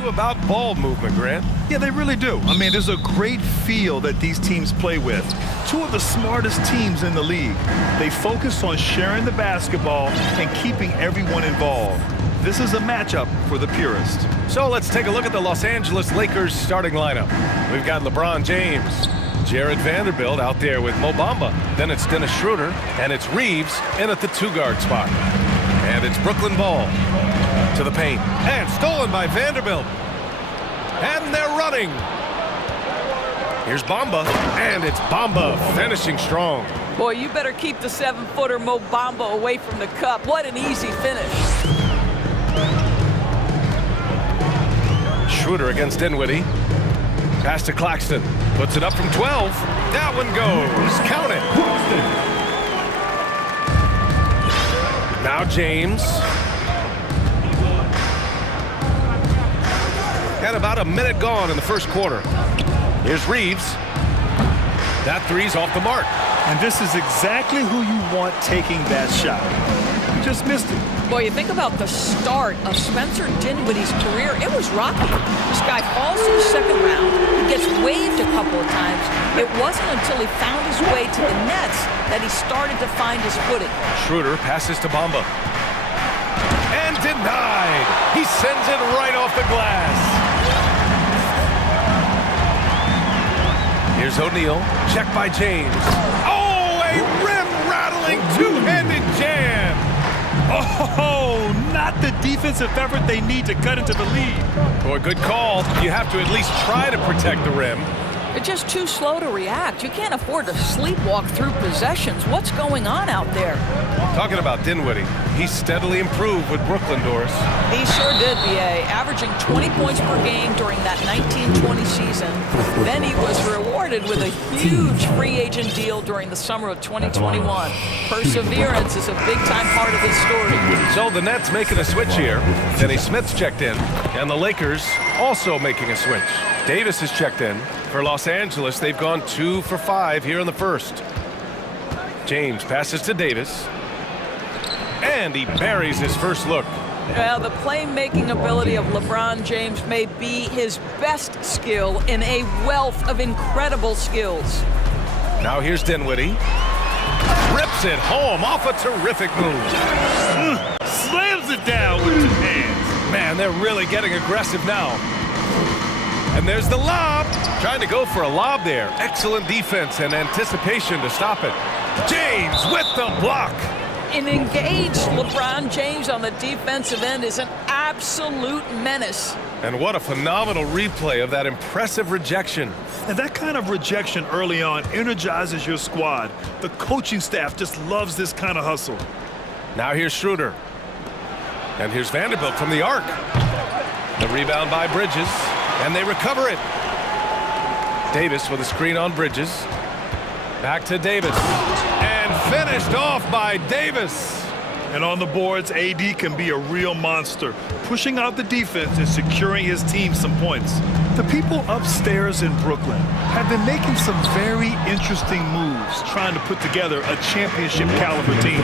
you about ball movement, Grant? Yeah, they really do. I mean, there's a great feel that these teams play with. Two of the smartest teams in the league. They focus on sharing the basketball and keeping everyone involved. This is a matchup for the purist. So let's take a look at the Los Angeles Lakers starting lineup. We've got LeBron James, Jared Vanderbilt out there with Mo Bamba. Then it's Dennis Schroeder, and it's Reeves in at the two-guard spot. And it's Brooklyn Ball to the paint. And stolen by Vanderbilt. And they're running. Here's Bamba, and it's Bamba finishing strong. Boy, you better keep the 7-footer Mo Bamba away from the cup. What an easy finish. Schroeder against Dinwiddie. Pass to Claxton. Puts it up from 12. That one goes. Count it. Now James. And about a minute gone in the first quarter. Here's Reeves. That three's off the mark. And this is exactly who you want taking that shot. You just missed it. Boy, you think about the start of Spencer Dinwiddie's career. It was rocky. This guy falls to the second round. He gets waived a couple of times. It wasn't until he found his way to the Nets that he started to find his footing. Schroeder passes to Bamba. And denied. He sends it right off the glass. Here's O'Neal. Checked by James. Oh, a rim-rattling two-handed jam. Oh, not the defensive effort they need to cut into the lead. Boy, good call. You have to at least try to protect the rim. They're just too slow to react. You can't afford to sleepwalk through possessions. What's going on out there? Talking about Dinwiddie, he steadily improved with Brooklyn, Doris. He sure did, B.A., averaging 20 points per game during that 19-20 season. Then he was rewarded with a huge free agent deal during the summer of 2021. Perseverance is a big-time part of his story. So the Nets making a switch here. Denny Smith's checked in, and the Lakers also making a switch. Davis is checked in. For Los Angeles, they've gone 2 for 5 here in the first. James passes to Davis. And he buries his first look. Well, the playmaking ability of LeBron James may be his best skill in a wealth of incredible skills. Now here's Dinwiddie. Rips it home off a terrific move. Slams it down with two hands. Man, they're really getting aggressive now. And there's the lob. Trying to go for a lob there. Excellent defense and anticipation to stop it. James with the block. An engaged LeBron James on the defensive end is an absolute menace. And what a phenomenal replay of that impressive rejection. And that kind of rejection early on energizes your squad. The coaching staff just loves this kind of hustle. Now here's Schroeder. And here's Vanderbilt from the arc. The rebound by Bridges. And they recover it. Davis with a screen on Bridges. Back to Davis. And finished off by Davis. And on the boards, AD can be a real monster, pushing out the defense and securing his team some points. The people upstairs in Brooklyn have been making some very interesting moves, trying to put together a championship caliber team.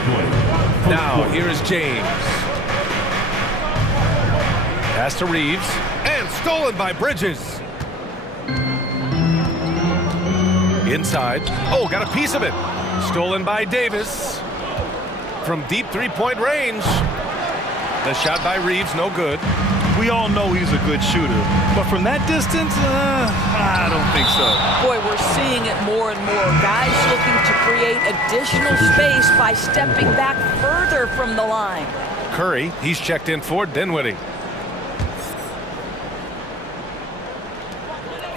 Now here is James. Pass to Reeves. And stolen by Bridges. Inside. Oh, got a piece of it. Stolen by Davis. From deep three-point range. The shot by Reeves, no good. We all know he's a good shooter, but from that distance, I don't think so. Boy, we're seeing it more and more. Guys looking to create additional space by stepping back further from the line. Curry, he's checked in for Dinwiddie.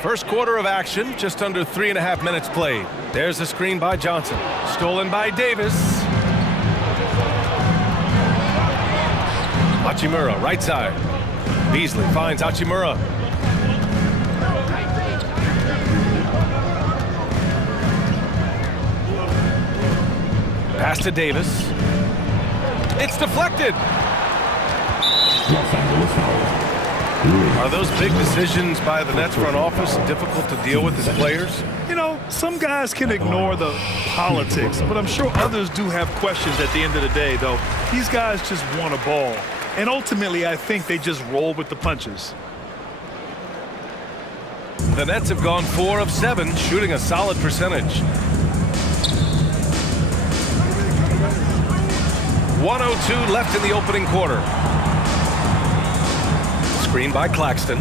First quarter of action, just under 3.5 minutes played. There's a screen by Johnson. Stolen by Davis. Hachimura, right side. Beasley finds Hachimura. Pass to Davis. It's deflected. Are those big decisions by the Nets front office difficult to deal with as players? You know, some guys can ignore the politics, but I'm sure others do have questions at the end of the day, though. These guys just want a ball. And ultimately, I think they just roll with the punches. The Nets have gone 4 of 7, shooting a solid percentage. 1:02 left in the opening quarter. Screen by Claxton.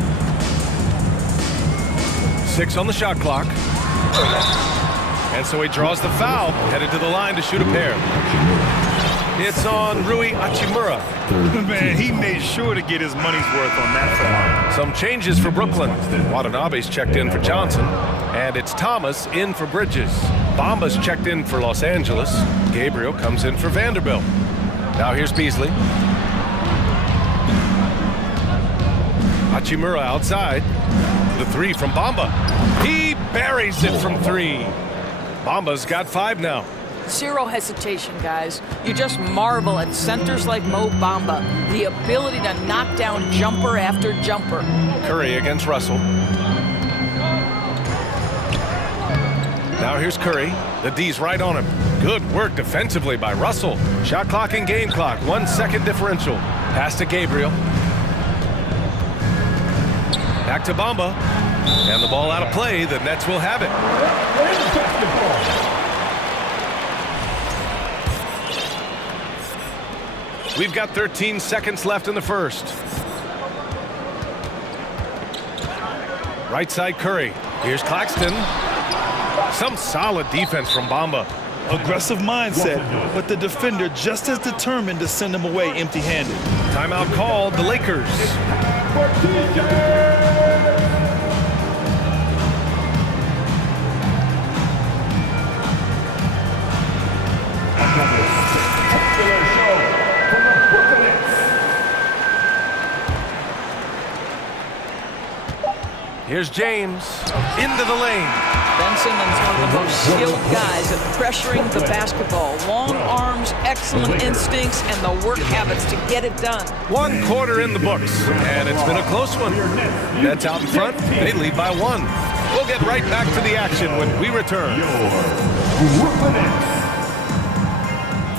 6 on the shot clock. And so he draws the foul, headed to the line to shoot a pair. It's on Rui Hachimura. Man, he made sure to get his money's worth on that foul. Some changes for Brooklyn. Watanabe's checked in for Johnson, and it's Thomas in for Bridges. Bamba's checked in for Los Angeles. Gabriel comes in for Vanderbilt. Now here's Beasley. Hachimura outside. The 3 from Bamba. He buries it from 3. Bamba's got 5 now. Zero hesitation, guys. You just marvel at centers like Mo Bamba. The ability to knock down jumper after jumper. Curry against Russell. Now here's Curry. The D's right on him. Good work defensively by Russell. Shot clock and game clock. 1 second differential. Pass to Gabriel. Back to Bamba. And the ball out of play. The Nets will have it. We've got 13 seconds left in the first. Right side Curry. Here's Claxton. Some solid defense from Bamba. Aggressive mindset, but the defender just as determined to send him away empty-handed. Timeout called, the Lakers. Here's James into the lane. Ben Simmons, one of the most skilled guys at pressuring the basketball. Long arms, excellent instincts, and the work habits to get it done. 1 quarter in the books, and it's been a close one. Nets out in front, they lead by 1. We'll get right back to the action when we return.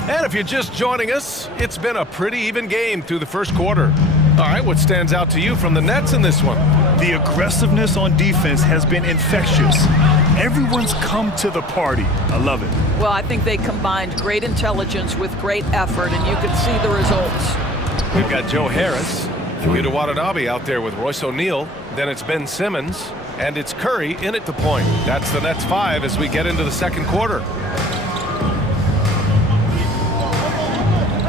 And if you're just joining us, it's been a pretty even game through the first quarter. All right, what stands out to you from the Nets in this one? The aggressiveness on defense has been infectious. Everyone's come to the party. I love it. Well, I think they combined great intelligence with great effort, and you could see the results. We've got Joe Harris, Yuta Watanabe out there with Royce O'Neal. Then it's Ben Simmons, and it's Curry in at the point. That's the Nets 5 as we get into the second quarter.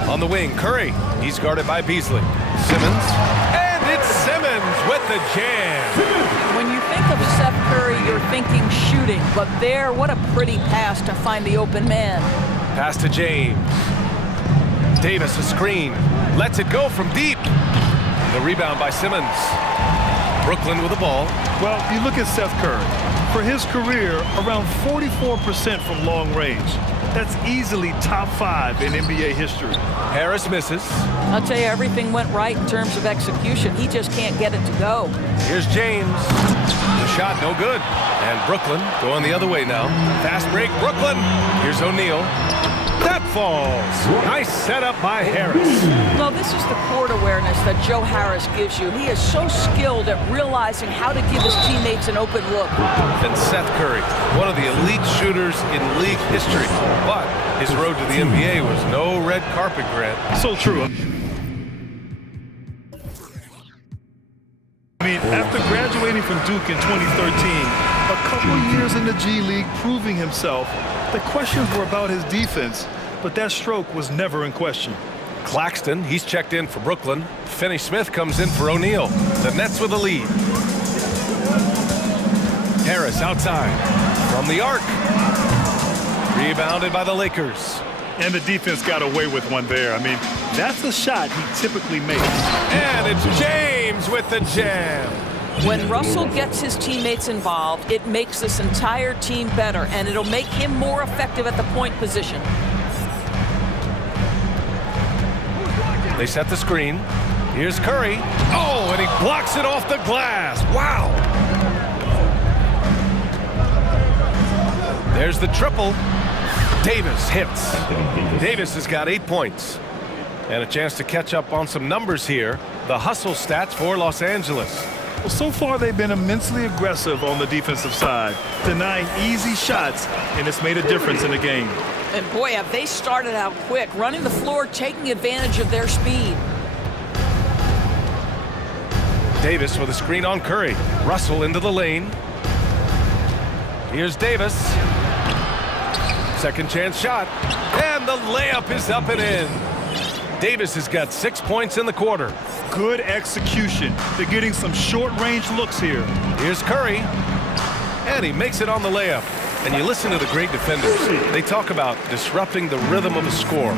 On the wing, Curry. He's guarded by Beasley. Simmons, and it's Simmons with the jam. When you think of Seth Curry, you're thinking shooting, but there, what a pretty pass to find the open man. Pass to James. Davis, a screen. Lets it go from deep. The rebound by Simmons. Brooklyn with the ball. Well, you look at Seth Curry. For his career, around 44% from long range. That's easily top 5 in NBA history. Harris misses. I'll tell you, everything went right in terms of execution. He just can't get it to go. Here's James. The shot no good. And Brooklyn going the other way now. Fast break, Brooklyn. Here's O'Neal. That falls. Nice setup by Harris. Well, this is the court awareness that Joe Harris gives you. He is so skilled at realizing how to give his teammates an open look. And Seth Curry, one of the elite shooters in league history. But his road to the NBA was no red carpet, Grant. So true. I mean, after graduating from Duke in 2013, a couple years in the G League proving himself, the questions were about his defense, but that stroke was never in question. Claxton, he's checked in for Brooklyn. Finney-Smith comes in for O'Neal. The Nets with the lead. Harris outside from the arc. Rebounded by the Lakers. And the defense got away with one there. I mean, that's a shot he typically makes. And it's James with the jam. When Russell gets his teammates involved, it makes this entire team better, and it'll make him more effective at the point position. They set the screen. Here's Curry. Oh, and he blocks it off the glass. Wow. There's the triple. Davis hits. Davis has got 8 points. And a chance to catch up on some numbers here. The hustle stats for Los Angeles. Well, so far they've been immensely aggressive on the defensive side, denying easy shots, and it's made a difference in the game. And boy, have they started out quick, running the floor, taking advantage of their speed. Davis with a screen on Curry. Russell into the lane. Here's Davis. Second chance shot. And the layup is up and in. Davis has got 6 points in the quarter. Good execution. They're getting some short-range looks here. Here's Curry. And he makes it on the layup. And you listen to the great defenders. They talk about disrupting the rhythm of a score.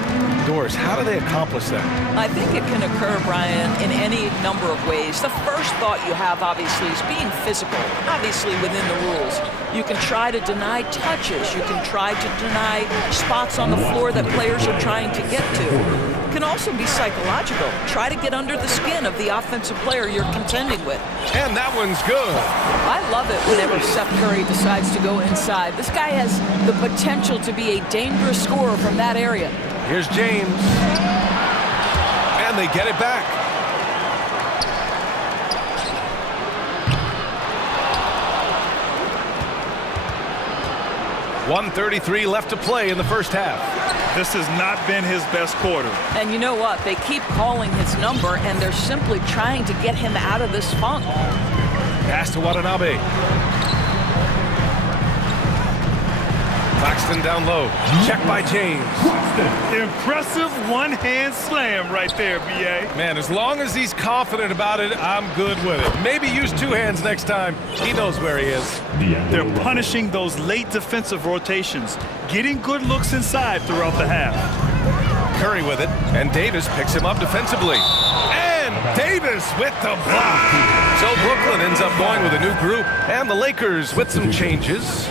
Doris, how do they accomplish that? I think it can occur, Brian, in any number of ways. The first thought you have, obviously, is being physical, obviously within the rules. You can try to deny touches. You can try to deny spots on the floor that players are trying to get to. It can also be psychological. Try to get under the skin of the offensive player you're contending with. And that one's good. I love it whenever Seth Curry decides to go inside. This guy has the potential to be a dangerous scorer from that area. Here's James. And they get it back. .133 left to play in the first half. This has not been his best quarter. And you know what? They keep calling his number, and they're simply trying to get him out of this funk. Pass to Watanabe. Claxton down low. Check by James. Impressive one-hand slam right there, B.A. Man, as long as he's confident about it, I'm good with it. Maybe use two hands next time. He knows where he is. They're punishing those late defensive rotations, getting good looks inside throughout the half. Curry with it, and Davis picks him up defensively. And Davis with the block. So Brooklyn ends up going with a new group, and the Lakers with some changes.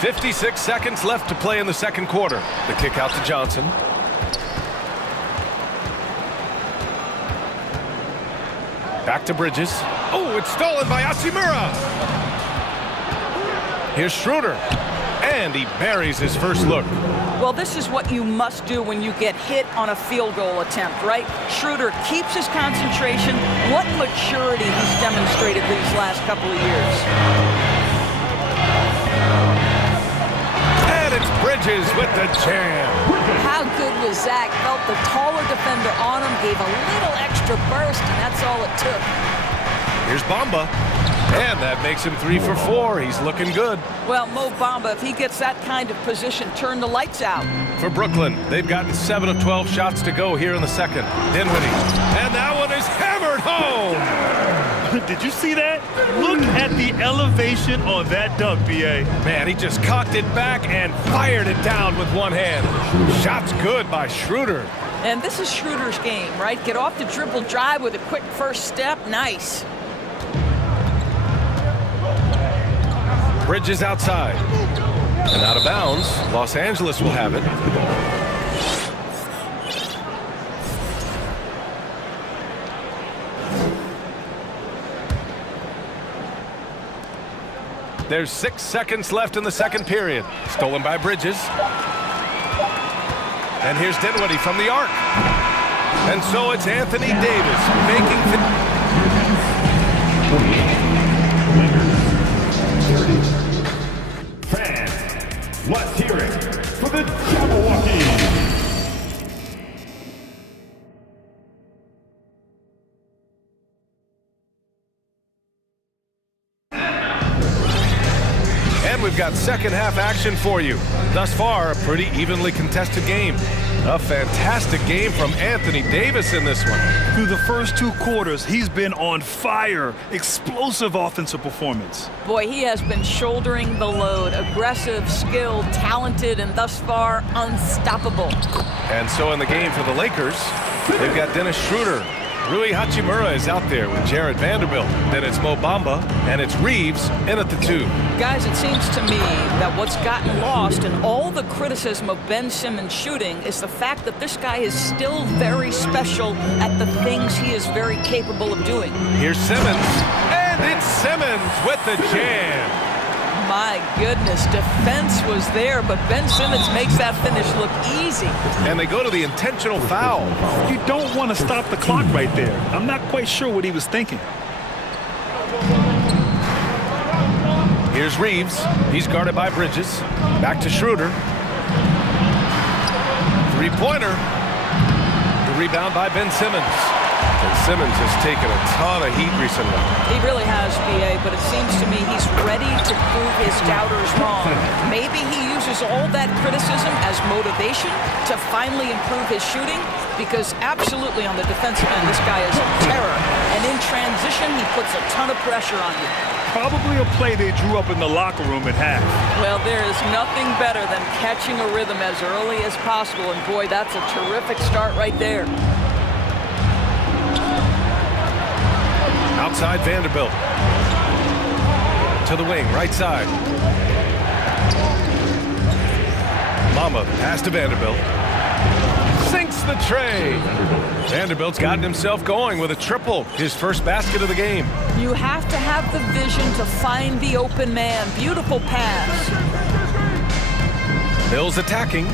56 seconds left to play in the second quarter. The kick out to Johnson. Back to Bridges. Oh, it's stolen by Hachimura. Here's Schroeder. And he buries his first look. Well, this is what you must do when you get hit on a field goal attempt, right? Schroeder keeps his concentration. What maturity he's demonstrated these last couple of years. Bridges with the jam. How good was Zach? Felt the taller defender on him, gave a little extra burst, and that's all it took. Here's Bamba. And that makes him 3 for 4. He's looking good. Well, Mo Bamba, if he gets that kind of position, turn the lights out. For Brooklyn, they've gotten 7 of 12 shots to go here in the second. Dinwiddie. And that one is hammered home. Did you see that? Look at the elevation on that dunk, B.A. Man, he just cocked it back and fired it down with one hand. Shot's good by Schroeder. And this is Schroeder's game, right? Get off the dribble drive with a quick first step. Nice. Bridges outside. And out of bounds. Los Angeles will have it. There's 6 seconds left in the second period. Stolen by Bridges. And here's Dinwiddie from the arc. And so it's Anthony Davis making fans, let's hear it for the Jabberwockies. We've got second half action for you. Thus far, a pretty evenly contested game. A fantastic game from Anthony Davis in this one. Through the first 2 quarters, he's been on fire. Explosive offensive performance. Boy, he has been shouldering the load. Aggressive, skilled, talented, and thus far, unstoppable. And so in the game for the Lakers, they've got Dennis Schroeder. Rui Hachimura is out there with Jared Vanderbilt. Then it's Mo Bamba, and it's Reeves in at the 2. Guys, it seems to me that what's gotten lost in all the criticism of Ben Simmons shooting is the fact that this guy is still very special at the things he is very capable of doing. Here's Simmons, and it's Simmons with the jam. My goodness, defense was there, but Ben Simmons makes that finish look easy. And they go to the intentional foul. You don't want to stop the clock right there. I'm not quite sure what he was thinking. Here's Reeves. He's guarded by Bridges. Back to Schroeder. Three-pointer. The rebound by Ben Simmons. And Simmons has taken a ton of heat recently. He really has, B.A., but it seems to me he's ready to prove his doubters wrong. Maybe he uses all that criticism as motivation to finally improve his shooting, because absolutely on the defensive end, this guy is a terror. And in transition, he puts a ton of pressure on you. Probably a play they drew up in the locker room at half. Well, there is nothing better than catching a rhythm as early as possible, and boy, that's a terrific start right there. Outside Vanderbilt. To the wing, right side. Mama, pass to Vanderbilt. Sinks the tray. Vanderbilt's gotten himself going with a triple, his first basket of the game. You have to have the vision to find the open man. Beautiful pass. Mills attacking.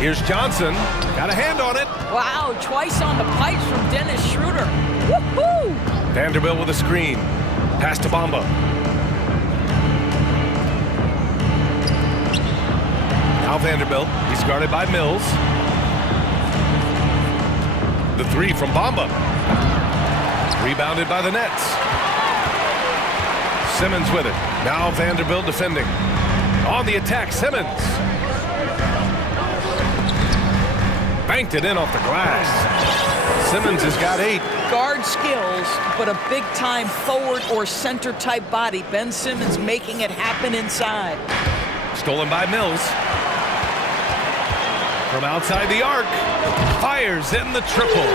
Here's Johnson. Got a hand on it. Wow, twice on the pipes from Dennis Schroeder. Woohoo! Vanderbilt with a screen. Pass to Bamba. Now Vanderbilt. He's guarded by Mills. The three from Bamba. Rebounded by the Nets. Simmons with it. Now Vanderbilt defending. On the attack, Simmons. Banked it in off the glass. Simmons has got 8. Guard skills, but a big-time forward or center-type body. Ben Simmons making it happen inside. Stolen by Mills. From outside the arc. Fires in the triple.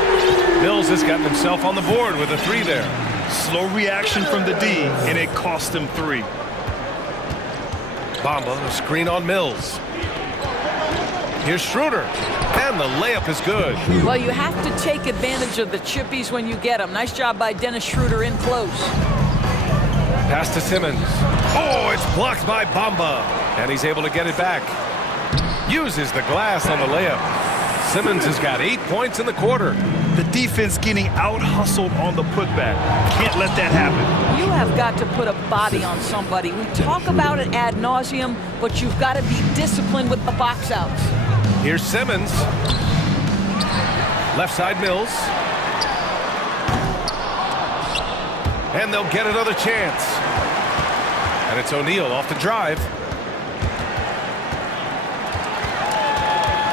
Mills has gotten himself on the board with a 3 there. Slow reaction from the D, and it cost him 3. Bamba, a screen on Mills. Here's Schroeder. And the layup is good. Well, you have to take advantage of the chippies when you get them. Nice job by Dennis Schroeder in close. Pass to Simmons. Oh, it's blocked by Bamba. And he's able to get it back. Uses the glass on the layup. Simmons has got 8 points in the quarter. The defense getting out-hustled on the putback. Can't let that happen. You have got to put a body on somebody. We talk about it ad nauseum, but you've got to be disciplined with the box outs. Here's Simmons. Left side Mills. And they'll get another chance. And it's O'Neal off the drive.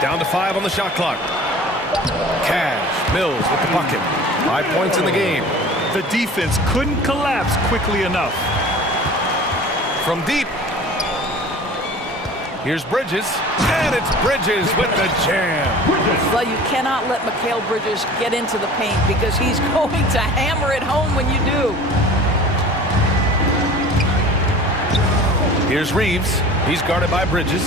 Down to 5 on the shot clock. Cash, Mills with the bucket. 5 points in the game. The defense couldn't collapse quickly enough. From deep. Here's Bridges. And it's Bridges with the jam. Well, you cannot let Mikal Bridges get into the paint because he's going to hammer it home when you do. Here's Reeves. He's guarded by Bridges.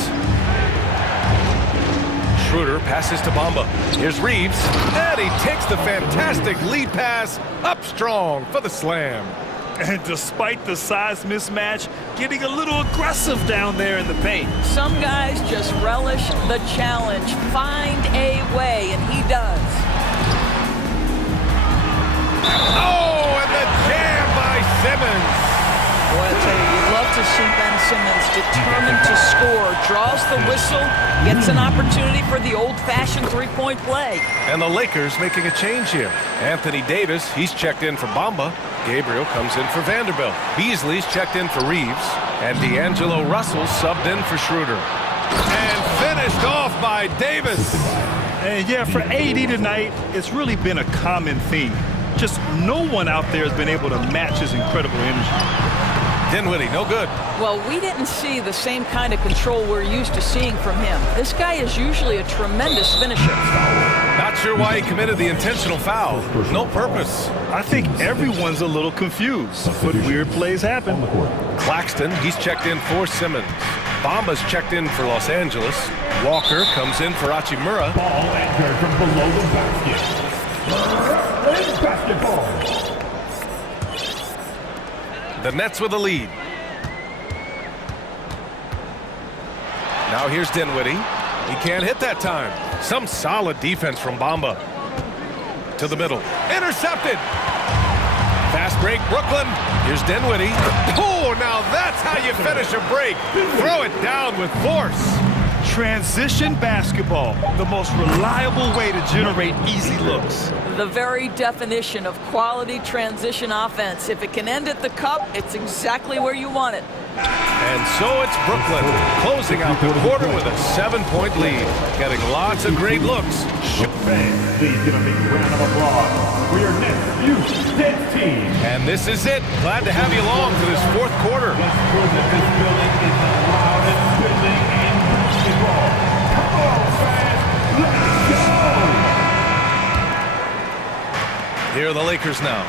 Schroeder passes to Bamba. Here's Reeves. And he takes the fantastic lead pass up strong for the slam. And despite the size mismatch, getting a little aggressive down there in the paint. Some guys just relish the challenge. Find a way, and he does. Oh, and the jam by Simmons. Boy, I tell you, you'd love to see Ben Simmons determined to score. Draws the whistle, gets an opportunity for the old-fashioned three-point play. And the Lakers making a change here. Anthony Davis, he's checked in for Bamba. Gabriel comes in for Vanderbilt. Beasley's checked in for Reeves. And D'Angelo Russell subbed in for Schroeder. And finished off by Davis. And yeah, for AD tonight, it's really been a common theme. Just no one out there has been able to match his incredible energy. Dinwiddie, no good. Well, we didn't see the same kind of control we're used to seeing from him. This guy is usually a tremendous finisher. Not sure why he committed the intentional foul. No purpose. I think everyone's a little confused, but weird plays happen. Claxton, he's checked in for Simmons. Bamba's checked in for Los Angeles. Walker comes in for Hachimura. Ball entered from below the basket. Basketball. The Nets with a lead. Now here's Dinwiddie. He can't hit that time. Some solid defense from Bamba. To the middle. Intercepted. Fast break, Brooklyn. Here's Dinwiddie. Oh, now that's how you finish a break. Throw it down with force. Transition basketball, the most reliable way to generate easy looks. The very definition of quality transition offense. If it can end at the cup, it's exactly where you want it. And so it's Brooklyn closing out the quarter with a 7-point lead, getting lots of great looks. Fans, please give a big round of applause for your next Houston team. And this is it. Glad to have you along for this fourth quarter. This building is the loudest building in basketball. Come on, fans, let's go! Here are the Lakers now.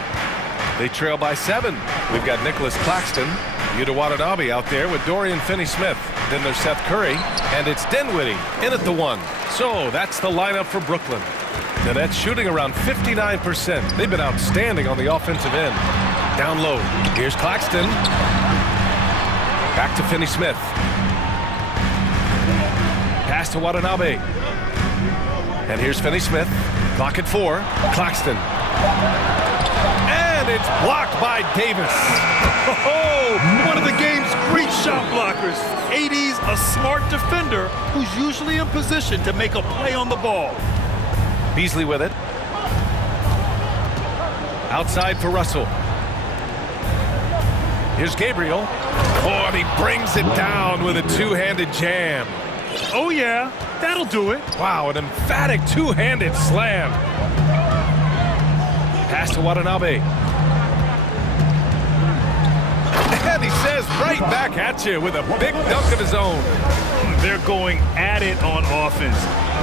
They trail by 7. We've got Nicholas Claxton, Yuta Watanabe out there with Dorian Finney-Smith. Then there's Seth Curry, and it's Dinwiddie in at the 1. So that's the lineup for Brooklyn. Now that's shooting around 59%. They've been outstanding on the offensive end. Down low, here's Claxton. Back to Finney-Smith. Pass to Watanabe. And here's Finney-Smith. Clock at 4. Claxton. And it's blocked by Davis. Oh, one of the game's great shot blockers. AD's a smart defender who's usually in position to make a play on the ball. Beasley with it. Outside for Russell. Here's Gabriel. Oh, and he brings it down with a two-handed jam. Oh yeah, that'll do it. Wow, an emphatic two-handed slam. Pass to Watanabe. And he says right back at you with a big dunk of his own. They're going at it on offense.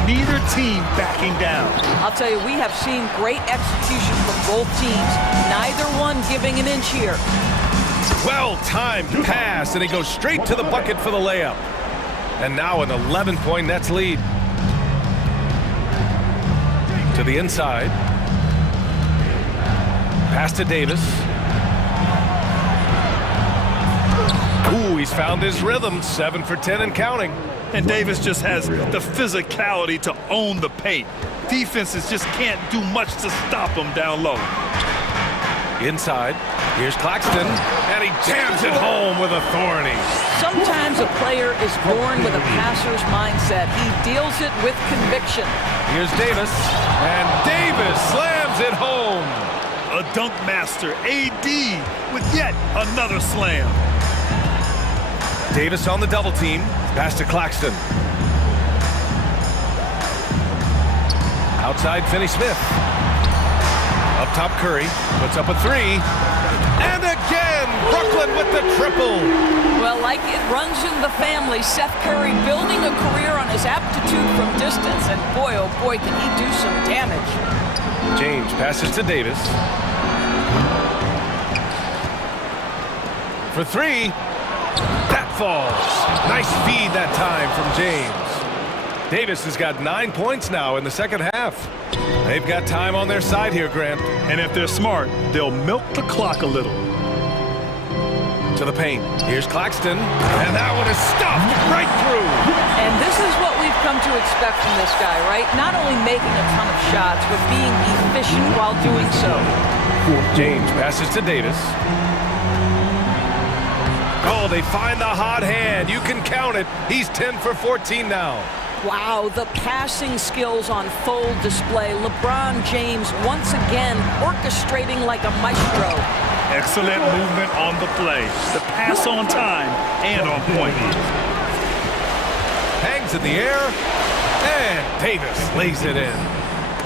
Neither team backing down. I'll tell you, we have seen great execution from both teams. Neither one giving an inch here. Well-timed pass, and he goes straight to the bucket for the layup. And now an 11-point Nets lead. To the inside. Pass to Davis. Ooh, he's found his rhythm. 7 for 10 and counting. And Davis just has the physicality to own the paint. Defenses just can't do much to stop him down low. Inside, here's Claxton, and he jams it home with authority. Sometimes a player is born with a passer's mindset. He deals it with conviction. Here's Davis, and Davis slams it home. A dunk master, AD, with yet another slam. Davis on the double team. Pass to Claxton. Outside Finney-Smith. Up top Curry. Puts up a 3. And again, Brooklyn with the triple. Well, like it runs in the family, Seth Curry building a career on his aptitude from distance. And boy, oh boy, can he do some damage. James passes to Davis. For 3. That falls. Nice feed that time from James. Davis has got 9 points now in the second half. They've got time on their side here, Grant. And if they're smart, they'll milk the clock a little. To the paint. Here's Claxton. And that one is stuffed right through. And this is what we've come to expect from this guy, right? Not only making a ton of shots, but being efficient while doing so. James passes to Davis. Oh, they find the hot hand. You can count it. He's 10 for 14 now. Wow, the passing skills on full display. LeBron James once again orchestrating like a maestro. Excellent movement on the play. The pass on time and on point. Hangs in the air, and Davis lays it in.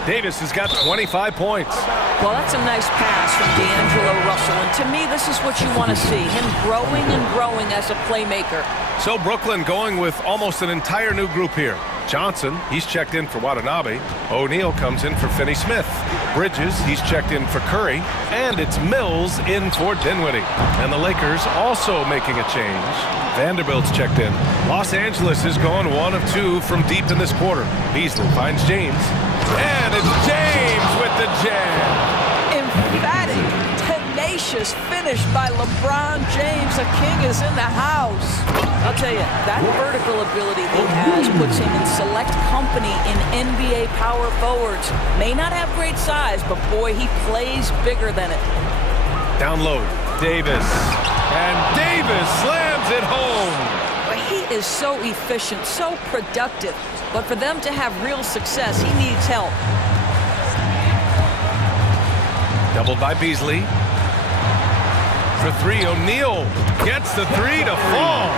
Davis has got 25 points. Well, that's a nice pass from D'Angelo Russell, and to me, this is what you want to see, him growing and growing as a playmaker. So Brooklyn going with almost an entire new group here. Johnson, he's checked in for Watanabe. O'Neal comes in for Finney-Smith. Bridges, he's checked in for Curry. And it's Mills in for Dinwiddie. And the Lakers also making a change. Vanderbilt's checked in. Los Angeles is going 1 of 2 from deep in this quarter. Beasley finds James. And it's James with the jam. Emphatic, tenacious finish by LeBron James. The king is in the house. I'll tell you, that vertical ability he has puts him in select company in NBA power forwards. May not have great size, but boy, he plays bigger than it. Down low, Davis. And Davis slams it home. Well, he is so efficient, so productive. But for them to have real success, he needs help. Doubled by Beasley. For three, O'Neal gets the three to fall.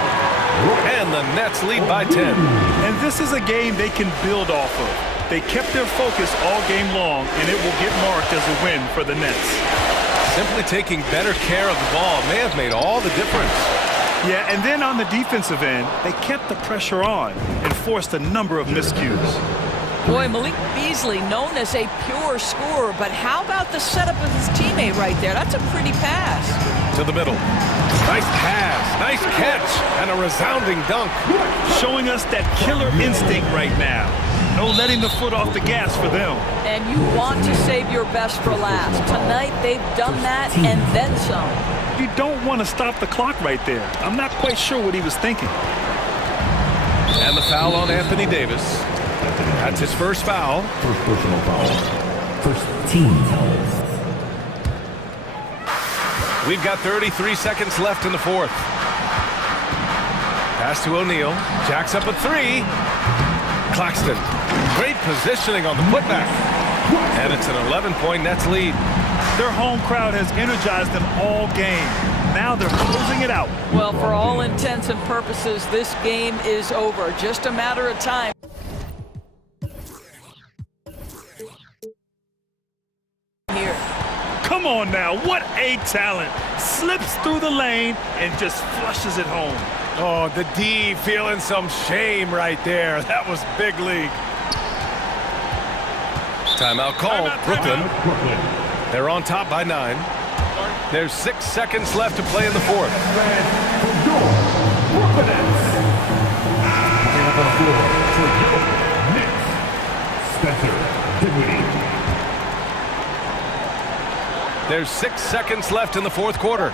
And the Nets lead by 10. And this is a game they can build off of. They kept their focus all game long, and it will get marked as a win for the Nets. Simply taking better care of the ball may have made all the difference. Yeah, and then on the defensive end, they kept the pressure on and forced a number of miscues. Boy, Malik Beasley, known as a pure scorer, but how about the setup of his teammate right there? That's a pretty pass. To the middle. Nice pass, nice catch, and a resounding dunk. Showing us that killer instinct right now. No letting the foot off the gas for them. And you want to save your best for last. Tonight, they've done that and then some. You don't want to stop the clock right there. I'm not quite sure what he was thinking. And the foul on Anthony Davis. That's his first foul. First personal foul. First team foul. We've got 33 seconds left in the fourth. Pass to O'Neal. Jacks up a three. Claxton. Great positioning on the putback. And it's an 11-point Nets lead. Their home crowd has energized them all game. Now they're closing it out. Well, for all intents and purposes, this game is over. Just a matter of time. Here. Come on now, what a talent. Slips through the lane and just flushes it home. Oh, the D feeling some shame right there. That was big league. Timeout call, Brooklyn. They're on top by 9. There's 6 seconds left to play in the fourth. There's 6 seconds left in the fourth quarter.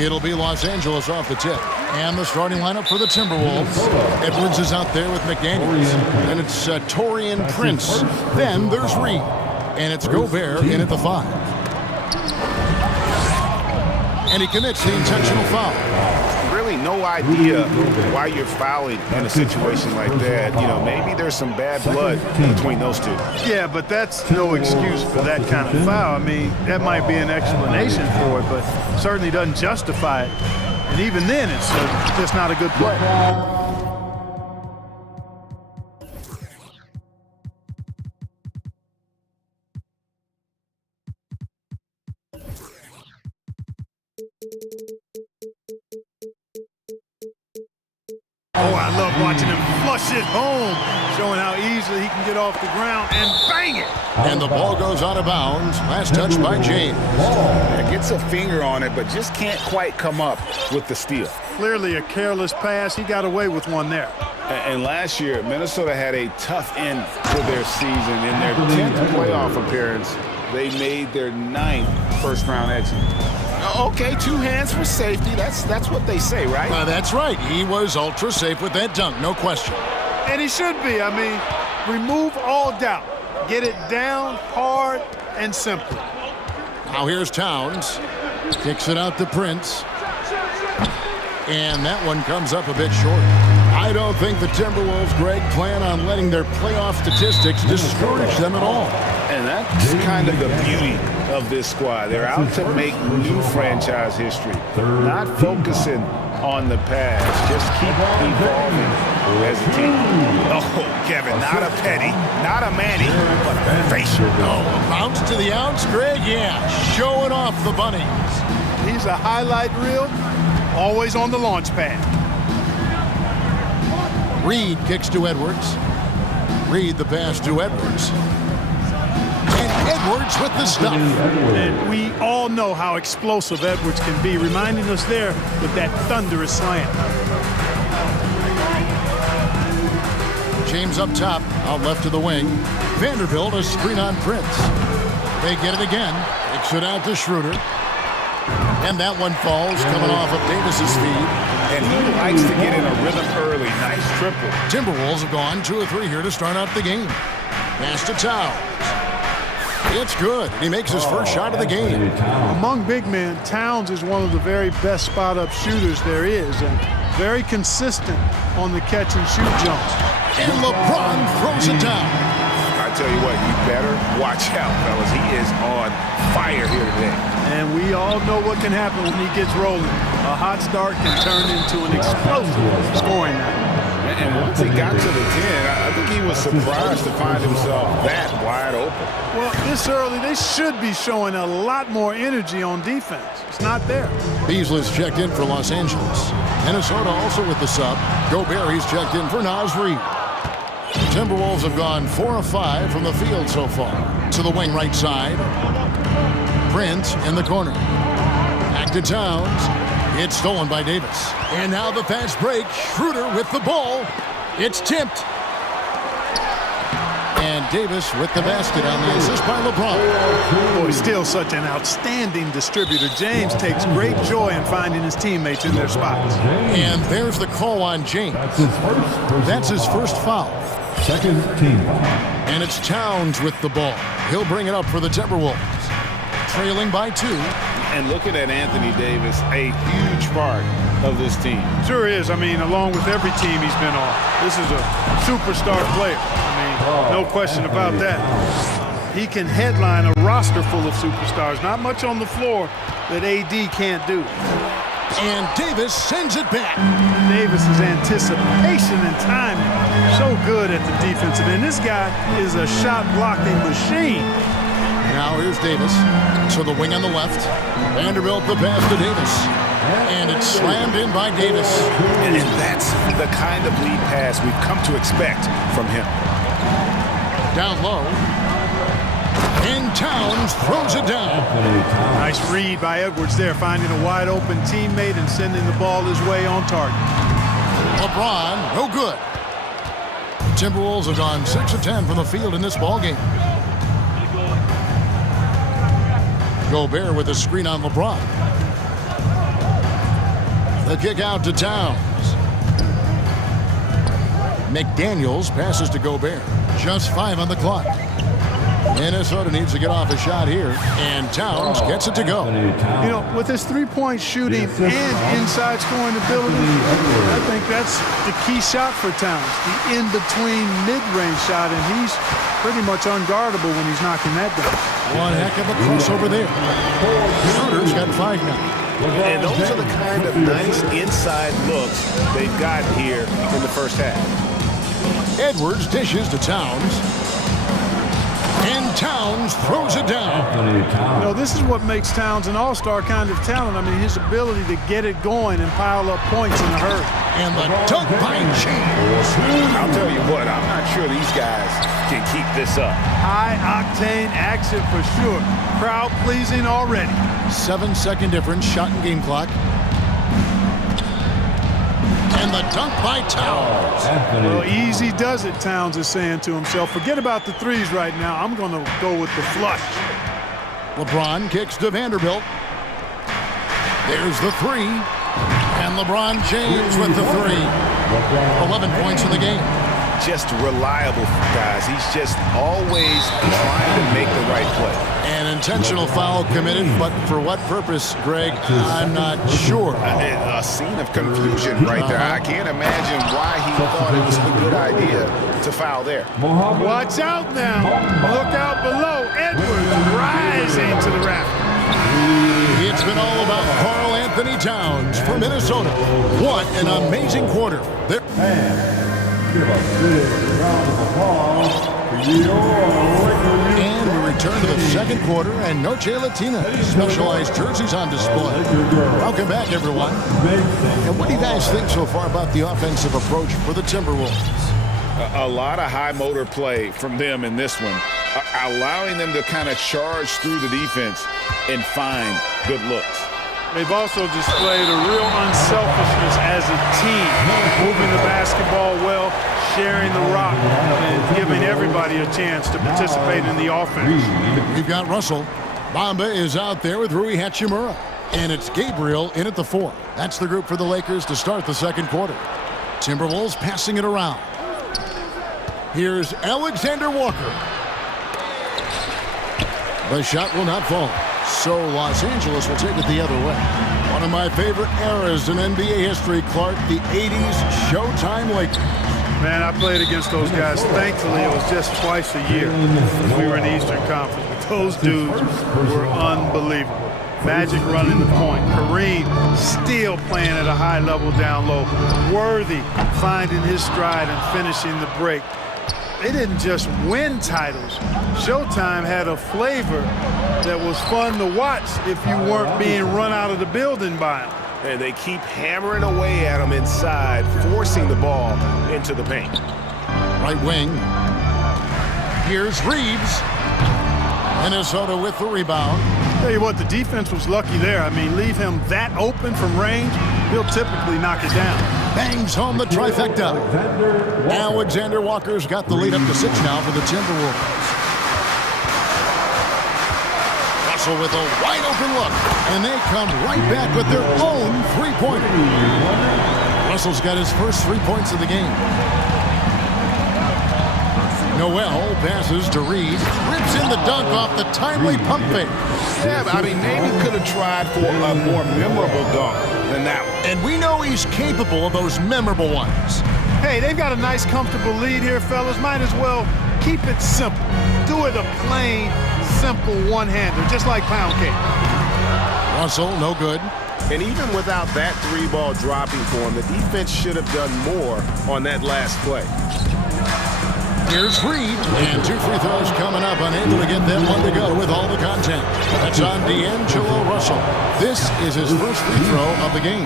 It'll be Los Angeles off the tip. And the starting lineup for the Timberwolves. Edwards is out there with McDaniels. Then it's Taurean Prince. Then there's Reed. And it's Gobert in at the 5. And he commits the intentional foul. Really no idea why you're fouling in a situation like that. You know, maybe there's some bad blood between those two. Yeah, but that's no excuse for that kind of foul. I mean, that might be an explanation for it, but certainly doesn't justify it. And even then, it's just not a good play. Oh, I love watching him flush it home, showing how easily he can get off the ground and bang it. And the ball goes out of bounds. Last touch by James. Yeah, gets a finger on it, but just can't quite come up with the steal. Clearly a careless pass. He got away with one there. And last year, Minnesota had a tough end to their season. In their 10th playoff appearance, they made their 9th first-round exit. Okay, 2 hands for safety. That's what they say, right? That's right. He was ultra safe with that dunk, no question. And he should be. I mean, remove all doubt. Get it down hard and simple. Now here's Towns. Kicks it out to Prince. And that one comes up a bit short. I don't think the Timberwolves, Greg, plan on letting their playoff statistics discourage them at all. And that's kind of the beauty of this squad. They're out to make new franchise history, not focusing on the past. Just keep evolving as a team. Oh, Kevin, not a Petty, not a Manny, but a facial. Oh, a bounce to the ounce, Greg? Yeah, showing off the bunnies. He's a highlight reel, always on the launch pad. Reed kicks to Edwards. Reed the pass to Edwards. And Edwards with the stuff. And we all know how explosive Edwards can be, reminding us there with that thunderous slam. James up top, out left to the wing. Vanderbilt a screen on Prince. They get it again. Kicks it out to Schroeder. And that one falls, coming off of Davis's feed. And he likes to get in a rhythm early. Nice triple. Timberwolves have gone 2 of 3 here to start out the game. Pass to Towns. It's good. He makes his first shot of the game. Among big men, Towns is one of the very best spot-up shooters there is, and very consistent on the catch-and-shoot jumps. And LeBron throws it down. I tell you what, you better watch out, fellas. He is on fire here today. And we all know what can happen when he gets rolling. A hot start can turn into an explosive scoring night. And once he got to the 10, I think he was surprised to find himself that wide open. Well, this early, they should be showing a lot more energy on defense. It's not there. Beasley's checked in for Los Angeles. Minnesota also with the sub. Gobert, he's checked in for Naz Reid. Timberwolves have gone 4 of 5 from the field so far. To the wing right side. Prince in the corner. Back to Towns. It's stolen by Davis. And now the fast break. Schroeder with the ball. It's tipped. And Davis with the basket on the assist by LeBron. Boy, still such an outstanding distributor. James takes great joy in finding his teammates in their spots. And there's the call on James. That's his first foul. Second team. And it's Towns with the ball. He'll bring it up for the Timberwolves. Trailing by 2. And looking at Anthony Davis, a huge part of this team. Sure is. I mean, along with every team he's been on, this is a superstar player. I mean, no question about that. He can headline a roster full of superstars. Not much on the floor that AD can't do. And Davis sends it back. Davis's anticipation and timing, so good at the defensive end. This guy is a shot-blocking machine. Now here's Davis to the wing on the left. Vanderbilt the pass to Davis. And it's slammed in by Davis. And that's the kind of lead pass we've come to expect from him. Down low. And Towns throws it down. Nice read by Edwards there, finding a wide open teammate and sending the ball his way on target. LeBron, no good. Timberwolves have gone 6 of 10 from the field in this ballgame. Gobert with a screen on LeBron. The kick out to Towns. McDaniels passes to Gobert. Just 5 on the clock. Minnesota needs to get off a shot here, and Towns gets it to go. You know, with his three-point shooting and inside scoring ability, I think that's the key shot for Towns. The in-between mid-range shot, and he's pretty much unguardable when he's knocking that down. One heck of a crossover there. Schroeder's got 5 now. And those are the kind of nice inside looks they've got here in the first half. Edwards dishes to Towns. And Towns throws it down. You know, this is what makes Towns an all-star kind of talent. I mean, his ability to get it going and pile up points in a hurry. And the dunk by James. I'll tell you what, I'm not sure these guys can keep this up. High-octane action for sure. Crowd-pleasing already. 7-second difference, shot and game clock. And the dunk by Towns. Well, easy does it, Towns is saying to himself. Forget about the threes right now. I'm going to go with the flush. LeBron kicks to Vanderbilt. There's the 3. And LeBron James with the 3. 11 points in the game. Just reliable, guys. He's just always trying to make the right play. An intentional foul committed, but for what purpose, Greg? I'm not sure. A scene of confusion right there. I can't imagine why he thought it was a good idea to foul there. Watch out now. Look out below. Edwards rising to the raft. It's been all about Karl Anthony Towns for Minnesota. What an amazing quarter. Give a big round of applause for your And we return to the second quarter, and Noche Latina specialized jerseys on display. Welcome back, everyone. And what do you guys think so far about the offensive approach for the Timberwolves? A lot of high motor play from them in this one, allowing them to kind of charge through the defense and find good looks. They've also displayed a real unselfishness as a team, moving the basketball well, sharing the rock, and giving everybody a chance to participate in the offense. We've got Russell. Bamba is out there with Rui Hachimura. And it's Gabriel in at the 4. That's the group for the Lakers to start the second quarter. Timberwolves passing it around. Here's Alexander Walker. The shot will not fall. So Los Angeles will take it the other way. One of my favorite eras in NBA history, Clark, the 80s Showtime Lakers. Man, I played against those guys. Thankfully, it was just twice a year. We were in the Eastern Conference, but those dudes were unbelievable. Magic running the point. Kareem still playing at a high level down low. Worthy finding his stride and finishing the break. They didn't just win titles. Showtime had a flavor that was fun to watch if you weren't being run out of the building by them. And they keep hammering away at them inside, forcing the ball into the paint. Right wing. Here's Reeves. Minnesota with the rebound. Tell you what, the defense was lucky there. I mean, leave him that open from range, he'll typically knock it down. Bangs home the trifecta. Alexander Walker's got the lead up to 6 now for the Timberwolves. Russell with a wide open look. And they come right back with their own three-pointer. Russell's got his first 3 points of the game. Noel passes to Reed. Rips in the dunk off the timely pump fake. Yeah, I mean, maybe could have tried for a more memorable dunk than that one. And we know he's capable of those memorable ones. Hey, they've got a nice, comfortable lead here, fellas. Might as well keep it simple. Do it a plain, simple one-hander, just like pound cake. Russell, no good. And even without that 3-ball dropping for him, the defense should have done more on that last play. Here's Reed, and 2 free throws coming up, unable to get that one to go with all the content. That's on D'Angelo Russell. This is his first free throw of the game.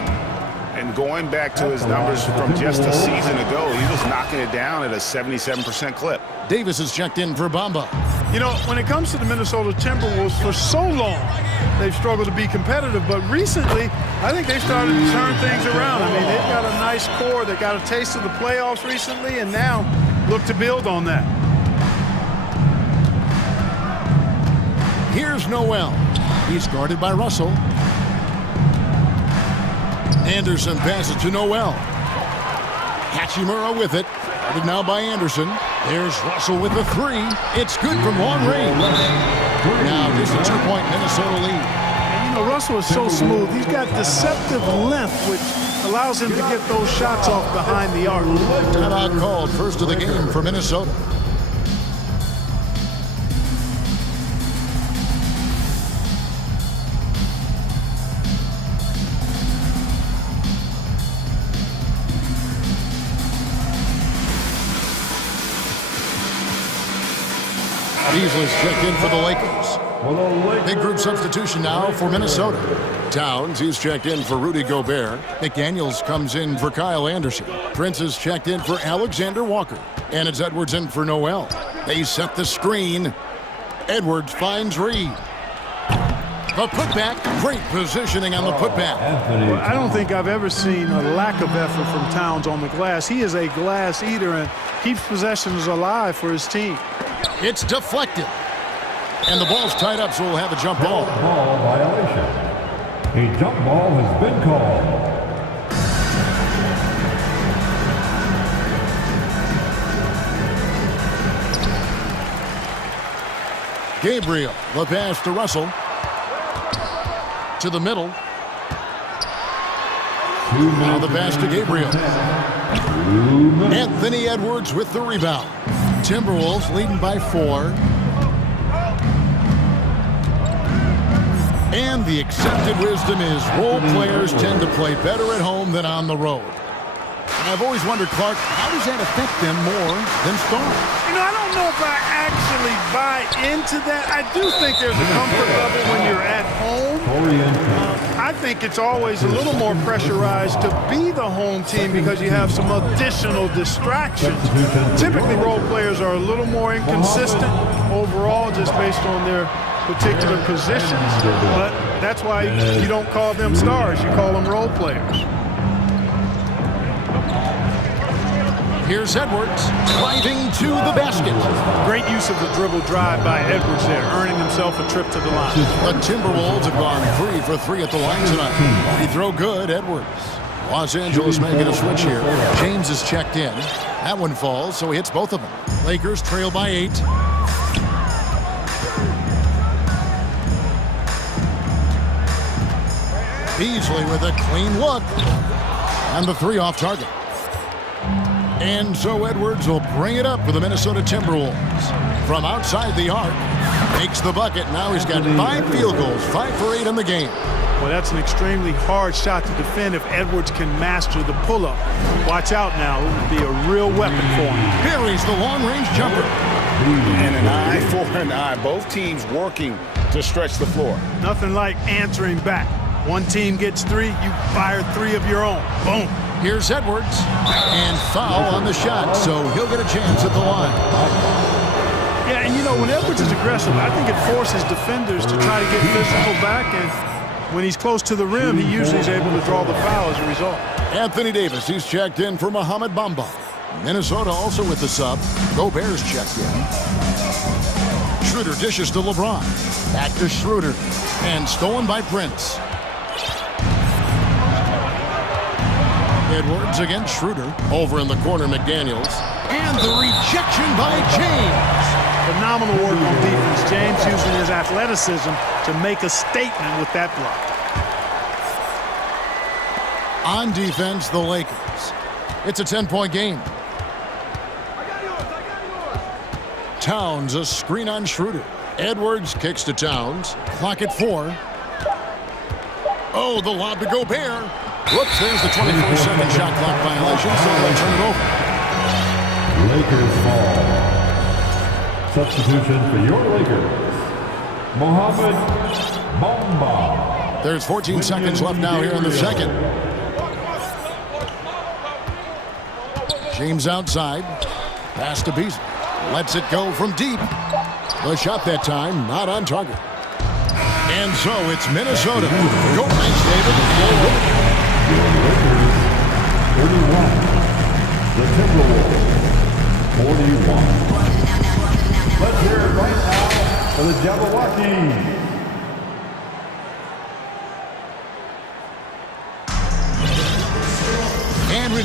And going back to his numbers from just a season ago, he was knocking it down at a 77% clip. Davis is checked in for Bamba. You know, when it comes to the Minnesota Timberwolves, for so long, they've struggled to be competitive. But recently, I think they've started to turn things around. I mean, they've got a nice core. They got a taste of the playoffs recently, and now look to build on that. Here's Noel. He's guarded by Russell. Anderson passes to Noel. Hachimura with it. Guarded now by Anderson. There's Russell with the three. It's good from long range. Now just a 2-point Minnesota lead. And you know, Russell is so smooth. He's got deceptive length, which allows him to get those shots off behind the arc. Timeout called, first of the game for Minnesota. Beasley's checked in for the Lakers. Big group substitution now for Minnesota. Towns, he's checked in for Rudy Gobert. McDaniels comes in for Kyle Anderson. Prince is checked in for Alexander Walker. And it's Edwards in for Noel. They set the screen. Edwards finds Reed. The putback, great positioning on the putback. Well, I don't think I've ever seen a lack of effort from Towns on the glass. He is a glass eater and keeps possessions alive for his team. It's deflected. And the ball's tied up, so we'll have a jump ball. Ball violation. A jump ball has been called. Gabriel, the pass to Russell. To the middle. Now the pass to Gabriel. Anthony Edwards with the rebound. Timberwolves leading by 4. And the accepted wisdom is role players tend to play better at home than on the road. And I've always wondered, Clark, how does that affect them more than stars? You know, I don't know if I actually buy into that. I do think there's a comfort level when you're at home. I think it's always a little more pressurized to be the home team because you have some additional distractions. Typically, role players are a little more inconsistent overall just based on their particular positions. But that's why you don't call them stars. You call them role players. Here's Edwards driving to the basket. Great use of the dribble drive by Edwards there, earning himself a trip to the line. The Timberwolves have gone 3 for 3 at the line tonight. Free throw good, Edwards. Los Angeles making a switch here. James is checked in. That one falls, so he hits both of them. Lakers trail by 8. Beasley with a clean look. And the 3 off target. And so Edwards will bring it up for the Minnesota Timberwolves. From outside the arc, makes the bucket. Now he's got 5 field goals, 5 for 8 in the game. Well, that's an extremely hard shot to defend if Edwards can master the pull-up. Watch out now. It would be a real weapon for him. Buries the long-range jumper. And an eye for an eye. Both teams working to stretch the floor. Nothing like answering back. One team gets 3, you fire 3 of your own. Boom. Here's Edwards, and foul on the shot, so he'll get a chance at the line. Yeah, and you know, when Edwards is aggressive, I think it forces defenders to try to get physical back, and when he's close to the rim, he usually is able to draw the foul as a result. Anthony Davis, he's checked in for Mohamed Bamba. Minnesota also with the sub. Gobert's checked in. Schroeder dishes to LeBron. Back to Schroeder, and stolen by Prince. Edwards against Schroeder. Over in the corner, McDaniels. And the rejection by James. Phenomenal work on defense. James using his athleticism to make a statement with that block. On defense, the Lakers. It's a 10-point game. Towns, a screen on Schroeder. Edwards kicks to Towns. Clock at 4. Oh, the lob to Gobert. Whoops, there's the 24-second shot clock violation, so they'll turn it over. Lakers ball. Substitution for your Lakers. Mohamed Bamba. There's 14 seconds left now here in the second. James outside. Pass to Beasley. Lets it go from deep. The shot that time, not on target. And so it's Minnesota. Go, thanks, David. The Lakers, 31. The Timberwolves, 41. Let's hear it right now for the Jabberwockies.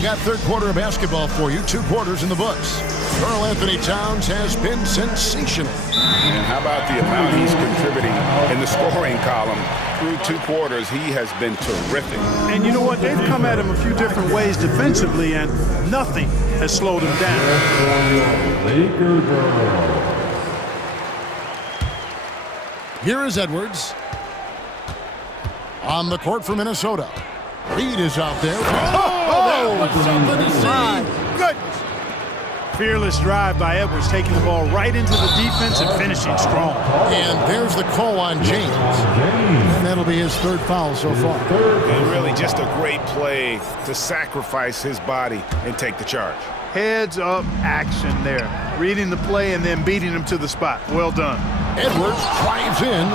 got third quarter of basketball for you. 2 quarters in the books. Karl Anthony Towns has been sensational. And how about the amount he's contributing in the scoring column? Through 2 quarters, he has been terrific. And you know what? They've come at him a few different ways defensively, and nothing has slowed him down. Here is Edwards. On the court for Minnesota. Reed is out there. That was something to see. Goodness. Fearless drive by Edwards, taking the ball right into the defense and finishing strong. And there's the call on James. And that'll be his 3rd foul so far. And really just a great play to sacrifice his body and take the charge. Heads up action there. Reading the play and then beating him to the spot. Well done. Edwards drives in.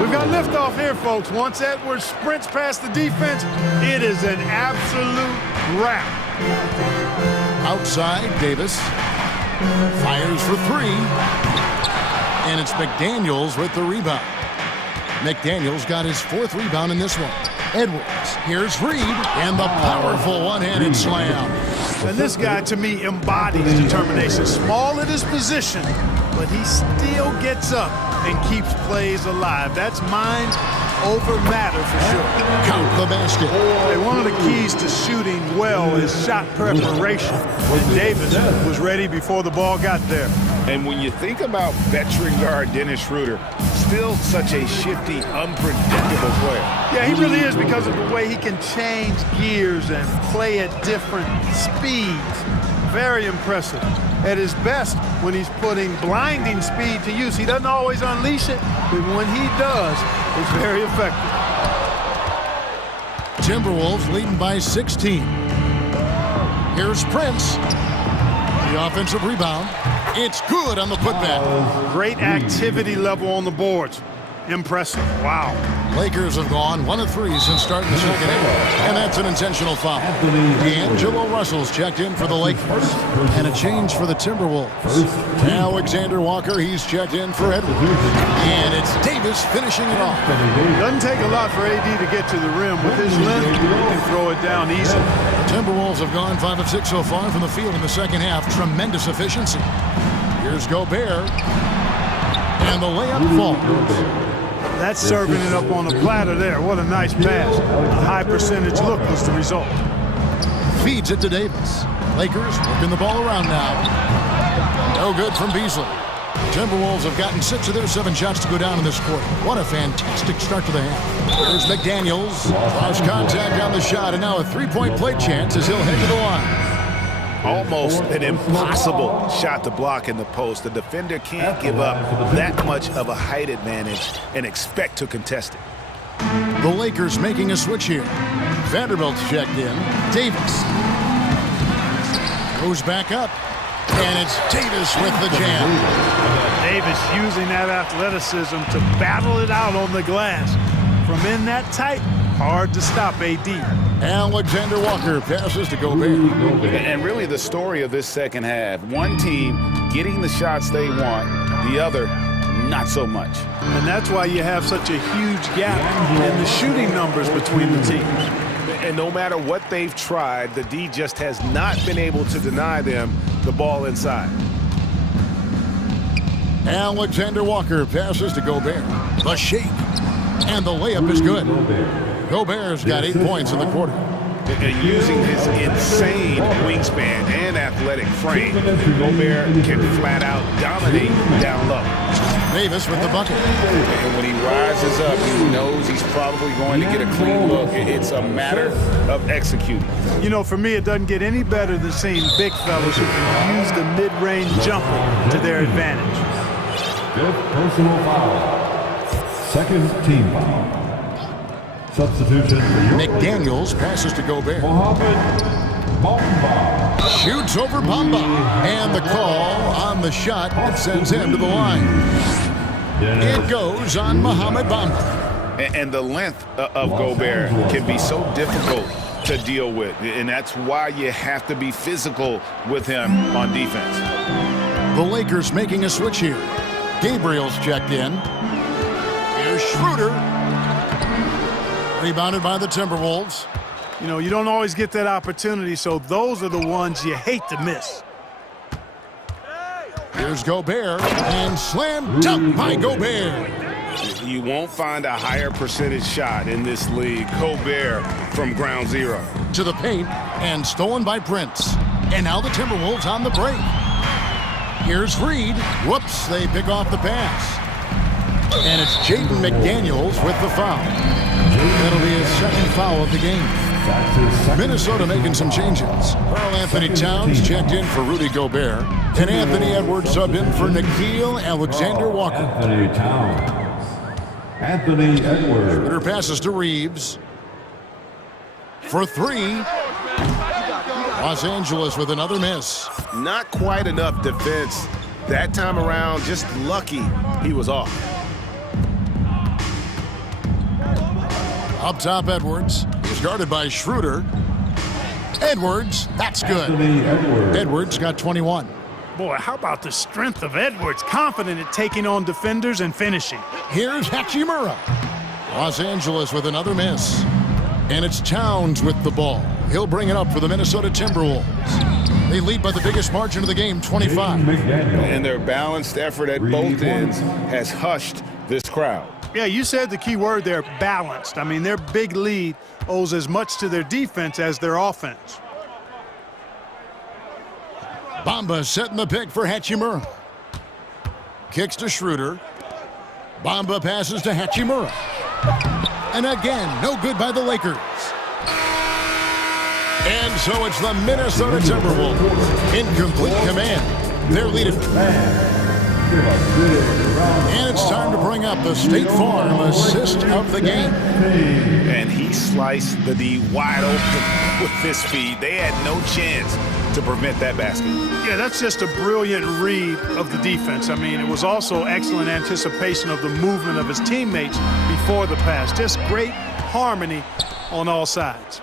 We've got liftoff here, folks. Once Edwards sprints past the defense, it is an absolute wrap. Outside, Davis fires for 3. And it's McDaniels with the rebound. McDaniels got his 4th rebound in this one. Edwards, here's Reed, and the powerful one-handed slam. And this guy, to me, embodies determination. Small at his position, but he still gets up and keeps plays alive. That's mind over matter for sure. Count the basket. Hey, one of the keys to shooting well is shot preparation. And Davis was ready before the ball got there. And when you think about veteran guard Dennis Schroeder, still such a shifty, unpredictable player. Yeah, he really is, because of the way he can change gears and play at different speeds. Very impressive. At his best, when he's putting blinding speed to use, he doesn't always unleash it, but when he does, it's very effective. Timberwolves leading by 16. Here's Prince. The offensive rebound. It's good on the putback. Great activity level on the boards. Impressive. Wow. Lakers have gone 1 of 3 since starting the second half, and that's an intentional foul. D'Angelo Russell's checked in for the Lakers, and a change for the Timberwolves. Alexander Walker, he's checked in for Edwards, and it's Davis finishing it off. Doesn't take a lot for AD to get to the rim. With his length, he can throw it down easily. The Timberwolves have gone 5 of 6 so far from the field in the second half. Tremendous efficiency. Here's Gobert, and the layup falls. That's serving it up on a platter there. What a nice pass. A high percentage look was the result. Feeds it to Davis. Lakers working the ball around now. No good from Beasley. Timberwolves have gotten 6 of their 7 shots to go down in this quarter. What a fantastic start to the half. Here's McDaniels. Lost contact on the shot, and now a 3-point play chance as he'll head to the line. Almost an impossible shot to block in the post. The defender can't give up that much of a height advantage and expect to contest it. The Lakers making a switch here. Vanderbilt's checked in. Davis goes back up, and it's Davis with the jam. Davis using that athleticism to battle it out on the glass. From in that tight, hard to stop AD. Alexander Walker passes to Gobert. And really the story of this second half, one team getting the shots they want, the other not so much. And that's why you have such a huge gap in the shooting numbers between the teams. And no matter what they've tried, the D just has not been able to deny them the ball inside. Alexander Walker passes to Gobert. The shake. And the layup is good. Gobert's got 8 points in the quarter. And using his insane wingspan and athletic frame, Gobert can flat out dominate down low. Davis with the bucket. And when he rises up, he knows he's probably going to get a clean look. It's a matter of executing. You know, for me, it doesn't get any better than seeing big fellas who can use the mid-range jumper to their advantage. 5th personal foul. 2nd team foul. Substitution. McDaniels passes to Gobert. Mohamed Bamba. Shoots over Bamba. And the call on the shot that sends him to the line. It goes on Mohamed Bamba. And the length of Gobert can be so difficult to deal with. And that's why you have to be physical with him on defense. The Lakers making a switch here. Gabriel's checked in. Here's Schroeder. Rebounded by the Timberwolves. You know, you don't always get that opportunity, so those are the ones you hate to miss. Here's Gobert, and slam dunk by Gobert. You won't find a higher percentage shot in this league. Gobert from ground zero. To the paint, and stolen by Prince. And now the Timberwolves on the break. Here's Reed. Whoops, they pick off the pass. And it's Jaden McDaniels with the foul. That'll be his second foul of the game. Minnesota making some changes. Karl Anthony Towns checked in for Rudy Gobert. And Anthony Edwards subbed in for Nickeil Alexander-Walker. Anthony Towns. Anthony Edwards. Schroeder passes to Reeves. For three. Los Angeles with another miss. Not quite enough defense. That time around, just lucky he was off. Up top, Edwards. He's guarded by Schroeder. Edwards, that's good. Edwards got 21. Boy, how about the strength of Edwards? Confident at taking on defenders and finishing. Here's Hachimura. Los Angeles with another miss. And it's Towns with the ball. He'll bring it up for the Minnesota Timberwolves. They lead by the biggest margin of the game, 25. And their balanced effort at both ends has hushed this crowd. Yeah, you said the key word there, balanced. I mean, their big lead owes as much to their defense as their offense. Bamba setting the pick for Hachimura. Kicks to Schroeder. Bamba passes to Hachimura. And again, no good by the Lakers. And so it's the Minnesota Timberwolves in complete command. They're leading. And it's time to bring up the State Farm assist of the game. And he sliced the D wide open with this feed. They had no chance to prevent that basket. Yeah, that's just a brilliant read of the defense. I mean, it was also excellent anticipation of the movement of his teammates before the pass. Just great harmony on all sides.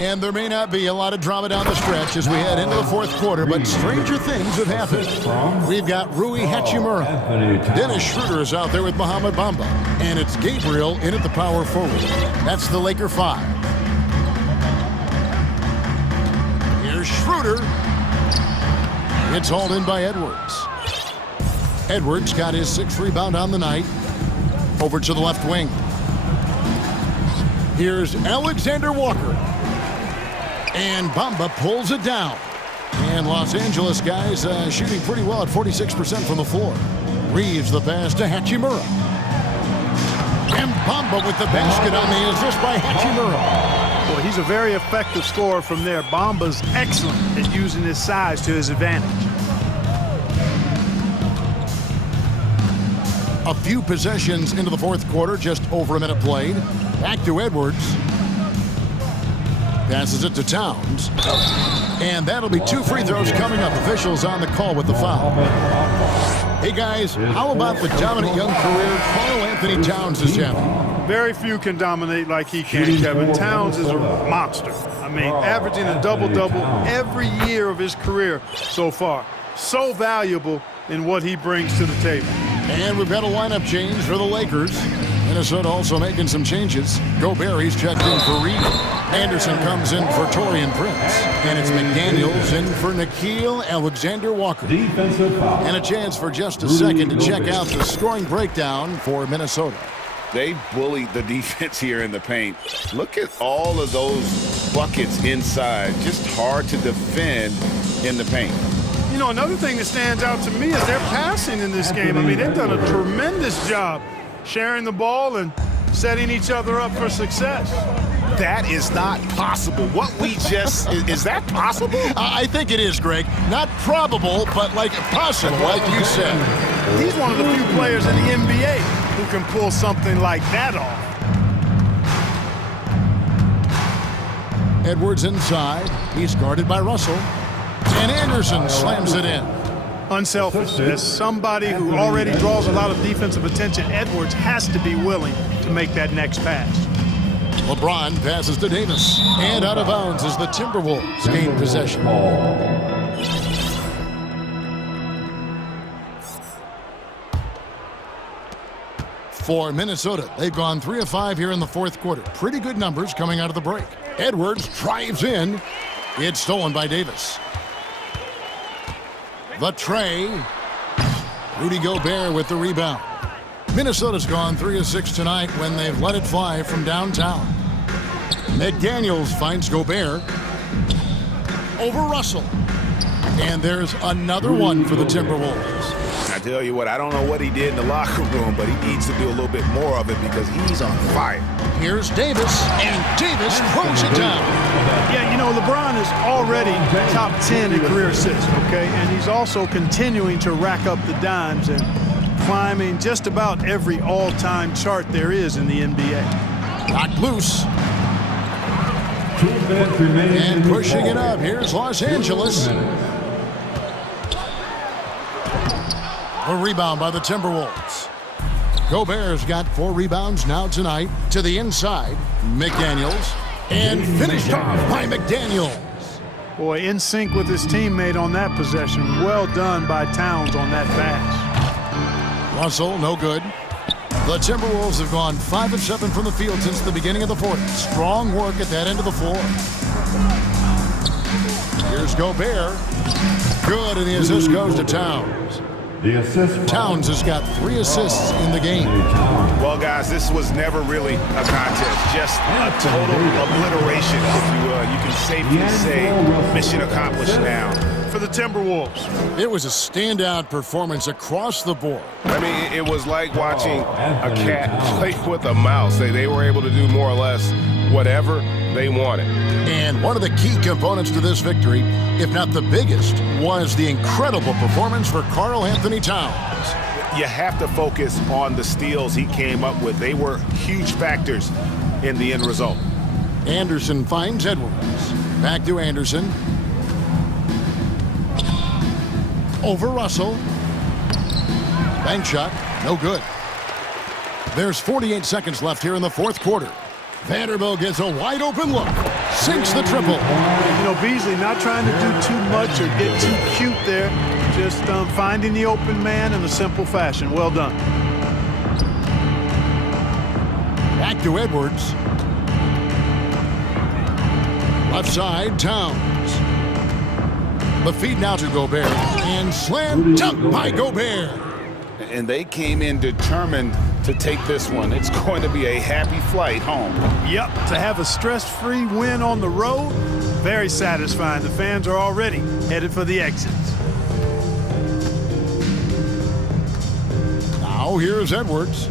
And there may not be a lot of drama down the stretch as we head into the fourth quarter, but stranger things have happened. We've got Rui Hachimura. Dennis Schroeder is out there with Mohamed Bamba. And it's Gabriel in at the power forward. That's the Laker 5. Here's Schroeder. It's hauled in by Edwards. Edwards got his 6th rebound on the night. Over to the left wing. Here's Alexander-Walker. And Bamba pulls it down. And Los Angeles guys shooting pretty well at 46% from the floor. Reeves the pass to Hachimura. And Bamba with the basket on the assist by Hachimura. Boy, he's a very effective scorer from there. Bamba's excellent at using his size to his advantage. A few possessions into the fourth quarter, just over a minute played. Back to Edwards. Passes it to Towns. And that'll be 2 free throws coming up. Officials on the call with the foul. Hey, guys, how about the dominant young career Karl Anthony Towns is having? Very few can dominate like he can, Kevin. Towns is a monster. I mean, averaging a double-double every year of his career so far. So valuable in what he brings to the table. And we've got a lineup change for the Lakers. Minnesota also making some changes. Gobert, he's checked in for Reed. Anderson comes in for Taurean Prince. And it's McDaniels in for Nickeil Alexander-Walker. Defensive foul. And a chance for just a second to check out the scoring breakdown for Minnesota. They bullied the defense here in the paint. Look at all of those buckets inside. Just hard to defend in the paint. You know, another thing that stands out to me is their passing in this game. I mean, they've done a tremendous job sharing the ball and setting each other up for success. That is not possible. What we just, is that possible? I think it is, Greg. Not probable, but like possible, like you said. He's one of the few players in the NBA who can pull something like that off. Edwards inside. He's guarded by Russell. And Anderson slams it in. Unselfish. As somebody who already draws a lot of defensive attention, Edwards has to be willing to make that next pass. LeBron passes to Davis. And out of bounds as the Timberwolves gain possession. for Minnesota. They've gone 3 of 5 here in the fourth quarter. Pretty good numbers coming out of the break. Edwards drives in. It's stolen by Davis. The tray. Rudy Gobert with the rebound. Minnesota's gone 3 of 6 tonight when they've let it fly from downtown. McDaniels finds Gobert over Russell. And there's another one for the Timberwolves. I tell you what, I don't know what he did in the locker room, but he needs to do a little bit more of it because he's on fire. Here's Davis, and Davis throws it down. Yeah, you know, LeBron is already top 10 in career assists, okay? And he's also continuing to rack up the dimes and climbing just about every all-time chart there is in the NBA. Knocked loose. 2 minutes remaining. And pushing it up, here's Los Angeles. A rebound by the Timberwolves. Gobert's got 4 rebounds now tonight. To the inside, McDaniels. And finished off by McDaniels. Boy, in sync with his teammate on that possession. Well done by Towns on that pass. Russell, no good. The Timberwolves have gone 5 of 7 from the field since the beginning of the fourth. Strong work at that end of the floor. Here's Gobert. Good, and the assist goes to Towns. The assist. Towns has got 3 assists in the game. Well, guys, this was never really a contest, just a total obliteration, if you will. You can safely say mission accomplished now For the Timberwolves. It was a standout performance across the board. I mean, it was like watching a cat play with a mouse. They were able to do more or less whatever they wanted. And one of the key components to this victory, if not the biggest, was the incredible performance for Karl Anthony Towns. You have to focus on the steals he came up with. They were huge factors in the end result. Anderson finds Edwards. Back to Anderson. Over Russell. Bank shot, no good. There's 48 seconds left here in the fourth quarter. Vanderbilt gets a wide open look. Sinks the triple. You know, Beasley not trying to do too much or get too cute there. Just finding the open man in a simple fashion. Well done. Back to Edwards. Left side, Towns. The feed now to Gobert. And slam dunk by Gobert. And they came in determined to take this one. It's going to be a happy flight home. Yep, to have a stress-free win on the road, very satisfying. The fans are already headed for the exits. Now here's Edwards.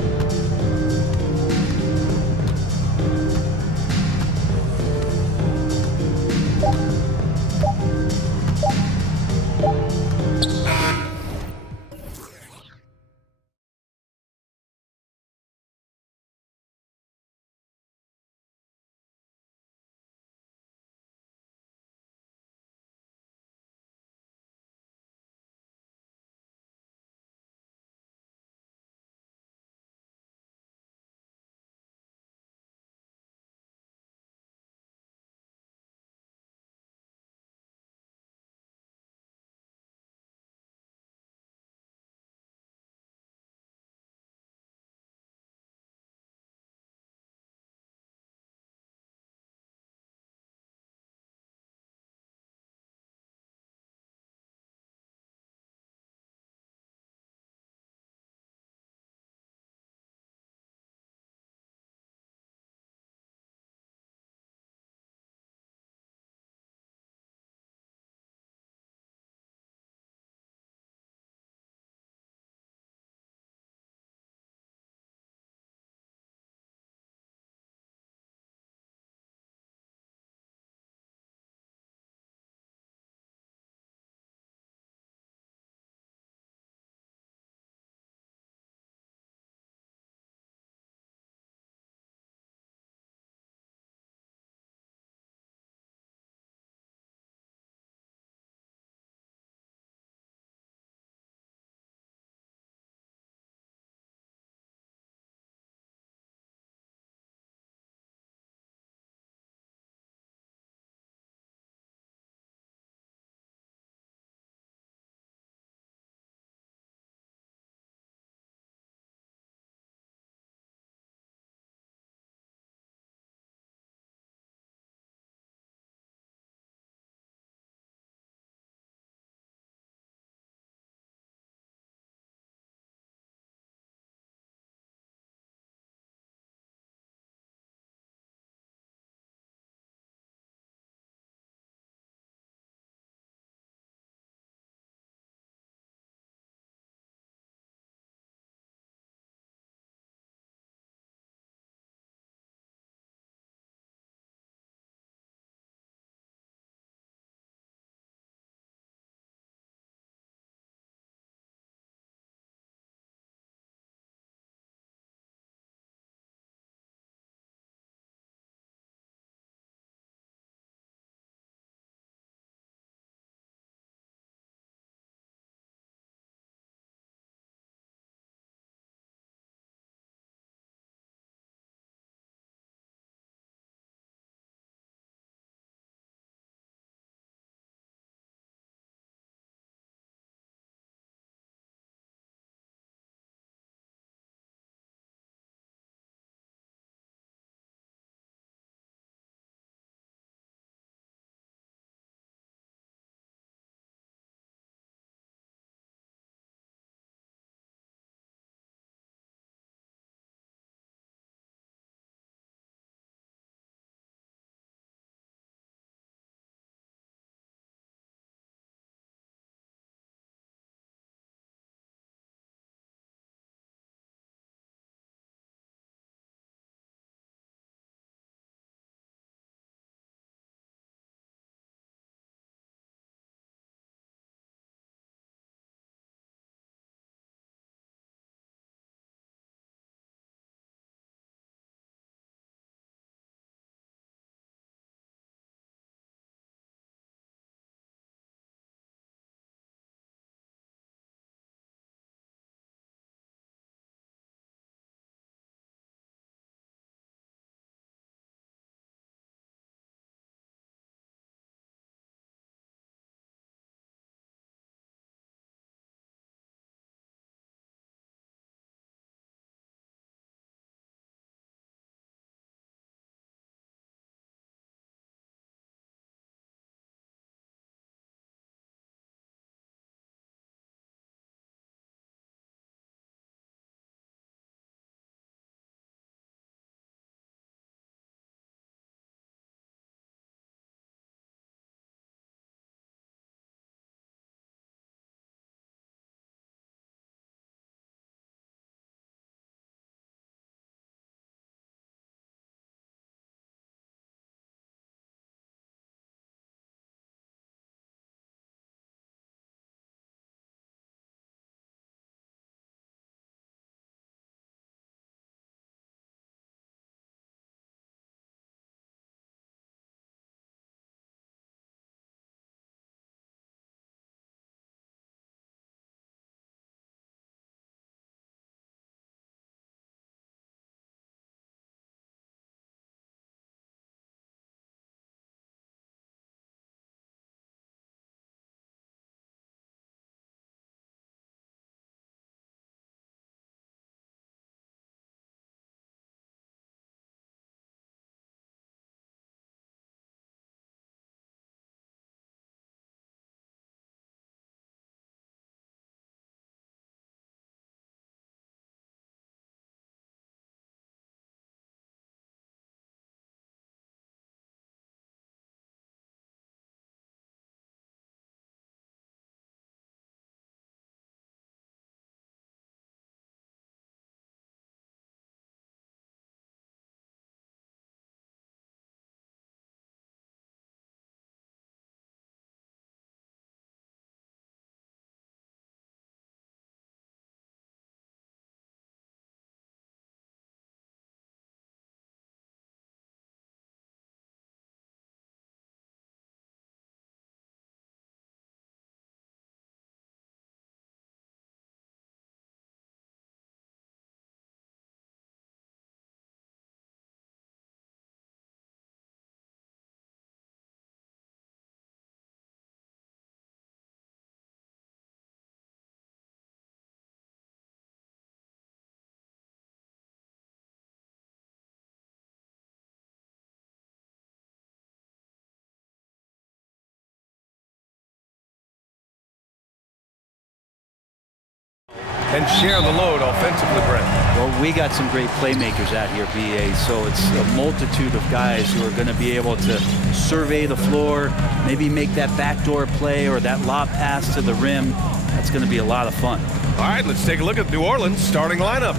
and share the load offensively, Brent. Well, we got some great playmakers out here, BA, so it's a multitude of guys who are going to be able to survey the floor, maybe make that backdoor play or that lob pass to the rim. That's going to be a lot of fun. All right, let's take a look at New Orleans' starting lineup.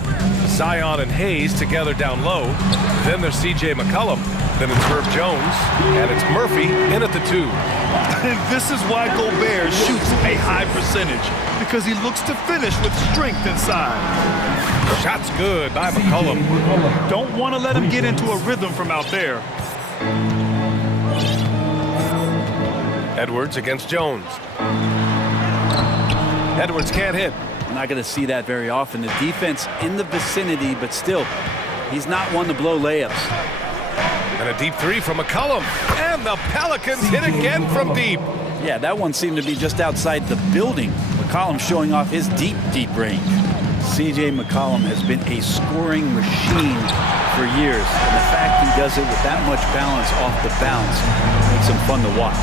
Zion and Hayes together down low. Then there's C.J. McCollum. Then it's Herb Jones. And it's Murphy in at the 2. And this is why Gobert shoots a high percentage, because he looks to finish with strength inside. Shot's good by McCollum. Don't want to let him get into a rhythm from out there. Edwards against Jones. Edwards can't hit. I'm not going to see that very often. The defense in the vicinity, but still, he's not one to blow layups. And a deep 3 from McCollum. And the Pelicans hit again from deep. Yeah, that one seemed to be just outside the building. McCollum showing off his deep range. C.J. McCollum has been a scoring machine for years. And the fact he does it with that much balance off the bounce makes him fun to watch.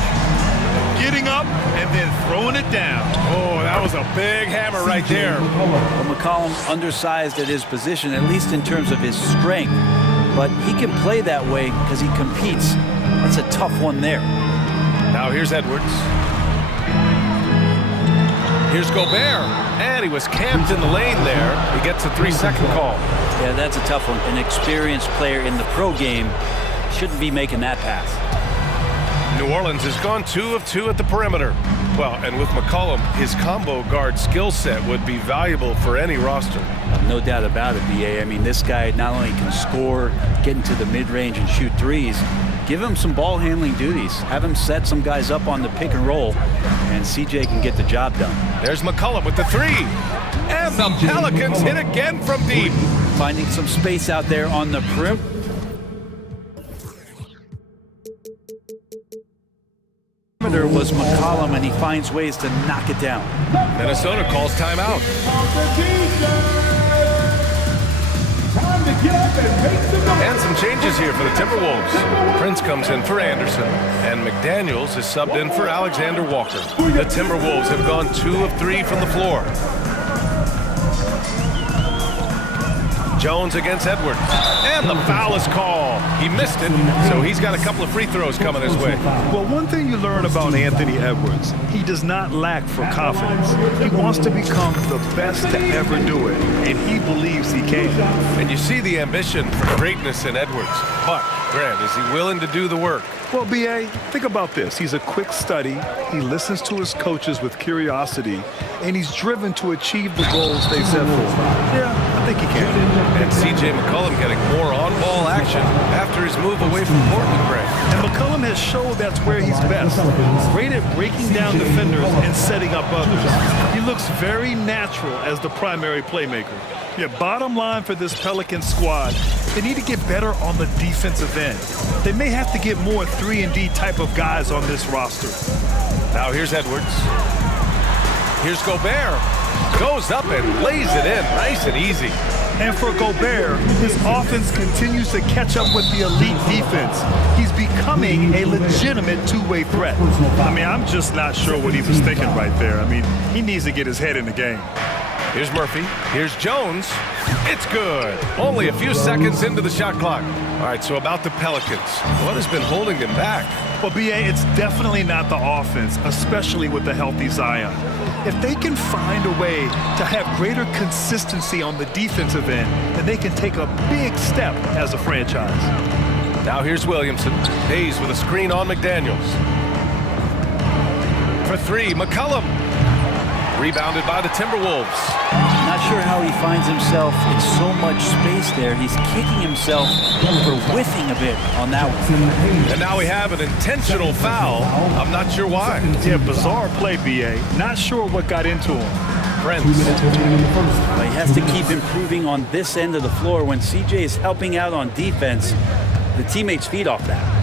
Getting up and then throwing it down. Oh, that was a big hammer right there. Well, McCollum undersized at his position, at least in terms of his strength. But he can play that way because he competes. That's a tough one there. Now here's Edwards. Here's Gobert. And he was camped in the lane there. He gets a 3-second call. Yeah, that's a tough one. An experienced player in the pro game shouldn't be making that pass. New Orleans has gone 2 of 2 at the perimeter. Well, and with McCollum, his combo guard skill set would be valuable for any roster. No doubt about it, BA. I mean, this guy not only can score, get into the mid-range and shoot threes, give him some ball handling duties. Have him set some guys up on the pick and roll, and CJ can get the job done. There's McCollum with the 3. And the Pelicans hit again from deep. Finding some space out there on the perimeter. Was McCollum, and he finds ways to knock it down. Minnesota calls timeout. And some changes here for the Timberwolves. Prince comes in for Anderson, and McDaniels is subbed in for Alexander Walker. The Timberwolves have gone 2 of 3 from the floor. Jones against Edwards. And the foul is called. He missed it, so he's got a couple of free throws coming his way. Well, one thing you learn about Anthony Edwards, he does not lack for confidence. He wants to become the best to ever do it, and he believes he can. And you see the ambition for greatness in Edwards. But, Grant, is he willing to do the work? Well, B.A., think about this. He's a quick study, he listens to his coaches with curiosity, and he's driven to achieve the goals they set for him. Yeah, I think he can. And C.J. McCollum getting more on-ball action after his move away from Portland, Grant. And McCollum has showed that's where he's best. Great at breaking down defenders and setting up others. He looks very natural as the primary playmaker. Yeah, bottom line for this Pelican squad, they need to get better on the defensive end. They may have to get more 3-and-D type of guys on this roster. Now here's Edwards. Here's Gobert. Goes up and lays it in, nice and easy. And for Gobert, his offense continues to catch up with the elite defense. He's becoming a legitimate two-way threat. I mean, I'm just not sure what he was thinking right there. I mean, he needs to get his head in the game. Here's Murphy. Here's Jones. It's good. Only a few seconds into the shot clock. All right, so about the Pelicans. What has been holding them back? Well, B.A., it's definitely not the offense, especially with the healthy Zion. If they can find a way to have greater consistency on the defensive end, then they can take a big step as a franchise. Now here's Williamson. Hayes with a screen on McDaniels. For 3, McCollum. Rebounded by the Timberwolves. Not sure how he finds himself in so much space there. He's kicking himself for whiffing a bit on that one. And now we have an intentional foul. I'm not sure why. Yeah, bizarre play, B.A. Not sure what got into him. Prince. But he has to keep improving on this end of the floor. When CJ is helping out on defense, the teammates feed off that.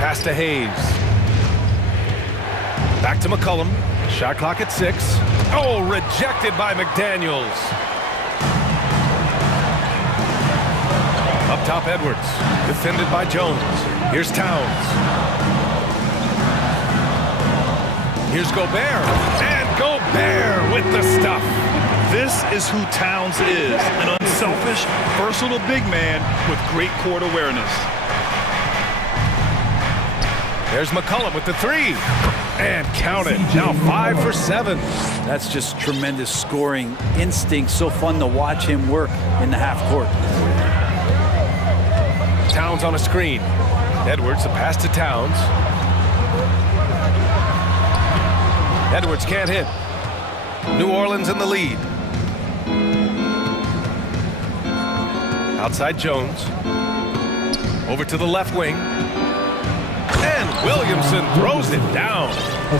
Pass to Hayes. Back to McCollum. Shot clock at 6. Oh, rejected by McDaniels. Up top, Edwards. Defended by Jones. Here's Towns. Here's Gobert. And Gobert with the stuff. This is who Towns is, an unselfish, versatile big man with great court awareness. There's McCollum with the three. And count it. Now 5 for 7. That's just tremendous scoring instinct. So fun to watch him work in the half court. Towns on a screen. Edwards, the pass to Towns. Edwards can't hit. New Orleans in the lead. Outside Jones. Over to the left wing. And Williamson throws it down.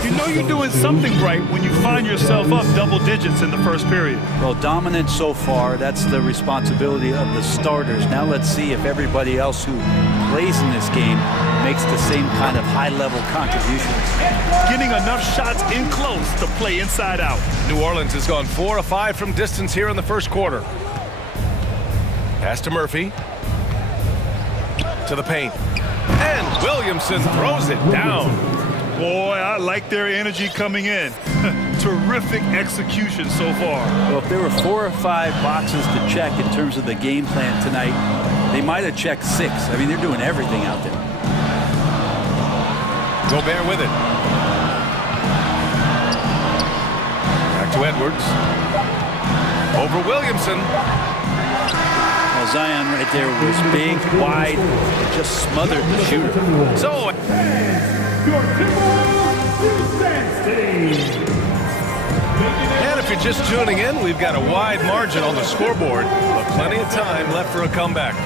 You know you're doing something right when you find yourself up double digits in the first period. Well, dominant so far. That's the responsibility of the starters. Now let's see if everybody else who plays in this game makes the same kind of high-level contributions. Getting enough shots in close to play inside out. New Orleans has gone 4 of 5 from distance here in the first quarter. Pass to Murphy. To the paint. And Williamson throws it down. Boy, I like their energy coming in. Terrific execution so far. Well, if there were 4 or 5 boxes to check in terms of the game plan tonight, they might have checked 6. I mean, they're doing everything out there. Gobert with it. Back to Edwards. Over Williamson. Well, Zion right there was big, wide, just smothered the shooter. So, and if you're just tuning in, we've got a wide margin on the scoreboard, but plenty of time left for a comeback.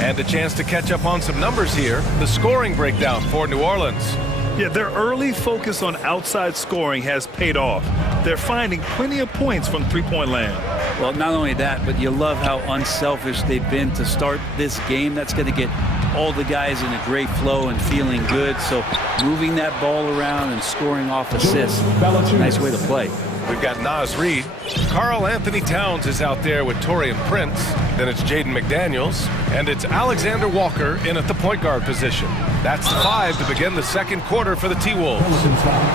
And a chance to catch up on some numbers here. The scoring breakdown for New Orleans. Yeah, their early focus on outside scoring has paid off. They're finding plenty of points from three-point land. Well, not only that, but you love how unselfish they've been to start this game. That's going to get all the guys in a great flow and feeling good. So moving that ball around and scoring off assists, nice way to play. We've got Naz Reid. Karl Anthony Towns is out there with Taurean Prince. Then it's Jaden McDaniels. And it's Alexander Walker in at the point guard position. That's 5 to begin the second quarter for the T-Wolves.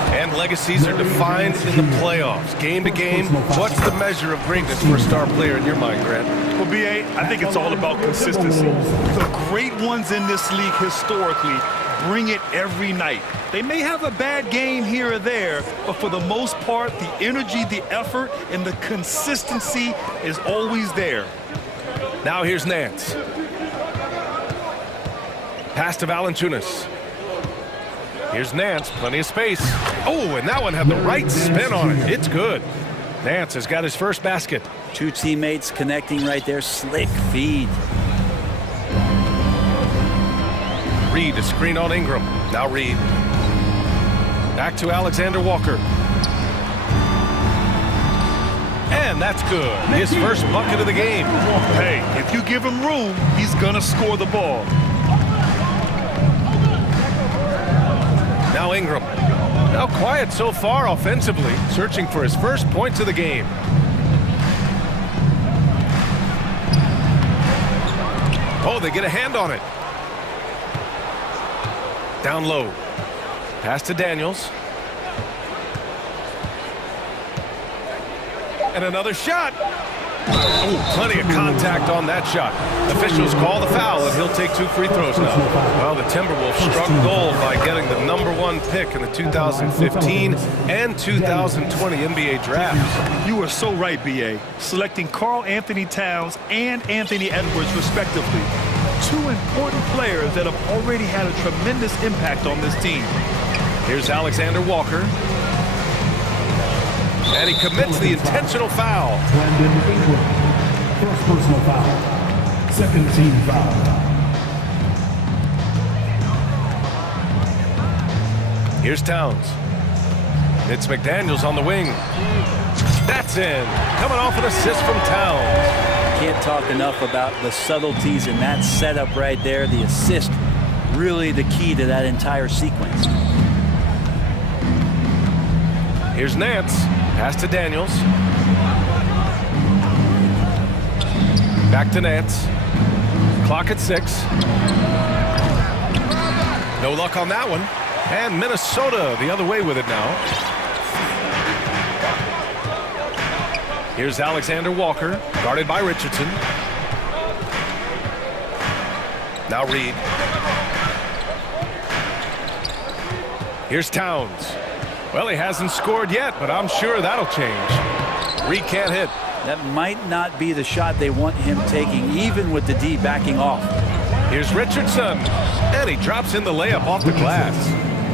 And legacies are defined in the playoffs. Game to game, what's the measure of greatness for a star player in your mind, Grant? Well, B.A., I think it's all about consistency. The great ones in this league historically bring it every night. They may have a bad game here or there, but for the most part, the energy, the effort, and the consistency is always there. Now here's Nance. Pass to Valanciunas. Here's Nance, plenty of space. Oh, and that one had the right spin on it. It's good. Nance has got his first basket. 2 teammates connecting right there. Slick feed. Reid, a screen on Ingram. Now Reid. Back to Alexander Walker. And that's good. His first bucket of the game. Hey, if you give him room, he's gonna score the ball. Now Ingram. Now quiet so far offensively, searching for his first points of the game. Oh, they get a hand on it. Down low. Pass to Daniels. And another shot. Oh, plenty of contact on that shot. Officials call the foul, and he'll take 2 free throws now. Well, the Timberwolves struck gold by getting the #1 pick in the 2015 and 2020 NBA drafts. You are so right, B.A. Selecting Karl Anthony Towns and Anthony Edwards, respectively. 2 important players that have already had a tremendous impact on this team. Here's Alexander Walker. And he commits the intentional foul. First personal foul. Second team foul. Here's Towns. It's McDaniels on the wing. That's in. Coming off an assist from Towns. Can't talk enough about the subtleties in that setup right there. The assist, really the key to that entire sequence. Here's Nance. Pass to Daniels. Back to Nance. Clock at 6. No luck on that one. And Minnesota the other way with it now. Here's Alexander Walker, guarded by Richardson. Now Reed. Here's Towns. Well, he hasn't scored yet, but I'm sure that'll change. Reed can't hit. That might not be the shot they want him taking, even with the D backing off. Here's Richardson, and he drops in the layup off the glass.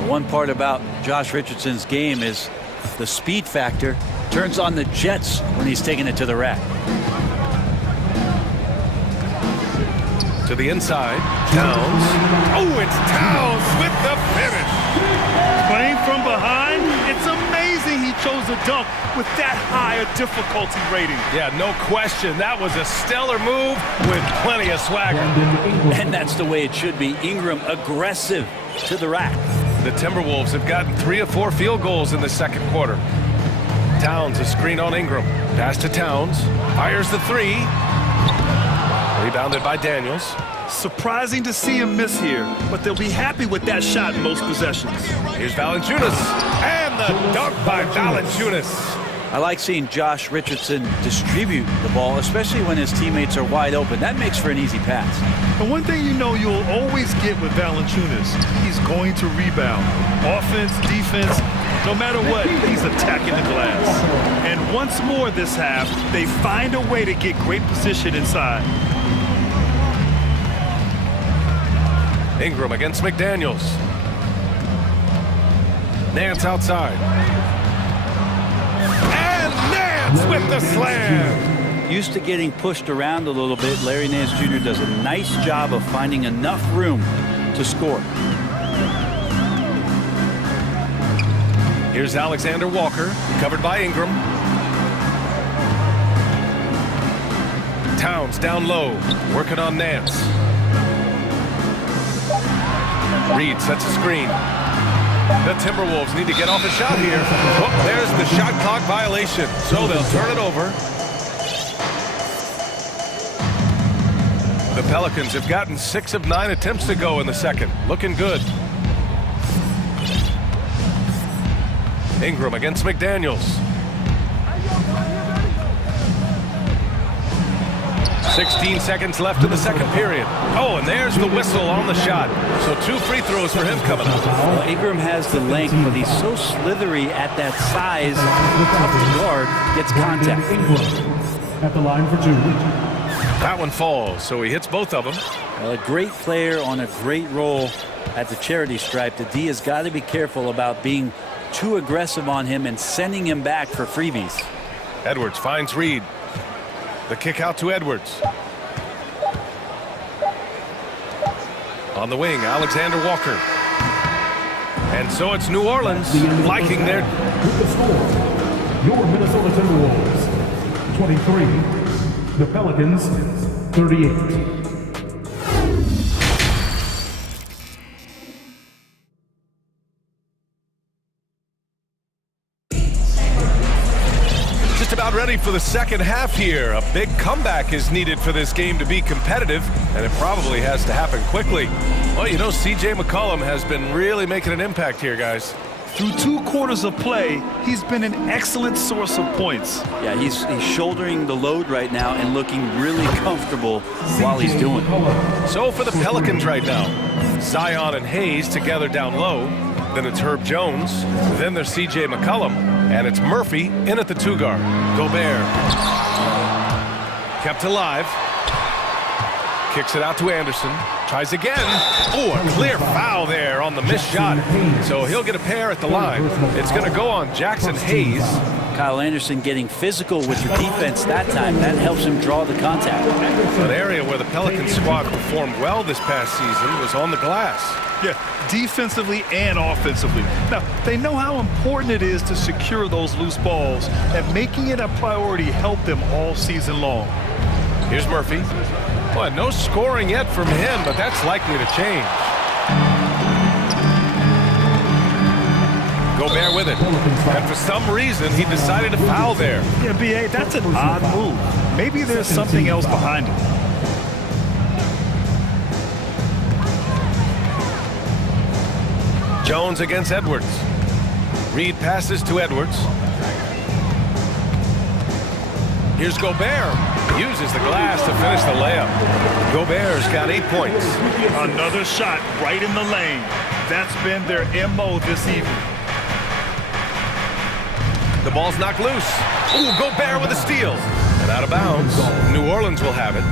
One part about Josh Richardson's game is the speed factor. Turns on the jets when he's taking it to the rack. To the inside, Towns. Oh, it's Towns with the finish. Playing from behind, it's amazing he chose a dunk with that high a difficulty rating. Yeah, no question. That was a stellar move with plenty of swagger. And that's the way it should be. Ingram aggressive to the rack. The Timberwolves have gotten 3 of 4 field goals in the second quarter. Towns, a screen on Ingram. Pass to Towns. Fires the 3. Rebounded by Daniels. Surprising to see him miss here, but they'll be happy with that shot in most possessions. Here's Valanciunas. And the dunk by Valanciunas. I like seeing Josh Richardson distribute the ball, especially when his teammates are wide open. That makes for an easy pass. And one thing you know you'll always get with Valanciunas, he's going to rebound. Offense, defense, no matter what, he's attacking the glass. And once more this half, they find a way to get great position inside. Ingram against McDaniels. Nance outside. And Nance with the slam. Used to getting pushed around a little bit, Larry Nance Jr. does a nice job of finding enough room to score. Here's Alexander Walker, covered by Ingram. Towns down low, working on Nance. Reed sets a screen. The Timberwolves need to get off a shot here. Oh, there's the shot clock violation, so they'll turn it over. The Pelicans have gotten 6 of 9 attempts to go in the second. Looking good. Ingram against McDaniels. 16 seconds left in the second period. Oh, and there's the whistle on the shot. So 2 free throws for him coming up. Well, Ingram has the length, but he's so slithery at that size. Tough to guard, gets contact. At the line for 2. That one falls, so he hits both of them. Well, a great player on a great role at the charity stripe. The D has got to be careful about being too aggressive on him and sending him back for freebies. Edwards finds Reed. The kick out to Edwards. On the wing, Alexander Walker. And so it's New Orleans liking their... With the score, your Minnesota Timberwolves, 23. The Pelicans, 38. About ready for the second half here. A big comeback is needed for this game to be competitive, and it probably has to happen quickly. Well, you know, C.J. McCollum has been really making an impact here, guys. Through 2 quarters of play, he's been an excellent source of points. Yeah, he's shouldering the load right now and looking really comfortable while he's doing it. So for the Pelicans right now, Zion and Hayes together down low. Then it's Herb Jones. Then there's C.J. McCollum. And it's Murphy in at the 2 guard. Gobert. Kept alive. Kicks it out to Anderson. Tries again. Oh, a clear foul there on the missed shot. So he'll get a pair at the line. It's going to go on Jackson Hayes. Kyle Anderson getting physical with the defense that time. That helps him draw the contact. An area where the Pelicans squad performed well this past season was on the glass. Yeah, defensively and offensively. Now, they know how important it is to secure those loose balls, and making it a priority helped them all season long. Here's Murphy. Well, no scoring yet from him, but that's likely to change. Gobert with it. And for some reason, he decided to foul there. Yeah, B.A., that's an odd move. Maybe there's something else behind it. Jones against Edwards. Reed passes to Edwards. Here's Gobert. Uses the glass to finish the layup. Gobert's got 8 points. Another shot right in the lane. That's been their MO this evening. The ball's knocked loose. Ooh, Gobert with a steal. And out of bounds. New Orleans will have it.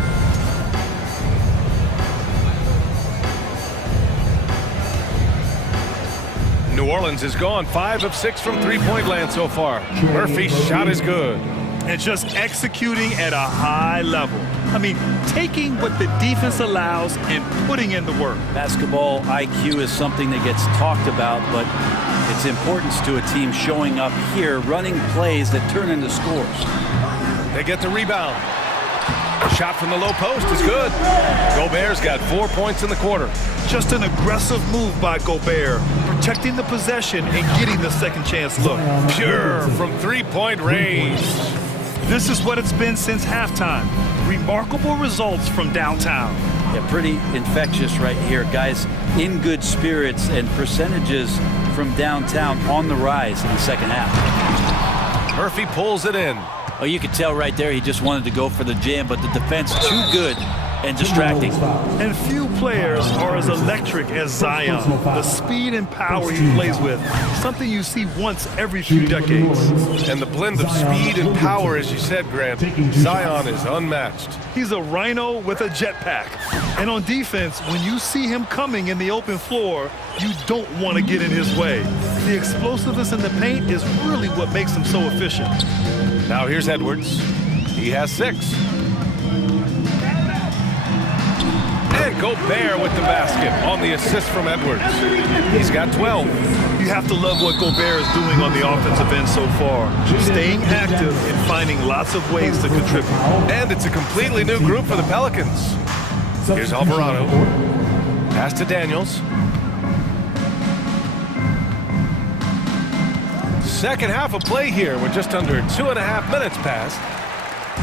New Orleans is gone 5 of 6 from three-point land so far. Murphy's shot is good. And just executing at a high level. I mean, taking what the defense allows and putting in the work. Basketball IQ is something that gets talked about, but its importance to a team showing up here, running plays that turn into scores. They get the rebound. The shot from the low post is good. Gobert's got 4 points in the quarter. Just an aggressive move by Gobert, protecting the possession and getting the second chance look. Pure from three-point range. This is what it's been since halftime. Remarkable results from downtown. Yeah, pretty infectious right here. Guys in good spirits and percentages from downtown on the rise in the second half. Murphy pulls it in. Oh, you could tell right there he just wanted to go for the jam, but the defense too good and distracting. And few players are as electric as Zion. The speed and power he plays with, something you see once every few decades. And the blend of speed and power, as you said, Grant, Zion is unmatched. He's a rhino with a jetpack. And on defense, when you see him coming in the open floor, you don't want to get in his way. The explosiveness in the paint is really what makes him so efficient. Now here's Edwards. He has 6. And Gobert with the basket on the assist from Edwards. He's got 12. You have to love what Gobert is doing on the offensive end so far. Staying active and finding lots of ways to contribute. And it's a completely new group for the Pelicans. Here's Alvarado. Pass to Daniels. Second half of play here with just under 2.5 minutes passed.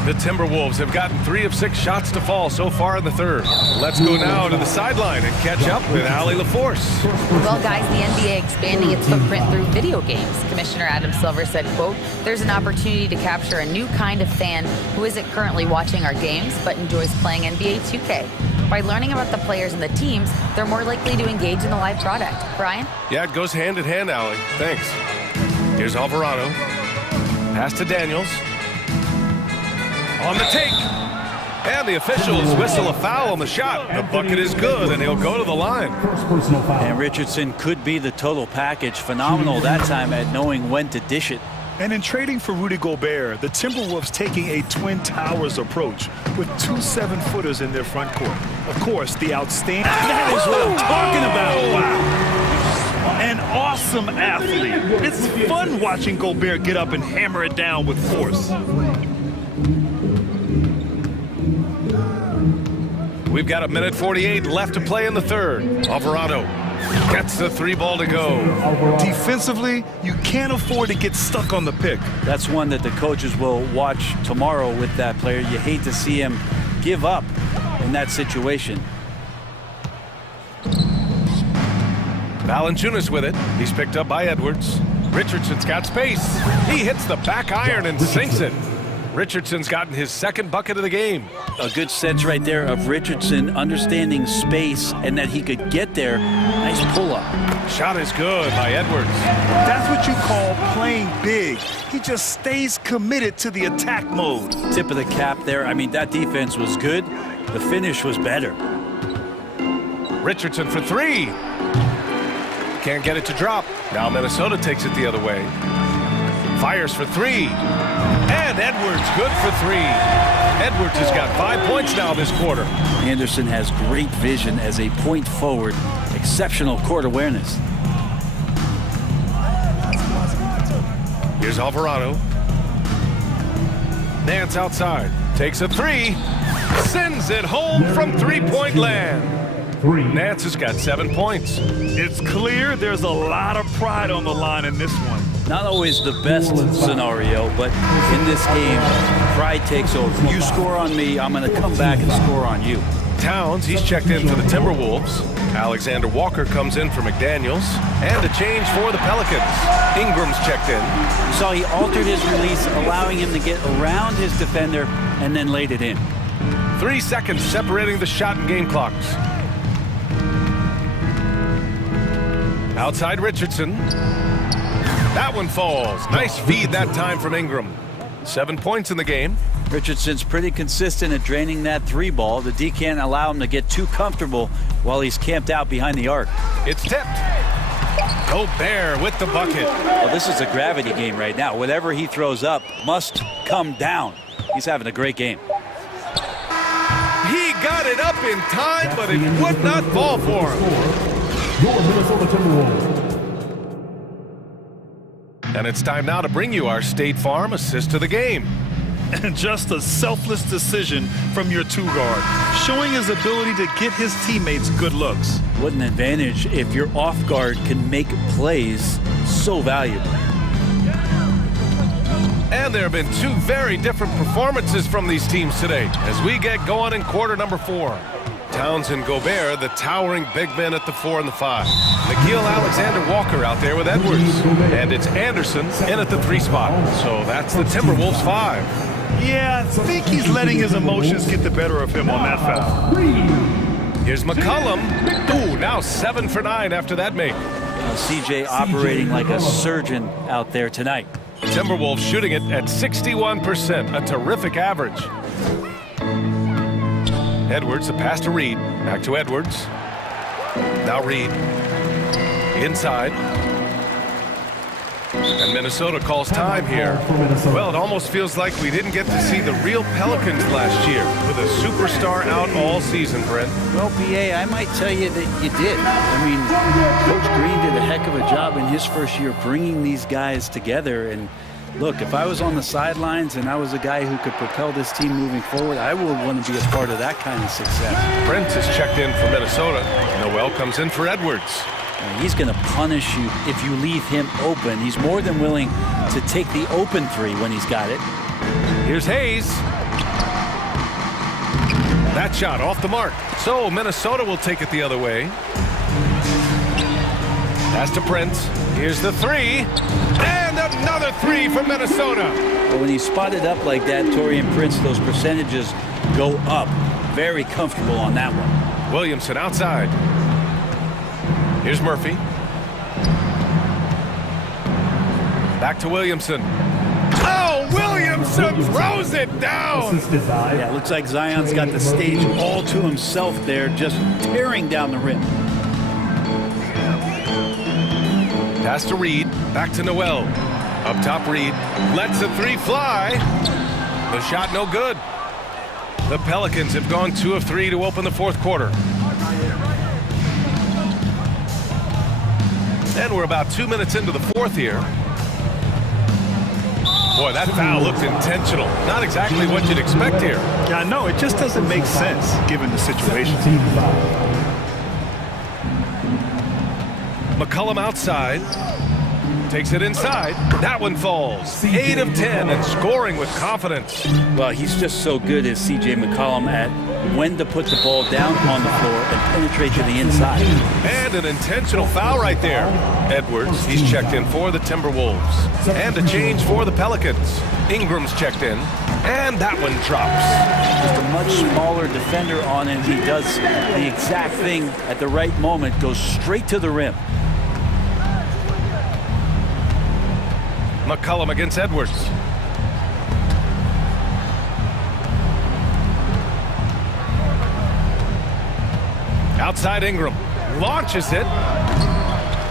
The Timberwolves have gotten 3 of 6 shots to fall so far in the third. Let's go now to the sideline and catch up with Allie LaForce. Well, guys, the NBA expanding its footprint through video games. Commissioner Adam Silver said, quote, "There's an opportunity to capture a new kind of fan who isn't currently watching our games but enjoys playing NBA 2K. By learning about the players and the teams, they're more likely to engage in the live product." Brian? Yeah, it goes hand in hand, Allie. Thanks. Here's Alvarado. Pass to Daniels. On the take. And the officials whistle a foul on the shot. The bucket is good, and he'll go to the line. And Richardson could be the total package. Phenomenal that time at knowing when to dish it. And in trading for Rudy Gobert, the Timberwolves taking a Twin Towers approach with 2 7-footers in their front court. Of course, the outstanding... That is what I'm talking about. Wow. An awesome athlete. It's fun watching Gobert get up and hammer it down with force. We've got 1:48 left to play in the third. Alvarado gets the 3 ball to go. Defensively, you can't afford to get stuck on the pick. That's one that the coaches will watch tomorrow with that player. You hate to see him give up in that situation. Valanciunas with it. He's picked up by Edwards. Richardson's got space. He hits the back iron and sinks it. Richardson's gotten his 2nd bucket of the game. A good sense right there of Richardson understanding space and that he could get there. Nice pull-up. Shot is good by Edwards. That's what you call playing big. He just stays committed to the attack mode. Tip of the cap there. I mean, that defense was good. The finish was better. Richardson for 3. Can't get it to drop. Now Minnesota takes it the other way. Fires for 3. And Edwards good for 3. Edwards has got 5 points now this quarter. Anderson has great vision as a point forward. Exceptional court awareness. Here's Alvarado. Nance outside. Takes a 3. Sends it home from three-point land. Nance has got 7 points. It's clear there's a lot of pride on the line in this one. Not always the best scenario, but in this game, pride takes over. You score on me, I'm going to come back and score on you. Towns, he's checked in for the Timberwolves. Alexander Walker comes in for McDaniels. And a change for the Pelicans. Ingram's checked in. You saw he altered his release, allowing him to get around his defender and then laid it in. 3 seconds separating the shot and game clocks. Outside Richardson. That one falls. Nice feed that time from Ingram. 7 points in the game. Richardson's pretty consistent at draining that three ball. The D can't allow him to get too comfortable while he's camped out behind the arc. It's tipped. Gobert with the bucket. Well, this is a gravity game right now. Whatever he throws up must come down. He's having a great game. He got it up in time, but it would not fall for him. Your Minnesota Timberwolves. And it's time now to bring you our State Farm assist to the game. And just a selfless decision from your two-guard, showing his ability to get his teammates good looks. What an advantage if your off guard can make plays so valuable. And there have been two very different performances from these teams today as we get going in quarter number 4. Towns and Gobert, the towering big men at the 4 and the 5. Nickeil Alexander-Walker out there with Edwards. And it's Anderson in at the 3 spot. So that's the Timberwolves 5. Yeah, I think he's letting his emotions get the better of him on that foul. Here's McCollum. Ooh, now 7 for 9 after that make. CJ operating like a surgeon out there tonight. Timberwolves shooting it at 61%, a terrific average. Edwards, the pass to Reed. Back to Edwards. Now Reed. Inside. And Minnesota calls time here. Well, it almost feels like we didn't get to see the real Pelicans last year with a superstar out all season, Brent. Well, PA, I might tell you that you did. I mean, Coach Green did a heck of a job in his first year bringing these guys together. And look, if I was on the sidelines and I was a guy who could propel this team moving forward, I would want to be a part of that kind of success. Brent is checked in for Minnesota. Noel comes in for Edwards. And he's going to punish you if you leave him open. He's more than willing to take the open three when he's got it. Here's Hayes. That shot off the mark. So Minnesota will take it the other way. Pass to Prince. Here's the 3. And another 3 from Minnesota. But when he's spotted up like that, Taurean Prince, those percentages go up. Very comfortable on that one. Williamson outside. Here's Murphy. Back to Williamson. Oh, Williamson throws it down. Yeah, looks like Zion's got the stage all to himself there, just tearing down the rim. Pass to Reed. Back to Noel. Up top, Reed. Lets the 3 fly. The shot no good. The Pelicans have gone 2 of 3 to open the 4th quarter. And we're about 2 minutes into the 4th here. Boy, that foul looked intentional. Not exactly what you'd expect here. Yeah, I know. It just doesn't make sense given the situation. McCollum outside. Takes it inside. That one falls. 8 of 10 and scoring with confidence. Well, he's just so good as C.J. McCollum at when to put the ball down on the floor and penetrate to the inside. And an intentional foul right there. Edwards, he's checked in for the Timberwolves. And a change for the Pelicans. Ingram's checked in. And that one drops. Just a much smaller defender on him. He does the exact thing at the right moment. Goes straight to the rim. McCollum against Edwards. Outside Ingram. Launches it.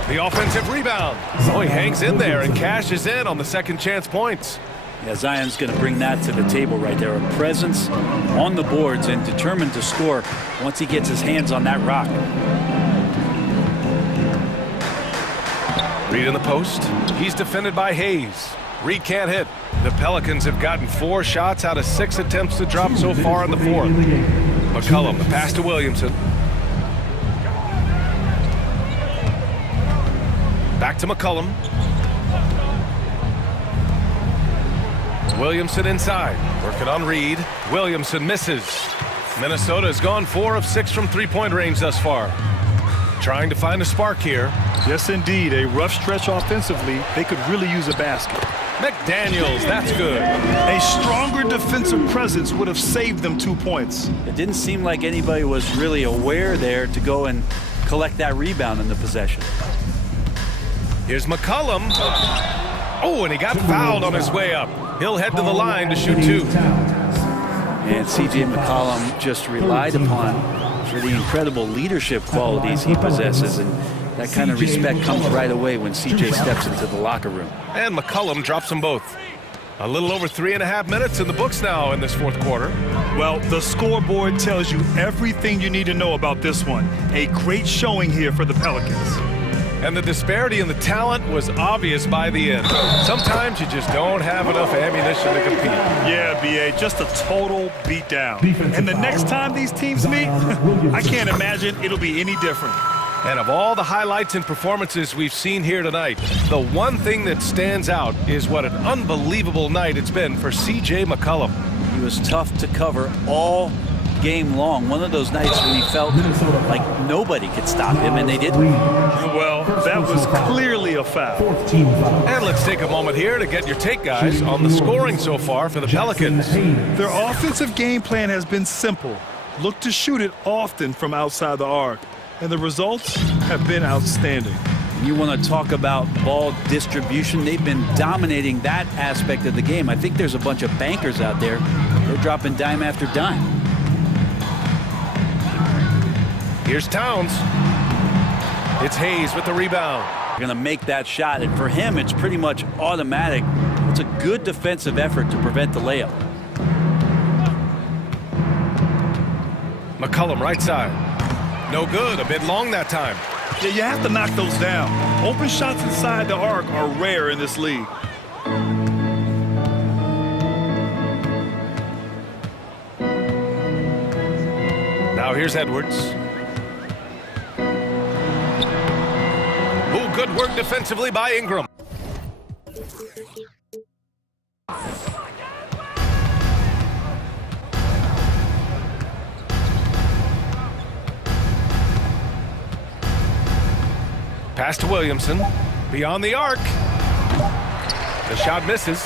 The offensive rebound. Oh, he hangs in there and cashes in on the second chance points. Yeah, Zion's going to bring that to the table right there. A presence on the boards and determined to score once he gets his hands on that rock. Reed in the post. He's defended by Hayes. Reed can't hit. The Pelicans have gotten 4 shots out of 6 attempts to drop so far in the 4th. McCollum, the pass to Williamson. Back to McCollum. Williamson inside. Working on Reed. Williamson misses. Minnesota has gone 4 of 6 from three-point range thus far. Trying to find a spark here. Yes, indeed. A rough stretch offensively. They could really use a basket. McDaniels, that's good. A stronger defensive presence would have saved them 2 points. It didn't seem like anybody was really aware there to go and collect that rebound in the possession. Here's McCollum. Oh, and he got fouled on his way up. He'll head to the line to shoot 2. And C.J. McCollum just relied upon for the incredible leadership qualities he possesses, and that kind of respect comes right away when C.J. steps into the locker room. And McCollum drops them both. A little over 3.5 minutes in the books now in this fourth quarter. Well, the scoreboard tells you everything you need to know about this one. A great showing here for the Pelicans. And the disparity in the talent was obvious by the end. Sometimes you just don't have enough ammunition to compete. Yeah, B.A., just a total beatdown. And the next time these teams meet, I can't imagine it'll be any different. And of all the highlights and performances we've seen here tonight, the one thing that stands out is what an unbelievable night it's been for C.J. McCollum. He was tough to cover all game long. One of those nights when he felt like nobody could stop him, and they didn't. Well, that was clearly a foul. And let's take a moment here to get your take, guys, on the scoring so far for the Pelicans. Their offensive game plan has been simple. Look to shoot it often from outside the arc. And the results have been outstanding. You want to talk about ball distribution. They've been dominating that aspect of the game. I think there's a bunch of bankers out there. They're dropping dime after dime. Here's Towns. It's Hayes with the rebound. Going to make that shot, and for him, it's pretty much automatic. It's a good defensive effort to prevent the layup. McCollum right side. No good, a bit long that time. Yeah, you have to knock those down. Open shots inside the arc are rare in this league. Now here's Edwards. Oh, good work defensively by Ingram. Pass to Williamson. Beyond the arc. The shot misses.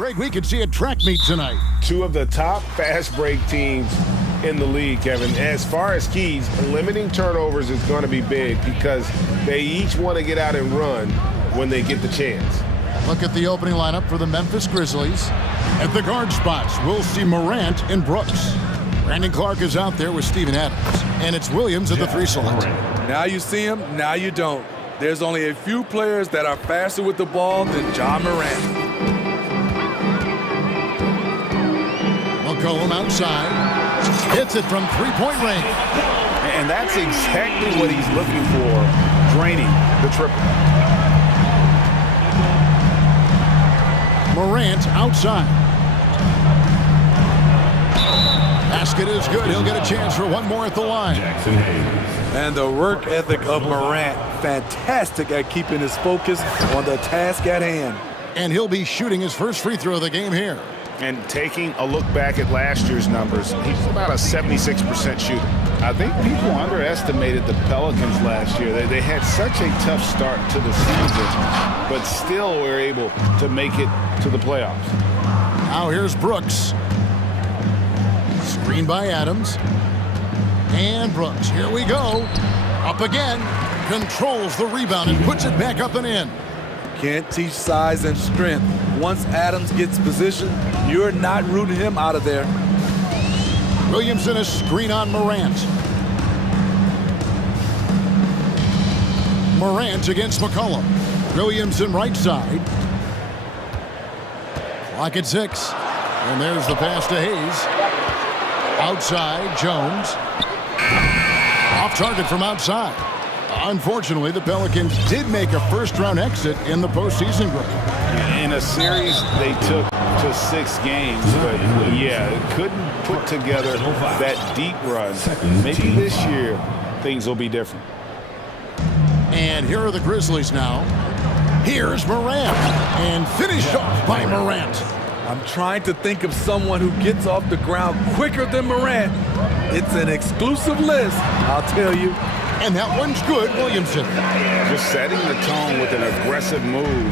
Greg, we could see a track meet tonight. Two of the top fast break teams in the league, Kevin. As far as keys, limiting turnovers is going to be big because they each want to get out and run when they get the chance. Look at the opening lineup for the Memphis Grizzlies. At the guard spots, we'll see Morant and Brooks. Brandon Clark is out there with Steven Adams. And it's Williams at the 3 slot. Now you see him, now you don't. There's only a few players that are faster with the ball than John Morant. McCollum outside. Hits it from 3-point range. And that's exactly what he's looking for, draining the triple. Morant outside. Basket is good. He'll get a chance for one more at the line. And the work ethic of Morant, fantastic at keeping his focus on the task at hand. And he'll be shooting his first free throw of the game here. And taking a look back at last year's numbers, he's about a 76% shooter. I think people underestimated the Pelicans last year. They had such a tough start to the season, but still were able to make it to the playoffs. Now here's Brooks. Screen by Adams. And Brooks, here we go. Up again. Controls the rebound and puts it back up and in. Can't teach size and strength. Once Adams gets position, you're not rooting him out of there. Williamson a screen on Morant. Morant against McCollum. Williamson right side. Clock at 6. And there's the pass to Hayes. Outside, Jones. Off target from outside. Unfortunately, the Pelicans did make a first-round exit in the postseason group. In a series they took to 6 games, but yeah, couldn't put together that deep run. Maybe this year things will be different. And here are the Grizzlies now. Here's Morant, and finished off by Morant. I'm trying to think of someone who gets off the ground quicker than Morant. It's an exclusive list, I'll tell you. And that one's good, Williamson. Just setting the tone with an aggressive move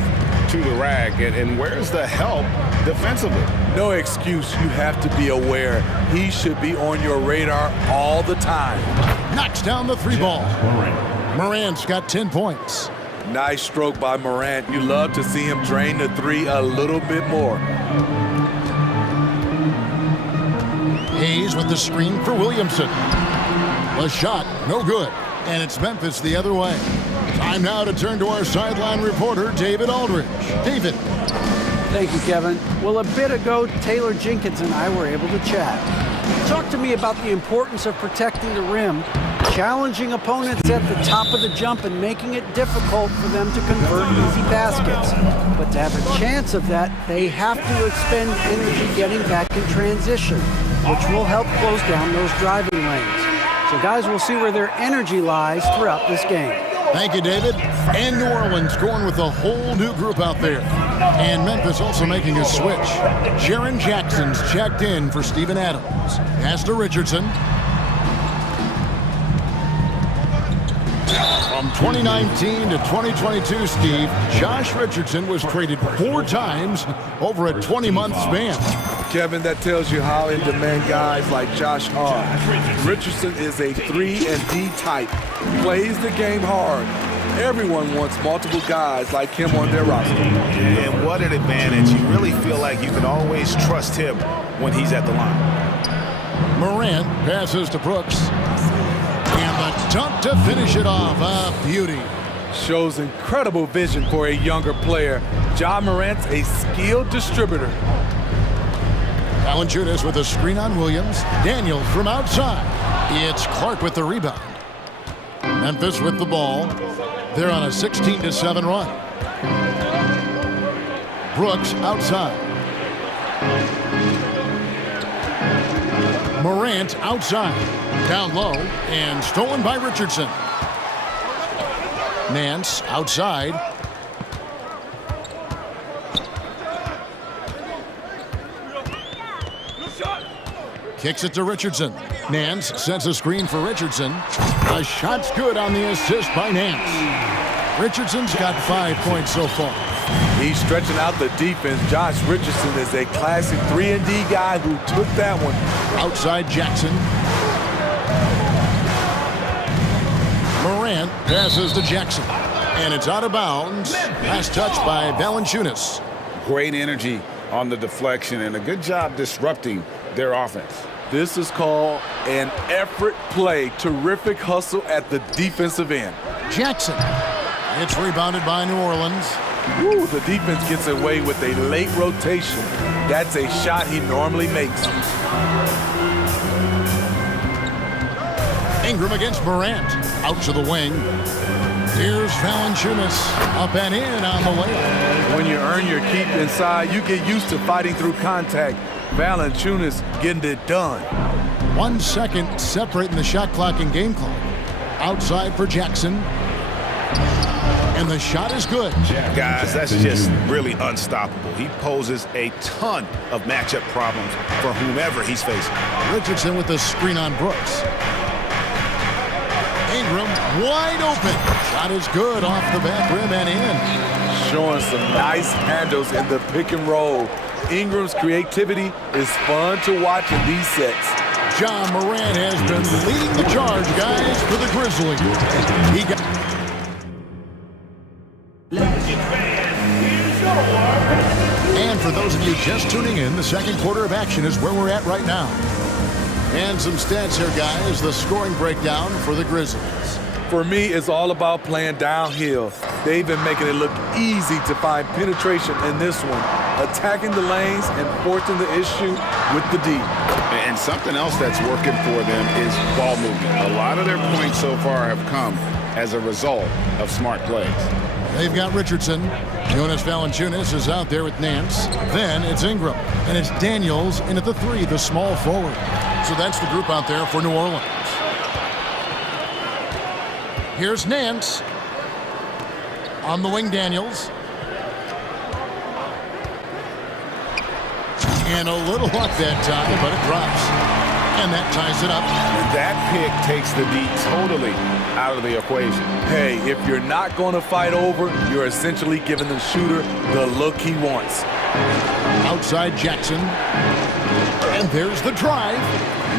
to the rack. And where's the help defensively? No excuse. You have to be aware. He should be on your radar all the time. Knocks down the 3 ball. Morant's got 10 points. Nice stroke by Morant. You love to see him drain the 3 a little bit more. Hayes with the screen for Williamson. The shot, no good. And it's Memphis the other way. Time now to turn to our sideline reporter, David Aldridge. David. Thank you, Kevin. Well, a bit ago, Taylor Jenkins and I were able to chat. Talk to me about the importance of protecting the rim, challenging opponents at the top of the jump and making it difficult for them to convert easy baskets. But to have a chance of that, they have to expend energy getting back in transition, which will help close down those driving lanes. So guys, we'll see where their energy lies throughout this game. Thank you, David. And New Orleans going with a whole new group out there. And Memphis also making a switch. Jaren Jackson's checked in for Steven Adams. Pass to Richardson. From 2019 to 2022, Steve, Josh Richardson was traded 4 times over a 20-month span. Kevin, that tells you how in demand guys like Josh are. Richardson is a 3-and-D type. Plays the game hard. Everyone wants multiple guys like him on their roster. And what an advantage. You really feel like you can always trust him when he's at the line. Morant passes to Brooks. And the dunk to finish it off. A beauty. Shows incredible vision for a younger player. Ja Morant's a skilled distributor. Valanciunas with a screen on Williams. Daniels from outside. It's Clark with the rebound. Memphis with the ball. They're on a 16-7 run. Brooks outside. Morant outside. Down low and stolen by Richardson. Nance outside. Kicks it to Richardson. Nance sends a screen for Richardson. The shot's good on the assist by Nance. Richardson's got 5 points so far. He's stretching out the defense. Josh Richardson is a classic 3-and-D guy who took that one. Outside Jackson. Morant passes to Jackson. And it's out of bounds. Last touch by Valanciunas. Great energy on the deflection and a good job disrupting their offense. This is called an effort play. Terrific hustle at the defensive end. Jackson. It's rebounded by New Orleans. Woo, the defense gets away with a late rotation. That's a shot he normally makes. Ingram against Morant. Out to the wing. Here's Valanciunas. Up and in on the layup. When you earn your keep inside, you get used to fighting through contact. Valanciunas getting it done. 1 second separating the shot clock and game clock. Outside for Jackson. And the shot is good. Guys, that's just really unstoppable. He poses a ton of matchup problems for whomever he's facing. Richardson with the screen on Brooks. Ingram wide open. Shot is good off the back rim and in. Showing some nice handles in the pick and roll. Ingram's creativity is fun to watch in these sets. John Morant has been leading the charge, guys, for the Grizzlies. He got... And for those of you just tuning in, the second quarter of action is where we're at right now. And some stats here, guys. The scoring breakdown for the Grizzlies. For me, it's all about playing downhill. They've been making it look easy to find penetration in this one, attacking the lanes and forcing the issue with the D. And something else that's working for them is ball movement. A lot of their points so far have come as a result of smart plays. They've got Richardson. Jonas Valanciunas is out there with Nance. Then it's Ingram. And it's Daniels in at the 3, the small forward. So that's the group out there for New Orleans. Here's Nance. On the wing, Daniels. And a little luck that time, but it drops. And that ties it up. And that pick takes the D totally out of the equation. Hey, if you're not going to fight over, you're essentially giving the shooter the look he wants. Outside Jackson. And there's the drive.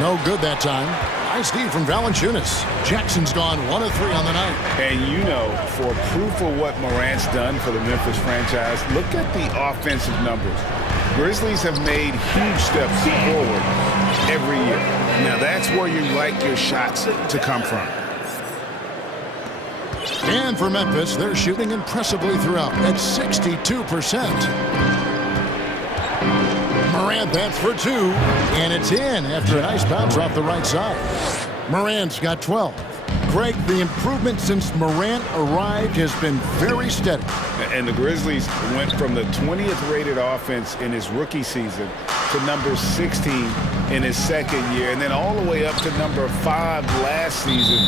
No good that time. Nice D from Valanciunas. Jackson's gone 1 of 3 on the night. And you know, for proof of what Morant's done for the Memphis franchise, look at the offensive numbers. Grizzlies have made huge steps forward every year. Now that's where you like your shots to come from. And for Memphis, they're shooting impressively throughout at 62%. Morant, that's for 2, and it's in after a nice bounce off the right side. Morant's got 12. Greg, the improvement since Morant arrived has been very steady. And the Grizzlies went from the 20th rated offense in his rookie season to number 16 in his second year, and then all the way up to number 5 last season.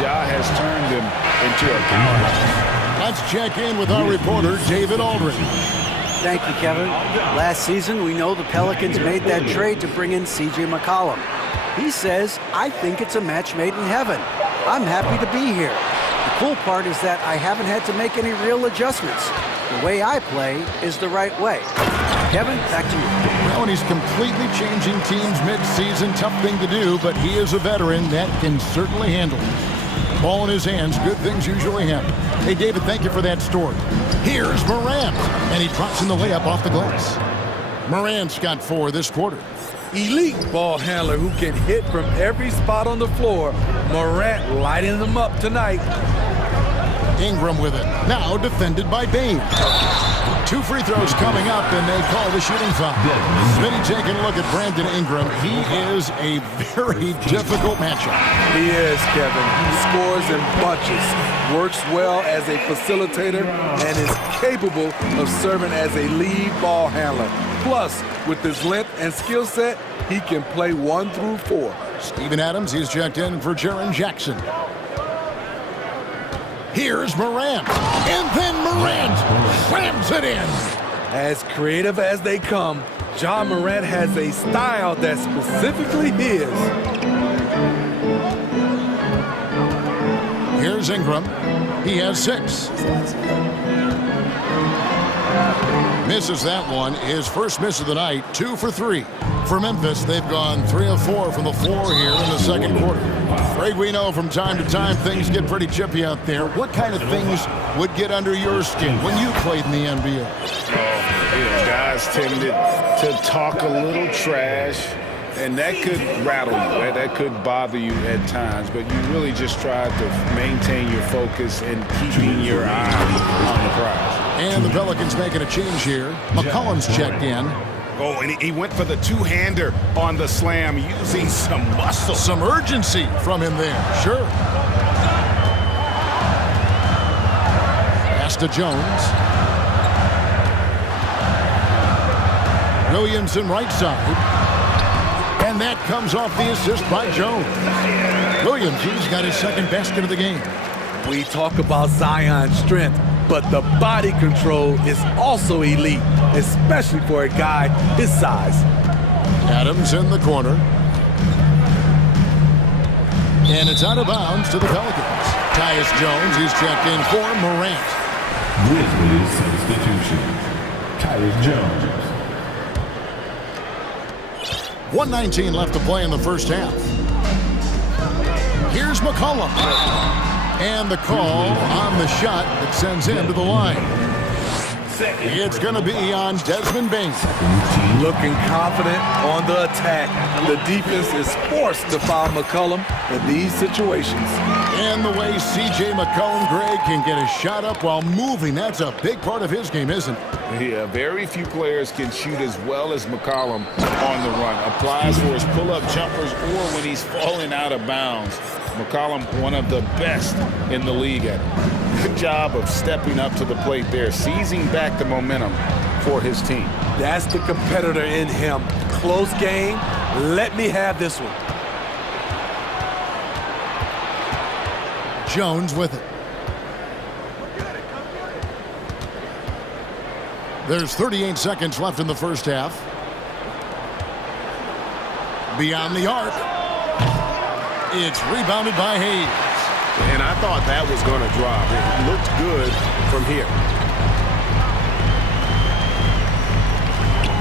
Ja has turned him into a powerhouse. Let's check in with our reporter, David Aldridge. Thank you, Kevin. Last season, we know the Pelicans made that trade to bring in C.J. McCollum. He says, I think it's a match made in heaven. I'm happy to be here. The cool part is that I haven't had to make any real adjustments. The way I play is the right way. Kevin, back to you. Well, and he's completely changing teams mid-season. Tough thing to do, but he is a veteran that can certainly handle it. Ball in his hands, good things usually happen. Hey, David, thank you for that story. Here's Morant, and he drops in the layup off the glass. Morant's got 4 this quarter. Elite ball handler who can hit from every spot on the floor. Morant lighting them up tonight. Ingram with it. Now defended by Bain. 2 free throws coming up, and they call the shooting foul. Smitty taking a look at Brandon Ingram. He is a very difficult matchup. He is, Kevin. He scores in bunches, works well as a facilitator, and is capable of serving as a lead ball handler. Plus, with his length and skill set, he can play 1 through 4. Steven Adams, he's checked in for Jaren Jackson. Here's Morant, and then Morant slams it in. As creative as they come, Ja Morant has a style that's specifically his. Here's Ingram. He has 6. Misses that one. His first miss of the night, 2 for 3. For Memphis, they've gone 3 of 4 from the floor here in the second quarter. Greg, we know from time to time things get pretty chippy out there. What kind of things would get under your skin when you played in the NBA? Guys tended to talk a little trash, and that could rattle you. That could bother you at times, but you really just try to maintain your focus and keeping your eye on the prize. And the Pelicans making a change here. McCollum's checked in. Oh, and he went for the two-hander on the slam, using some muscle. Some urgency from him there, sure. Pass to Jones. Williamson right side. And that comes off the assist by Jones. Williamson's got his second basket of the game. We talk about Zion's strength, but the body control is also elite, especially for a guy his size. Adams in the corner. And it's out of bounds to the Pelicans. Tyus Jones, he's checked in for Morant. Grizzlies substitution. Tyus Jones. 1:19 left to play in the first half. Here's McCollum. And the call on the shot that sends him to the line. It's going to be on Desmond Bain. Looking confident on the attack. The defense is forced to foul McCollum in these situations. And the way C.J. McCollum, Greg, can get a shot up while moving, that's a big part of his game, isn't it? Yeah, very few players can shoot as well as McCollum on the run. Applies for his pull-up jumpers or when he's falling out of bounds. McCollum, one of the best in the league at it. Good job of stepping up to the plate there, seizing back the momentum for his team. That's the competitor in him. Close game. Let me have this one. Jones with it. There's 38 seconds left in the first half. Beyond the arc. It's rebounded by Hayes. And I thought that was going to drop. It looked good from here.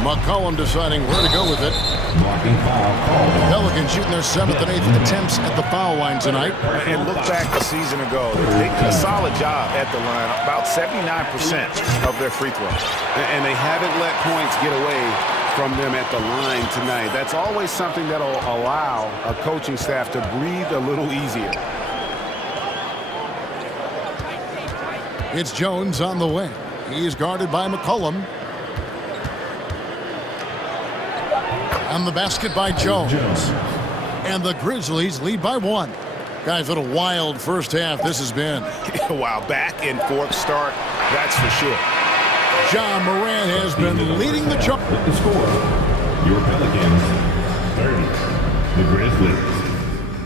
McCollum deciding where to go with it. Blocking foul called. Pelicans shooting their 7th and 8th attempts at the foul line tonight. And look back a season ago. They did a solid job at the line. About 79% of their free throws. And they haven't let points get away from them at the line tonight. That's always something that'll allow a coaching staff to breathe a little easier. It's Jones on the wing. He's guarded by McCollum. And the basket by Jones. And the Grizzlies lead by 1. Guys, what a wild first half this has been. Wow, back and forth start, that's for sure. John Morant has been leading the charge. With the score, your Pelicans 30, the Grizzlies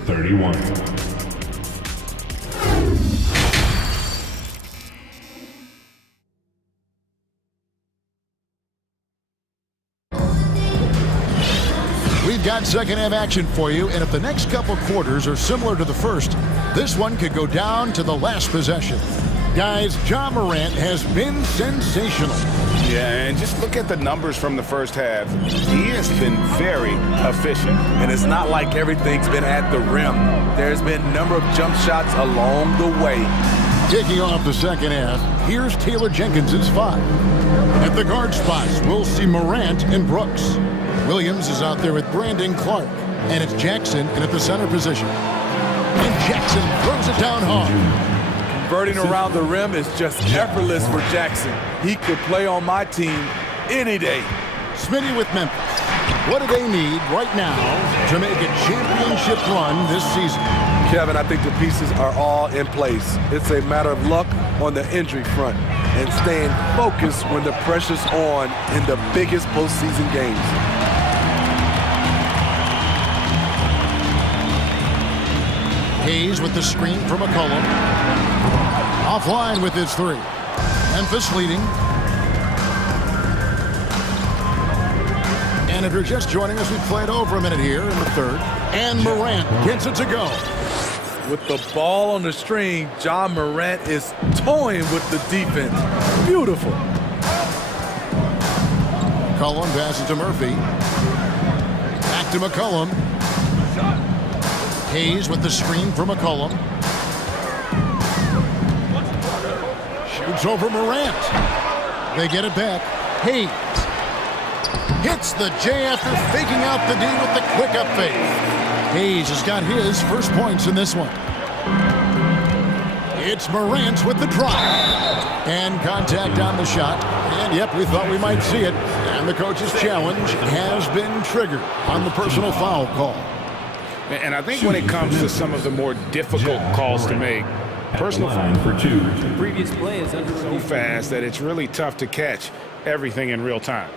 31. We've got second half action for you, and if the next couple quarters are similar to the first, this one could go down to the last possession. Guys, John Morant has been sensational. Yeah, and just look at the numbers from the first half. He has been very efficient. And it's not like everything's been at the rim. There's been a number of jump shots along the way. Kicking off the second half, here's Taylor Jenkins's 5. At the guard spots, we'll see Morant and Brooks. Williams is out there with Brandon Clark. And it's Jackson in at the center position. And Jackson throws it down hard. Converting around the rim is just effortless for Jackson. He could play on my team any day. Smitty with Memphis. What do they need right now to make a championship run this season? Kevin, I think the pieces are all in place. It's a matter of luck on the injury front and staying focused when the pressure's on in the biggest postseason games. Hayes with the screen from McCollum. Offline with his 3. Memphis leading. And if you're just joining us, we played over a minute here in the third. And Morant gets it to go. With the ball on the string, John Morant is toying with the defense. Beautiful. McCollum passes to Murphy. Back to McCollum. Hayes with the screen for McCollum. Shoots over Morant. They get it back. Hayes hits the J after faking out the D with the quick up fake. Hayes has got his first points in this one. It's Morant with the drive. And contact on the shot. And yep, we thought we might see it. And the coach's challenge has been triggered on the personal foul call. And I think when it comes to some of the more difficult calls to make, personal foul for 2. The previous play is so fast that it's really tough to catch everything in real time.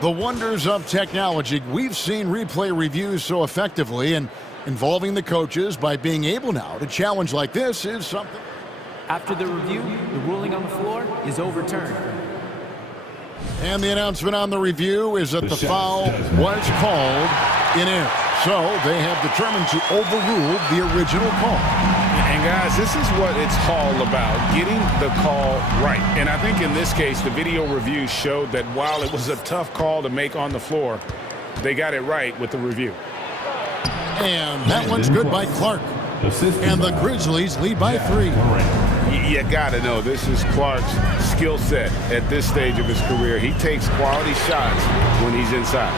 The wonders of technology. We've seen replay reviews so effectively, and involving the coaches by being able now to challenge like this is something. After the review, the ruling on the floor is overturned. And the announcement on the review is that the foul was called in error. So they have determined to overrule the original call. And guys, this is what it's all about, getting the call right. And I think in this case, the video review showed that while it was a tough call to make on the floor, they got it right with the review. And that one's good by Clark. And the Grizzlies lead by 3. You gotta know, this is Clark's skill set at this stage of his career. He takes quality shots when he's inside.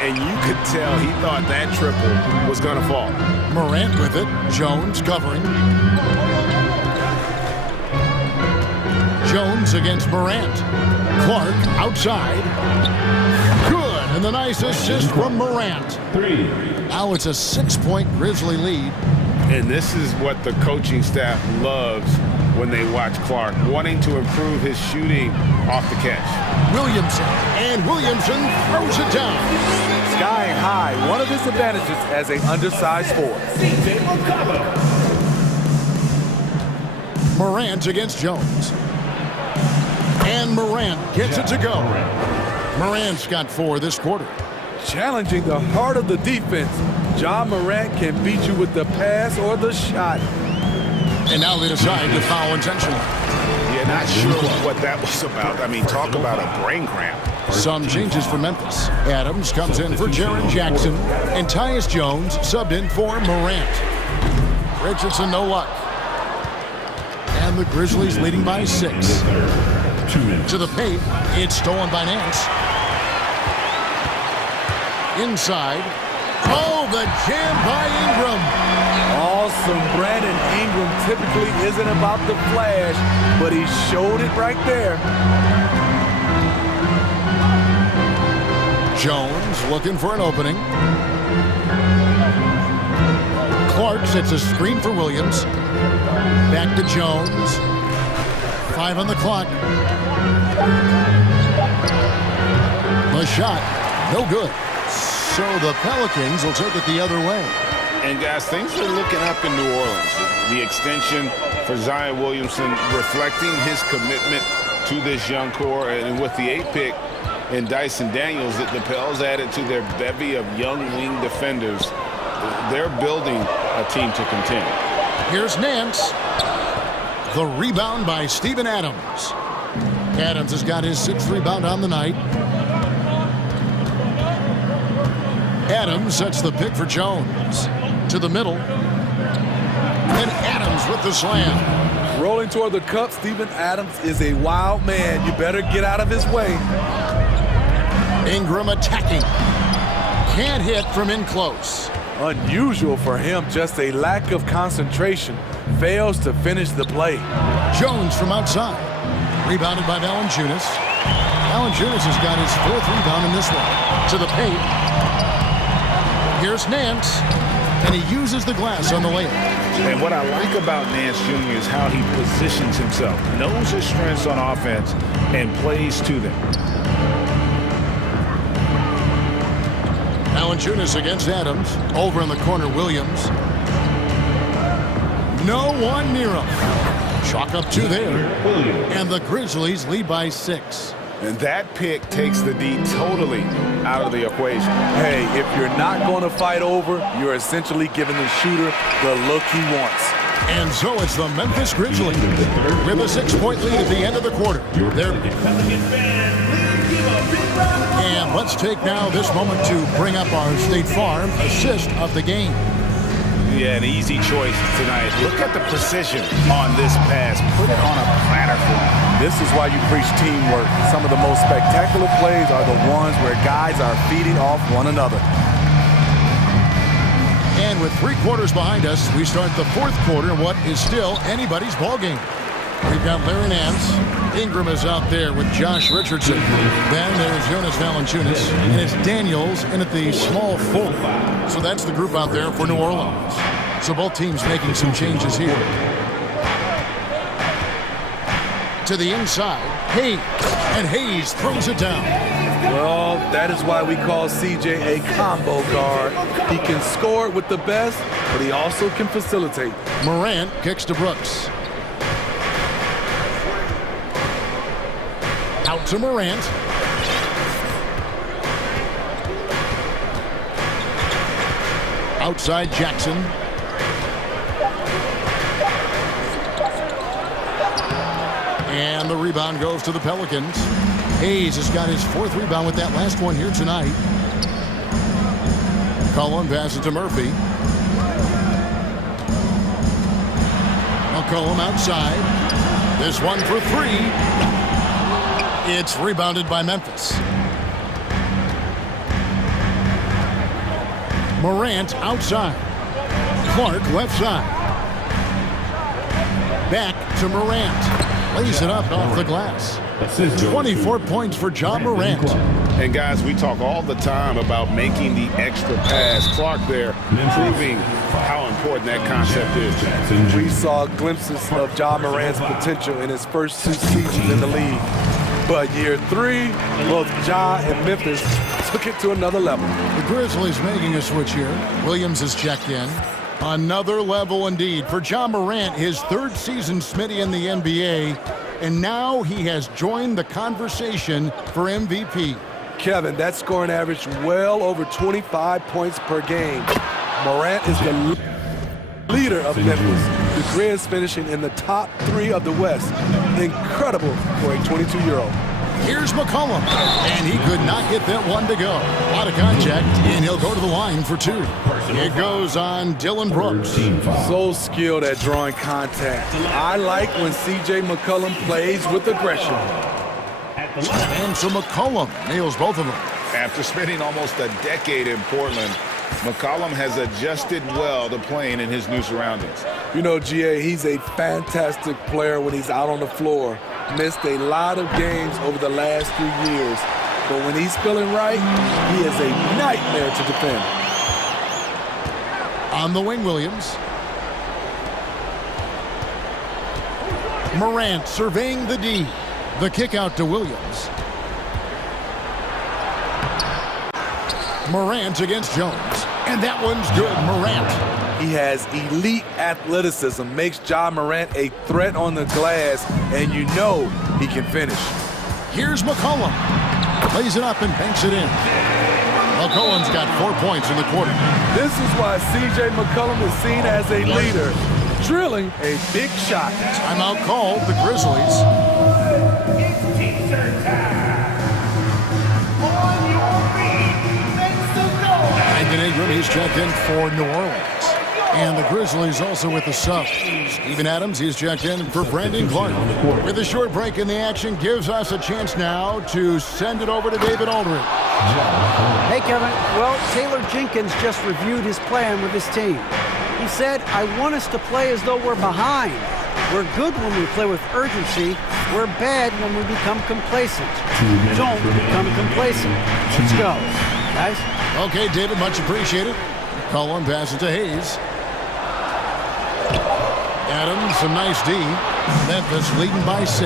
And you could tell he thought that triple was gonna fall. Morant with it. Jones covering. Jones against Morant. Clark outside. Good. And the nice assist from Morant. 3. Now it's a 6-point Grizzly lead. And this is what the coaching staff loves when they watch Clark, wanting to improve his shooting off the catch. Williamson, and Williamson throws it down. Sky high, one of his advantages as an undersized forward. Morant against Jones. And Morant gets it to go. Morant's got 4 this quarter. Challenging the heart of the defense. John Morant can beat you with the pass or the shot. And now they decide to foul intentionally. Yeah, not sure what that was about. I mean, talk about a brain cramp. Some changes for Memphis. Adams comes in for Jaren Jackson, and Tyus Jones subbed in for Morant. Richardson, no luck. And the Grizzlies leading by 6. To the paint, it's stolen by Nance. Inside. Oh, the jam by Ingram. Awesome. Brandon Ingram typically isn't about the flash, but he showed it right there. Jones looking for an opening. Clark sets a screen for Williams. Back to Jones. 5 on the clock. The shot, no good. So the Pelicans will take it the other way. And guys, things are looking up in New Orleans. The extension for Zion Williamson reflecting his commitment to this young core. And with the 8th pick in Dyson Daniels, that the Pels added to their bevy of young wing defenders. They're building a team to contend. Here's Nance. The rebound by Steven Adams. Adams has got his 6th rebound on the night. Adams sets the pick for Jones. To the middle. And Adams with the slam. Rolling toward the cup, Steven Adams is a wild man. You better get out of his way. Ingram attacking. Can't hit from in close. Unusual for him, just a lack of concentration. Fails to finish the play. Jones from outside. Rebounded by Valanciunas. Valanciunas has got his 4th rebound in this one. To the paint. Here's Nance, and he uses the glass on the layup. And what I like about Nance Jr. is how he positions himself, knows his strengths on offense, and plays to them. Valanciunas against Adams. Over in the corner, Williams. No one near him. Chalk up 2 there. And the Grizzlies lead by 6. And that pick takes the D totally out of the equation. Hey, if you're not going to fight over, you're essentially giving the shooter the look he wants. And so it's the Memphis Grizzlies with a 6-point lead at the end of the quarter. And Let's take now this moment to bring up our State Farm assist of the game. Yeah, an easy choice tonight. Look at the precision on this pass. Put it on a platter for him. This is why you preach teamwork. Some of the most spectacular plays are the ones where guys are feeding off one another. And with 3 quarters behind us, we start the 4th quarter in what is still anybody's ball game. We've got Larry Nance. Ingram is out there with Josh Richardson. Then there's Jonas Valanciunas. And it's Daniels in at the small forward. So that's the group out there for New Orleans. So both teams making some changes here. To the inside, Hayes. And Hayes throws it down. Well, that is why we call CJ a combo guard. He can score with the best, but he also can facilitate. Morant kicks to Brooks. Out to Morant. Outside Jackson. And the rebound goes to the Pelicans. Hayes has got his 4th rebound with that last one here tonight. McCollum passes to Murphy. McCollum outside. This one for 3. It's rebounded by Memphis. Morant outside. Clark left side. Back to Morant. Lays it up off the glass. 24 points for John Morant. And guys, we talk all the time about making the extra pass. Clark there proving how important that concept is. We saw glimpses of John Morant's potential in his first 2 seasons in the league. But year 3, both Ja and Memphis took it to another level. The Grizzlies making a switch here. Williams is checked in. Another level indeed for John Morant, his 3rd season Smitty in the NBA. And now he has joined the conversation for MVP. Kevin, that scoring average well over 25 points per game. Morant is the leader of Memphis. The Grizz finishing in the top 3 of the West. Incredible for a 22-year-old. Here's McCollum, and he could not get that one to go. Out of contact, and he'll go to the line for 2. It goes on Dylan Brooks. So skilled at drawing contact. I like when C.J. McCollum plays with aggression. And so McCollum nails both of them. After spending almost a decade in Portland, McCollum has adjusted well to playing in his new surroundings. You know, G.A., he's a fantastic player when he's out on the floor. Missed a lot of games over the last 3 years. But when he's feeling right, he is a nightmare to defend. On the wing, Williams. Morant surveying the D. The kick out to Williams. Morant against Jones. And that one's good, Morant. He has elite athleticism, makes Ja Morant a threat on the glass, and you know he can finish. Here's McCollum. Lays it up and banks it in. McCollum's got 4 points in the quarter. This is why C.J. McCollum is seen as a leader, drilling a big shot. Timeout called, the Grizzlies. It's t-shirt time. On your feet, make some noise. Brandon Ingram, he's checked in for New Orleans. And the Grizzlies also with the sub. Steven Adams, he's checked in for Brandon Clark. With a short break in the action, gives us a chance now to send it over to David Aldridge. Hey, Kevin. Well, Taylor Jenkins just reviewed his plan with his team. He said, I want us to play as though we're behind. We're good when we play with urgency. We're bad when we become complacent. Don't become complacent. Let's go, guys. Okay, David, much appreciated. Collin passes to Hayes. Adams, some nice D. Memphis leading by 6.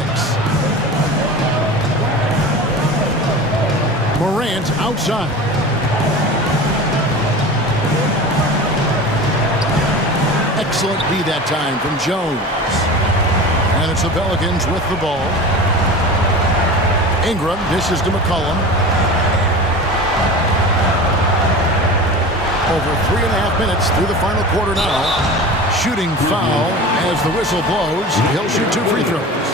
Morant outside. Excellent D that time from Jones. And it's the Pelicans with the ball. Ingram dishes to McCollum. Over 3.5 minutes through the final quarter now. Shooting foul as the whistle blows. He'll shoot 2 free throws.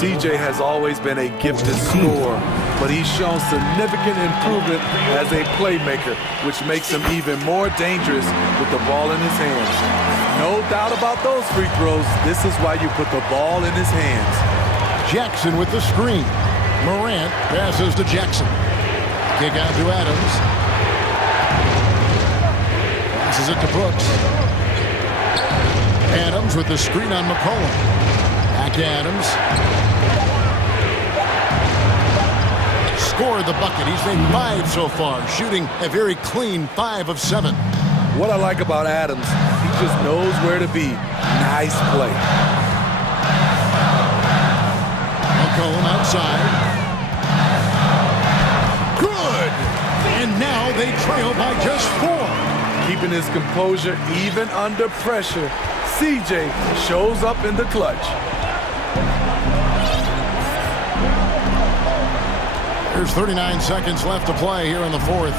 CJ has always been a gifted scorer. but he's shown significant improvement as a playmaker, which makes him even more dangerous with the ball in his hands. No doubt about those free throws. This is why you put the ball in his hands. Jackson with the screen. Morant passes to Jackson. Kick out to Adams. Passes it to Brooks. Adams with the screen on McCollum. Back to Adams. Scored the bucket. He's made 5 so far, shooting a very clean 5 of 7. What I like about Adams, he just knows where to be. Nice play. McCollum outside. Good! And now they trail by just 4. Keeping his composure even under pressure, CJ shows up in the clutch. There's 39 seconds left to play here in the 4th.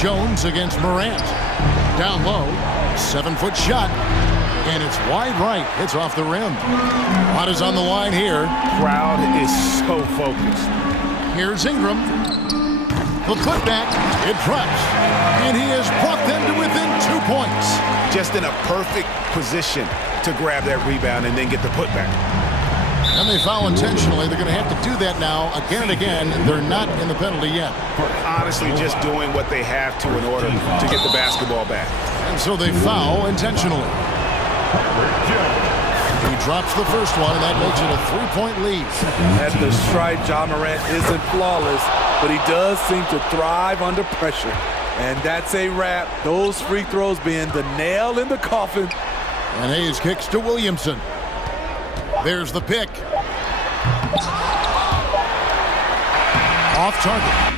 Jones against Morant. Down low, 7-foot shot. And it's wide right. It's off the rim. What is on the line here? Crowd is so focused. Here's Ingram. The putback. It drops. And he has brought them to within 2 points. Just in a perfect position to grab that rebound and then get the putback. And they foul intentionally. They're going to have to do that now again and again. They're not in the penalty yet. Honestly, just doing what they have to in order to get the basketball back. And so they foul intentionally. He drops the first one, and that makes it a 3-point lead. At the stripe, Ja Morant isn't flawless, but he does seem to thrive under pressure. And that's a wrap. Those free throws being the nail in the coffin. And Hayes kicks to Williamson. There's the pick. Off target.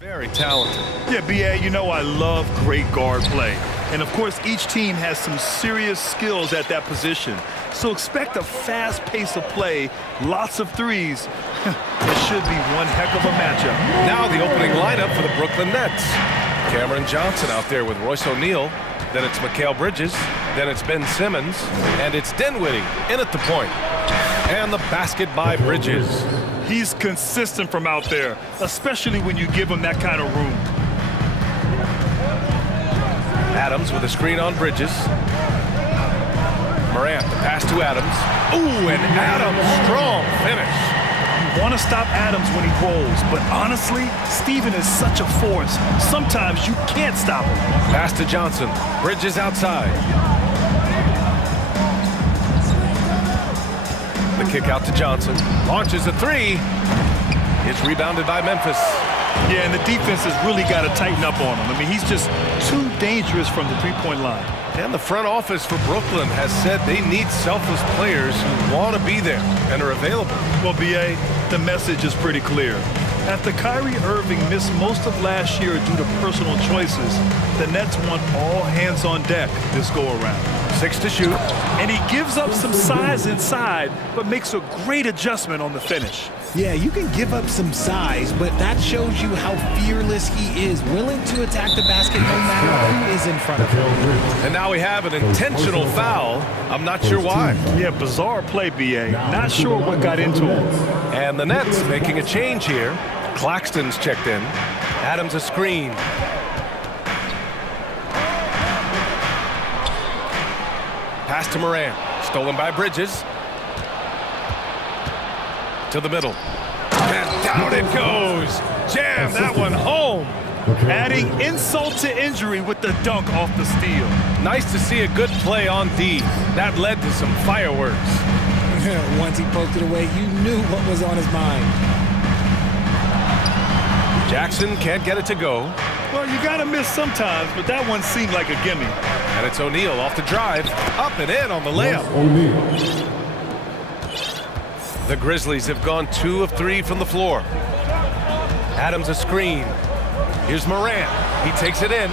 Very talented. Yeah, B.A., you know I love great guard play. And, of course, each team has some serious skills at that position. So expect a fast pace of play, lots of threes. It should be one heck of a matchup. Now the opening lineup for the Brooklyn Nets. Cameron Johnson out there with Royce O'Neal. Then it's Mikal Bridges. Then it's Ben Simmons. And it's Dinwiddie in at the point. And the basket by Bridges. He's consistent from out there, especially when you give him that kind of room. Adams with a screen on Bridges. Morant, the pass to Adams. Ooh, and Adams, strong finish. You want to stop Adams when he rolls, but honestly, Steven is such a force. Sometimes you can't stop him. Pass to Johnson. Bridges outside. The kick out to Johnson. Launches a three. It's rebounded by Memphis. Yeah, and the defense has really got to tighten up on him. I mean, he's just too dangerous from the three-point line. And the front office for Brooklyn has said they need selfless players who want to be there and are available. Well, B.A., the message is pretty clear. After Kyrie Irving missed most of last year due to personal choices, the Nets want all hands on deck this go-around. 6 to shoot. And he gives up some size inside, but makes a great adjustment on the finish. Yeah, you can give up some size, but that shows you how fearless he is, willing to attack the basket no matter who is in front of him. And now we have an intentional foul. I'm not sure why. Yeah, bizarre play, B.A. Not sure what got into him. And the Nets making a change here. Claxton's checked in. Adams a screen. Pass to Morant. Stolen by Bridges. To the middle. And down it goes. Jam that one home. Adding insult to injury with the dunk off the steal. Nice to see a good play on D. That led to some fireworks. Once he poked it away, you knew what was on his mind. Jackson can't get it to go. Well, you gotta miss sometimes, but that one seemed like a gimme. And it's O'Neal off the drive. Up and in on the layup. The Grizzlies have gone 2 of 3 from the floor. Adams a screen. Here's Morant. He takes it in.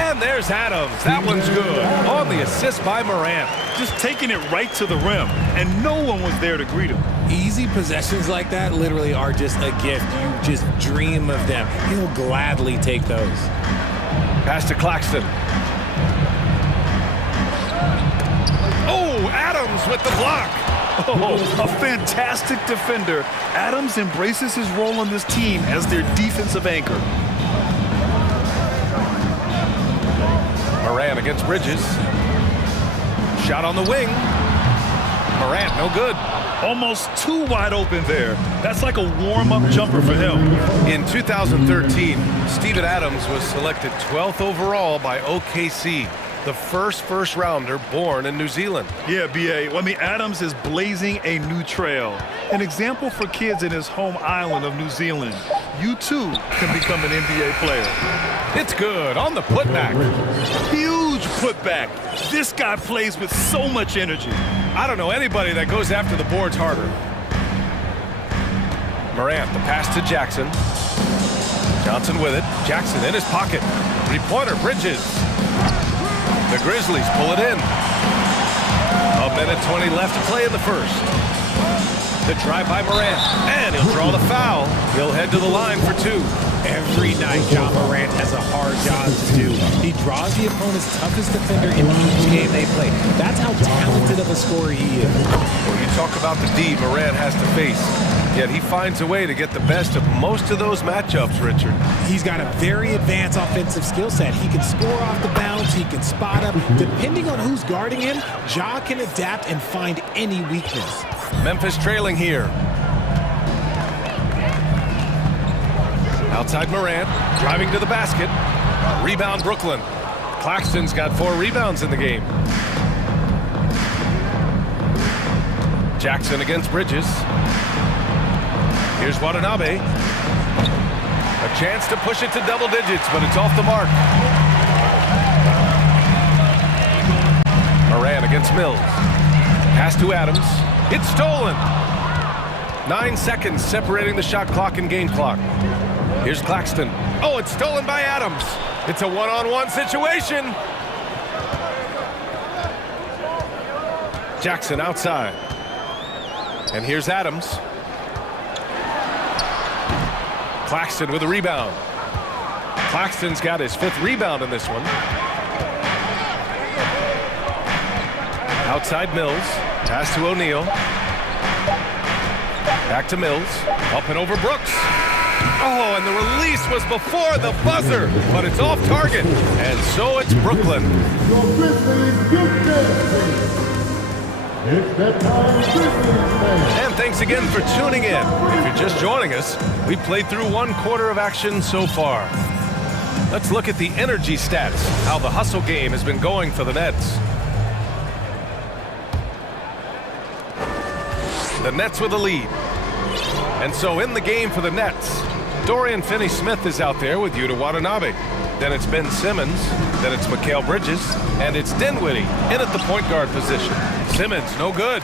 And there's Adams. That one's good. On the assist by Morant. Just taking it right to the rim, and no one was there to greet him. Easy possessions like that literally are just a gift. You just dream of them. He'll gladly take those. Pass to Claxton. Oh, Adams with the block. Oh, a fantastic defender. Adams embraces his role on this team as their defensive anchor. Morant against Bridges. Shot on the wing. Morant, no good. Almost too wide open there. That's like a warm-up jumper for him. In 2013, Steven Adams was selected 12th overall by OKC. The first rounder born in New Zealand. Yeah, B.A. I mean, Adams is blazing a new trail. An example for kids in his home island of New Zealand. You, too, can become an NBA player. It's good on the putback. Huge putback. This guy plays with so much energy. I don't know anybody that goes after the boards harder. Morant, the pass to Jackson. Johnson with it. Jackson in his pocket. Three-pointer, Bridges. The Grizzlies pull it in. 1:20 left to play in the first. The drive by Morant, and he'll draw the foul. He'll head to the line for 2. Every night, John Morant has a hard job to do. He draws the opponent's toughest defender in each game they play. That's how talented of a scorer he is. Well, you talk about the D Morant has to face, yet he finds a way to get the best of most of those matchups, Richard. He's got a very advanced offensive skill set. He can score off the bounce. He can spot up. Depending on who's guarding him, Ja can adapt and find any weakness. Memphis trailing here. Outside Morant, driving to the basket. Rebound Brooklyn. Claxton's got 4 rebounds in the game. Jackson against Bridges. Here's Watanabe. A chance to push it to double digits, but it's off the mark. Morant against Mills. Pass to Adams. It's stolen. 9 seconds separating the shot clock and game clock. Here's Claxton. Oh, it's stolen by Adams. It's a one-on-one situation. Jackson outside. And here's Adams. Claxton with a rebound. Claxton's got his 5th rebound in this one. Outside Mills. Pass to O'Neal. Back to Mills. Up and over Brooks. Oh, and the release was before the buzzer, but it's off target. And so it's Brooklyn. And thanks again for tuning in. If you're just joining us, we've played through 1 quarter of action so far. Let's look at the energy stats, how the hustle game has been going for the Nets. The Nets with the lead. And so in the game for the Nets, Dorian Finney-Smith is out there with Yuta Watanabe. Then it's Ben Simmons, then it's Mikal Bridges, and it's Dinwiddie in at the point guard position. Simmons, no good.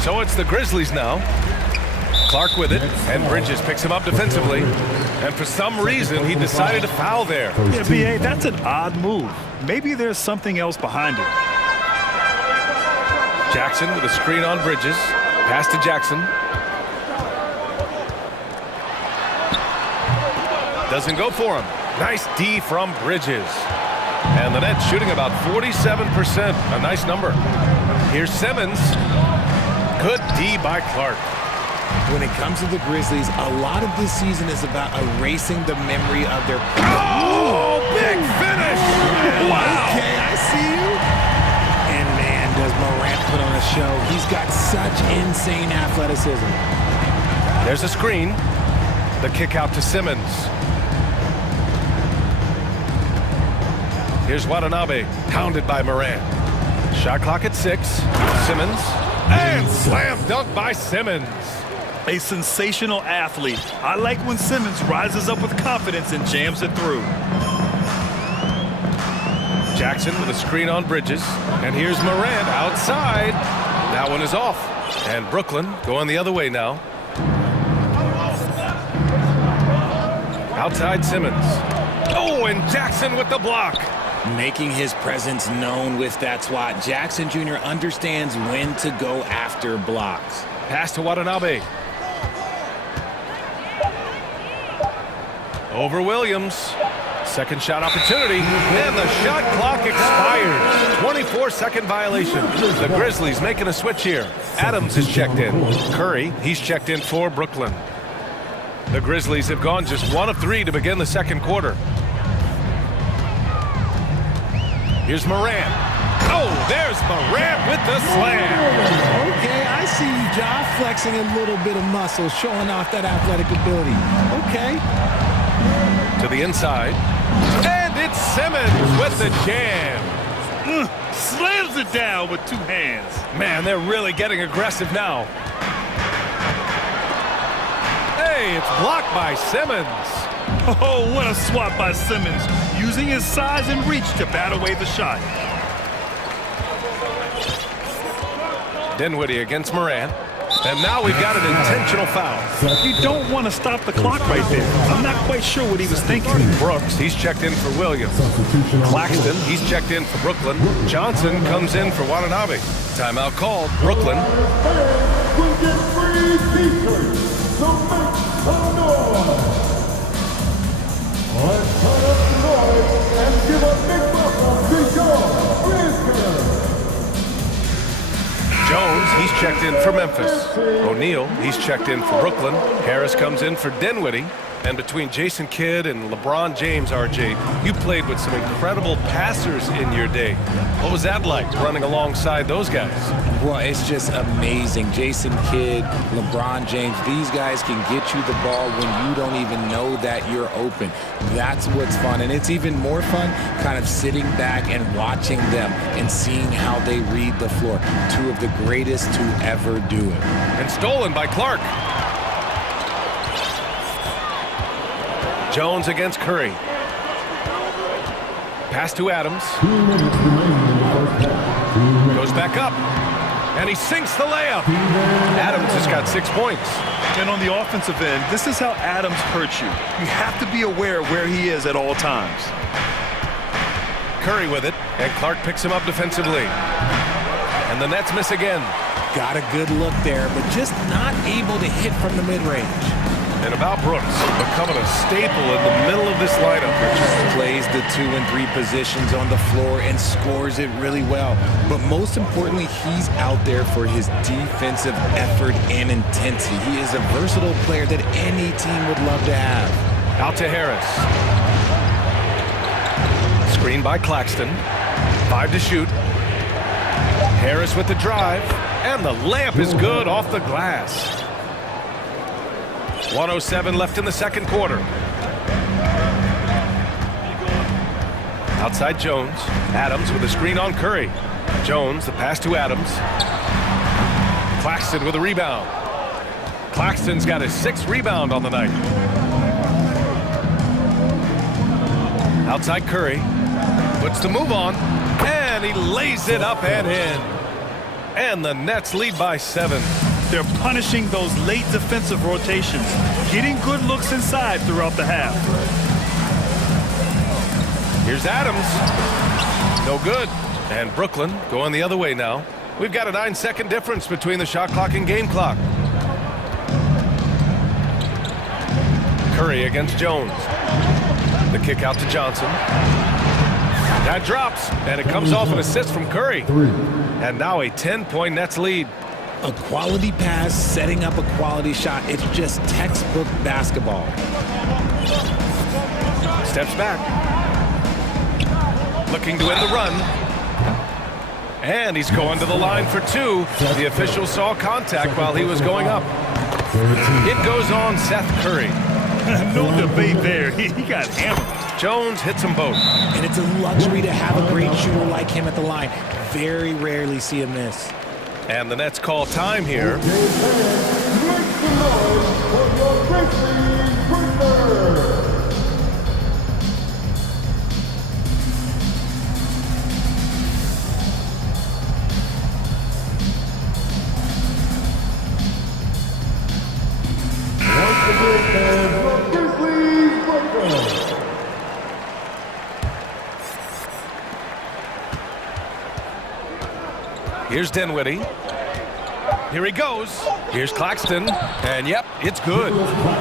So it's the Grizzlies now. Clark with it, and Bridges picks him up defensively. And for some reason, he decided to foul there. Yeah, B.A., that's an odd move. Maybe there's something else behind it. Jackson with a screen on Bridges. Pass to Jackson. Doesn't go for him. Nice D from Bridges. And the Nets shooting about 47%. A nice number. Here's Simmons. Good D by Clark. When it comes to the Grizzlies, a lot of this season is about erasing the memory of their... Oh, big finish! Wow! Okay, I see you. And man, does Morant put on a show. He's got such insane athleticism. There's a screen. The kick out to Simmons. Here's Watanabe, pounded by Morant. Shot clock at 6. Simmons. And slam dunk by Simmons. A sensational athlete. I like when Simmons rises up with confidence and jams it through. Jackson with a screen on Bridges. And here's Morant outside. That one is off. And Brooklyn going the other way now. Outside Simmons. Oh, and Jackson with the block. Making his presence known with that swat. Jackson Jr. understands when to go after blocks. Pass to Watanabe. Over Williams. Second shot opportunity. And the shot clock expires. 24-second violation. The Grizzlies making a switch here. Adams is checked in. Curry, he's checked in for Brooklyn. The Grizzlies have gone just 1 of 3 to begin the second quarter. Here's Morant. Oh, there's Morant with the slam. Okay, I see you, Ja, flexing a little bit of muscle, showing off that athletic ability. Okay. To the inside. And it's Simmons with the jam. Slams it down with 2 hands. Man, they're really getting aggressive now. Hey, it's blocked by Simmons. Oh, what a swat by Simmons, using his size and reach to bat away the shot. Dinwiddie against Morant. And now we've got an intentional foul. You don't want to stop the clock right there. I'm not quite sure what he was thinking. Brooks, he's checked in for Williams. Claxton, he's checked in for Brooklyn. Johnson comes in for Watanabe. Timeout called. Brooklyn. We'll get free t-shirts, so make some noise. Let's turn up the noise and give a big welcome to your Grizzlies. Jones, he's checked in for Memphis. O'Neal, he's checked in for Brooklyn. Harris comes in for Dinwiddie. And between Jason Kidd and LeBron James, RJ, you played with some incredible passers in your day. What was that like, running alongside those guys? Well, it's just amazing. Jason Kidd, LeBron James, these guys can get you the ball when you don't even know that you're open. That's what's fun. And it's even more fun kind of sitting back and watching them and seeing how they read the floor. 2 of the greatest to ever do it. And stolen by Clark. Jones against Curry. Pass to Adams. Goes back up. And he sinks the layup. Adams has got 6 points. And on the offensive end, this is how Adams hurts you. You have to be aware of where he is at all times. Curry with it, and Clark picks him up defensively. And the Nets miss again. Got a good look there, but just not able to hit from the mid-range. And about Brooks, becoming a staple in the middle of this lineup. Plays the 2 and 3 positions on the floor and scores it really well. But most importantly, he's out there for his defensive effort and intensity. He is a versatile player that any team would love to have. Out to Harris. Screen by Claxton. 5 to shoot. Harris with the drive. And the layup is good off the glass. 1:07 left in the second quarter. Outside Jones. Adams with a screen on Curry. Jones, the pass to Adams. Claxton with a rebound. Claxton's got his 6th rebound on the night. Outside Curry. Puts the move on. And he lays it up and in. And the Nets lead by 7. They're punishing those late defensive rotations, getting good looks inside throughout the half. Here's Adams. No good. And Brooklyn going the other way now. We've got a 9-second difference between the shot clock and game clock. Curry against Jones. The kick out to Johnson. That drops, and it comes off an assist from Curry. And now a 10-point Nets lead. A quality pass, setting up a quality shot. It's just textbook basketball. Steps back. Looking to end the run. And he's going to the line for 2. The official saw contact while he was going up. It goes on Seth Curry. No debate there. He got hammered. Jones hits them both. And it's a luxury to have a great shooter like him at the line. Very rarely see him miss. And the Nets call time here. Here's Dinwiddie. Here he goes. Here's Claxton. And yep, it's good.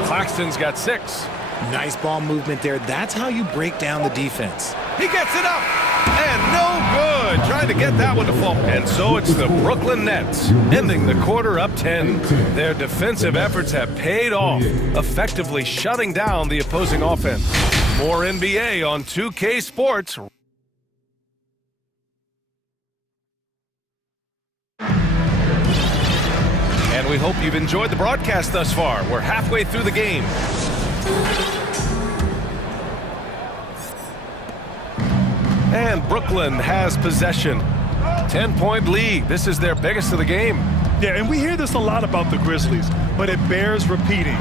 Claxton's got 6. Nice ball movement there. That's how you break down the defense. He gets it up. And no good. Trying to get that one to fall. And so it's the Brooklyn Nets ending the quarter up 10. Their defensive efforts have paid off, effectively shutting down the opposing offense. More NBA on 2K Sports. And we hope you've enjoyed the broadcast thus far. We're halfway through the game. And Brooklyn has possession. 10-point lead. This is their biggest of the game. Yeah, and we hear this a lot about the Grizzlies, but it bears repeating.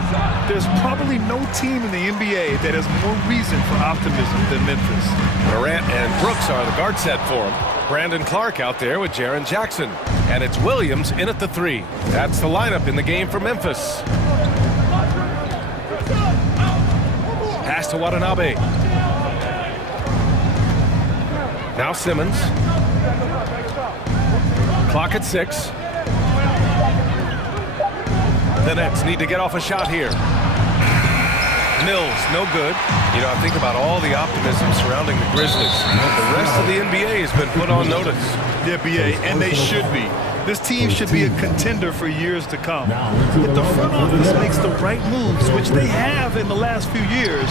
There's probably no team in the NBA that has more reason for optimism than Memphis. Morant and Brooks are the guard set for him. Brandon Clark out there with Jaren Jackson. And it's Williams in at the 3. That's the lineup in the game for Memphis. Pass to Watanabe. Now Simmons. Clock at 6. The Nets need to get off a shot here. Mills, no good. You know, I think about all the optimism surrounding the Grizzlies. The rest of the NBA has been put on notice. The NBA, and they should be. This team should be a contender for years to come. If the front office makes the right moves, which they have in the last few years,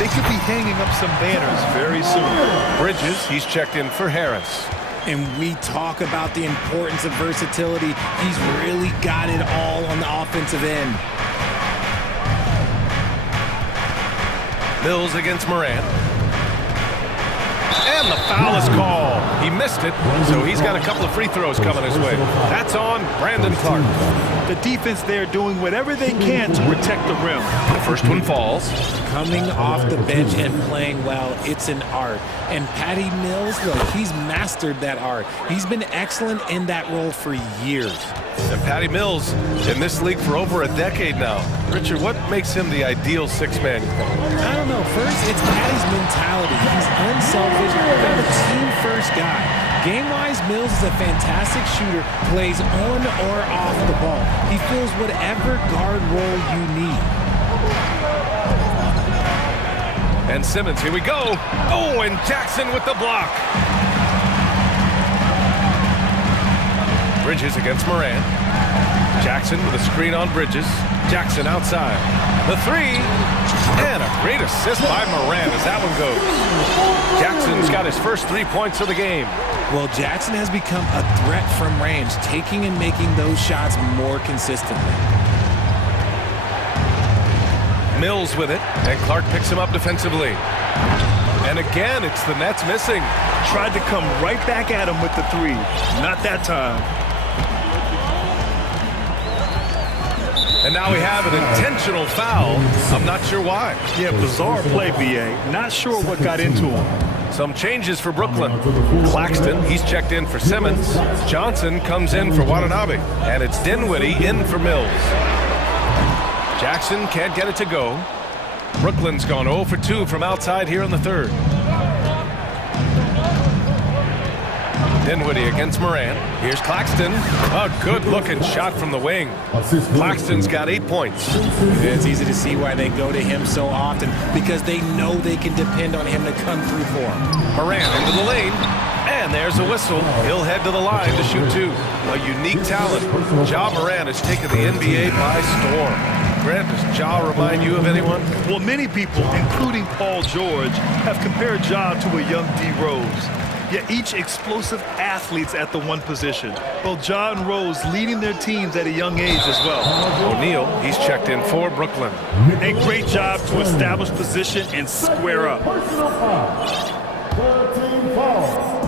they could be hanging up some banners very soon. Bridges, he's checked in for Harris. And we talk about the importance of versatility. He's really got it all on the offensive end. Mills against Morant. And the foul is called. He missed it, so he's got a couple of free throws coming his way. That's on Brandon Clark. The defense there doing whatever they can to protect the rim. The first one falls. Coming off the bench and playing well, it's an art. And Patty Mills, look, he's mastered that art. He's been excellent in that role for years. And Patty Mills in this league for over a decade now. Richard, what makes him the ideal six-man? I don't know. First, it's Patty's mentality. He's unselfish, kind of a team-first guy. Game-wise, Mills is a fantastic shooter, plays on or off the ball. He fills whatever guard role you need. And Simmons, here we go. Oh, and Jackson with the block. Bridges against Moran. Jackson with a screen on Bridges. Jackson outside. The three. And a great assist by Moran as that one goes. Jackson's got his first 3 points of the game. Well, Jackson has become a threat from range, taking and making those shots more consistently. Mills with it, and Clark picks him up defensively. And again, it's the Nets missing. Tried to come right back at him with the three. Not that time. And now we have an intentional foul. I'm not sure why. Yeah, bizarre play, B.A. Not sure what got into him. Some changes for Brooklyn. Claxton, he's checked in for Simmons. Johnson comes in for Watanabe. And it's Dinwiddie in for Mills. Jackson can't get it to go. Brooklyn's gone 0 for 2 from outside here in the third. Dinwiddie against Moran. Here's Claxton. A good-looking shot from the wing. Claxton's got 8 points. It's easy to see why they go to him so often, because they know they can depend on him to come through for them. Moran into the lane. And there's a whistle. He'll head to the line to shoot 2. A unique talent. Ja Moran has taken the NBA by storm. Grant, does Ja remind you of anyone? Well, many people, including Paul George, have compared Ja to a young D. Rose. Yet each explosive athletes at the one position. Both Ja and Rose leading their teams at a young age as well. O'Neal, he's checked in for Brooklyn. A great job to establish position and square up.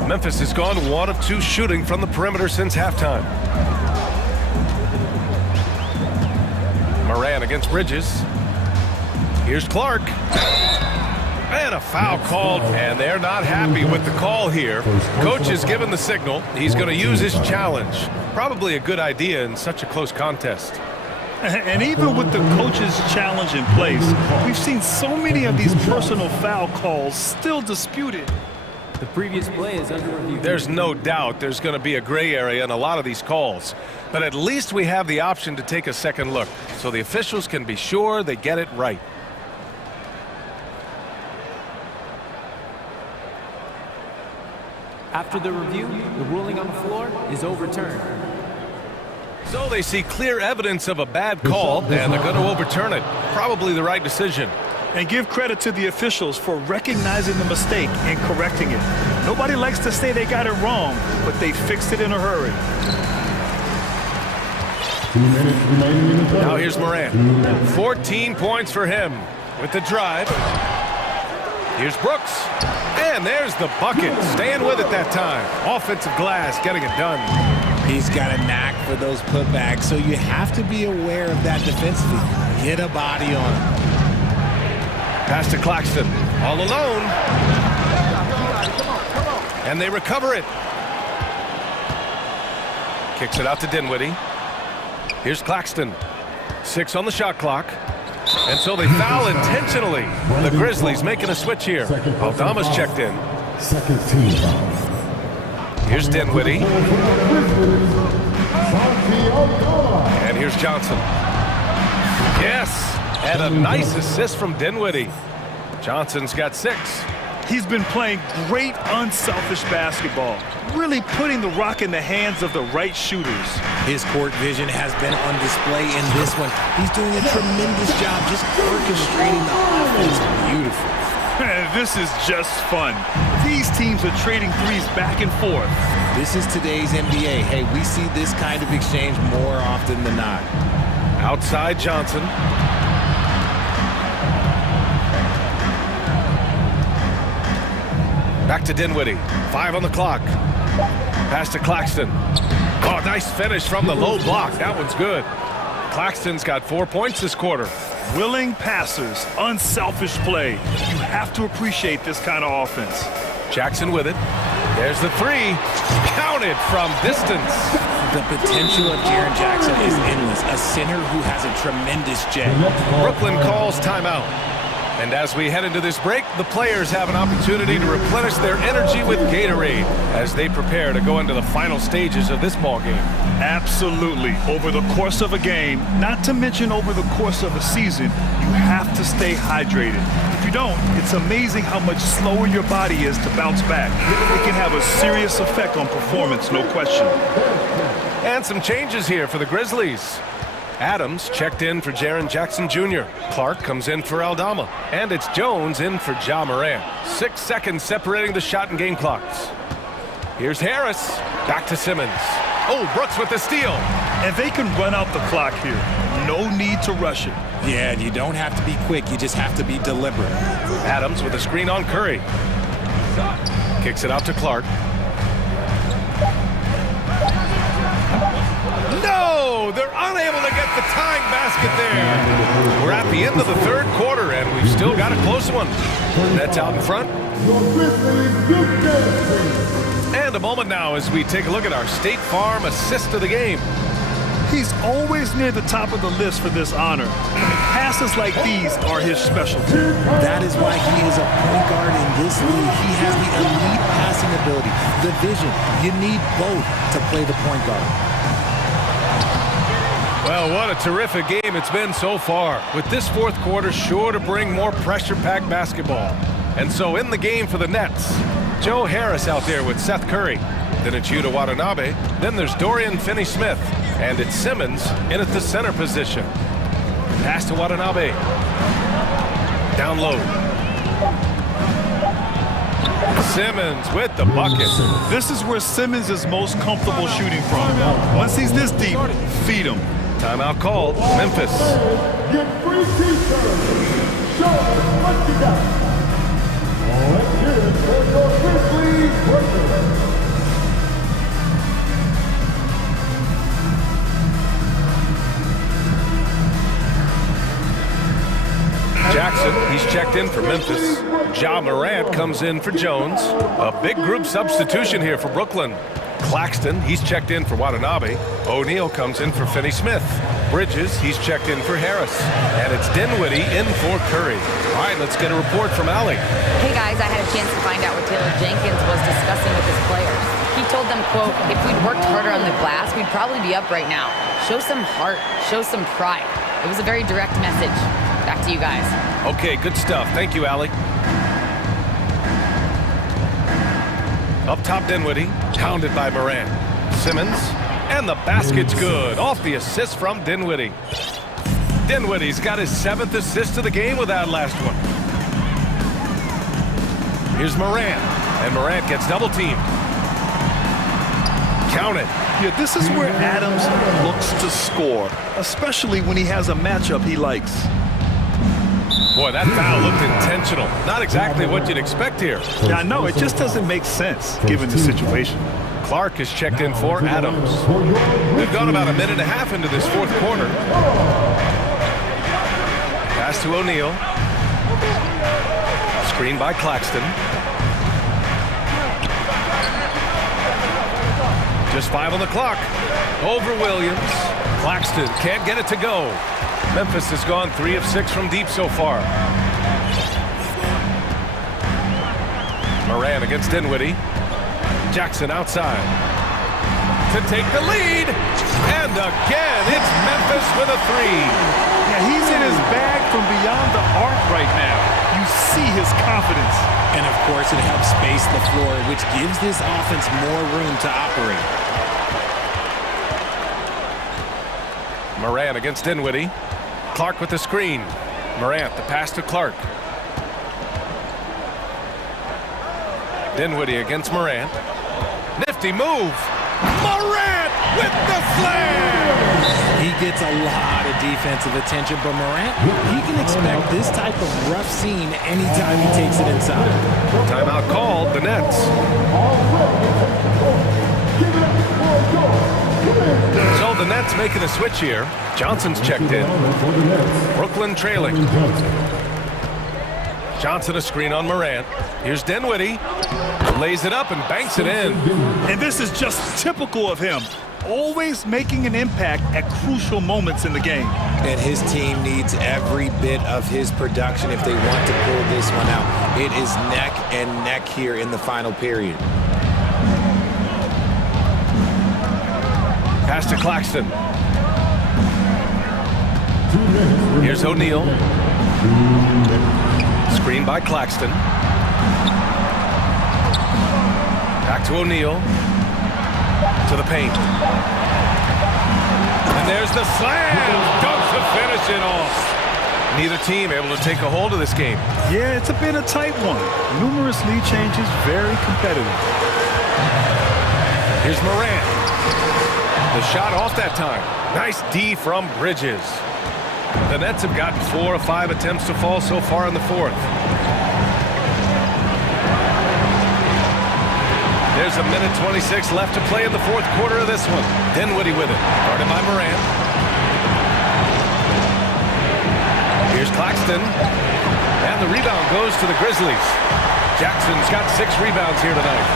Memphis has gone 1 of 2 shooting from the perimeter since halftime. Moran against Bridges. Here's Clark. And a foul called, and they're not happy with the call here. Coach has given the signal. He's going to use his challenge. Probably a good idea in such a close contest. And even with the coach's challenge in place, we've seen so many of these personal foul calls still disputed. The previous play is under review. There's no doubt there's going to be a gray area in a lot of these calls. But at least we have the option to take a second look, so the officials can be sure they get it right. After the review, the ruling on the floor is overturned. So they see clear evidence of a bad call, and they're going to overturn it. Probably the right decision. And give credit to the officials for recognizing the mistake and correcting it. Nobody likes to say they got it wrong, but they fixed it in a hurry. 2 minutes remaining in the third. Now here's Moran. 14 points for him with the drive. Here's Brooks. And there's the bucket. Staying with it that time. Offensive glass, getting it done. He's got a knack for those putbacks, so you have to be aware of that defensively. Get a body on him. Pass to Claxton. All alone. And they recover it. Kicks it out to Dinwiddie. Here's Claxton. 6 on the shot clock. And so they foul intentionally. The Grizzlies making a switch here. Aldama's checked in. Second team foul. Here's Dinwiddie. And here's Johnson. Yes. And a nice assist from Dinwiddie. Johnson's got 6. He's been playing great unselfish basketball, really putting the rock in the hands of the right shooters. His court vision has been on display in this one. He's doing a tremendous job just orchestrating the offense. Beautiful. This is just fun. These teams are trading threes back and forth. This is today's NBA. Hey, we see this kind of exchange more often than not. Outside Johnson. Back to Dinwiddie. 5 on the clock. Pass to Claxton. Oh, nice finish from the low block. That one's good. Claxton's got 4 points this quarter. Willing passers, unselfish play. You have to appreciate this kind of offense. Jackson with it. There's the three. Counted from distance. The potential of Jaren Jackson is endless. A center who has a tremendous jet. Brooklyn calls timeout. And as we head into this break, the players have an opportunity to replenish their energy with Gatorade as they prepare to go into the final stages of this ballgame. Absolutely. Over the course of a game, not to mention over the course of a season, you have to stay hydrated. If you don't, it's amazing how much slower your body is to bounce back. It can have a serious effect on performance, no question. And some changes here for the Grizzlies. Adams checked in for Jaren Jackson Jr. Clark comes in for Aldama. And it's Jones in for Ja Morant. 6 seconds separating the shot and game clocks. Here's Harris. Back to Simmons. Oh, Brooks with the steal. And they can run out the clock here. No need to rush it. Yeah, and you don't have to be quick. You just have to be deliberate. Adams with a screen on Curry. Kicks it out to Clark. No! They're unable to get the tying basket there. We're at the end of the third quarter, and we've still got a close one. Nets out in front. And a moment now as we take a look at our State Farm assist of the game. He's always near the top of the list for this honor. Passes like these are his specialty. That is why he is a point guard in this league. He has the elite passing ability, the vision. You need both to play the point guard. Well, what a terrific game it's been so far. With this fourth quarter sure to bring more pressure-packed basketball. And so in the game for the Nets, Joe Harris out there with Seth Curry. Then it's Yuta Watanabe. Then there's Dorian Finney-Smith. And it's Simmons in at the center position. Pass to Watanabe. Down low. Simmons with the bucket. This is where Simmons is most comfortable shooting from. Once he's this deep, feed him. Timeout called. Memphis. Get free t-shirts. Show us what you got. Let's hear it for your Grizzlies workers. Jackson, he's checked in for Memphis. Ja Morant comes in for Jones. A big group substitution here for Brooklyn. Claxton, he's checked in for Watanabe. O'Neal comes in for Finney-Smith. Bridges, he's checked in for Harris. And it's Dinwiddie in for Curry. All right, let's get a report from Allie. Hey guys, I had a chance to find out what Taylor Jenkins was discussing with his players. He told them, quote, if we'd worked harder on the glass, we'd probably be up right now. Show some heart, show some pride. It was a very direct message. Back to you guys. Okay, good stuff. Thank you, Allie. Up top, Dinwiddie, pounded by Morant. Simmons, and the basket's good. Off the assist from Dinwiddie. Dinwiddie's got his 7th assist of the game with that last one. Here's Morant, and Morant gets double-teamed. Count it. Yeah, this is where Adams looks to score, especially when he has a matchup he likes. Boy, that foul looked intentional. Not exactly what you'd expect here. Yeah, I know. It just doesn't make sense, given the situation. Clark is checked in for Adams. We've gone about a minute and a half into this fourth quarter. Pass to O'Neal. Screen by Claxton. Just 5 on the clock. Over Williams. Claxton can't get it to go. Memphis has gone 3 of 6 from deep so far. Morant against Dinwiddie. Jackson outside to take the lead. And again, it's Memphis with a 3. Yeah, he's in his bag from beyond the arc right now. You see his confidence. And of course, it helps space the floor, which gives this offense more room to operate. Morant against Dinwiddie. Clark with the screen. Morant, the pass to Clark. Dinwiddie against Morant. Nifty move. Morant with the slam! He gets a lot of defensive attention, but Morant, he can expect this type of rough scene anytime he takes it inside. Timeout called, the Nets. Give it up for So the Nets making a switch here. Johnson's checked in. Brooklyn trailing. Johnson a screen on Morant. Here's Dinwiddie. Lays it up and banks it in. And this is just typical of him. Always making an impact at crucial moments in the game. And his team needs every bit of his production if they want to pull this one out. It is neck and neck here in the final period. Pass to Claxton. Here's O'Neal. Screen by Claxton. Back to O'Neal. To the paint. And there's the slam! Dunk to finish it off. Neither team able to take a hold of this game. Yeah, it's a bit a tight one. Numerous lead changes, very competitive. Here's Morant. The shot off that time. Nice D from Bridges. The Nets have gotten 4 of 5 attempts to fall so far in the fourth. There's a minute 26 left to play in the fourth quarter of this one. Dinwiddie with it. Guarded by Morant. Here's Claxton. And the rebound goes to the Grizzlies. Jackson's got 6 rebounds here tonight.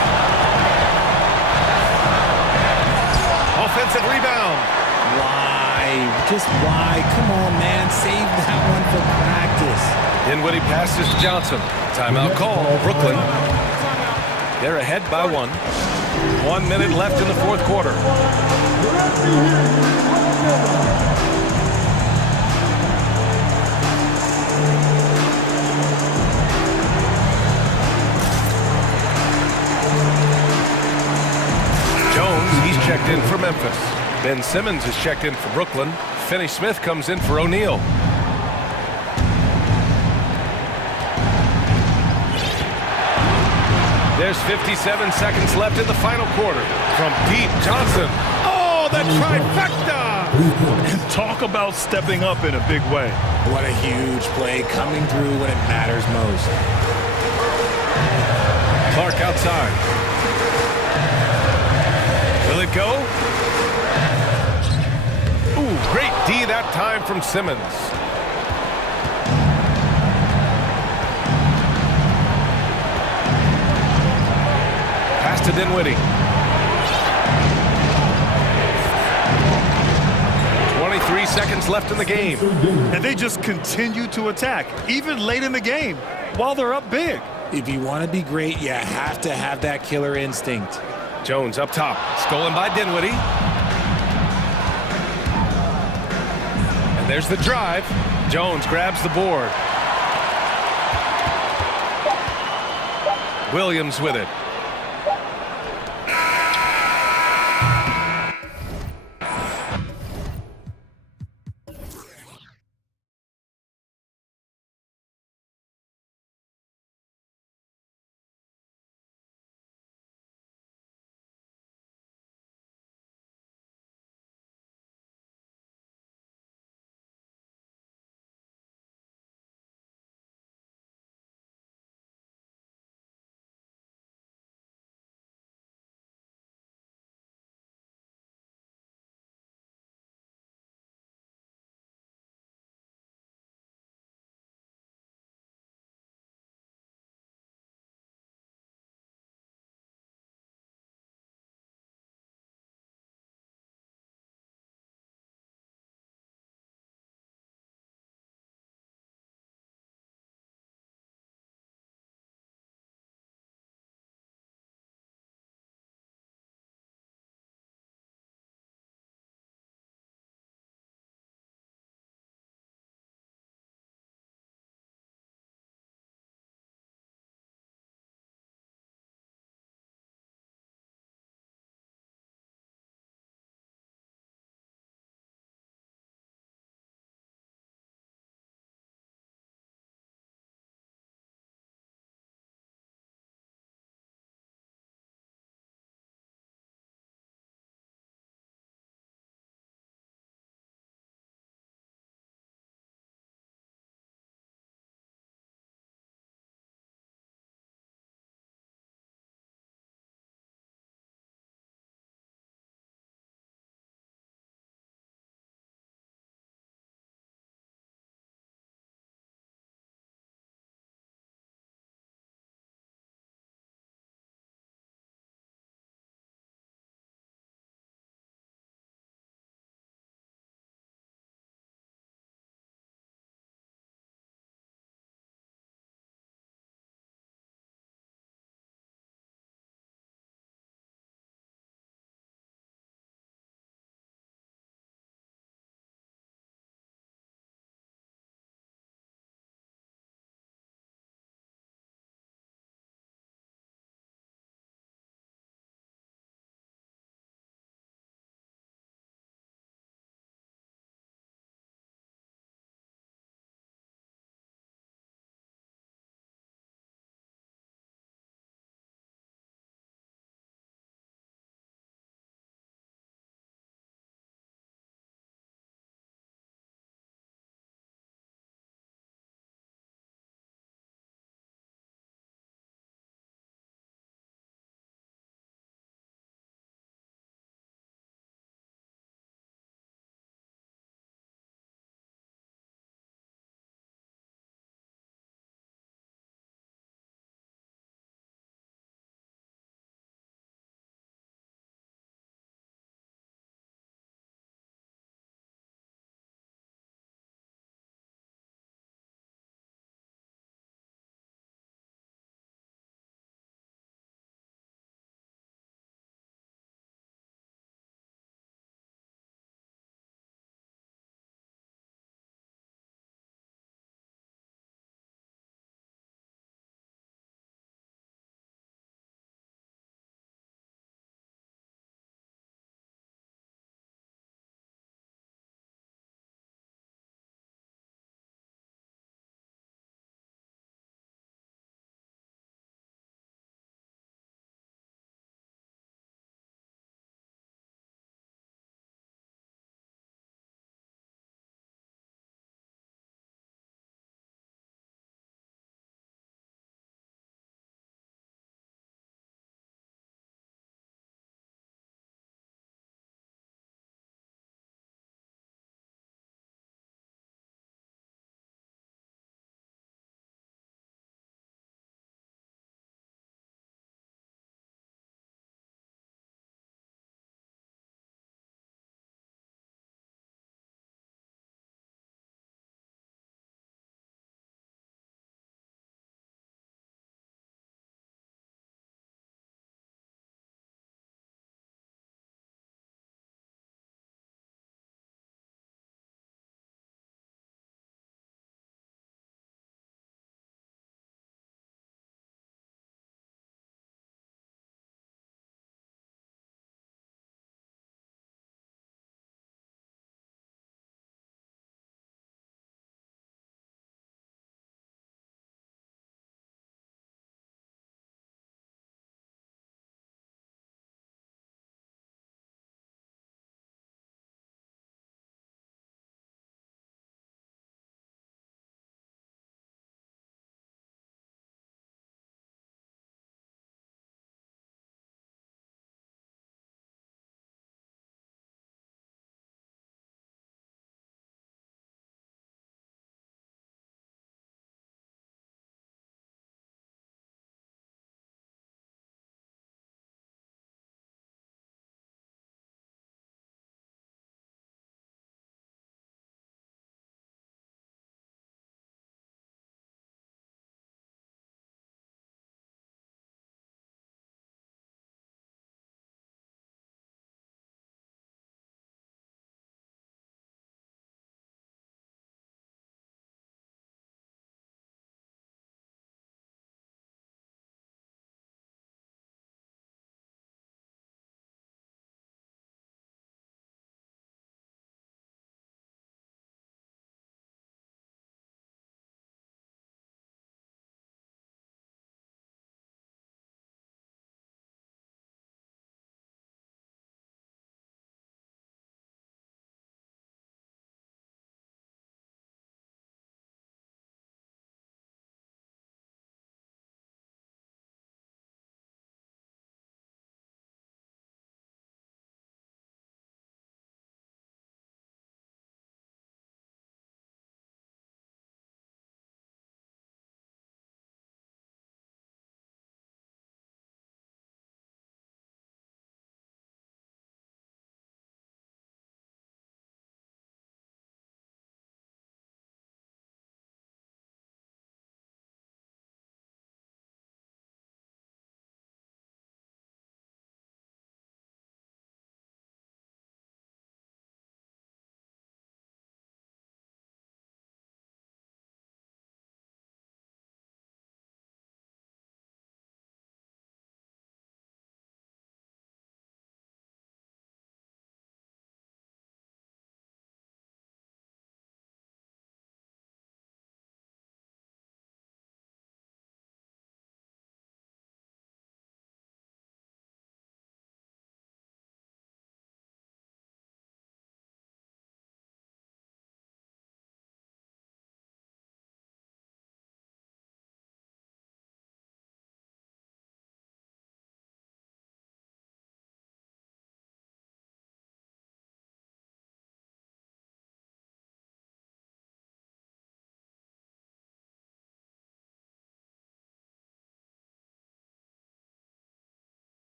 Offensive rebound. Why? Just why? Come on, man. Save that one for practice. Dinwiddie passes to Johnson. Timeout call. Brooklyn. They're ahead by 1. 1 minute left in the fourth quarter. Jones, he's checked in for Memphis. Ben Simmons is checked in for Brooklyn. Finney-Smith comes in for O'Neal. There's 57 seconds left in the final quarter. From deep, Johnson. Oh, the trifecta! And talk about stepping up in a big way. What a huge play, coming through when it matters most. Clark outside. Will it go? Ooh, great D that time from Simmons. To Dinwiddie. 23 seconds left in the game. And they just continue to attack, even late in the game, while they're up big. If you want to be great, you have to have that killer instinct. Jones up top. Stolen by Dinwiddie. And there's the drive. Jones grabs the board. Williams with it.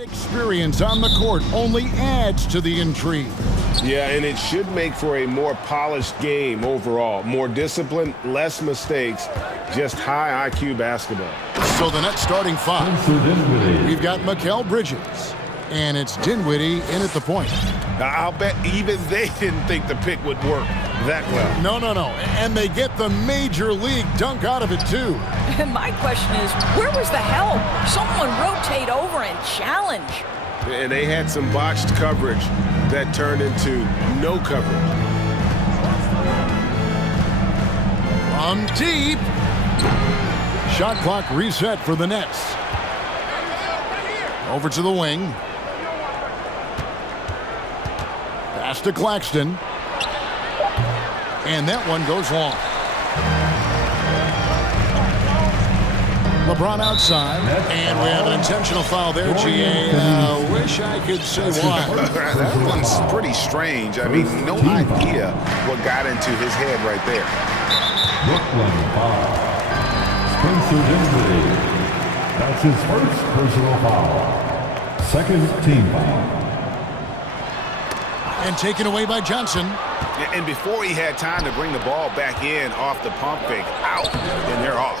Experience on the court only adds to the intrigue. Yeah, and it should make for a more polished game overall. More discipline, less mistakes, just high IQ basketball. So the Nets starting five. We've got Mikal Bridges, and it's Dinwiddie in at the point. Now, I'll bet even they didn't think the pick would work that well. No. And they get the major league dunk out of it, too. And my question is, where was the help? Someone rotate over and challenge. And they had some botched coverage that turned into no coverage. From deep. Shot clock reset for the Nets. Over to the wing. Pass to Claxton. And that one goes long. LeBron outside, and we have an intentional foul there, GA. Wish I could say why. That one's pretty strange. I mean, no idea what got into his head right there. Brooklyn foul. Spencer Dinwiddie. That's his first personal foul. Second team foul. And taken away by Johnson. And before he had time to bring the ball back in off the pump fake, out, and they're off.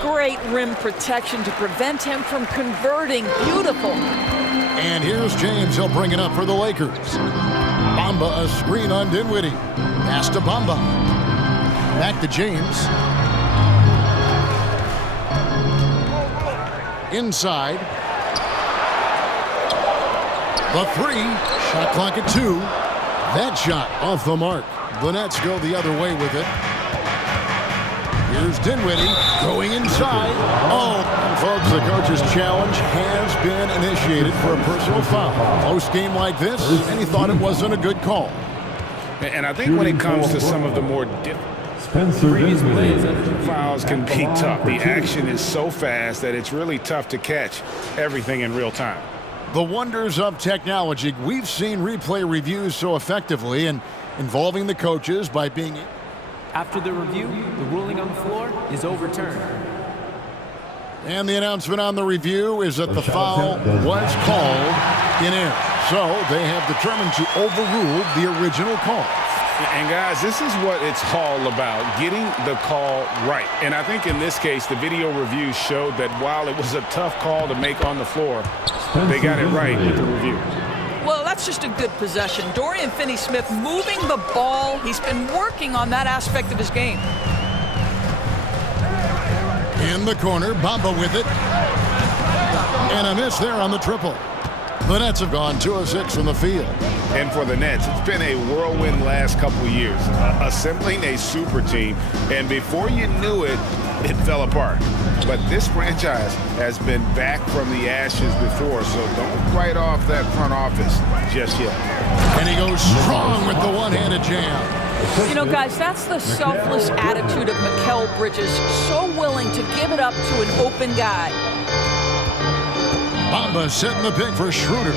Great rim protection to prevent him from converting. Beautiful. And here's James. He'll bring it up for the Lakers. Bamba, a screen on Dinwiddie. Pass to Bamba. Back to James. Inside. The three. Shot clock at 2. That shot off the mark. The Nets go the other way with it. Here's Dinwiddie going inside. Oh, folks, the coach's challenge has been initiated for a personal foul. Close game like this, and he thought it wasn't a good call. And I think when it comes to some of the more fouls can be tough. The action is so fast that it's really tough to catch everything in real time. The wonders of technology. We've seen replay reviews so effectively and involving the coaches by being... After the review, the ruling on the floor is overturned. And the announcement on the review is that the foul was called in error. So they have determined to overrule the original call. And guys, this is what it's all about, getting the call right. And I think in this case, the video review showed that while it was a tough call to make on the floor, they got it right with the review. Well, that's just a good possession. Dorian Finney-Smith moving the ball. He's been working on that aspect of his game. In the corner, Bamba with it. And a miss there on the triple. The Nets have gone 2 of 6 from the field. And for the Nets, it's been a whirlwind last couple of years, assembling a super team. And before you knew it, it fell apart. But this franchise has been back from the ashes before, so don't write off that front office just yet. And he goes strong with the one-handed jam. You know, guys, that's the selfless attitude of Mikal Bridges, so willing to give it up to an open guy. Bamba setting the pick for Schroeder.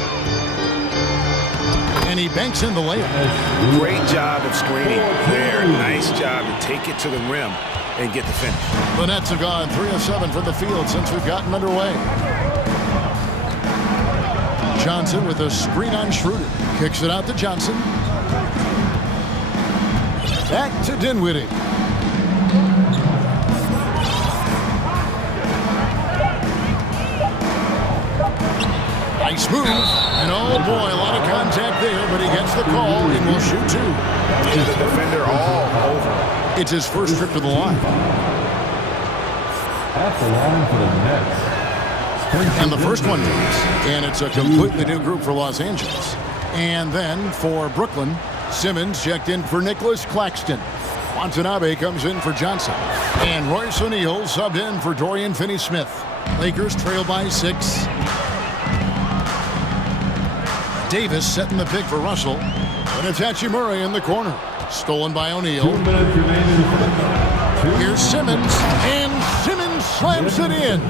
And he banks in the layup. Great job of screening there. Nice job to take it to the rim and get the finish. The Nets have gone 3 of 7 from the field since we've gotten underway. Johnson with a screen on Schroeder. Kicks it out to Johnson. Back to Dinwiddie. Nice move. And oh boy, a lot of contact there, but he gets the call and will shoot 2. And the defender all over. It's his first trip to the line. At the line for the Nets. And the first one moves. And it's a completely new group for Los Angeles. And then for Brooklyn, Simmons checked in for Nicholas Claxton. Watanabe comes in for Johnson. And Royce O'Neal subbed in for Dorian Finney-Smith. Lakers trail by 6. Davis setting the pick for Russell. And it's Hachimura in the corner. Stolen by O'Neal. Here's Simmons. And Simmons slams it in.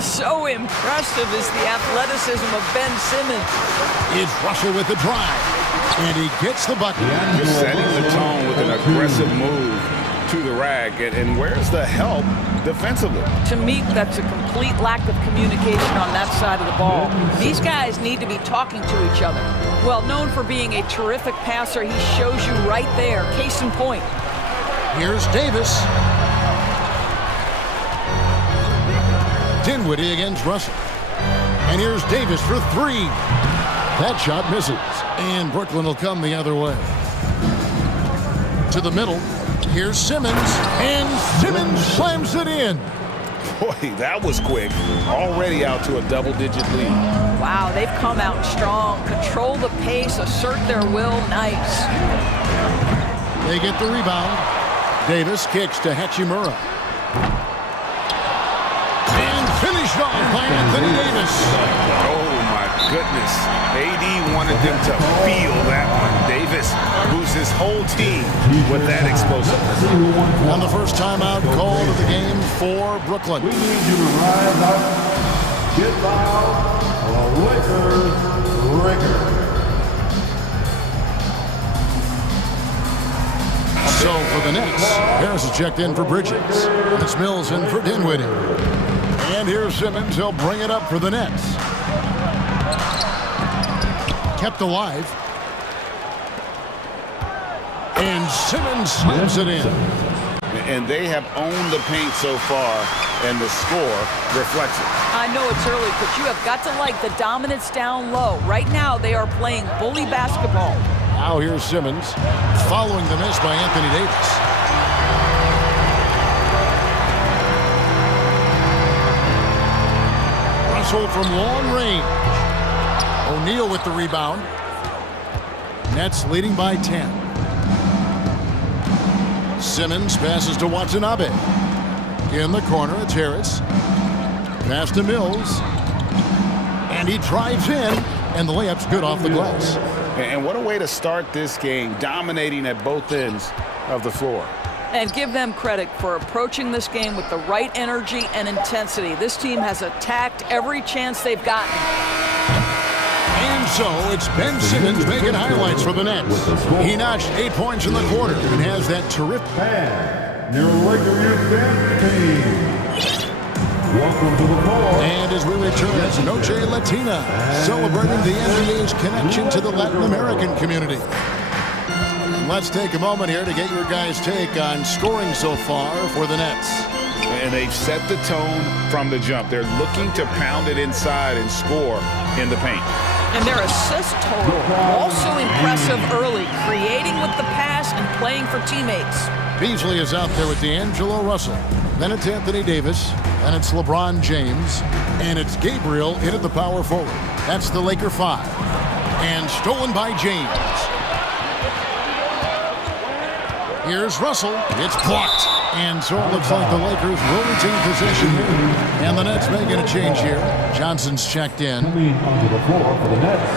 So impressive is the athleticism of Ben Simmons. It's Russell with the drive. And he gets the bucket. Just setting the tone with an aggressive move to the rack. And where's the help defensively? To me, that's a complete complete lack of communication on that side of the ball. These guys need to be talking to each other. Well, known for being a terrific passer, he shows you right there. Case in point. Here's Davis. Dinwiddie against Russell. And here's Davis for three. That shot misses. And Brooklyn will come the other way. To the middle. Here's Simmons. And Simmons slams it in. Boy, that was quick. Already out to a double-digit lead. Wow, they've come out strong. Control the pace, assert their will. Nice. They get the rebound. Davis kicks to Hachimura. And finished off by Anthony Davis. Oh, my goodness. AD wanted them to feel that one. Davis moves his whole team with that explosiveness. On the first timeout call of the game for Brooklyn. We need you to rise up, get loud, or Lakers ringer. So for the Nets, Harris is checked in for Bridges. It's Mills in for Dinwiddie. And here's Simmons. He'll bring it up for the Nets. Kept alive. And Simmons slams it in. And they have owned the paint so far, and the score reflects it. I know it's early, but you have got to like the dominance down low. Right now, they are playing bully basketball. Now here's Simmons, following the miss by Anthony Davis. Russell from long range. O'Neal with the rebound. Nets leading by 10. Simmons passes to Watanabe. In the corner, it's Harris. Pass to Mills. And he drives in, and the layup's good off the glass. And what a way to start this game, dominating at both ends of the floor. And give them credit for approaching this game with the right energy and intensity. This team has attacked every chance they've gotten. And so it's Ben Simmons making highlights for the Nets. He notched 8 points in the quarter and has that terrific. And your Lakers team. Welcome to the floor. And as we return, it's Noche Latina, celebrating the NBA's connection to the Latin American community. Let's take a moment here to get your guys' take on scoring so far for the Nets. And they've set the tone from the jump. They're looking to pound it inside and score in the paint. And their assist total, also impressive early, creating with the pass and playing for teammates. Beasley is out there with D'Angelo Russell. Then it's Anthony Davis. And it's LeBron James. And it's Gabriel in at the power forward. That's the Laker 5. And stolen by James. Here's Russell. It's blocked. And so it looks like the Lakers will retain possession here. And the Nets making a change here. Johnson's checked in. Coming onto the floor for the Nets,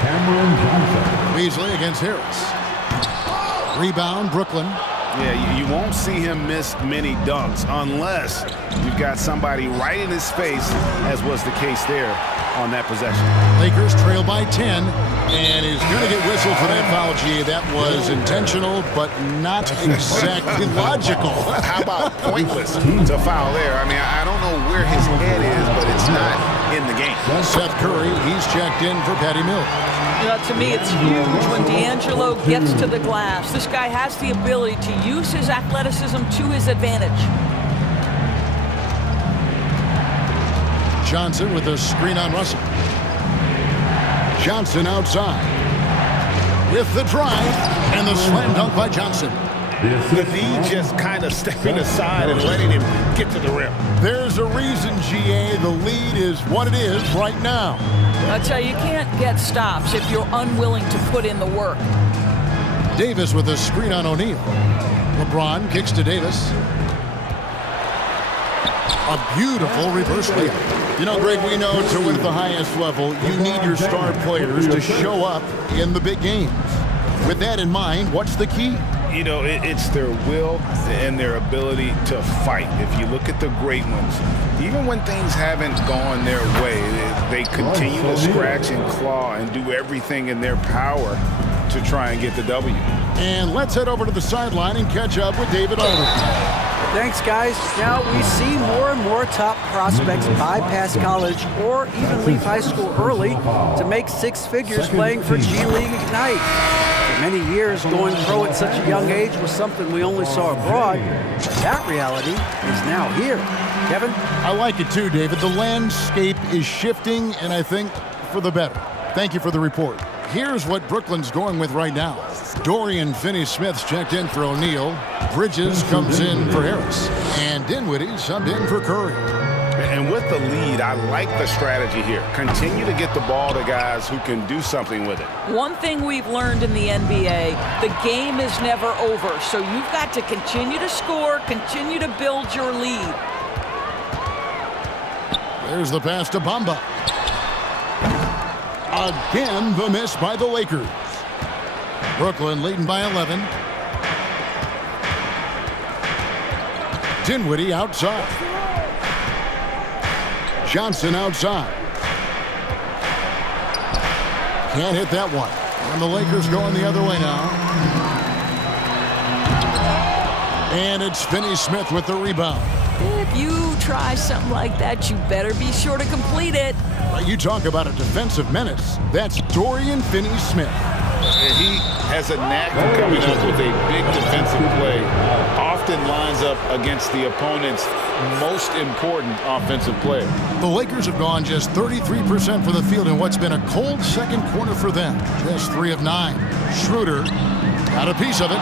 Cameron Johnson. Beasley against Harris. Rebound, Brooklyn. Yeah, you won't see him miss many dunks unless you've got somebody right in his face, as was the case there on that possession. Lakers trail by 10, and is going to get whistled for that foul, G. That was intentional, but not exactly logical. How about pointless to foul there? I mean, I don't know where his head is, but it's not in the game. Seth Curry, he's checked in for Patty Mills. You know, to me, it's huge when D'Angelo gets to the glass. This guy has the ability to use his athleticism to his advantage. Johnson with a screen on Russell. Johnson outside. With the drive, and the slam dunk by Johnson. The D just kind of stepping aside and letting him get to the rim. There's a reason, GA, the lead is what it is right now. I tell you, you can't get stops if you're unwilling to put in the work. Davis with a screen on O'Neal. LeBron kicks to Davis. A beautiful reverse layup. You know, Greg, we know to win at the highest level, you need your star players to show up in the big games. With that in mind, what's the key? You know, it's their will and their ability to fight. If you look at the great ones, even when things haven't gone their way, they continue to scratch and claw and do everything in their power to try and get the W. And let's head over to the sideline and catch up with David Alderton. Thanks, guys. Now we see more and more top prospects bypass college or even leave high school early to make six figures playing for G League Ignite. For many years, going pro at such a young age was something we only saw abroad. But that reality is now here. Kevin? I like it too, David. The landscape is shifting, and I think for the better. Thank you for the report. Here's what Brooklyn's going with right now. Dorian Finney-Smith's checked in for O'Neal. Bridges comes in for Harris. And Dinwiddie subbed in for Curry. And with the lead, I like the strategy here. Continue to get the ball to guys who can do something with it. One thing we've learned in the NBA, the game is never over. So you've got to continue to score, continue to build your lead. There's the pass to Bamba. Again, the miss by the Lakers. Brooklyn leading by 11. Dinwiddie outside. Johnson outside. Can't hit that one. And the Lakers going the other way now. And it's Finney-Smith with the rebound. If you try something like that, you better be sure to complete it. You talk about a defensive menace. That's Dorian Finney-Smith. He has a knack for coming up with a big defensive play. Often lines up against the opponent's most important offensive player. The Lakers have gone just 33% for the field in what's been a cold second quarter for them. Just 3 of 9. Schroeder got a piece of it.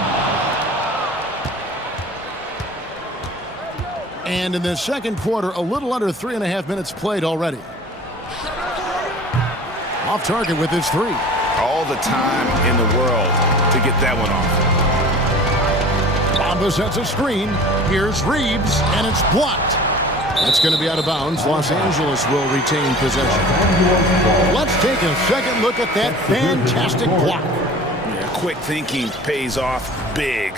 And in the second quarter, a little under 3.5 minutes played already. Off target with his 3. All the time in the world to get that one off. Bamba sets a screen. Here's Reeves, and it's blocked. That's going to be out of bounds. Los Angeles will retain possession. Let's take a second look at that fantastic block. Yeah, quick thinking pays off big.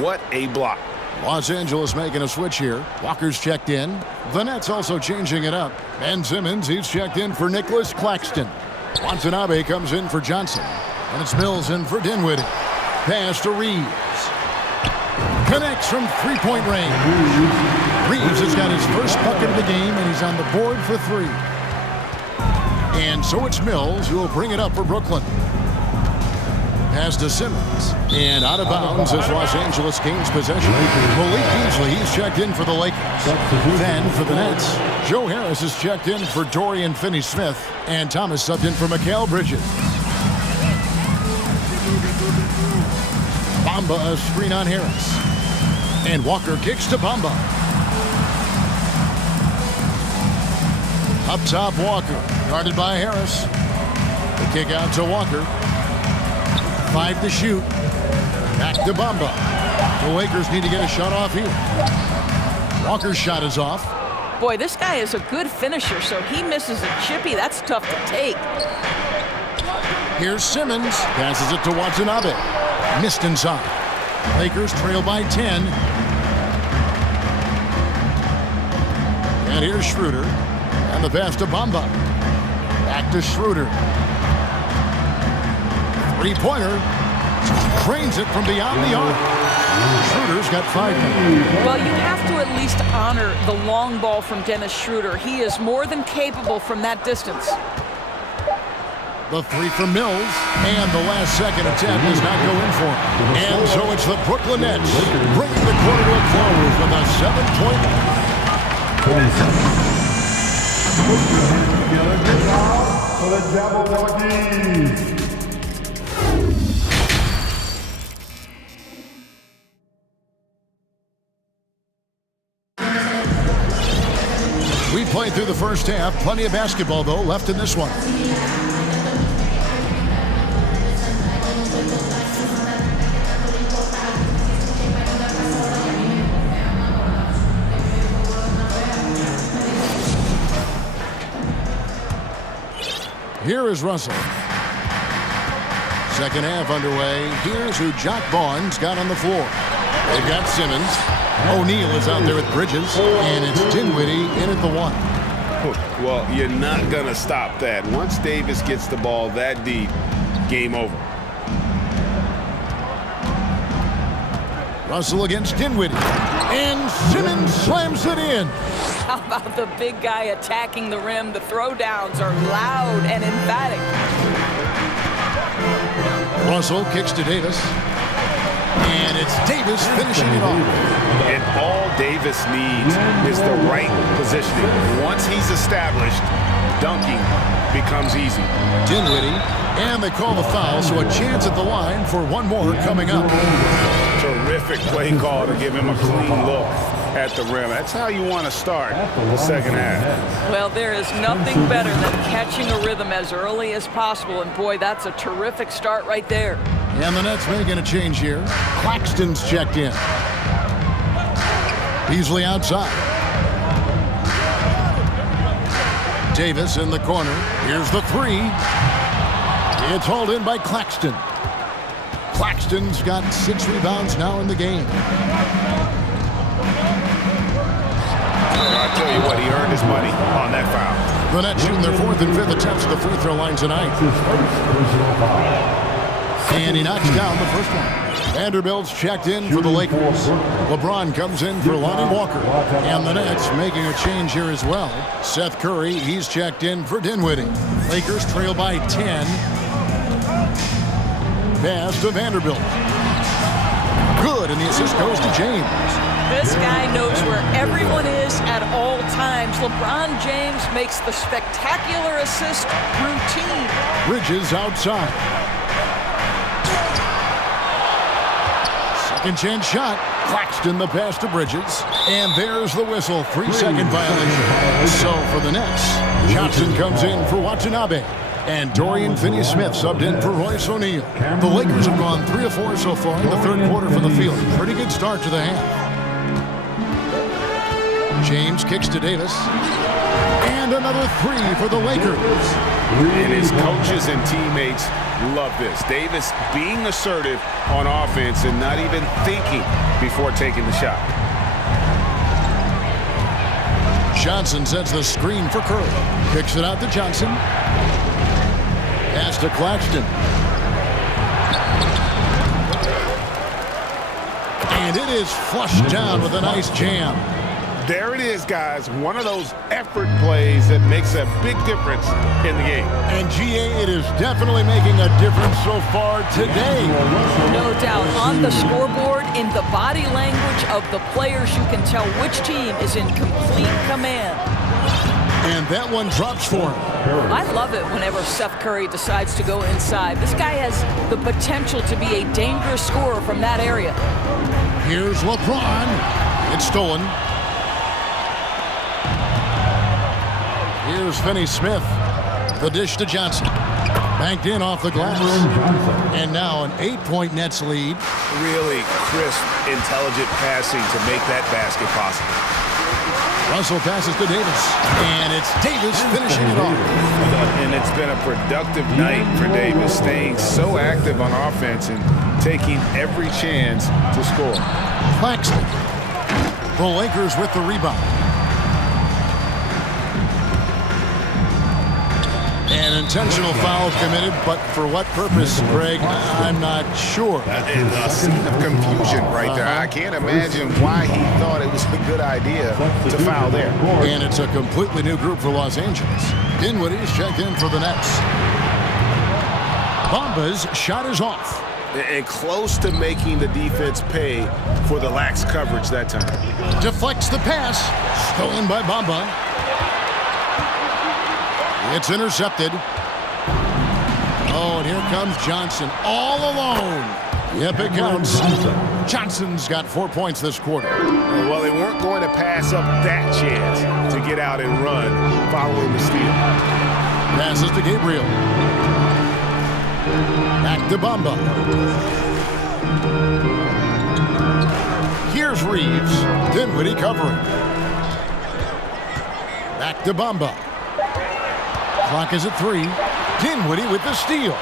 What a block. Los Angeles making a switch here. Walker's checked in. The Nets also changing it up. Ben Simmons, he's checked in for Nicholas Claxton. Watanabe comes in for Johnson. And it's Mills in for Dinwiddie. Pass to Reeves. Connects from three-point range. Reeves has got his first bucket of the game, and he's on the board for 3. And so it's Mills who will bring it up for Brooklyn. Pass to Simmons. And out of bounds as Los Angeles gains possession. Malik Beasley, he's checked in for the Lakers. Then for the Nets, Joe Harris is checked in for Dorian Finney-Smith. And Thomas subbed in for Mikal Bridges. Bamba a screen on Harris. And Walker kicks to Bamba. Up top, Walker. Guarded by Harris. The kick out to Walker. 5 to shoot. Back to Bamba. The Lakers need to get a shot off here. Walker's shot is off. Boy, this guy is a good finisher, so he misses a chippy. That's tough to take. Here's Simmons. Passes it to Watanabe. Missed inside. Lakers trail by 10. And here's Schroeder. And the pass to Bamba. Back to Schroeder. Three-pointer. Cranes it from beyond the arc. Schroeder's got 5 minutes. Well, you have to at least honor the long ball from Dennis Schroeder. He is more than capable from that distance. The 3 from Mills, and the last second attempt does not go in for him. And so it's the Brooklyn Nets bringing the quarter to a close with a 7-point For the Jabberwockies. We played through the first half. Plenty of basketball, though, left in this one. Here is Russell. Second half underway. Here's who Jock Vaughn's got on the floor. They've got Simmons. O'Neal is out there with Bridges. And it's Dinwiddie in at the 1. Well, you're not going to stop that. Once Davis gets the ball that deep, game over. Russell against Dinwiddie. And Simmons slams it in. How about the big guy attacking the rim? The throwdowns are loud and emphatic. Russell kicks to Davis. And it's Davis finishing it off. And all Davis needs is the right positioning. Once he's established, dunking becomes easy. Dinwiddie, and they call the foul, so a chance at the line for one more coming up. Terrific play call to give him a clean look at the rim. That's how you want to start the second half. Well, there is nothing better than catching a rhythm as early as possible, and boy, that's a terrific start right there. And the Nets making a change here. Claxton's checked in. Beasley outside. Davis in the corner. Here's the three. It's hauled in by Claxton. Claxton's got 6 rebounds now in the game. I'll tell you what, he earned his money on that foul. The Nets shooting their 4th and 5th attempts at the free throw line tonight. And he knocks down the first one. Vanderbilt's checked in for the Lakers. LeBron comes in for Lonnie Walker. And the Nets making a change here as well. Seth Curry, he's checked in for Dinwiddie. Lakers trail by 10. Pass to Vanderbilt. Good, and the assist goes to James. This guy knows where everyone is at all times. LeBron James makes the spectacular assist routine. Bridges outside. Second chance shot. Claxton the pass to Bridges. And there's the whistle. 3-second violation. So for the Nets, Johnson comes in for Watanabe. And Dorian Finney-Smith subbed in for Royce O'Neal. The Lakers have gone 3 of 4 so far in the third quarter from the field. Pretty good start to the half. James kicks to Davis. And another 3 for the Lakers. And his coaches and teammates love this. Davis being assertive on offense and not even thinking before taking the shot. Johnson sets the screen for Curry. Kicks it out to Johnson. Pass to Claxton. And it is flushed down with a nice jam. There it is, guys. One of those effort plays that makes a big difference in the game. And GA, it is definitely making a difference so far today. No doubt. On the scoreboard, in the body language of the players, you can tell which team is in complete command. And that one drops for him. I love it whenever Seth Curry decides to go inside. This guy has the potential to be a dangerous scorer from that area. Here's LeBron. It's stolen. Here's Finney-Smith. The dish to Johnson. Banked in off the glass. And now an 8-point Nets lead. Really crisp, intelligent passing to make that basket possible. Russell passes to Davis. And it's Davis finishing it off. And it's been a productive night for Davis, staying so active on offense and taking every chance to score. Claxton. The Lakers with the rebound. An intentional foul committed, but for what purpose, Greg, I'm not sure. A scene of confusion right there. I can't imagine why he thought it was a good idea to foul there. And it's a completely new group for Los Angeles. Dinwiddie's checked in for the Nets. Bamba's shot is off. And close to making the defense pay for the lax coverage that time. Deflects the pass. Stolen by Bamba. It's intercepted. Oh, and here comes Johnson all alone. Yep, it counts. Johnson's got 4 points this quarter. Well, they weren't going to pass up that chance to get out and run following the steal. Passes to Gabriel. Back to Bamba. Here's Reeves. Dinwiddie covering. Back to Bamba. Clock is at 3. Dinwiddie with the steal.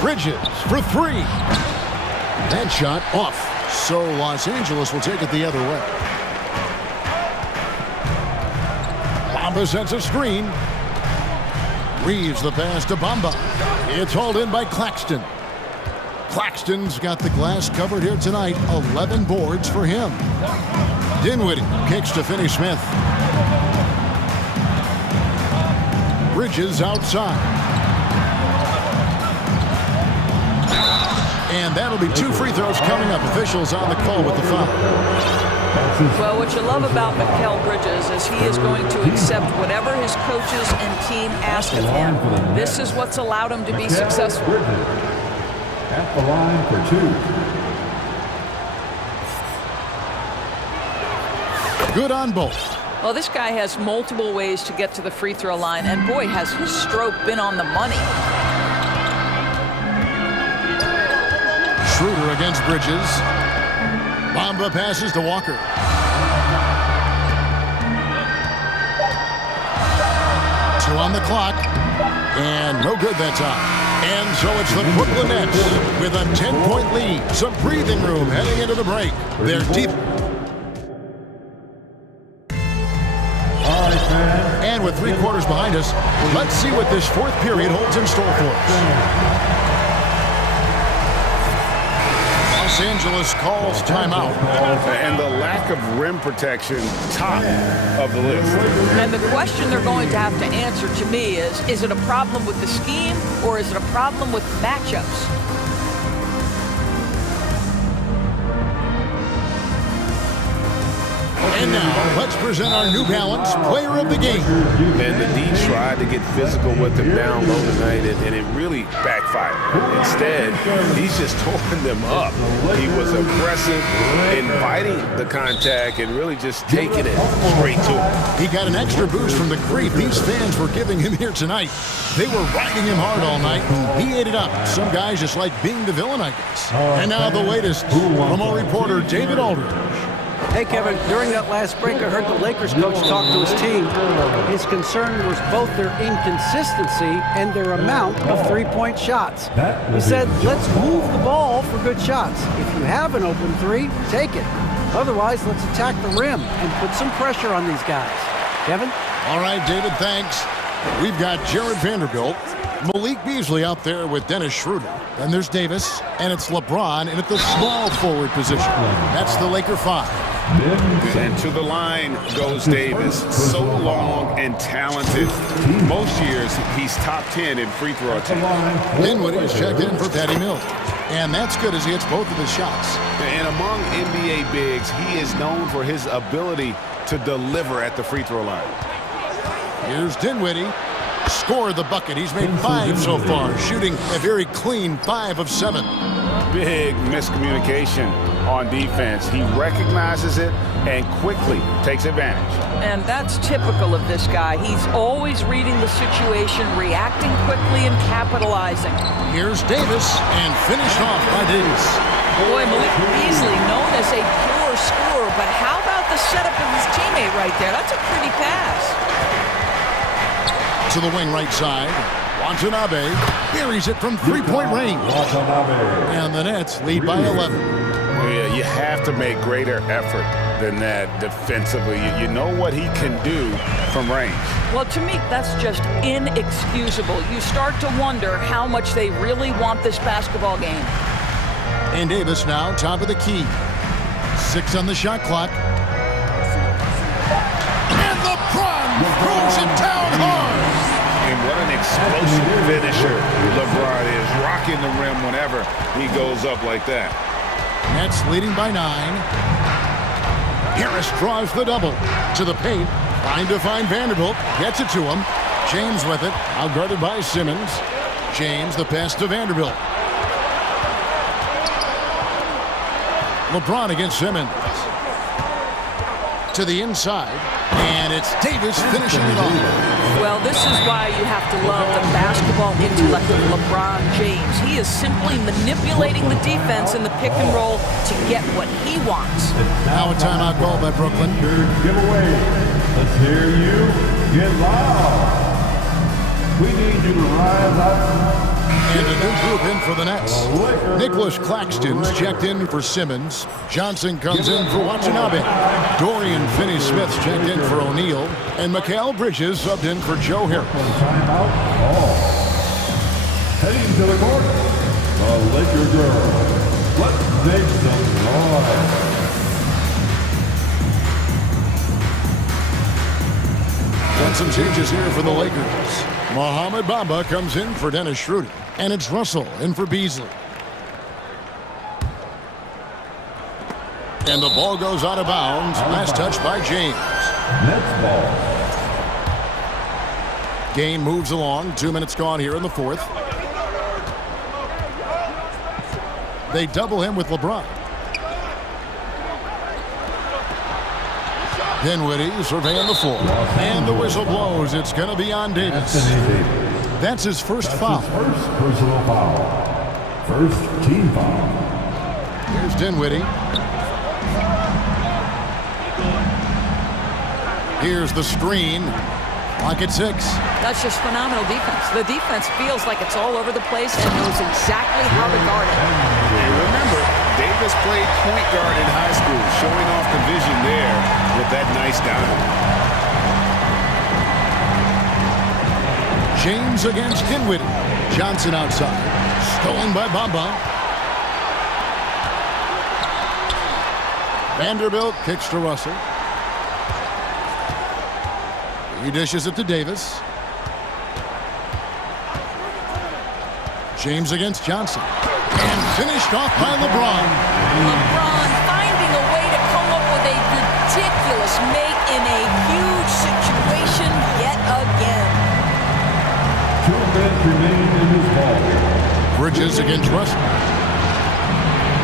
Bridges for 3. That shot off. So Los Angeles will take it the other way. Bamba sets a screen. Reeves the pass to Bamba. It's hauled in by Claxton. Claxton's got the glass covered here tonight. 11 boards for him. Dinwiddie kicks to Finney-Smith. Bridges outside. And that'll be 2 free throws coming up. Officials on the call with the foul. Well, what you love about Mikal Bridges is he is going to accept whatever his coaches and team ask of him. This is what's allowed him to be successful. At the line for 2. Good on both. Well, this guy has multiple ways to get to the free throw line, and boy, has his stroke been on the money. Schroeder against Bridges. Bamba passes to Walker. Two on the clock, and no good that time. And so it's the Brooklyn Nets with a 10-point lead. Some breathing room heading into the break. They're deep. And with 3 quarters behind us, let's see what this 4th period holds in store for us. Los Angeles calls timeout. And the lack of rim protection, top of the list. And the question they're going to have to answer to me is it a problem with the scheme or is it a problem with matchups? And now, let's present our New Balance Player of the Game. And the D tried to get physical with him down low tonight, and it really backfired. Instead, he's just tore them up. He was aggressive, inviting the contact, and really just taking it straight to him. He got an extra boost from the grief these fans were giving him here tonight. They were riding him hard all night, and he ate it up. Some guys just like being the villain, I guess. And now the latest from our reporter, David Aldridge. Hey, Kevin, during that last break, I heard the Lakers coach talk to his team. His concern was both their inconsistency and their amount of three-point shots. He said, let's move the ball for good shots. If you have an open three, take it. Otherwise, let's attack the rim and put some pressure on these guys. Kevin? All right, David, thanks. We've got Jared Vanderbilt, Malik Beasley out there with Dennis Schroeder. Then there's Davis, and it's LeBron in at the small forward position. That's the Laker 5. And to the line goes Davis. So long and talented. Most years, he's top 10 in free throw attempts. Dinwiddie is checked in for Patty Mills. And that's good as he hits both of his shots. And among NBA bigs, he is known for his ability to deliver at the free throw line. Here's Dinwiddie. Scored the bucket. He's made 5 so far, shooting a very clean 5 of 7. Big miscommunication on defense. He recognizes it and quickly takes advantage. And that's typical of this guy. He's always reading the situation, reacting quickly, and capitalizing. Here's Davis, and finished off by Davis. Boy, Malik Beasley, known as a pure scorer, but how about the setup of his teammate right there? That's a pretty pass. To the wing right side, Watanabe buries it from three-point range. And the Nets lead by 11. Yeah, you have to make greater effort than that defensively. You know what he can do from range. Well, to me, that's just inexcusable. You start to wonder how much they really want this basketball game. And Davis now top of the key. 6 on the shot clock. And LeBron throws it down hard. And what an explosive finisher LeBron is, rocking the rim whenever he goes up like that. Nets leading by 9. Harris draws the double to the paint, trying to find Vanderbilt, gets it to him. James with it, outguarded by Simmons. James the pass to Vanderbilt. LeBron against Simmons. To the inside, and it's Davis finishing it off. Well, this is why you have to love the basketball intellect of LeBron James. He is simply manipulating the defense in the pick and roll to get what he wants. Now a timeout call by Brooklyn. Giveaway. Let's hear you get loud. We need you to rise up. And a new group in for the Nets. Nicholas Claxton's checked in for Simmons. Johnson comes in for Watanabe. Dorian Finney-Smith's checked in for O'Neal. And Mikal Bridges subbed in for Joe Harris. Heading to the court, the Laker girls. Let's make some noise. And some changes here for the Lakers. Mohamed Bamba comes in for Dennis Schroeder. And it's Russell in for Beasley. And the ball goes out of bounds. Last touch by James. Next ball. Game moves along. 2 minutes gone here in the fourth. They double him with LeBron. Dinwiddie surveying the floor. And the whistle blows. It's going to be on Davis. That's his first foul. First personal foul. First team foul. Here's Dinwiddie. Here's the screen. Clock at 6. That's just phenomenal defense. The defense feels like it's all over the place and knows exactly how to guard it. And remember, Davis played point guard in high school, showing off the vision there with that nice dive. James against Dinwiddie. Johnson outside. Stolen by Bamba. Vanderbilt kicks to Russell. He dishes it to Davis. James against Johnson. And finished off by LeBron. LeBron finding a way to come up with a ridiculous make in a huge situation yet again. 2 minutes remaining in this ball. Bridges against Russell.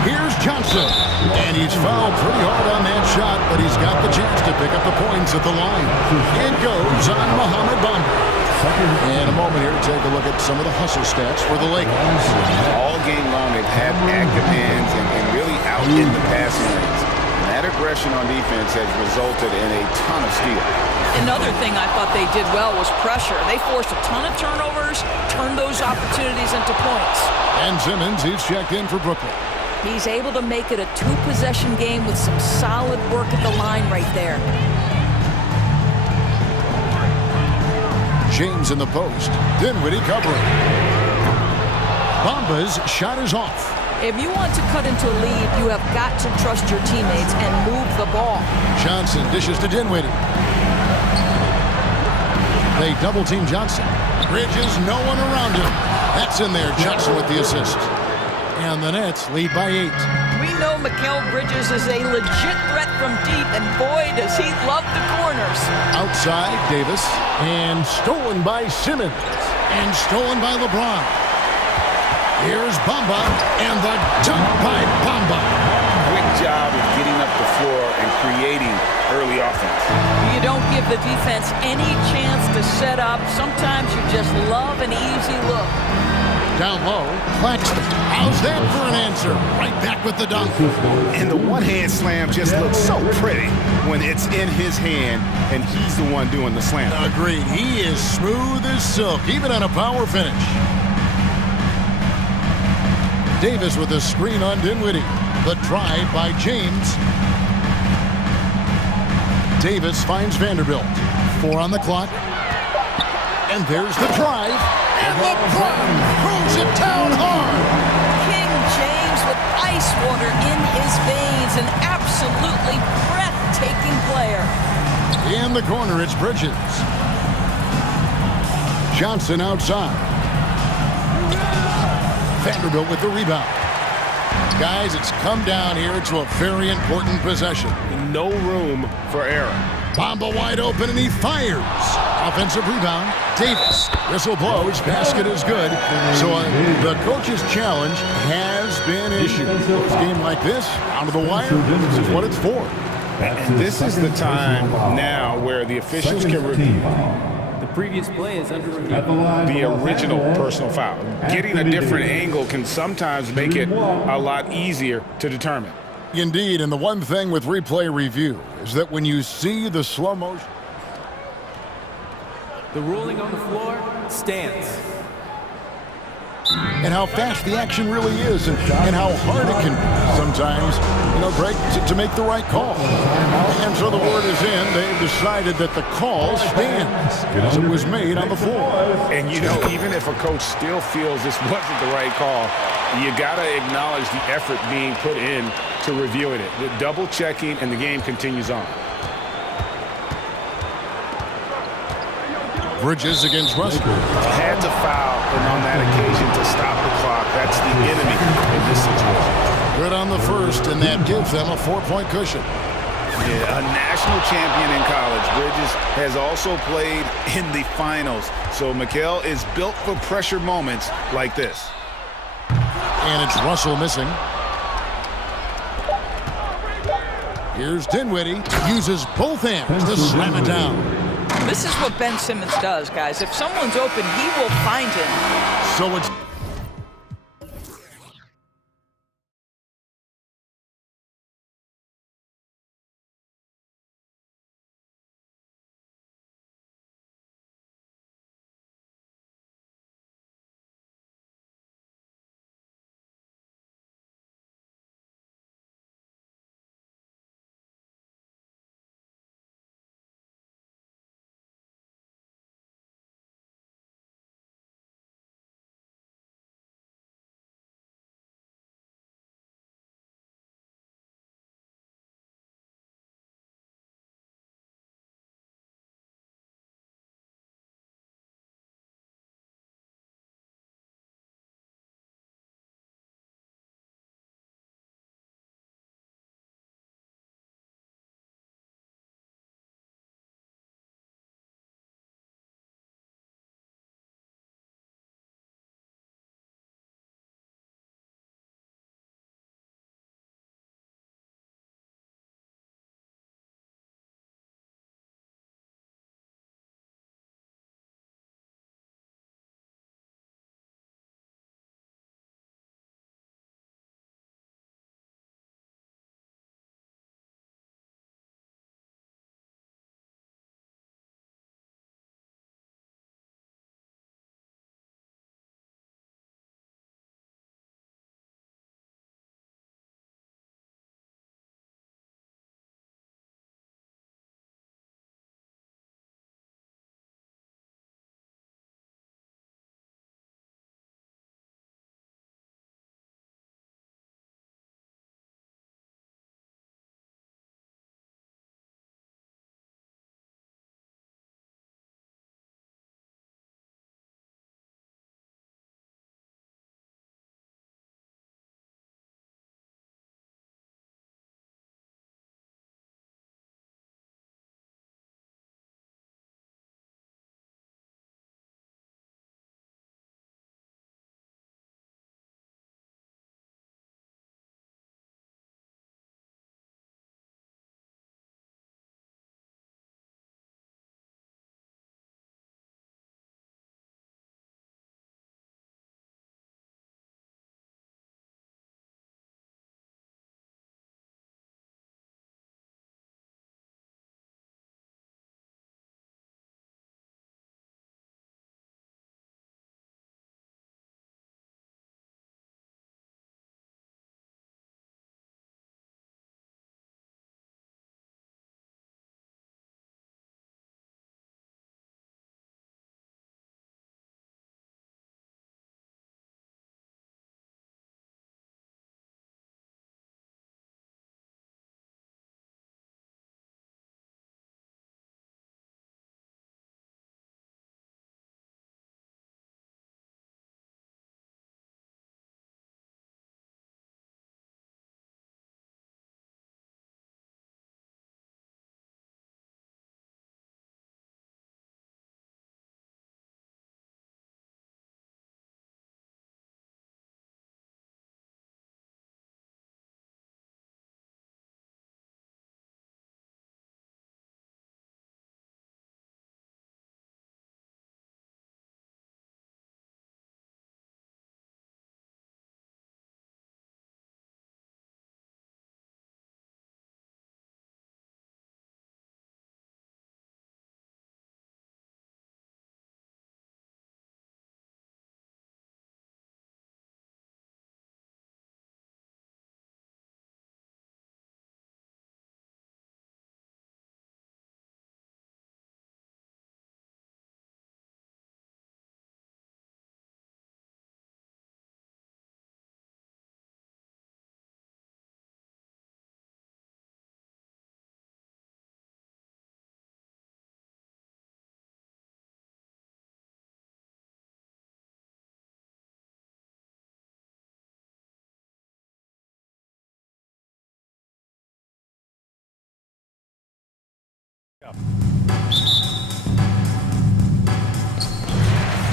Here's Johnson. And he's fouled pretty hard on that shot, but he's got the chance to pick up the points at the line. It goes on Mohamed Bamba. In a moment here, take a look at some of the hustle stats for the Lakers. All game long, they've had active hands and really out in the passing lanes. And that aggression on defense has resulted in a ton of steals. Another thing I thought they did well was pressure. They forced a ton of turnovers, turned those opportunities into points. And Simmons, he's checked in for Brooklyn. He's able to make it a 2-possession game with some solid work at the line right there. James in the post. Dinwiddie covering. Bamba's shot is off. If you want to cut into a lead, you have got to trust your teammates and move the ball. Johnson dishes to Dinwiddie. They double-team Johnson. Bridges, no one around him. That's in there. Johnson with the assist. And the Nets lead by 8. We know Mikal Bridges is a legit threat from deep, and boy, does he love the corners. Outside, Davis. And stolen by Simmons. And stolen by LeBron. Here's Bamba. And the dunk by Bamba. Quick job of getting up the floor and creating early offense. You don't give the defense any chance to set up. Sometimes you just love an easy look. Down low, Claxton. How's that for an answer? Right back with the dunk. And the one-hand slam just looks so pretty when it's in his hand and he's the one doing the slam. Agreed. He is smooth as silk, even on a power finish. Davis with a screen on Dinwiddie. The drive by James. Davis finds Vanderbilt. 4 on the clock. And there's the drive. And LeBron throws it down hard. King James with ice water in his veins. An absolutely breathtaking player. In the corner, it's Bridges. Johnson outside. Vanderbilt with the rebound. Guys, it's come down here to a very important possession. No room for error. Bamba wide open, and he fires. Offensive rebound. Davis. Whistle blows. Basket is good. So the coach's challenge has been issued. A game like this, down to the wire, this is what it's for. And this is the time now where the officials can review The previous play is under review. the original personal foul. Getting a different angle can sometimes make it a lot easier to determine. Indeed, and the one thing with replay review is that when you see the slow motion, The ruling on the floor stands. and how fast the action really is and how hard it can sometimes, Greg, to make the right call. And so the word is in. They've decided that the call stands as it was made on the floor. And, even if a coach still feels this wasn't the right call, you got to acknowledge the effort being put in to reviewing it. The double checking, and the game continues on. Bridges against Russell. Had to foul, and on that occasion to stop the clock. That's the enemy in this situation. Good on the first, and that gives them a 4-point cushion. Yeah, a national champion in college. Bridges has also played in the finals. So Mikal is built for pressure moments like this. And it's Russell missing. Here's Dinwiddie. Uses both hands to slam it down. This is what Ben Simmons does, guys. If someone's open, he will find him. So it's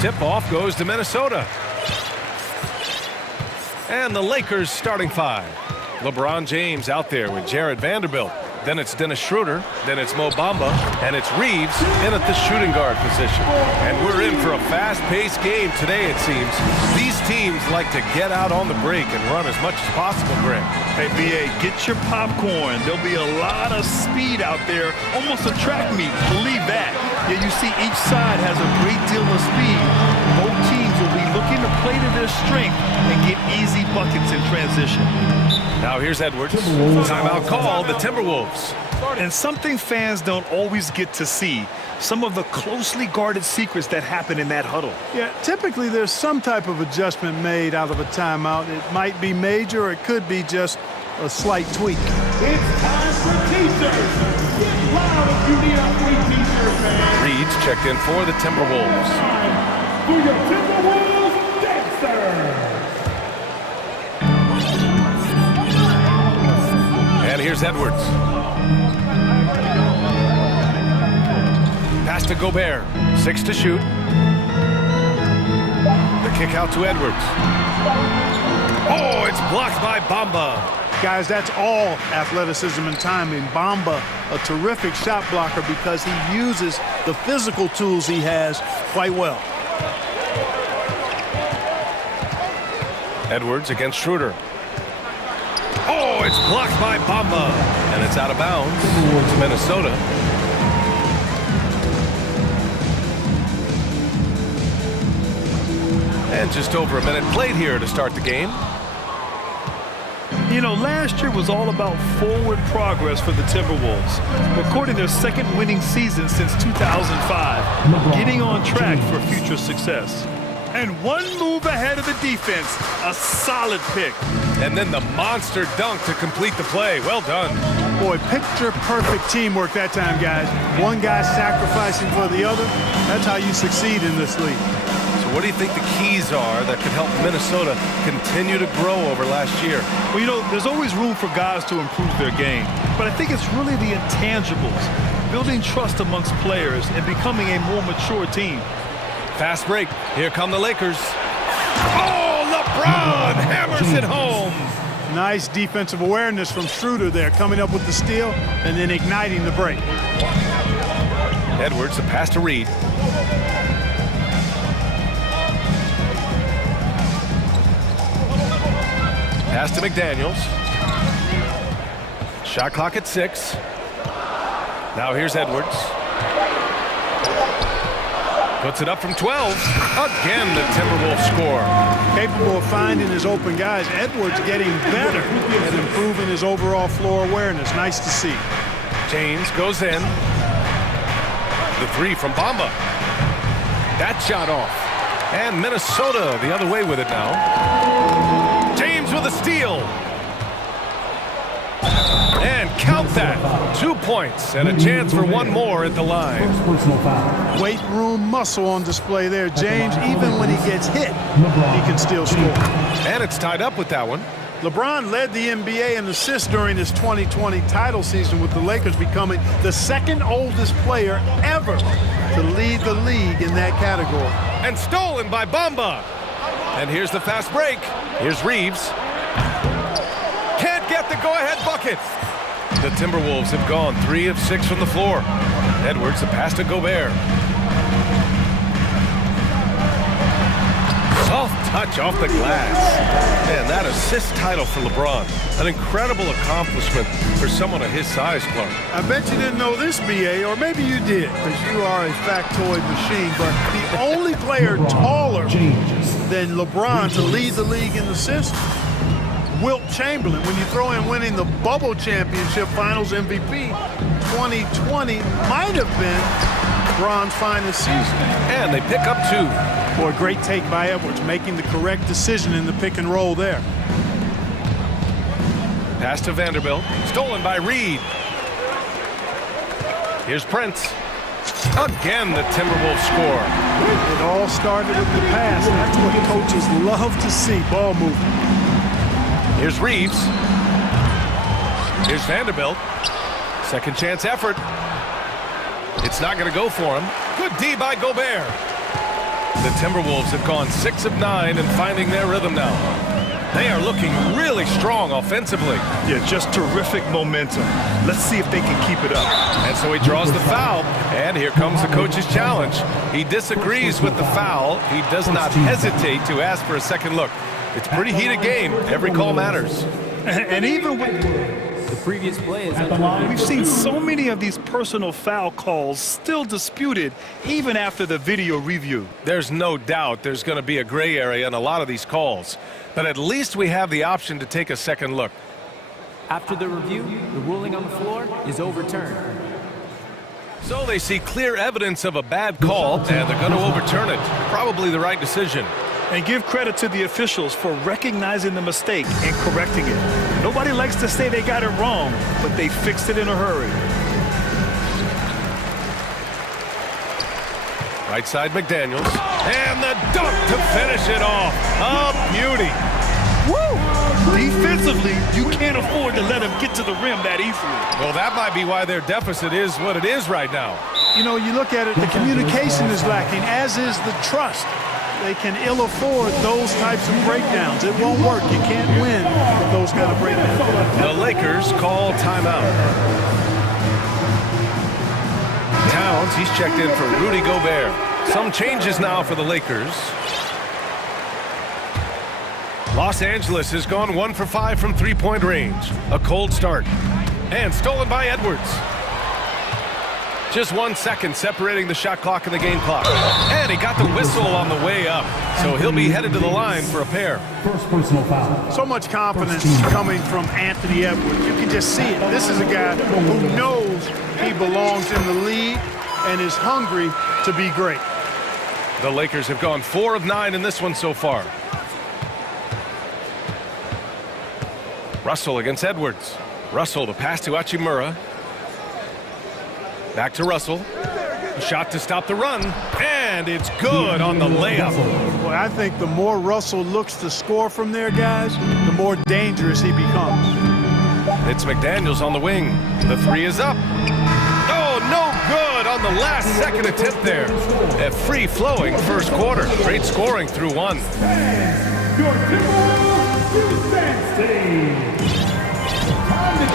Tip-off goes to Minnesota. And the Lakers starting five. LeBron James out there with Jared Vanderbilt. Then it's Dennis Schroeder. Then it's Mo Bamba. And it's Reeves in at the shooting guard position. And we're in for a fast-paced game today, it seems. These teams like to get out on the break and run as much as possible, Greg. Hey, BA, get your popcorn. There'll be a lot of speed out there, almost a track meet. Believe that. Yeah, you see each side has a great deal of speed. Both teams will be looking to play to their strength and get easy buckets in transition. Now here's Edwards. Timeout call, the Timberwolves. And something fans don't always get to see, some of the closely guarded secrets that happen in that huddle. Yeah, typically there's some type of adjustment made out of a timeout. It might be major or it could be just a slight tweak. It's time for t-shirts. Get loud if you need a free t-shirt, man. Reeds checked in for the Timberwolves. For your Timberwolves Dancers. And here's Edwards. Pass to Gobert. 6 to shoot. The kick out to Edwards. Oh, it's blocked by Bamba. Guys, that's all athleticism and timing. Bamba, a terrific shot blocker because he uses the physical tools he has quite well. Edwards against Schroeder. Oh, it's blocked by Bamba. And it's out of bounds to Minnesota. And just over a minute played here to start the game. You know, last year was all about forward progress for the Timberwolves, recording their second winning season since 2005, getting on track for future success. And one move ahead of the defense, a solid pick. And then the monster dunk to complete the play. Well done. Boy, picture-perfect teamwork that time, guys. One guy sacrificing for the other. That's how you succeed in this league. So what do you think the keys are that could help Minnesota continue to grow over last year? Well, you know, there's always room for guys to improve their game. But I think it's really the intangibles, building trust amongst players and becoming a more mature team. Fast break. Here come the Lakers. Oh, LeBron hammers it home. Nice defensive awareness from Schroeder there, coming up with the steal and then igniting the break. Edwards, the pass to Reed. Pass to McDaniels. Shot clock at 6. Now here's Edwards. Puts it up from 12. Again, the Timberwolves score. Capable of finding his open guys. Edwards getting better at improving his overall floor awareness. Nice to see. James goes in. The 3 from Bamba. That shot off. And Minnesota the other way with it now. James with a steal. And count that. 2 points and a chance for one more at the line. Weight room muscle on display there. James, even when he gets hit, he can still score. And it's tied up with that one. LeBron led the NBA in assists during his 2020 title season with the Lakers, becoming the second oldest player ever to lead the league in that category. And stolen by Bamba. And here's the fast break. Here's Reeves. Can't get the go-ahead bucket. The Timberwolves have gone 3 of 6 from the floor. Edwards, the pass to Gobert. Soft touch off the glass. And that assist title for LeBron. An incredible accomplishment for someone of his size, Clark. I bet you didn't know this, BA, or maybe you did, because you are a factoid machine, but the only player taller than LeBron to lead the league in assists, Wilt Chamberlain. When you throw in winning the Bubble Championship Finals MVP, 2020 might have been LeBron's finest season. And they pick up 2. Boy, great take by Edwards, making the correct decision in the pick and roll there. Pass to Vanderbilt. Stolen by Reed. Here's Prince. Again, the Timberwolves score. It all started with the pass. That's what coaches love to see, ball movement. Here's Reeves. Here's Vanderbilt. Second chance effort. It's not going to go for him. Good D by Gobert. The Timberwolves have gone 6 of 9 and finding their rhythm now. They are looking really strong offensively. Yeah, just terrific momentum. Let's see if they can keep it up. And so he draws the foul, and here comes the coach's challenge. He disagrees with the foul. He does not hesitate to ask for a second look. It's a pretty heated game. Every call matters. And even with The previous play is we've seen so many of these personal foul calls still disputed even after the video review. There's no doubt there's going to be a gray area in a lot of these calls. But at least we have the option to take a second look. After the review, the ruling on the floor is overturned. So they see clear evidence of a bad call, and they're going to overturn it. Probably the right decision. And give credit to the officials for recognizing the mistake and correcting it. Nobody likes to say they got it wrong, but they fixed it in a hurry. Right side McDaniels. And the dunk to finish it off. A beauty. Woo! Defensively, you can't afford to let him get to the rim that easily. Well, that might be why their deficit is what it is right now. You know, you look at it, the communication is lacking, as is the trust. They can ill afford those types of breakdowns. It won't work. You can't win with those kind of breakdowns. The Lakers call timeout. Towns, he's checked in for Rudy Gobert. Some changes now for the Lakers. Los Angeles has gone 1 for 5 from three-point range. A cold start. And stolen by Edwards. Just 1 second separating the shot clock and the game clock. And he got the whistle on the way up. So he'll be headed to the line for a pair. First personal foul. So much confidence coming from Anthony Edwards. You can just see it. This is a guy who knows he belongs in the league and is hungry to be great. The Lakers have gone 4 of 9 in this one so far. Russell against Edwards. Russell, the pass to Hachimura. Back to Russell. Shot to stop the run. And it's good on the layup. Boy, I think the more Russell looks to score from there, guys, the more dangerous he becomes. It's McDaniels on the wing. The three is up. Oh, no good on the last second attempt there. A free-flowing first quarter. Great scoring through one.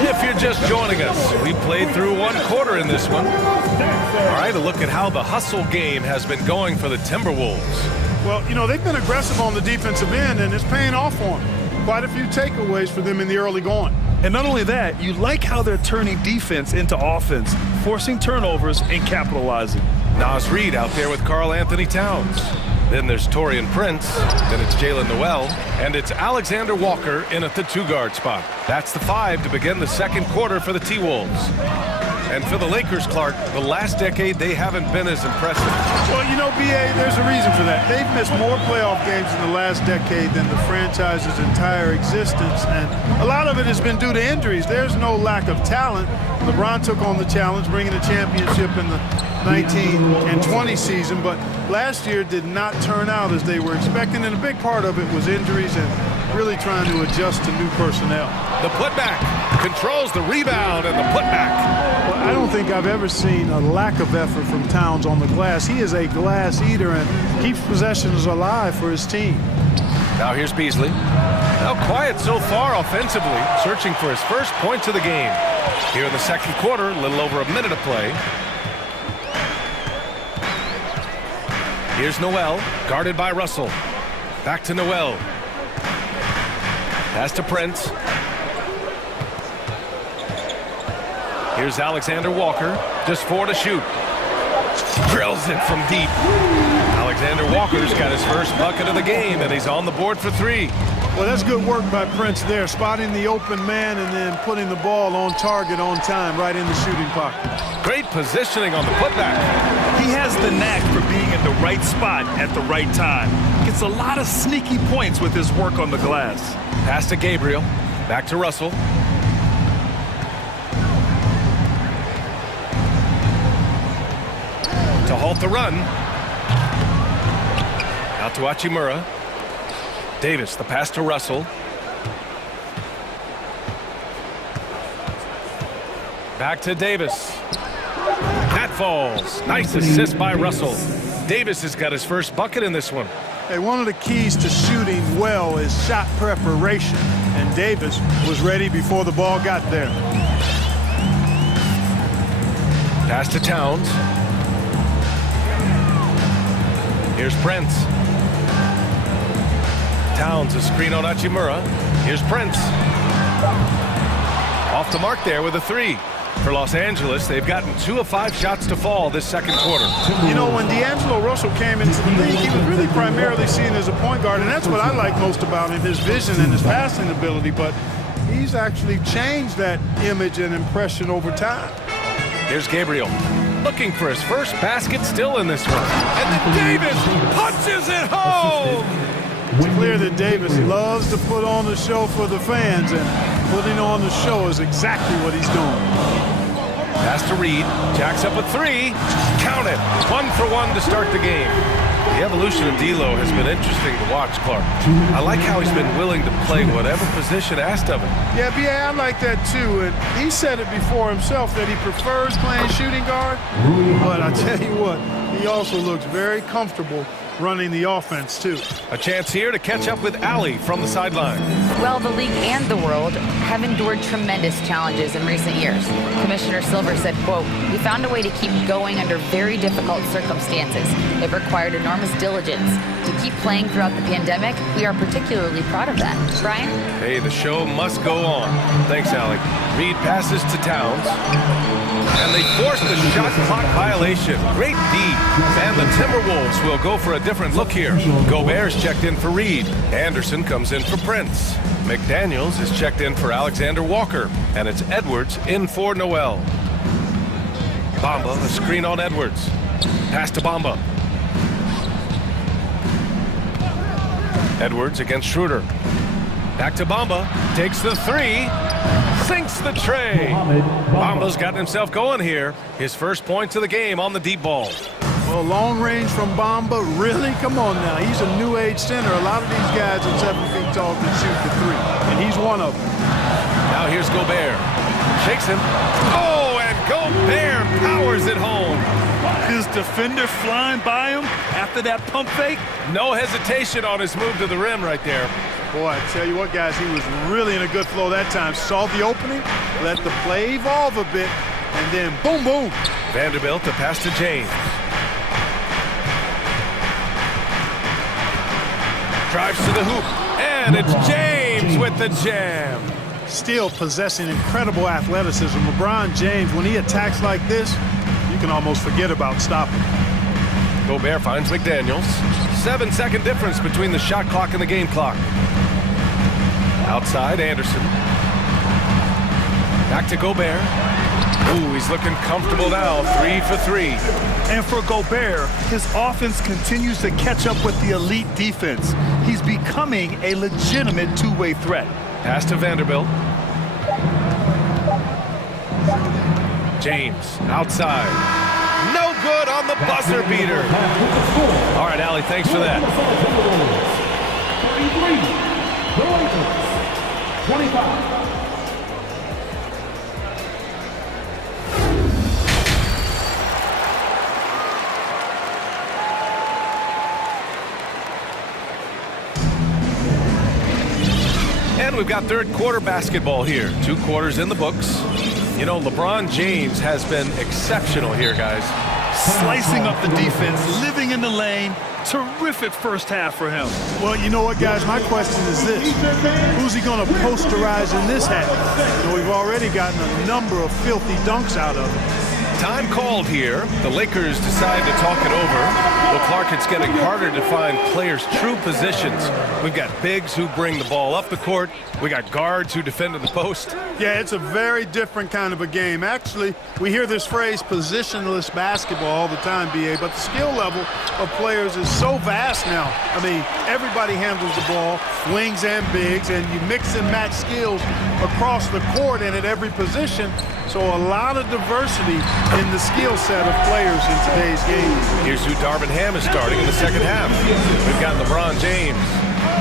If you're just joining us, we played through 1 quarter in this one. All right, a look at how the hustle game has been going for the Timberwolves. Well, you know, they've been aggressive on the defensive end, and it's paying off for them. Quite a few takeaways for them in the early going. And not only that, you like how they're turning defense into offense, forcing turnovers and capitalizing. Naz Reid out there with Karl Anthony Towns. Then there's Taurean Prince. Then it's Jalen Noel. And it's Alexander Walker in at the 2-guard spot. That's the 5 to begin the second quarter for the T-Wolves. And for the Lakers, Clark, the last decade, they haven't been as impressive. Well, you know, B.A., there's a reason for that. They've missed more playoff games in the last decade than the franchise's entire existence. And a lot of it has been due to injuries. There's no lack of talent. LeBron took on the challenge, bringing a championship in the 19 and 20 season, but last year did not turn out as they were expecting, and a big part of it was injuries and really trying to adjust to new personnel. The putback controls the rebound and the putback. Well, I don't think I've ever seen a lack of effort from Towns on the glass. He is a glass eater and keeps possessions alive for his team. Now here's Beasley. Now quiet so far offensively, searching for his first points of the game. Here in the second quarter, a little over a minute to play. Here's Noel, guarded by Russell. Back to Noel. Pass to Prince. Here's Alexander Walker, just 4 to shoot. Drills it from deep. Alexander Walker's got his first bucket of the game, and he's on the board for 3. Well, that's good work by Prince there, spotting the open man and then putting the ball on target on time, right in the shooting pocket. Great positioning on the putback. He has the knack for being in the right spot at the right time. Gets a lot of sneaky points with his work on the glass. Pass to Gabriel. Back to Russell. To halt the run. Out to Hachimura. Davis, the pass to Russell. Back to Davis. That falls. Nice assist by Russell. Davis has got his first bucket in this one. Hey, one of the keys to shooting well is shot preparation, and Davis was ready before the ball got there. Pass to Towns. Here's Prince. Towns, a screen on Hachimura. Here's Prince. Off the mark there with a three. For Los Angeles, they've gotten 2 of 5 shots to fall this second quarter. You know, when D'Angelo Russell came into the league, he was really primarily seen as a point guard, and that's what I like most about him, his vision and his passing ability, but he's actually changed that image and impression over time. Here's Gabriel, looking for his first basket, still in this one. And then Davis punches it home! It's clear that Davis loves to put on the show for the fans, and putting on the show is exactly what he's doing. Pass to Reed, jacks up a three, count it, 1 for 1 to start the game. The evolution of D'Lo has been interesting to watch, Clark. I like how he's been willing to play whatever position asked of him. Yeah, I like that too, and he said it before himself that he prefers playing shooting guard, but I tell you what, he also looks very comfortable running the offense too. A chance here to catch up with Allie from the sideline. Well, the league and the world have endured tremendous challenges in recent years. Commissioner Silver said, quote, "We found a way to keep going under very difficult circumstances. It required enormous diligence. To keep playing throughout the pandemic, we are particularly proud of that." Brian? Hey, the show must go on. Thanks, Allie. Reed passes to Towns. And they force the shot clock violation. Great D. And the Timberwolves will go for a different look here. Gobert's checked in for Reed. Anderson comes in for Prince. McDaniels is checked in for Alexander Walker. And it's Edwards in for Noel. Bamba, a screen on Edwards. Pass to Bamba. Edwards against Schroeder. Back to Bamba. Takes the three. Sinks the tray. Bamba's gotten himself going here. His first points of the game on the deep ball. Well, long range from Bamba, really? Come on now. He's a new age center. A lot of these guys at 7 feet tall can shoot the three, and he's one of them. Now here's Gobert. Shakes him. Oh, and Gobert powers it home. His defender flying by him after that pump fake. No hesitation on his move to the rim right there. Boy, I tell you what, guys, he was really in a good flow that time. Saw the opening, let the play evolve a bit, and then boom, boom. Vanderbilt to pass to James. Drives to the hoop, and it's James with the jam. Still possessing incredible athleticism. LeBron James, when he attacks like this, you can almost forget about stopping. Gobert finds McDaniels. 7-second difference between the shot clock and the game clock. Outside, Anderson. Back to Gobert. Ooh, he's looking comfortable now. 3 for 3. And for Gobert, his offense continues to catch up with the elite defense. He's becoming a legitimate two-way threat. Pass to Vanderbilt. James, outside. No good on the buzzer beater. All right, Allie, thanks for that. 25. And we've got third quarter basketball here. 2 quarters in the books. You know, LeBron James has been exceptional here, guys. Slicing up the defense, living in the lane. Terrific first half for him. Well, you know what, guys? My question is this. Who's he going to posterize in this half? You know, we've already gotten a number of filthy dunks out of him. Time called here. The Lakers decide to talk it over. Well, Clark, it's getting harder to find players' true positions. We've got bigs who bring the ball up the court. We got guards who defend in the post. Yeah, it's a very different kind of a game. Actually, we hear this phrase positionless basketball all the time, BA, but the skill level of players is so vast now. I mean, everybody handles the ball, wings and bigs, and you mix and match skills across the court and at every position. So a lot of diversity in the skill set of players in today's game. Here's who Darvin Ham is starting in the second half. We've got LeBron James,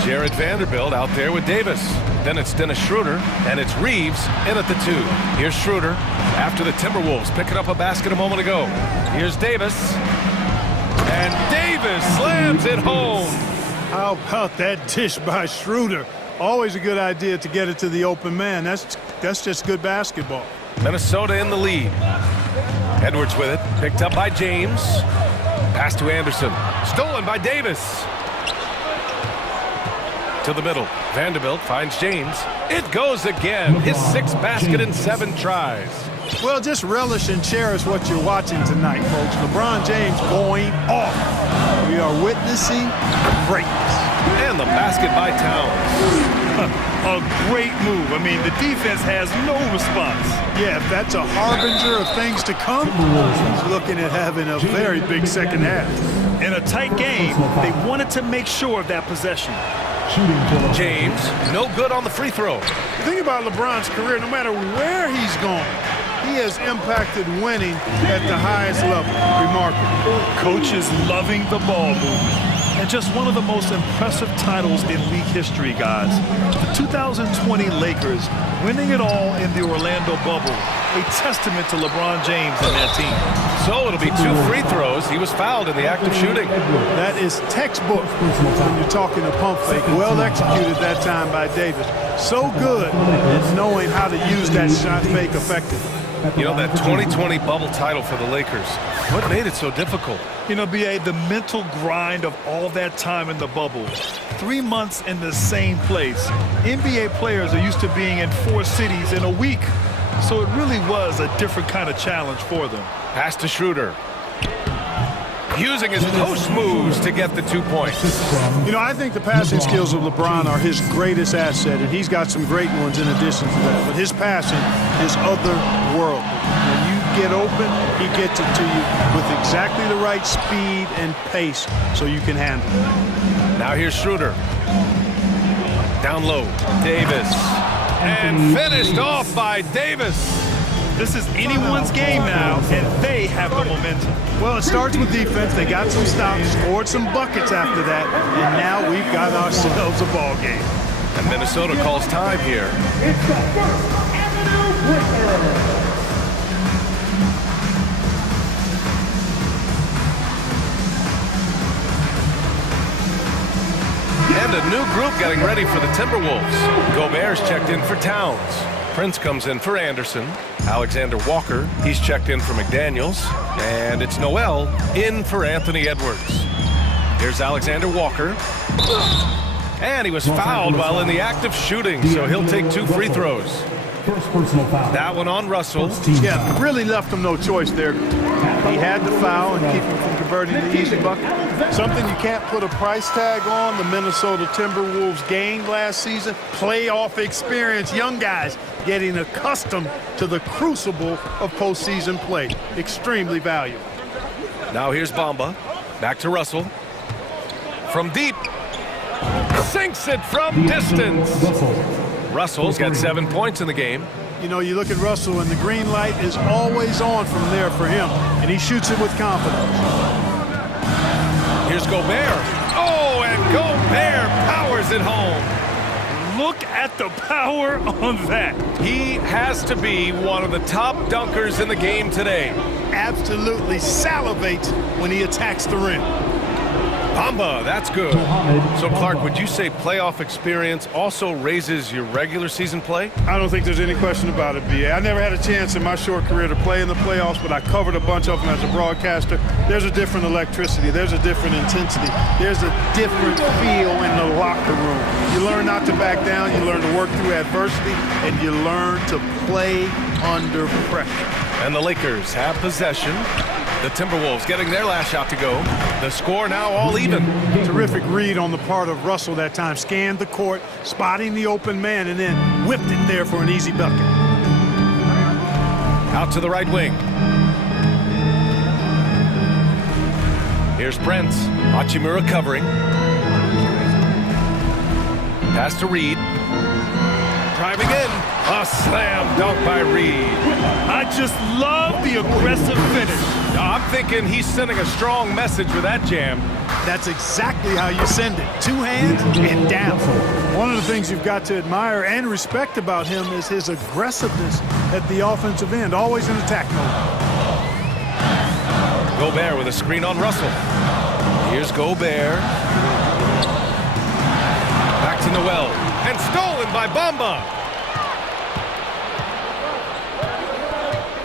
Jared Vanderbilt out there with Davis. Then it's Dennis Schroeder, and it's Reeves in at the 2. Here's Schroeder after the Timberwolves picking up a basket a moment ago. Here's Davis. And Davis Davis slams it home. How about that dish by Schroeder? Always a good idea to get it to the open man. That's just good basketball. Minnesota in the lead. Edwards with it, picked up by James. Pass to Anderson, stolen by Davis. To the middle, Vanderbilt finds James. It goes again, his 6th basket in 7 tries. Well, just relish and cherish what you're watching tonight, folks. LeBron James going off. We are witnessing greatness. And the basket by Towns. A great move. I mean, the defense has no response. Yeah, if that's a harbinger of things to come, he's looking at having a very big second half. In a tight game, they wanted to make sure of that possession. James, no good on the free throw. The thing about LeBron's career, no matter where he's gone, he has impacted winning at the highest level. Remarkable. Coaches loving the ball movement. And just one of the most impressive titles in league history, guys. The 2020 Lakers winning it all in the Orlando bubble. A testament to LeBron James and that team. So it'll be 2 free throws. He was fouled in the act of shooting. That is textbook when you're talking a pump fake. Well executed that time by Davis. So good at knowing how to use that shot fake effectively. You know, that 2020 bubble title for the Lakers, what made it so difficult? You know, B.A., the mental grind of all that time in the bubble. 3 months in the same place. NBA players are used to being in 4 cities in a week. So it really was a different kind of challenge for them. Pass to Schroeder. Using his post moves to get the 2 points. You know, I think the passing skills of LeBron are his greatest asset, and he's got some great ones in addition to that. But his passing is otherworldly. When you get open, he gets it to you with exactly the right speed and pace so you can handle it. Now here's Schroeder. Down low, Davis. And finished off by Davis. This is anyone's game now, and they have the momentum. Well, it starts with defense. They got some stops, scored some buckets after that, and now we've got ourselves a ball game. And Minnesota calls time here. It's the First Avenue Breaker. And a new group getting ready for the Timberwolves. Gobert's checked in for Towns. Prince comes in for Anderson. Alexander Walker, he's checked in for McDaniels. And it's Noel in for Anthony Edwards. Here's Alexander Walker. And he was fouled while in the act of shooting, so he'll take 2 free throws. First personal foul. That one on Russell. Yeah, really left him no choice there. He had to foul and keep him from converting the easy bucket. Something you can't put a price tag on, the Minnesota Timberwolves gained last season. Playoff experience, young guys getting accustomed to the crucible of postseason play. Extremely valuable. Now here's Bamba. Back to Russell. From deep. Sinks it from distance. Russell's got 7 points in the game. You know, you look at Russell, and the green light is always on from there for him, and he shoots it with confidence. Here's Gobert. Oh, and Gobert powers it home. Look at the power on that. He has to be one of the top dunkers in the game today. Absolutely salivates when he attacks the rim. Bamba, that's good. So, Clark, would you say playoff experience also raises your regular season play? I don't think there's any question about it, B.A. I never had a chance in my short career to play in the playoffs, but I covered a bunch of them as a broadcaster. There's a different electricity. There's a different intensity. There's a different feel in the locker room. You learn not to back down. You learn to work through adversity, and you learn to play under pressure. And the Lakers have possession. The Timberwolves getting their last shot to go. The score now all even. Terrific read on the part of Russell that time. Scanned the court, spotting the open man, and then whipped it there for an easy bucket. Out to the right wing. Here's Prince. Hachimura covering. Pass to Reed. Driving in. A slam dunk by Reed. I just love the aggressive finish. I'm thinking he's sending a strong message with that jam. That's exactly how you send it. 2 hands and down. One of the things you've got to admire and respect about him is his aggressiveness at the offensive end, always in attack mode. Gobert with a screen on Russell. Here's Gobert. Back to Noel. And stolen by Bamba.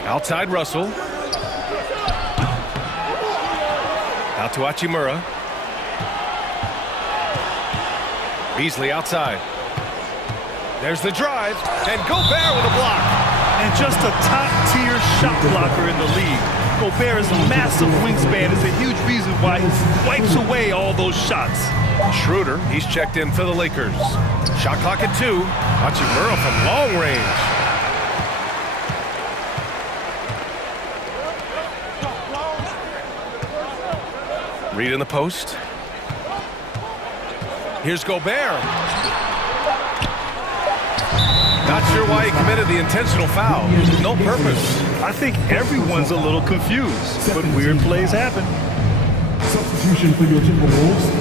Outside Russell. Out to Hachimura. Beasley outside. There's the drive. And Gobert with a block. And just a top-tier shot blocker in the league. Gobert's massive wingspan is a huge reason why he wipes away all those shots. Schroeder, he's checked in for the Lakers. Shot clock at 2. Hachimura from long range. Reed in the post. Here's Gobert. Not sure why he committed the intentional foul. No purpose. I think everyone's a little confused, but weird plays happen. Substitution for your Timberwolves.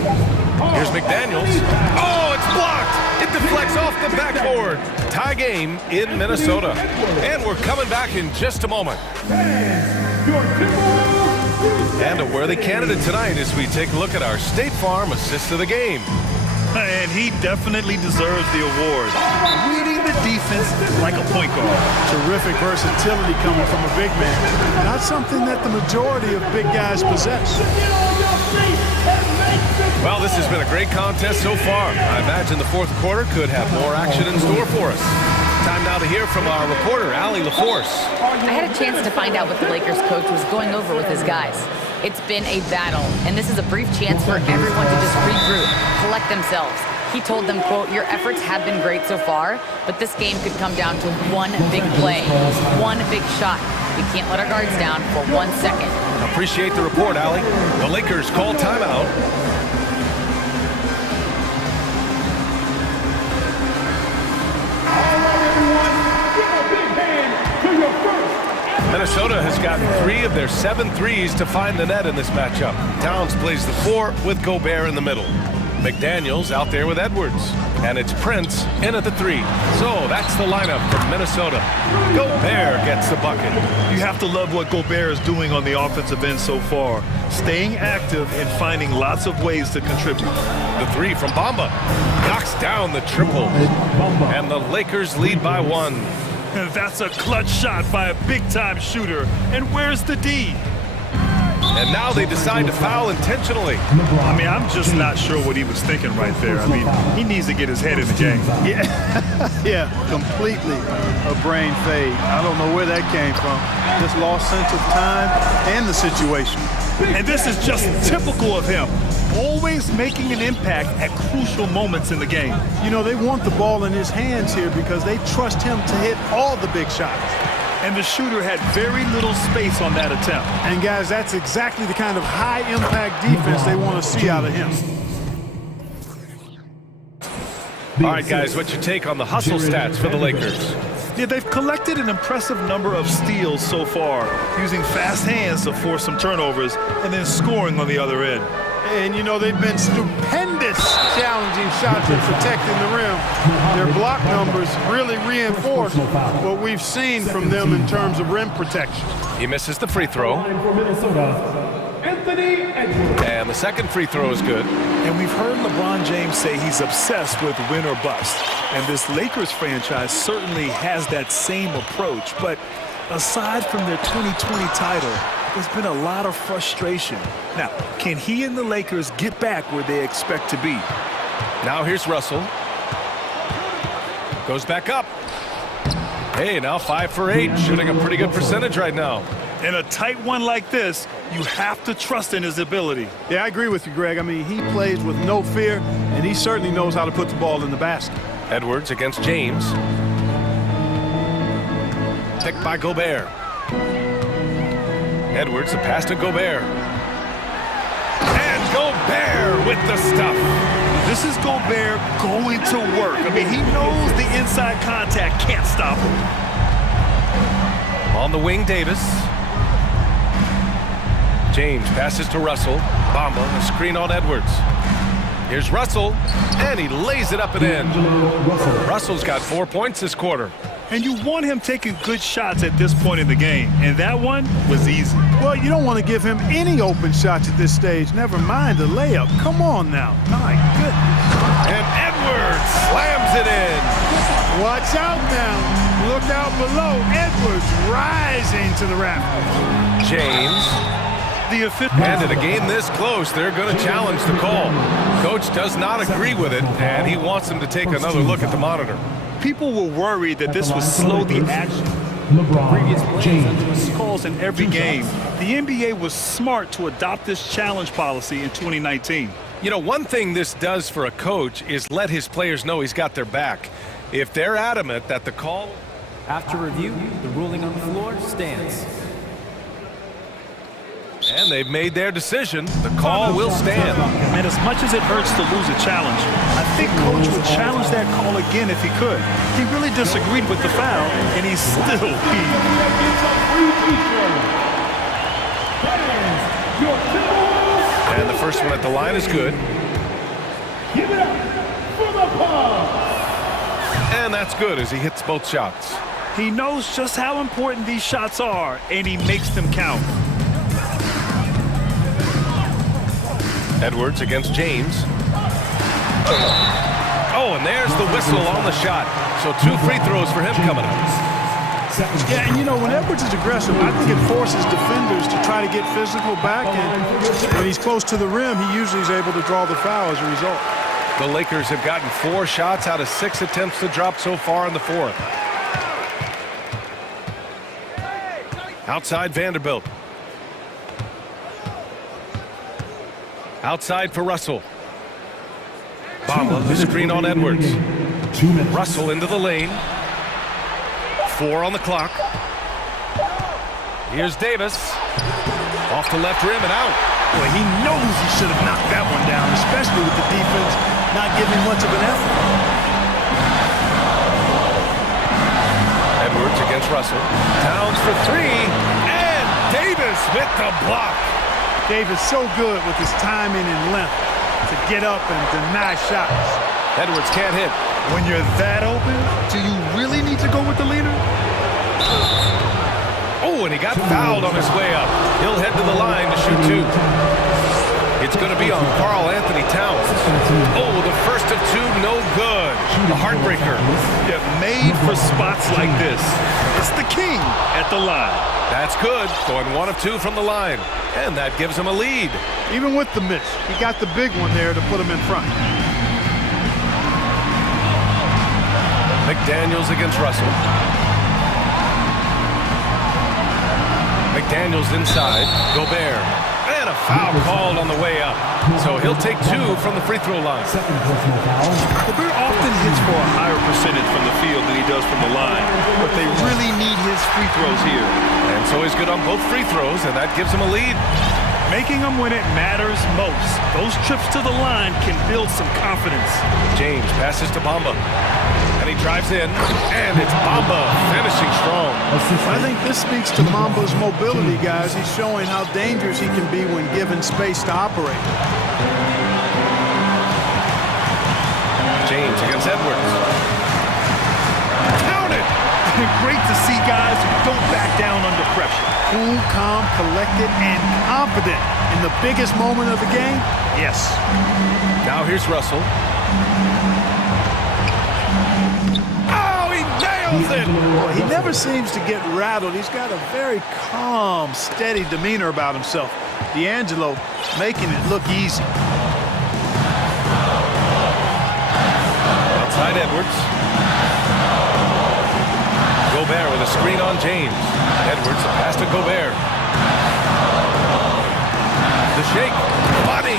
Here's McDaniels. Oh, it's blocked. It deflects off the backboard. Tie game in Minnesota. And we're coming back in just a moment. And a worthy candidate tonight as we take a look at our State Farm assist of the game. And he definitely deserves the award. Reading the defense like a point guard. Terrific versatility coming from a big man. Not something that the majority of big guys possess. Well, this has been a great contest so far. I imagine the fourth quarter could have more action in store for us. Time now to hear from our reporter, Allie LaForce. I had a chance to find out what the Lakers coach was going over with his guys. It's been a battle, and this is a brief chance for everyone to just regroup, collect themselves. He told them, quote, "Your efforts have been great so far, but this game could come down to one big play, one big shot. We can't let our guards down for 1 second." Appreciate the report, Allie. The Lakers call timeout. Minnesota has gotten 3 of their 7 threes to find the net in this matchup. Towns plays the 4 with Gobert in the middle. McDaniels out there with Edwards. And it's Prince in at the 3. So that's the lineup from Minnesota. Gobert gets the bucket. You have to love what Gobert is doing on the offensive end so far. Staying active and finding lots of ways to contribute. The 3 from Bamba. Knocks down the triple. And the Lakers lead by 1. And that's a clutch shot by a big-time shooter. And where's the D? And now they decide to foul intentionally. I mean, I'm just not sure what he was thinking right there. I mean, he needs to get his head in the game. Yeah, completely a brain fade. I don't know where that came from. Just lost sense of time and the situation. And this is just typical of him. Always making an impact at crucial moments in the game. You know, they want the ball in his hands here because they trust him to hit all the big shots. And the shooter had very little space on that attempt. And guys, that's exactly the kind of high-impact defense they want to see out of him. All right, guys, what's your take on the hustle stats for the Lakers? Yeah, they've collected an impressive number of steals so far, using fast hands to force some turnovers and then scoring on the other end. And, you know, they've been stupendous challenging shots and protecting the rim. Their block numbers really reinforce what we've seen from them in terms of rim protection. He misses the free throw. And the second free throw is good. And we've heard LeBron James say he's obsessed with win or bust. And this Lakers franchise certainly has that same approach. But aside from their 2020 title, there's been a lot of frustration. Now, can he and the Lakers get back where they expect to be? Now here's Russell. Goes back up. Hey, now 5 for 8, shooting a pretty good percentage right now. In a tight one like this, you have to trust in his ability. Yeah, I agree with you, Greg. I mean, he plays with no fear, and he certainly knows how to put the ball in the basket. Edwards against James. Picked by Gobert. Edwards, the pass to Gobert. And Gobert with the stuff. This is Gobert going to work. I mean, he knows the inside contact can't stop him. On the wing, Davis. James passes to Russell. Bamba, a screen on Edwards. Here's Russell, and he lays it up and in. Russell's got 4 points this quarter. And you want him taking good shots at this point in the game. And that one was easy. Well, you don't want to give him any open shots at this stage. Never mind the layup. Come on now. My goodness. And Edwards slams it in. Watch out now. Look out below. Edwards rising to the rafters. James. And in a game this close, they're going to challenge the call. Coach does not agree with it, and he wants them to take another look at the monitor. People were worried that this would slow the action. Previous plays calls in every game. The NBA was smart to adopt this challenge policy in 2019. You know, one thing this does for a coach is let his players know he's got their back. If they're adamant that the call... After review, the ruling on the floor stands. And they've made their decision. The call will stand. And as much as it hurts to lose a challenge, I think Coach would challenge that call again if he could. He really disagreed with the foul, and he's still heaved. And the first one at the line is good. Give it up for the ball. And that's good as he hits both shots. He knows just how important these shots are, and he makes them count. Edwards against James. Oh, and there's the whistle on the shot. So 2 free throws for him coming up. Yeah, and you know, when Edwards is aggressive, I think it forces defenders to try to get physical back. And when he's close to the rim, he usually is able to draw the foul as a result. The Lakers have gotten 4 shots out of 6 attempts to drop so far in the fourth. Outside Vanderbilt. Outside for Russell. Bamba, the screen on Edwards. Russell into the lane. 4 on the clock. Here's Davis. Off the left rim and out. Boy, he knows he should have knocked that one down, especially with the defense not giving much of an effort. Edwards against Russell. Towns for 3. And Davis with the block. Davis so good with his timing and length to get up and deny shots. Edwards can't hit. When you're that open, do you really need to go with the leader? Oh, and he got fouled on his way up. He'll head to the line to shoot 2. It's going to be on Karl Anthony Towns. Oh, the first of 2, no good. The heartbreaker. Yeah, made for spots like this. It's the king at the line. That's good. Going 1 of 2 from the line. And that gives him a lead. Even with the miss, he got the big one there to put him in front. McDaniels against Russell. McDaniels inside. Gobert. And a foul called on the way up. So he'll take 2 from the free throw line. Gobert often hits for a higher percentage from the field than he does from the line. But they really need his free throws here. And so he's good on both free throws, and that gives him a lead. Making them when it matters most. Those trips to the line can build some confidence. James passes to Bamba. And he drives in, and it's Bamba finishing strong. I think this speaks to Mamba's mobility, guys. He's showing how dangerous he can be when given space to operate. James against Edwards. Counted! Great to see guys who don't back down under pressure. Cool, calm, collected, and confident in the biggest moment of the game? Yes. Now here's Russell. Well, he never seems to get rattled. He's got a very calm, steady demeanor about himself. D'Angelo making it look easy. Outside Edwards. Gobert with a screen on James. Edwards, a pass to Gobert. The shake. Body.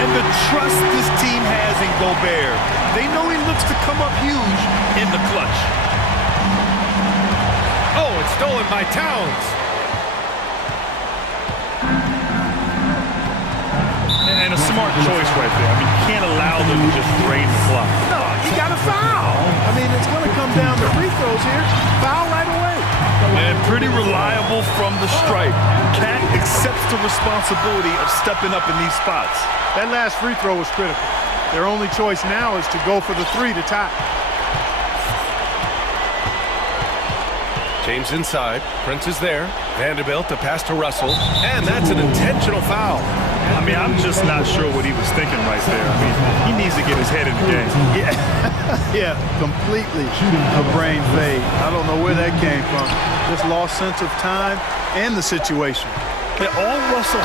And the trust this team has in Gobert. They know he looks to come up huge in the clutch. Oh, it's stolen by Towns. And a smart choice right there. I mean, you can't allow them to just drain the clock. No, he got a foul. I mean, it's going to come down to free throws here. Foul right away. And pretty reliable from the stripe. Cat accepts the responsibility of stepping up in these spots. That last free throw was critical. Their only choice now is to go for the 3 to tie. James inside. Prince is there. Vanderbilt, the pass to Russell. And that's an intentional foul. I mean, I'm just not sure what he was thinking right there. I mean, he needs to get his head in the game. Yeah, yeah, completely a brain fade. I don't know where that came from. Just lost sense of time and the situation. All Russell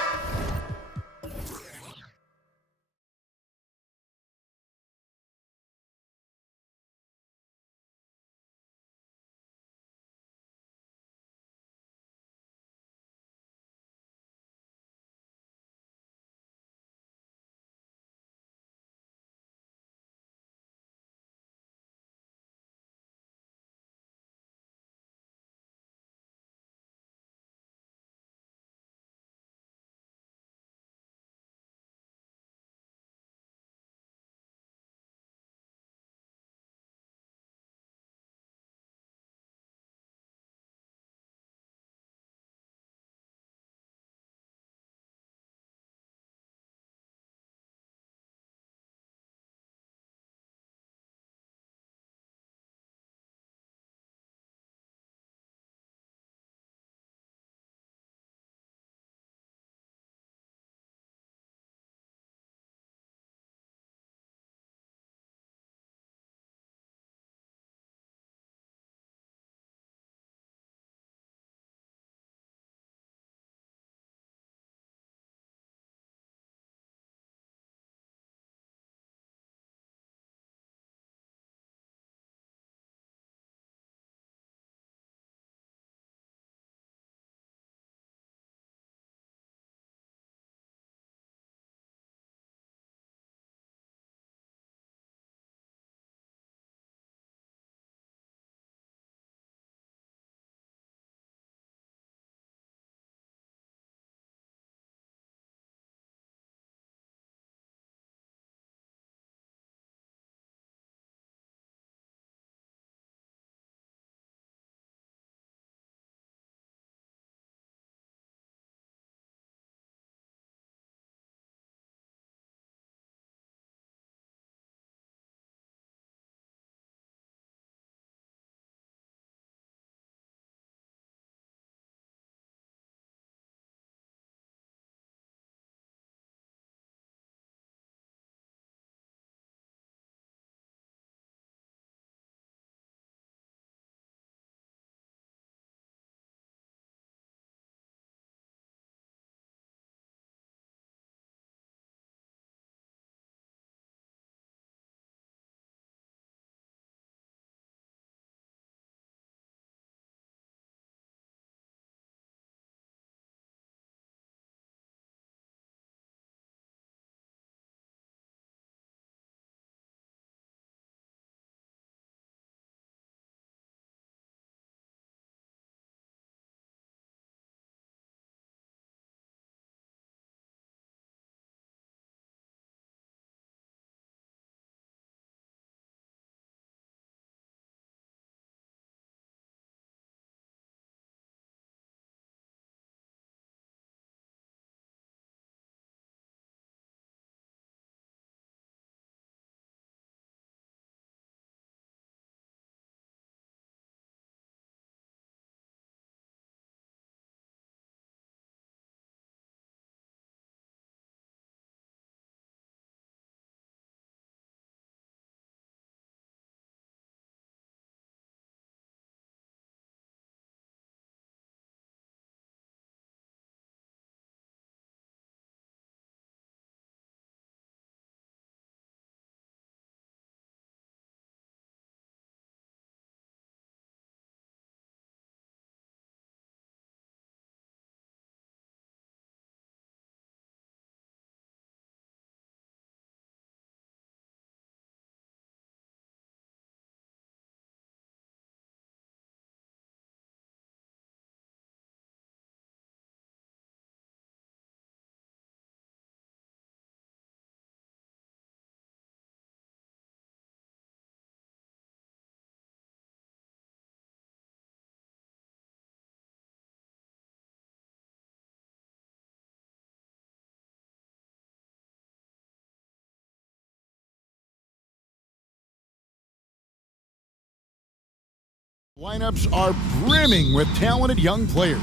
Lineups are brimming with talented young players.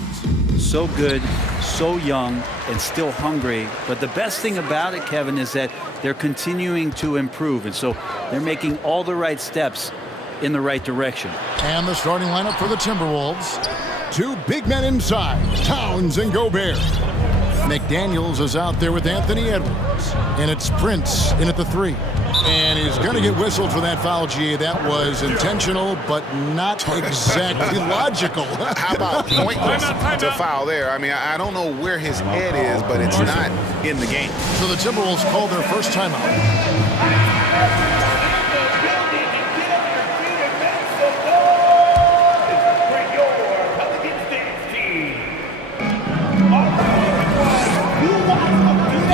So good, so young, and still hungry. But the best thing about it, Kevin, is that they're continuing to improve. And so they're making all the right steps in the right direction. And the starting lineup for the Timberwolves. Two big men inside, Towns and Gobert. McDaniels is out there with Anthony Edwards. And it's Prince in at the 3. And he's going to get whistled for that foul, G. That was intentional, but not exactly logical. How about pointless to foul there? I mean, I don't know where his head is, but it's not in the game. So the Timberwolves called their first timeout.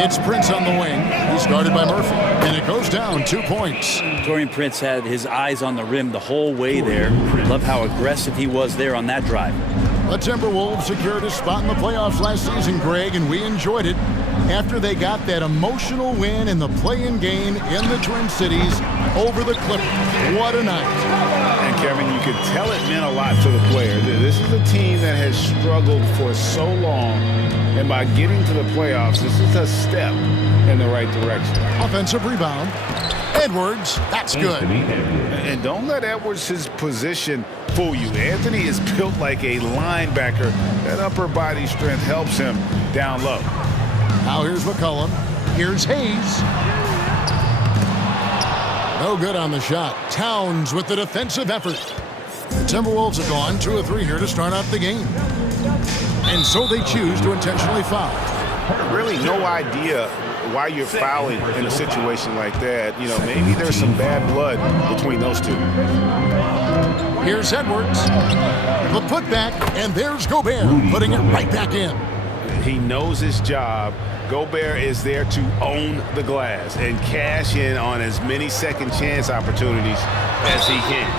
It's Prince on the wing. He's guarded by Murphy. And it goes down 2 points. Taurean Prince had his eyes on the rim the whole way there. Love how aggressive he was there on that drive. The Timberwolves secured a spot in the playoffs last season, Greg, and we enjoyed it after they got that emotional win in the play-in game in the Twin Cities over the Clippers. What a night. And Kevin, you could tell it meant a lot to the player. This is a team that has struggled for so long, and by getting to the playoffs, this is a step in the right direction. Offensive rebound. Edwards, that's good. And don't let Edwards' position fool you. Anthony is built like a linebacker. That upper body strength helps him down low. Now here's McCollum. Here's Hayes. No good on the shot. Towns with the defensive effort. The Timberwolves have gone 2 of 3 here to start out the game. And so they choose to intentionally foul. Really no idea why you're fouling in a situation like that. You know, maybe there's some bad blood between those two. Here's Edwards. The putback, and there's Gobert putting it right back in. He knows his job. Gobert is there to own the glass and cash in on as many second chance opportunities as he can.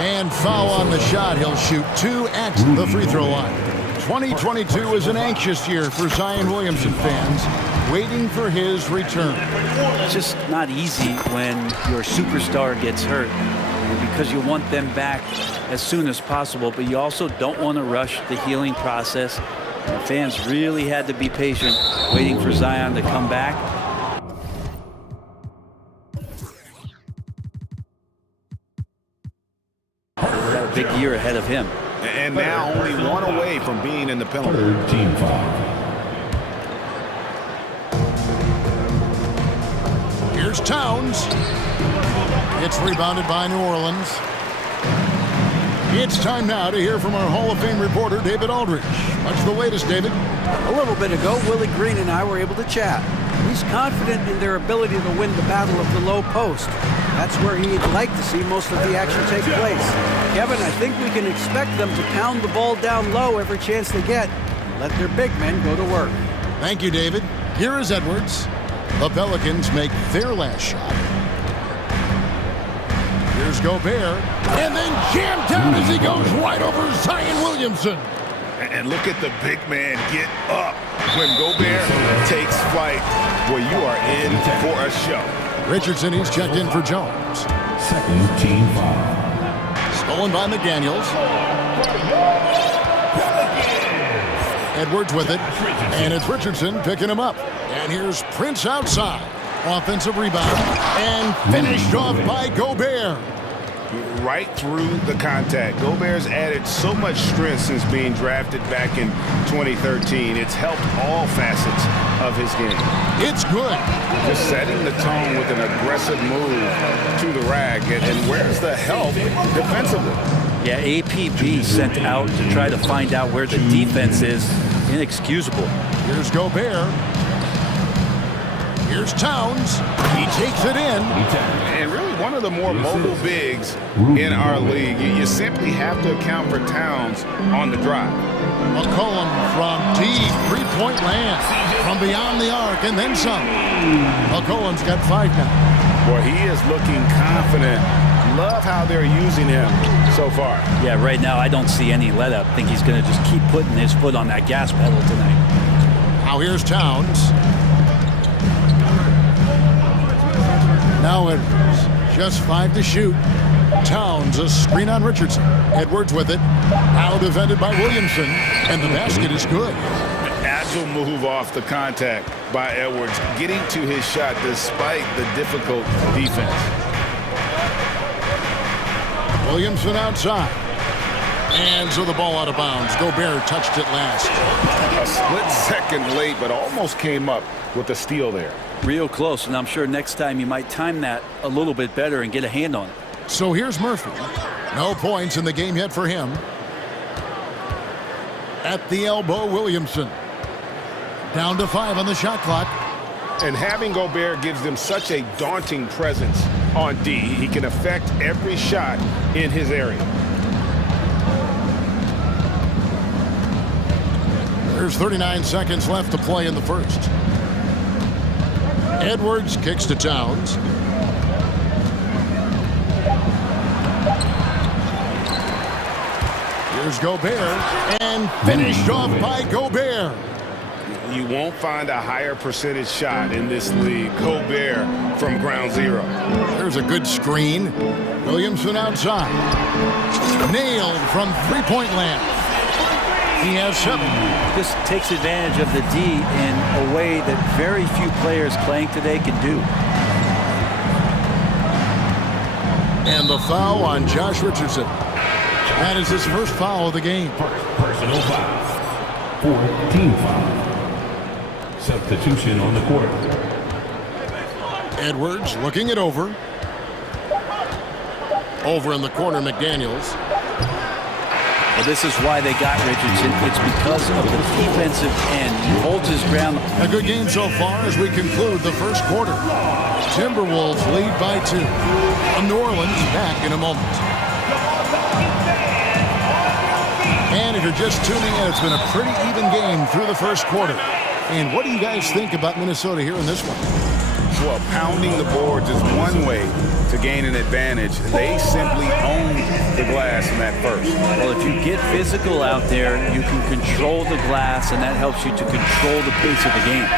And foul on the shot. He'll shoot 2 at the free throw line. 2022 is an anxious year for Zion Williamson fans, waiting for his return. It's just not easy when your superstar gets hurt, because you want them back as soon as possible, but you also don't want to rush the healing process. The fans really had to be patient, waiting for Zion to come back. He's got a big year ahead of him. And now only 1 away from being in the penalty. Team foul. Here's Towns. It's rebounded by New Orleans. It's time now to hear from our Hall of Fame reporter, David Aldridge. What's the latest, David? A little bit ago, Willie Green and I were able to chat. He's confident in their ability to win the battle of the low post. That's where he'd like to see most of the action take place. Kevin, I think we can expect them to pound the ball down low every chance they get and let their big men go to work. Thank you, David. Here is Edwards. The Pelicans make their last shot. Here's Gobert, and then jammed down as he goes right over Zion Williamson. And look at the big man get up when Gobert takes flight. Well, you are in for a show. Richardson, he's checked in for Jones. Second team foul. Stolen by McDaniels. Edwards with it, and it's Richardson picking him up. And here's Prince outside. Offensive rebound, and finished off by Gobert. Right through the contact. Gobert's added so much strength since being drafted back in 2013. It's helped all facets of his game. It's good. Just setting the tone with an aggressive move to the rack. And where's the help defensively? Yeah, APB sent out to try to find out where the defense is. Inexcusable. Here's Gobert. Here's Towns. He takes it in. And really one of the more mobile bigs in our league. You simply have to account for Towns on the drive. McCollum from deep three-point land. From beyond the arc and then some. McCollum's got 5 now. Boy, he is looking confident. Love how they're using him so far. Yeah, right now I don't see any let up. I think he's going to just keep putting his foot on that gas pedal tonight. Now here's Towns. Now Edwards, just 5 to shoot. Towns, a screen on Richardson. Edwards with it. Now defended by Williamson. And the basket is good. Agile move off the contact by Edwards, getting to his shot despite the difficult defense. Williamson outside. And so the ball out of bounds. Gobert touched it last. A split second late, but almost came up with a steal there. Real close, and I'm sure next time you might time that a little bit better and get a hand on it. So here's Murphy. No points in the game yet for him. At the elbow, Williamson. Down to 5 on the shot clock. And having Gobert gives them such a daunting presence on D. He can affect every shot in his area. There's 39 seconds left to play in the first. Edwards kicks to Towns. Here's Gobert, and finished off by Gobert. You won't find a higher percentage shot in this league. Gobert from ground zero. There's a good screen. Williamson outside. Nailed from three-point land. He has 7. This takes advantage of the D in a way that very few players playing today can do. And the foul on Josh Richardson. That is his first foul of the game. Personal foul. 4 team foul. Substitution on the court. Edwards looking it over. Over in the corner, McDaniels. Well, this is why they got Richardson. It's because of the defensive end. He holds his ground. A good game so far as we conclude the first quarter. Timberwolves lead by 2. New Orleans back in a moment. And if you're just tuning in, it's been a pretty even game through the first quarter. And what do you guys think about Minnesota here in this one? Well, pounding the boards is one way to gain an advantage. They simply own the glass in that first. Well, if you get physical out there, you can control the glass, and that helps you to control the pace of the game.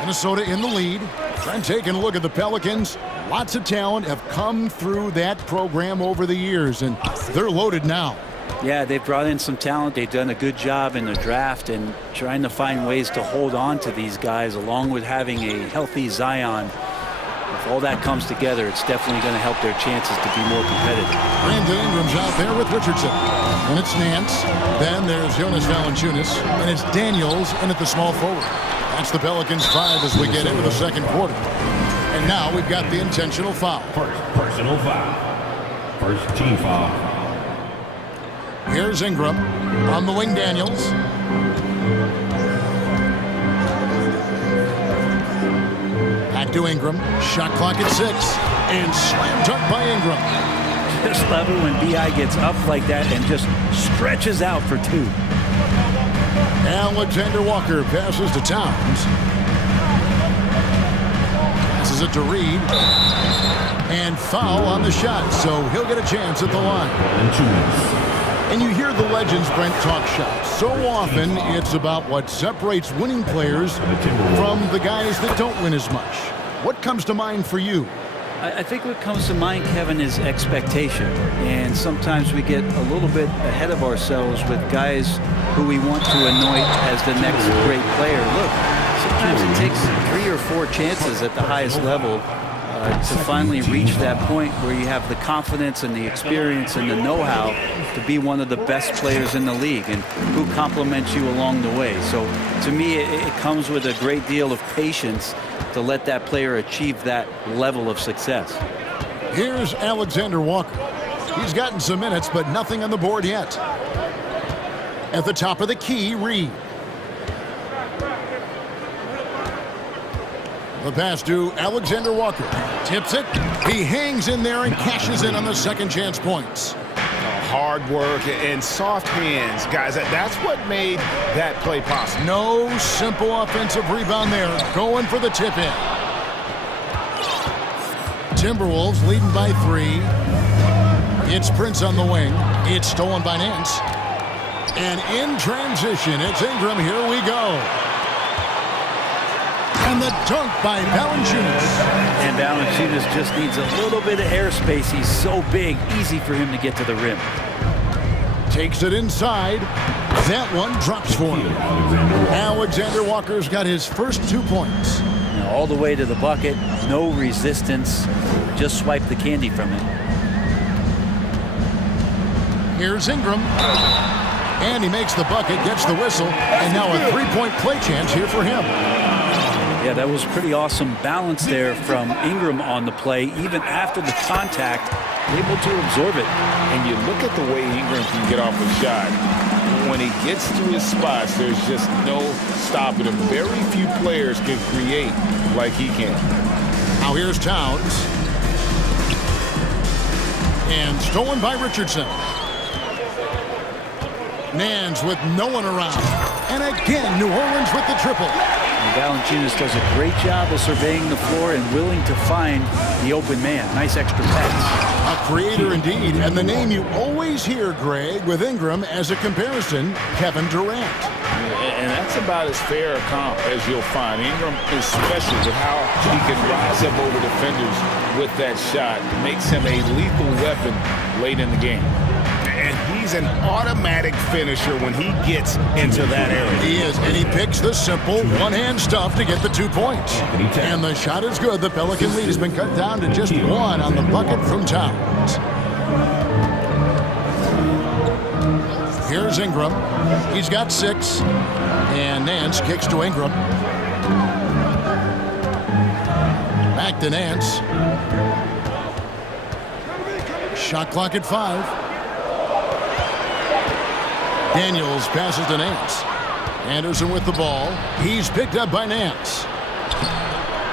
Minnesota in the lead. And taking a look at the Pelicans. Lots of talent have come through that program over the years, and they're loaded now. Yeah, they've brought in some talent. They've done a good job in the draft and trying to find ways to hold on to these guys, along with having a healthy Zion. If all that comes together, it's definitely going to help their chances to be more competitive. Brandon Ingram's out there with Richardson. And it's Nance. Then there's Jonas Valanciunas. And it's Daniels in at the small forward. That's the Pelicans 5 as we get into the second quarter. And now we've got the intentional foul. First personal foul. First team foul. Here's Ingram. On the wing, Daniels. Back to Ingram. Shot clock at 6. And slam dunk by Ingram. Just love it when B.I. gets up like that and just stretches out for 2. Alexander Walker passes to Towns. Passes it to Reed. And foul on the shot, so he'll get a chance at the line. And you hear the legends, Brent, talk shop. So often, it's about what separates winning players from the guys that don't win as much. What comes to mind for you? I think what comes to mind, Kevin, is expectation. And sometimes we get a little bit ahead of ourselves with guys who we want to anoint as the next great player. Look, sometimes it takes 3 or 4 chances at the highest level to finally reach that point where you have the confidence and the experience and the know-how to be one of the best players in the league, and who compliments you along the way. So to me, it comes with a great deal of patience to let that player achieve that level of success. Here's Alexander Walker. He's gotten some minutes, but nothing on the board yet. At the top of the key, Reed. The pass to Alexander Walker. Tips it. He hangs in there and cashes in on the second chance points. Hard work and soft hands, guys. That's what made that play possible. No simple offensive rebound there. Going for the tip in. Timberwolves leading by 3. It's Prince on the wing. It's stolen by Nance. And in transition, it's Ingram. Here we go. And And the dunk by Valanciunas. And Valanciunas just needs a little bit of airspace. He's so big, easy for him to get to the rim. Takes it inside. That one drops for him. Alexander Walker's got his first 2 points. Now all the way to the bucket, no resistance. Just swipe the candy from it. Here's Ingram. And he makes the bucket, gets the whistle, and now a three-point play chance here for him. Yeah, that was pretty awesome balance there from Ingram on the play, even after the contact, able to absorb it. And you look at the way Ingram can get off a shot. When he gets to his spots, there's just no stopping him. Very few players can create like he can. Now here's Towns. And stolen by Richardson. Nance with no one around. And again, New Orleans with the triple. And Valanciunas does a great job of surveying the floor and willing to find the open man. Nice extra pass. A creator indeed, and the name you always hear, Greg, with Ingram as a comparison, Kevin Durant. And that's about as fair a comp as you'll find. Ingram is special with how he can rise up over defenders with that shot. Makes him a lethal weapon late in the game. And he's an automatic finisher when he gets into that area. He is, and he picks the simple one-hand stuff to get the 2 points. And the shot is good. The Pelican lead has been cut down to just one on the bucket from Towns. Here's Ingram. He's got 6. And Nance kicks to Ingram. Back to Nance. Shot clock at 5. Daniels passes to Nance. Anderson with the ball. He's picked up by Nance.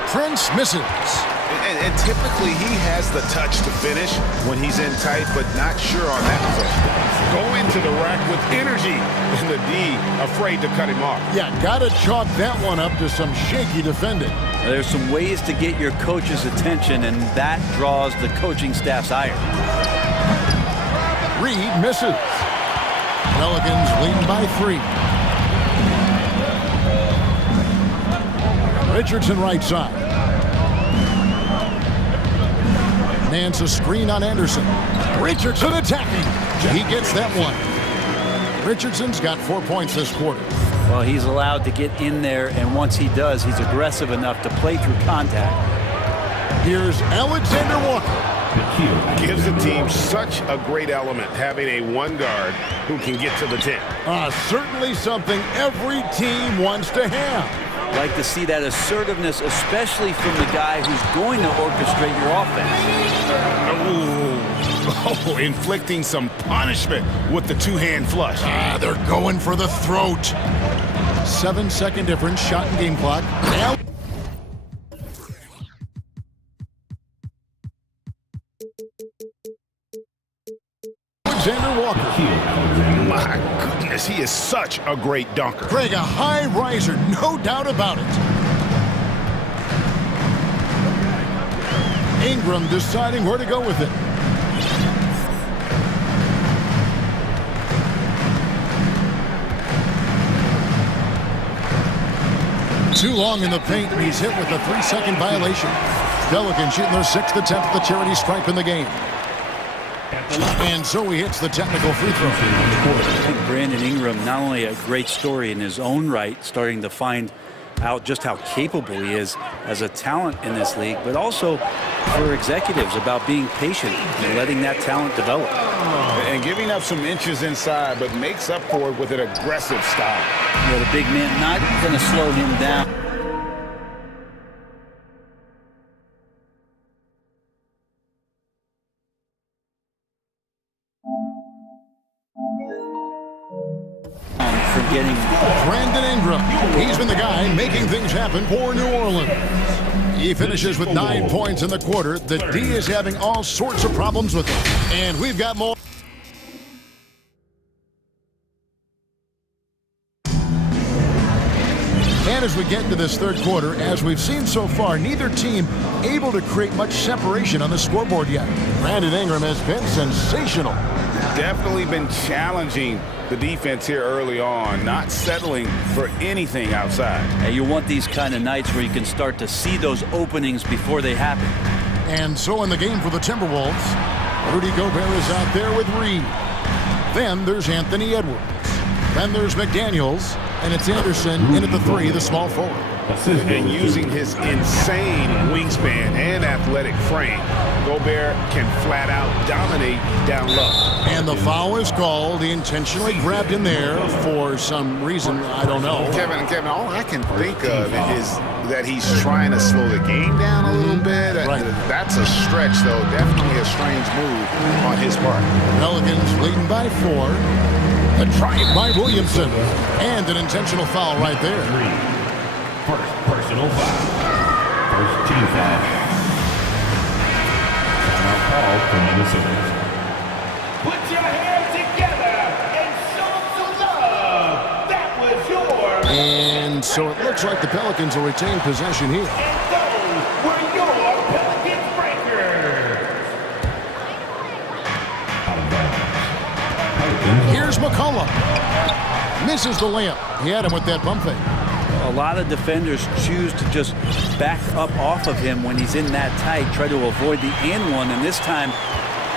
Prince misses. And typically he has the touch to finish when he's in tight, but not sure on that possession. Go into the rack with energy, and the D afraid to cut him off. Yeah, gotta chalk that one up to some shaky defending. There's some ways to get your coach's attention, and that draws the coaching staff's ire. Reed misses. Pelicans leading by 3. Richardson right side. Nance a screen on Anderson. Richardson attacking. He gets that one. Richardson's got 4 points this quarter. Well, he's allowed to get in there, and once he does, he's aggressive enough to play through contact. Here's Alexander Walker. Gives the team such a great element having a one guard who can get to the 10. Certainly something every team wants to have. Like to see that assertiveness, especially from the guy who's going to orchestrate your offense. Oh, inflicting some punishment with the two-hand flush. They're going for the throat. 7-second difference, shot and game clock. Now Alexander Walker. My goodness, he is such a great dunker. Greg, a high riser, no doubt about it. Ingram deciding where to go with it. Too long in the paint, and he's hit with a 3-second violation. Pelicans shooting their 6th attempt at the charity stripe in the game. And so he hits the technical free throw. I think Brandon Ingram, not only a great story in his own right, starting to find out just how capable he is as a talent in this league, but also for executives about being patient and letting that talent develop. And giving up some inches inside, but makes up for it with an aggressive style. Yeah, the big man not going to slow him down. From getting Brandon Ingram. He's been the guy making things happen for New Orleans. He finishes with 9 points in the quarter. The D is having all sorts of problems with it. And we've got more. And as we get into this third quarter, as we've seen so far, neither team able to create much separation on the scoreboard yet. Brandon Ingram has been sensational. definitely been challenging the defense here early on, not settling for anything outside. And you want these kind of nights where you can start to see those openings before they happen. And so in the game for the Timberwolves, Rudy Gobert is out there with Reed. Then there's Anthony Edwards. Then there's McDaniels, and it's Anderson in at the 3, the small forward. And using his insane wingspan and athletic frame, Gobert can flat out dominate down low. And the foul is called. He intentionally grabbed in there for some reason, I don't know. Kevin, all I can think of is that he's trying to slow the game down a little bit. Right. That's a stretch, though. Definitely a strange move on his part. Pelicans leading by 4. A try by Williamson. And an intentional foul right there. First personal foul. First team foul. Now called for Minnesota. Put your hands together and show some love. That was yours. And so it looks like the Pelicans will retain possession here. And those were your Pelicans breakers. Here's McCollum. Misses the layup. He had him with that bump fake. A lot of defenders choose to just back up off of him when he's in that tight, try to avoid the and one, and this time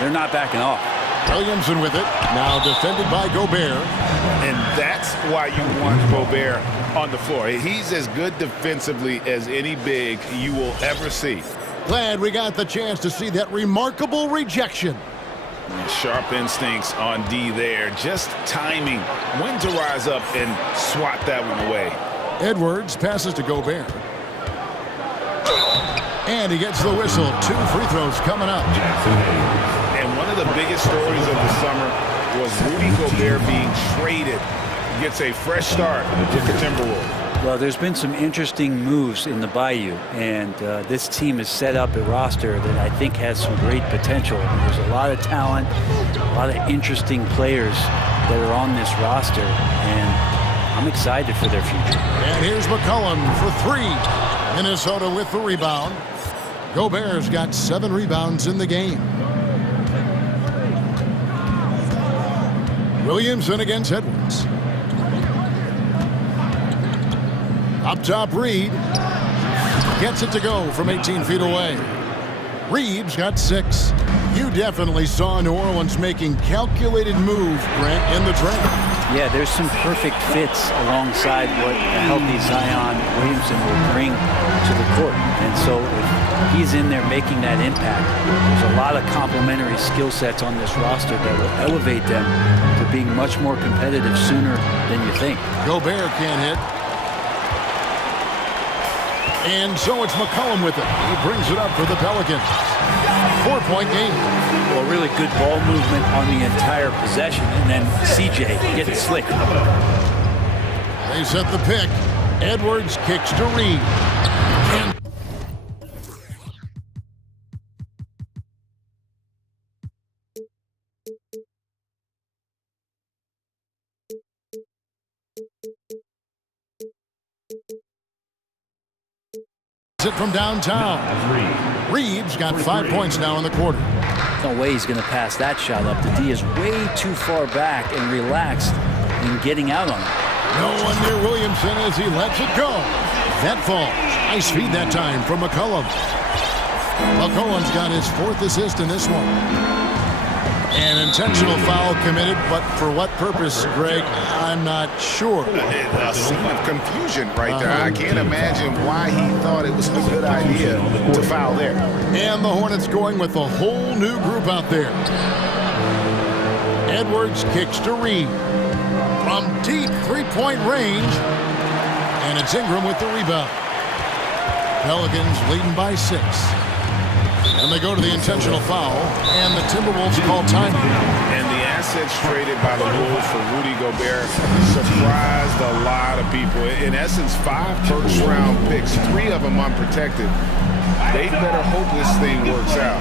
they're not backing off. Williamson with it, now defended by Gobert. And that's why you want Gobert on the floor. He's as good defensively as any big you will ever see. Glad we got the chance to see that remarkable rejection. Sharp instincts on D there, just timing when to rise up and swat that one away. Edwards passes to Gobert. And he gets the whistle. 2 free throws coming up. And one of the biggest stories of the summer was Rudy Gobert being traded. Gets a fresh start with the Timberwolves. Well, there's been some interesting moves in the Bayou, and this team is set up a roster that I think has some great potential. There's a lot of talent, a lot of interesting players that are on this roster, and I'm excited for their future. And here's McCollum for 3. Minnesota with the rebound. Gobert's got 7 rebounds in the game. Williamson against Edwards. Up top, Reed. Gets it to go from 18 feet away. Reed's got 6. You definitely saw New Orleans making calculated move, Grant, in the draft. Yeah, there's some perfect fits alongside what a healthy Zion Williamson will bring to the court. And so if he's in there making that impact, there's a lot of complementary skill sets on this roster that will elevate them to being much more competitive sooner than you think. Gobert can't hit. And so it's McCollum with it. He brings it up for the Pelicans. 4-point game. Well, really good ball movement on the entire possession, and then CJ getting slick. They set the pick. Edwards kicks to Reed. It from downtown. Reed's got 5 points now in the quarter. No way he's going to pass that shot up. The D is way too far back and relaxed in getting out on it. No one near Williamson as he lets it go. That falls. Nice feed that time from McCollum. McCollum's got his 4th assist in this one. An intentional foul committed, but for what purpose, Greg, I'm not sure. A scene of confusion right there. I can't imagine why he thought it was a good idea to foul there. And the Hornets going with a whole new group out there. Edwards kicks to Reed. From deep 3-point range. And it's Ingram with the rebound. Pelicans leading by 6. And they go to the intentional foul, and the Timberwolves call timeout. And the assets traded by the Wolves for Rudy Gobert surprised a lot of people. In essence, 5 first-round picks, 3 of them unprotected. They better hope this thing works out.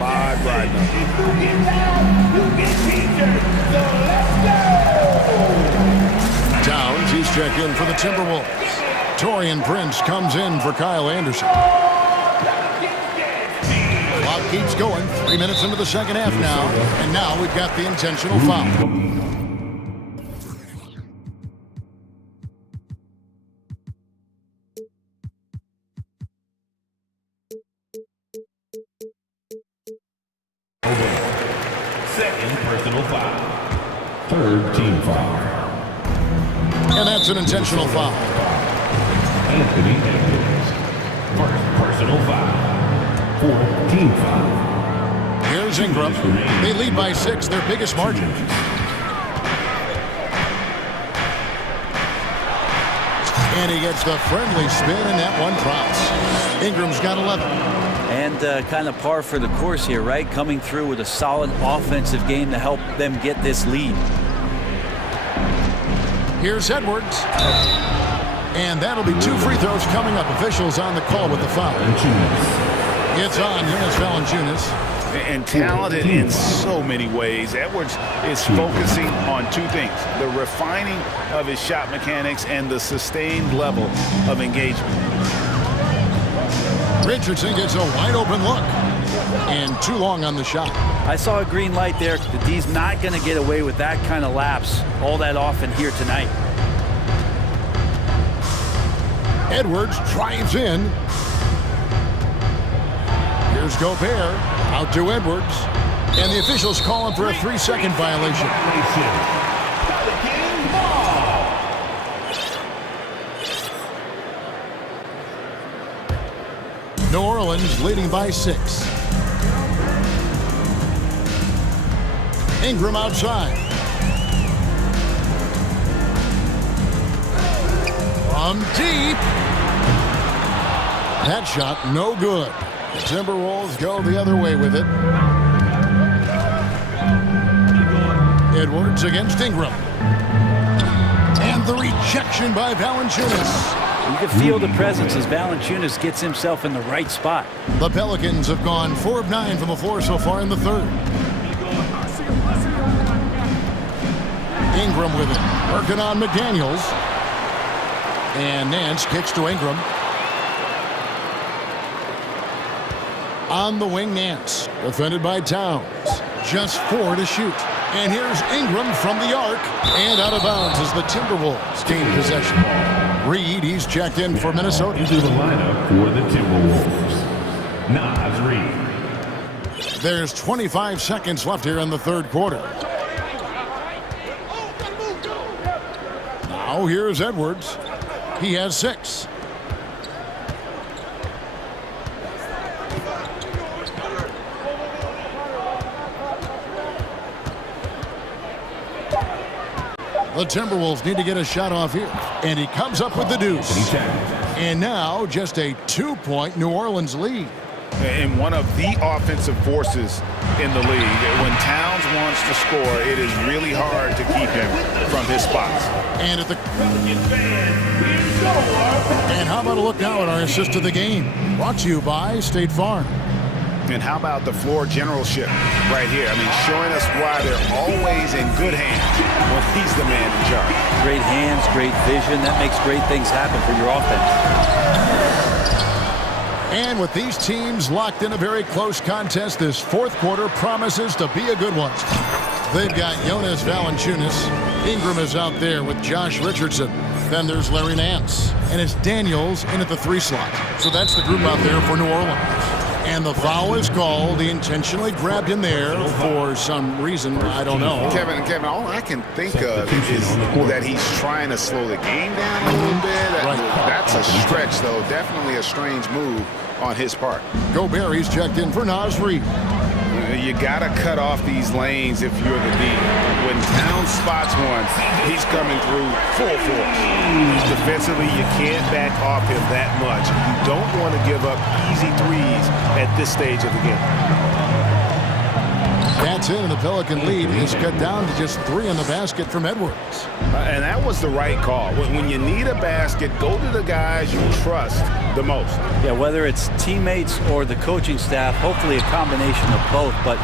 Right now. Downs, he's checked in for the Timberwolves. Torian Prince comes in for Kyle Anderson. Clock keeps going. 3 minutes into the second half now. And now we've got the intentional foul. Second personal foul. Third team foul. And that's an intentional foul. Anthony Edwards. First personal foul. Fourth team foul. Here's Ingram. They lead by 6, their biggest margin. And he gets the friendly spin, and that one drops. Ingram's got 11. And kind of par for the course here, right? Coming through with a solid offensive game to help them get this lead. Here's Edwards. And that'll be 2 free throws coming up. Officials on the call with the foul. It's on Jonas Valanciunas. And talented in so many ways. Edwards is focusing on 2 things: the refining of his shot mechanics and the sustained level of engagement. Richardson gets a wide open look. And too long on the shot. I saw a green light there. The D's not going to get away with that kind of lapse all that often here tonight. Edwards drives in. Here's Gobert. Out to Edwards. And the officials call him for a 3-second violation. New Orleans leading by 6. Ingram outside. From deep. That shot no good. The Timberwolves go the other way with it. Edwards against Ingram. And the rejection by Valanciunas. You can feel the presence as Valanciunas gets himself in the right spot. The Pelicans have gone 4 of 9 from the floor so far in the third. Ingram with it. Working on McDaniels. And Nance kicks to Ingram. On the wing, Nance. Defended by Towns. Just 4 to shoot. And here's Ingram from the arc. And out of bounds as the Timberwolves gain possession. Reed, he's checked in for Minnesota. Into the lineup for the Timberwolves. Naz Reid. There's 25 seconds left here in the third quarter. Now here's Edwards. He has 6. The Timberwolves need to get a shot off here. And he comes up with the deuce. And now just a 2-point New Orleans lead. And one of the offensive forces in the league. When Towns wants to score, it is really hard to keep him from his spots. And at the how about a look now at our assist of the game? Brought to you by State Farm. And how about the floor generalship right here? I mean, showing us why they're always in good hands when he's the man in charge. Great hands, great vision. That makes great things happen for your offense. And with these teams locked in a very close contest, this fourth quarter promises to be a good one. They've got Jonas Valanciunas. Ingram is out there with Josh Richardson. Then there's Larry Nance. And it's Daniels in at the 3 slot. So that's the group out there for New Orleans. And the foul is called. He intentionally grabbed him there for some reason. I don't know. Kevin, all I can think of is that he's trying to slow the game down a little bit. That's a stretch, though. Definitely a strange move on his part. Gobert, he's checked in for Naz Reid. You got to cut off these lanes if you're the D. When Towns spots one, he's coming through full force. Defensively, you can't back off him that much. You don't want to give up easy threes at this stage of the game. That's it, and the Pelican lead is cut down to just 3 in the basket from Edwards. And that was the right call. When you need a basket, go to the guys you trust the most. Yeah, whether it's teammates or the coaching staff, hopefully a combination of both, but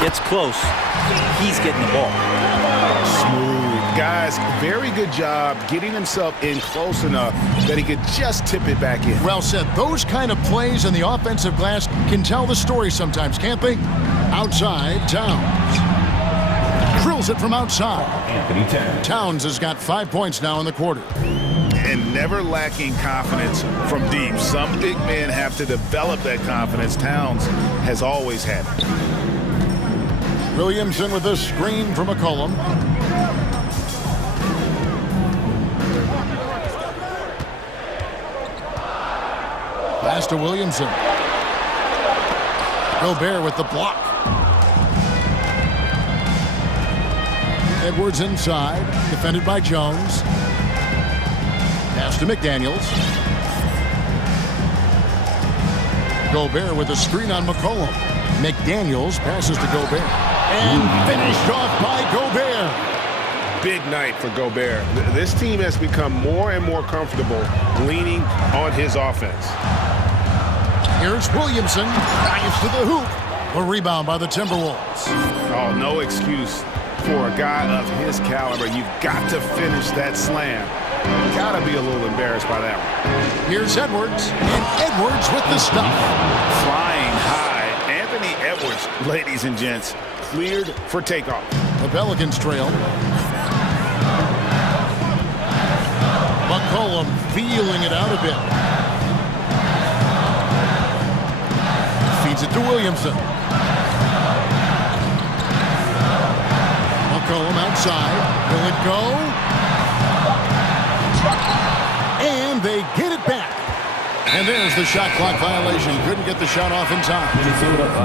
gets close, he's getting the ball. Smooth Guys, very good job getting himself in close enough that he could just tip it back in. Well said. Those kind of plays in the offensive glass can tell the story sometimes, can't they? Outside, Towns. Drills it from outside. Towns has got 5 points now in the quarter. And never lacking confidence from deep. Some big men have to develop that confidence. Towns has always had it. Williamson with a screen from McCollum. Pass to Williamson. Gobert with the block. Edwards inside, defended by Jones. Pass to McDaniels. Gobert with a screen on McCollum. McDaniels passes to Gobert. And finished off by Gobert. Big night for Gobert. This team has become more and more comfortable leaning on his offense. Here's Williamson. Dives to the hoop. A rebound by the Timberwolves. Oh, no excuse for a guy of his caliber. You've got to finish that slam. Gotta be a little embarrassed by that one. Here's Edwards. And Edwards with the stuff. Flying high. Anthony Edwards, ladies and gents, cleared for takeoff. The Pelicans trail. McCollum feeling it out a bit. Feeds it to Williamson. McCollum outside. Will it go? And they get it back. And there's the shot clock violation. Couldn't get the shot off in time.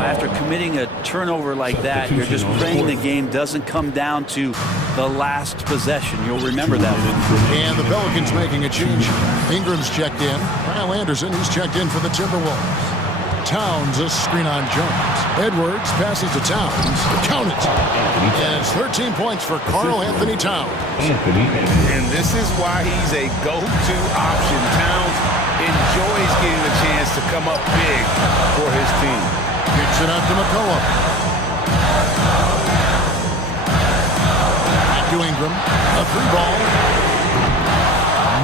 After committing a turnover like that, you're just praying the game doesn't come down to the last possession. You'll remember that one. And the Pelicans making a change. Ingram's checked in. Kyle Anderson, he's checked in for the Timberwolves. Towns, a screen on Jones. Edwards passes to Towns. Count it. And it's 13 points for Karl Anthony Towns. And this is why he's a go-to option. Towns enjoys getting the chance to come up big for his team. Kicks it out to McCollum. Back to Ingram. A free ball.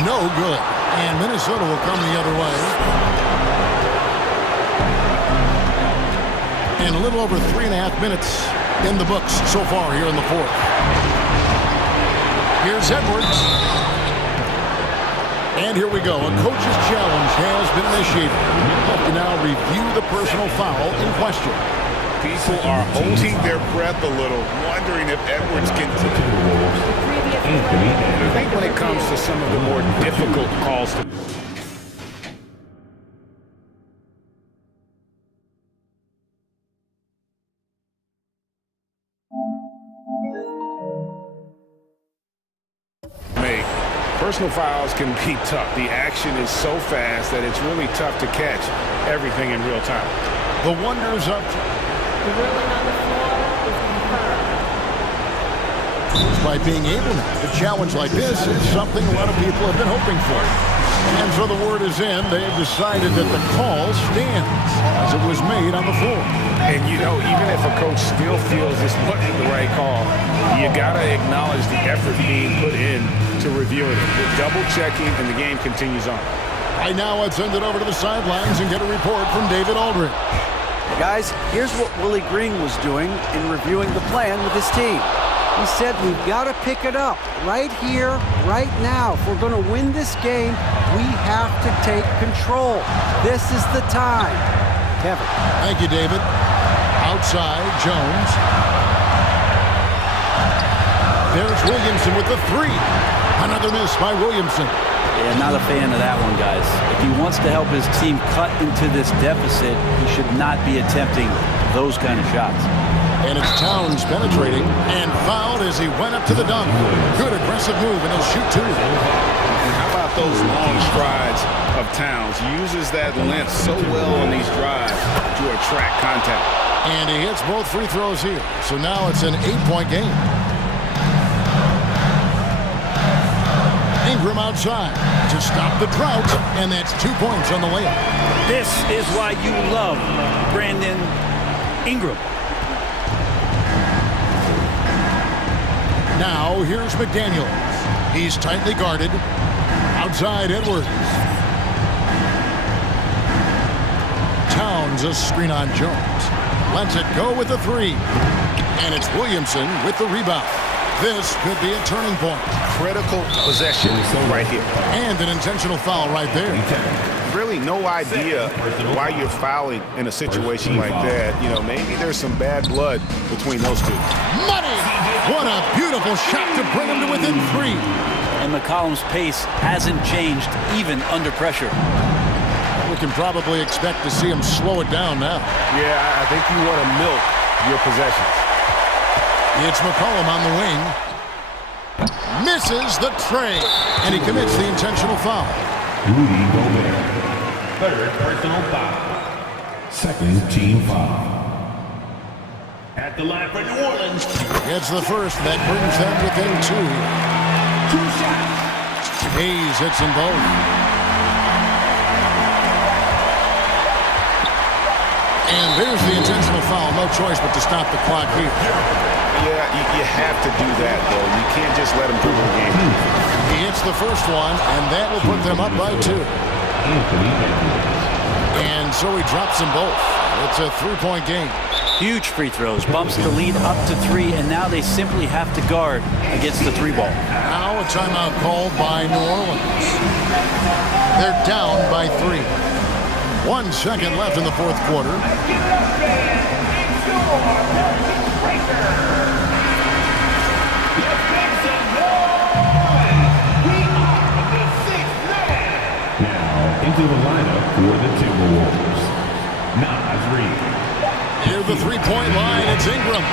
No good. And Minnesota will come the other way. And a little over 3.5 minutes in the books so far here in the fourth. Here's Edwards. And here we go. A coach's challenge has been initiated. We have to now review the personal foul in question. People are holding their breath a little, wondering if Edwards can... I think when it comes to some of the more difficult calls to... Personal fouls can be tough. The action is so fast that it's really tough to catch everything in real time. The wonders of... The ruling on the floor is confirmed. By being able to challenge like this is something a lot of people have been hoping for. And so the word is in. They have decided that the call stands as it was made on the floor. And, you know, even if a coach still feels this wasn't the right call, you got to acknowledge the effort being put in to reviewing it. The double-checking, and the game continues on. Right now, I'd send it over to the sidelines and get a report from David Aldridge. Guys, here's what Willie Green was doing in reviewing the plan with his team. He said we've got to pick it up right here, right now. If we're going to win this game, we have to take control. This is the time. Kevin. Thank you, David. Outside, Jones. There's Williamson with the three. Another miss by Williamson. Yeah, not a fan of that one, guys. If he wants to help his team cut into this deficit, he should not be attempting those kind of shots. And it's Towns penetrating and fouled as he went up to the dunk. Good aggressive move, and he'll shoot two. How about those long strides of Towns? Uses that length so well on these drives to attract contact. And he hits both free throws here. So now it's an 8-point game. Ingram outside to stop the drought, and that's 2 points on the layup. This is why you love Brandon Ingram. Now here's McDaniels. He's tightly guarded. Outside Edwards. Towns a screen on Jones. Lets it go with the three. And it's Williamson with the rebound. This could be a turning point. Critical possession right here. And an intentional foul right there. Really no idea why you're fouling in a situation like that. You know, maybe there's some bad blood between those two. Money! What a beautiful shot to bring him to within three. And McCollum's pace hasn't changed even under pressure. We can probably expect to see him slow it down now. Yeah, I think you want to milk your possessions. It's McCollum on the wing. Misses the tray. And he commits the intentional foul. Rudy Gobert. Third personal foul. Second team foul. At the line for New Orleans. It's the first that brings them within two. 2 shots. Hayes hits them both. And there's the intentional foul. No choice but to stop the clock here. Yeah, you have to do that, though. You can't just let him dribble the game. He hits the first one, and that will put them up by 2. And so he drops them both. It's a three-point game. Huge free throws, bumps the lead up to 3, and now they simply have to guard against the 3 ball. Now a timeout called by New Orleans. They're down by 3. 1 second left in the fourth quarter. Now into the lineup for the Timberwolves. Nas Reed. Near the three-point line, it's Ingram.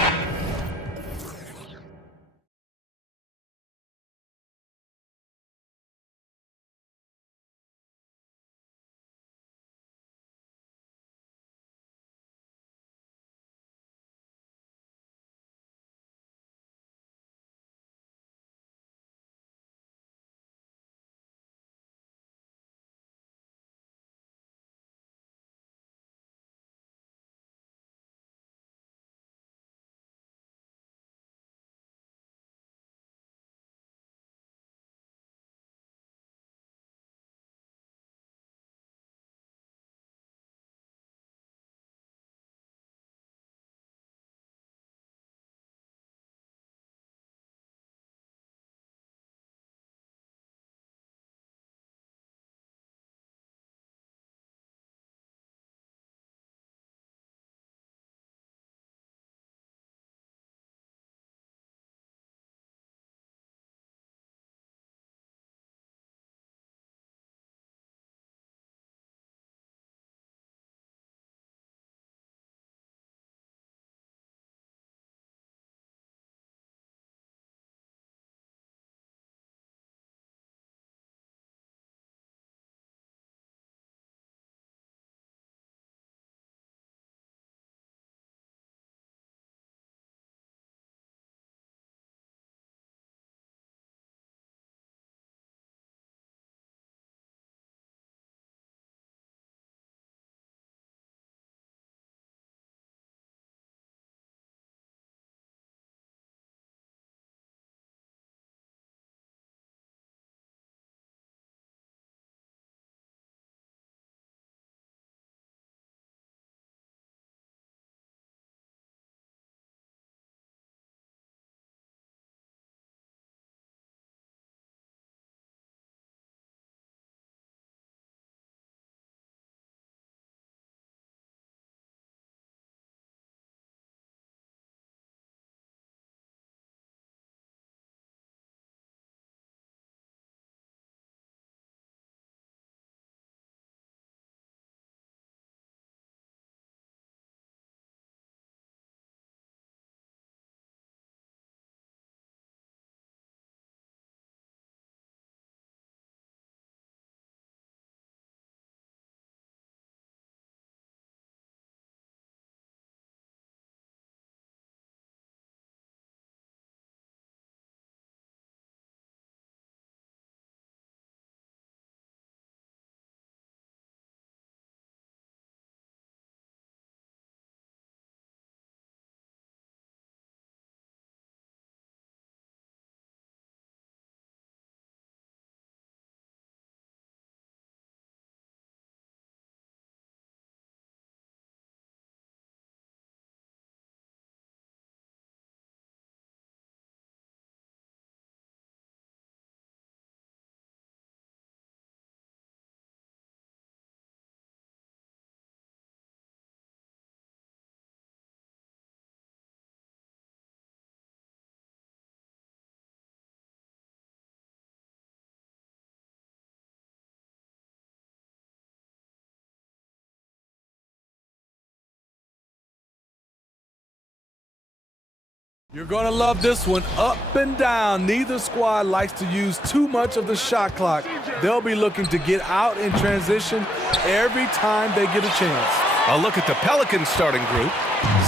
You're going to love this one. Up and down. Neither squad likes to use too much of the shot clock. They'll be looking to get out in transition every time they get a chance. A look at the Pelicans starting group.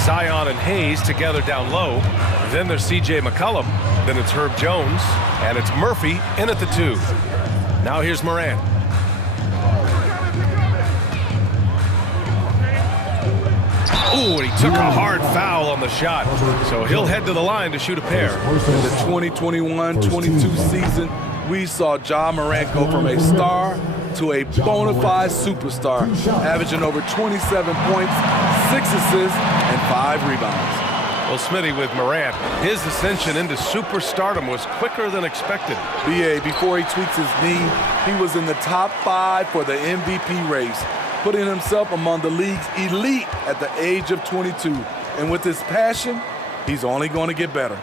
Zion and Hayes together down low. Then there's C.J. McCollum. Then it's Herb Jones. And it's Murphy in at the 2. Now here's Morant. Ooh, and he took a hard foul on the shot. So he'll head to the line to shoot a pair. In the 2021-22 season, we saw Ja Morant go from a star to a bona fide superstar, averaging over 27 points, 6 assists, and 5 rebounds. Well, Smitty, with Morant, his ascension into superstardom was quicker than expected. B.A., before he tweaks his knee, he was in the top 5 for the MVP race, putting himself among the league's elite at the age of 22. And with his passion, he's only going to get better.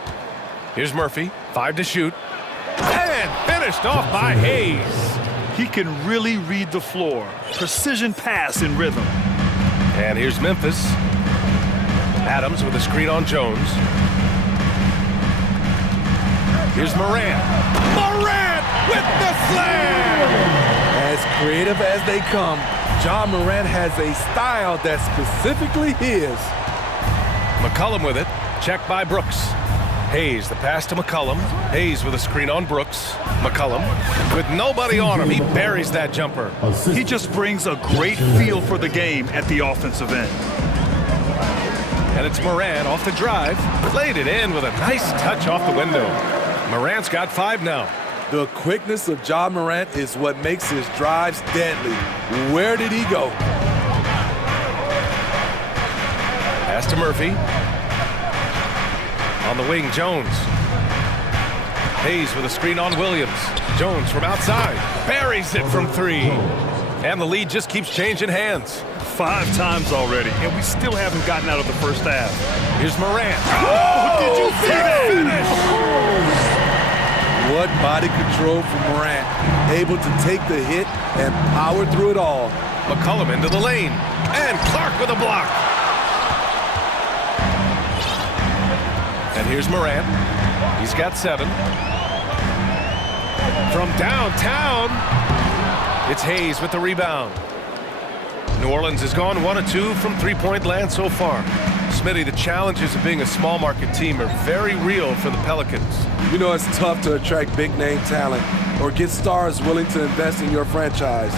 Here's Murphy, 5 to shoot. And finished off by Hayes. He can really read the floor. Precision pass in rhythm. And here's Memphis. Adams with a screen on Jones. Here's Morant. Morant with the slam! As creative as they come, Ja Morant has a style that's specifically his. McCollum with it. Checked by Brooks. Hayes, the pass to McCollum. Hayes with a screen on Brooks. McCollum, with nobody on him, he buries that jumper. He just brings a great feel for the game at the offensive end. And it's Morant off the drive. Played it in with a nice touch off the window. Morant's got 5 now. The quickness of Ja Morant is what makes his drives deadly. Where did he go? Pass to Murphy. On the wing, Jones. Hayes with a screen on Williams. Jones from outside. Buries it from 3. And the lead just keeps changing hands. 5 times already, and we still haven't gotten out of the first half. Here's Morant. Oh, did you see that finish? What body control from Morant. Able to take the hit and power through it all. McCollum into the lane. And Clark with a block. And here's Morant. He's got 7. From downtown, it's Hayes with the rebound. New Orleans has gone 1 of 2 from three-point land so far. Smitty, the challenges of being a small market team are very real for the Pelicans. You know, it's tough to attract big-name talent or get stars willing to invest in your franchise.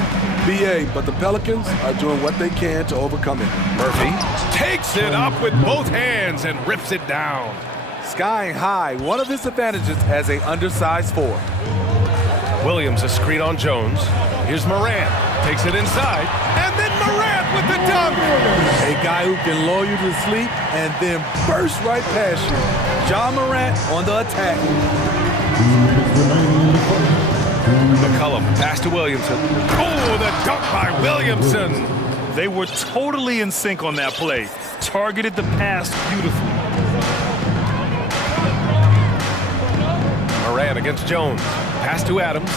B.A., but the Pelicans are doing what they can to overcome it. Murphy takes it up with both hands and rips it down. Skying high, one of his advantages as a undersized 4. Williams a screen on Jones. Here's Morant. Takes it inside. And then Morant with the dunk. A guy who can lull you to sleep and then burst right past you. Ja Morant on the attack. McCollum, pass to Williamson. Oh, the dunk by Williamson. They were totally in sync on that play. Targeted the pass beautifully. Morant against Jones. Pass to Adams.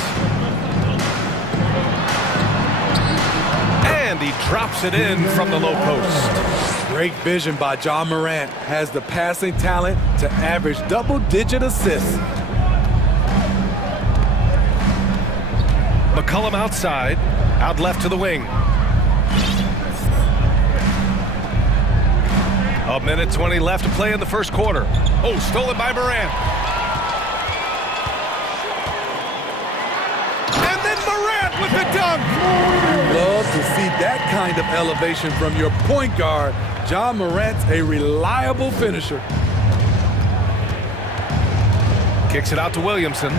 And he drops it in from the low post. Great vision by Ja Morant. Has the passing talent to average double-digit assists. McCollum outside. Out left to the wing. A minute 20 left to play in the first quarter. Oh, stolen by Morant. And then Morant with the dunk. Love to see that kind of elevation from your point guard. Ja Morant's a reliable finisher. Kicks it out to Williamson.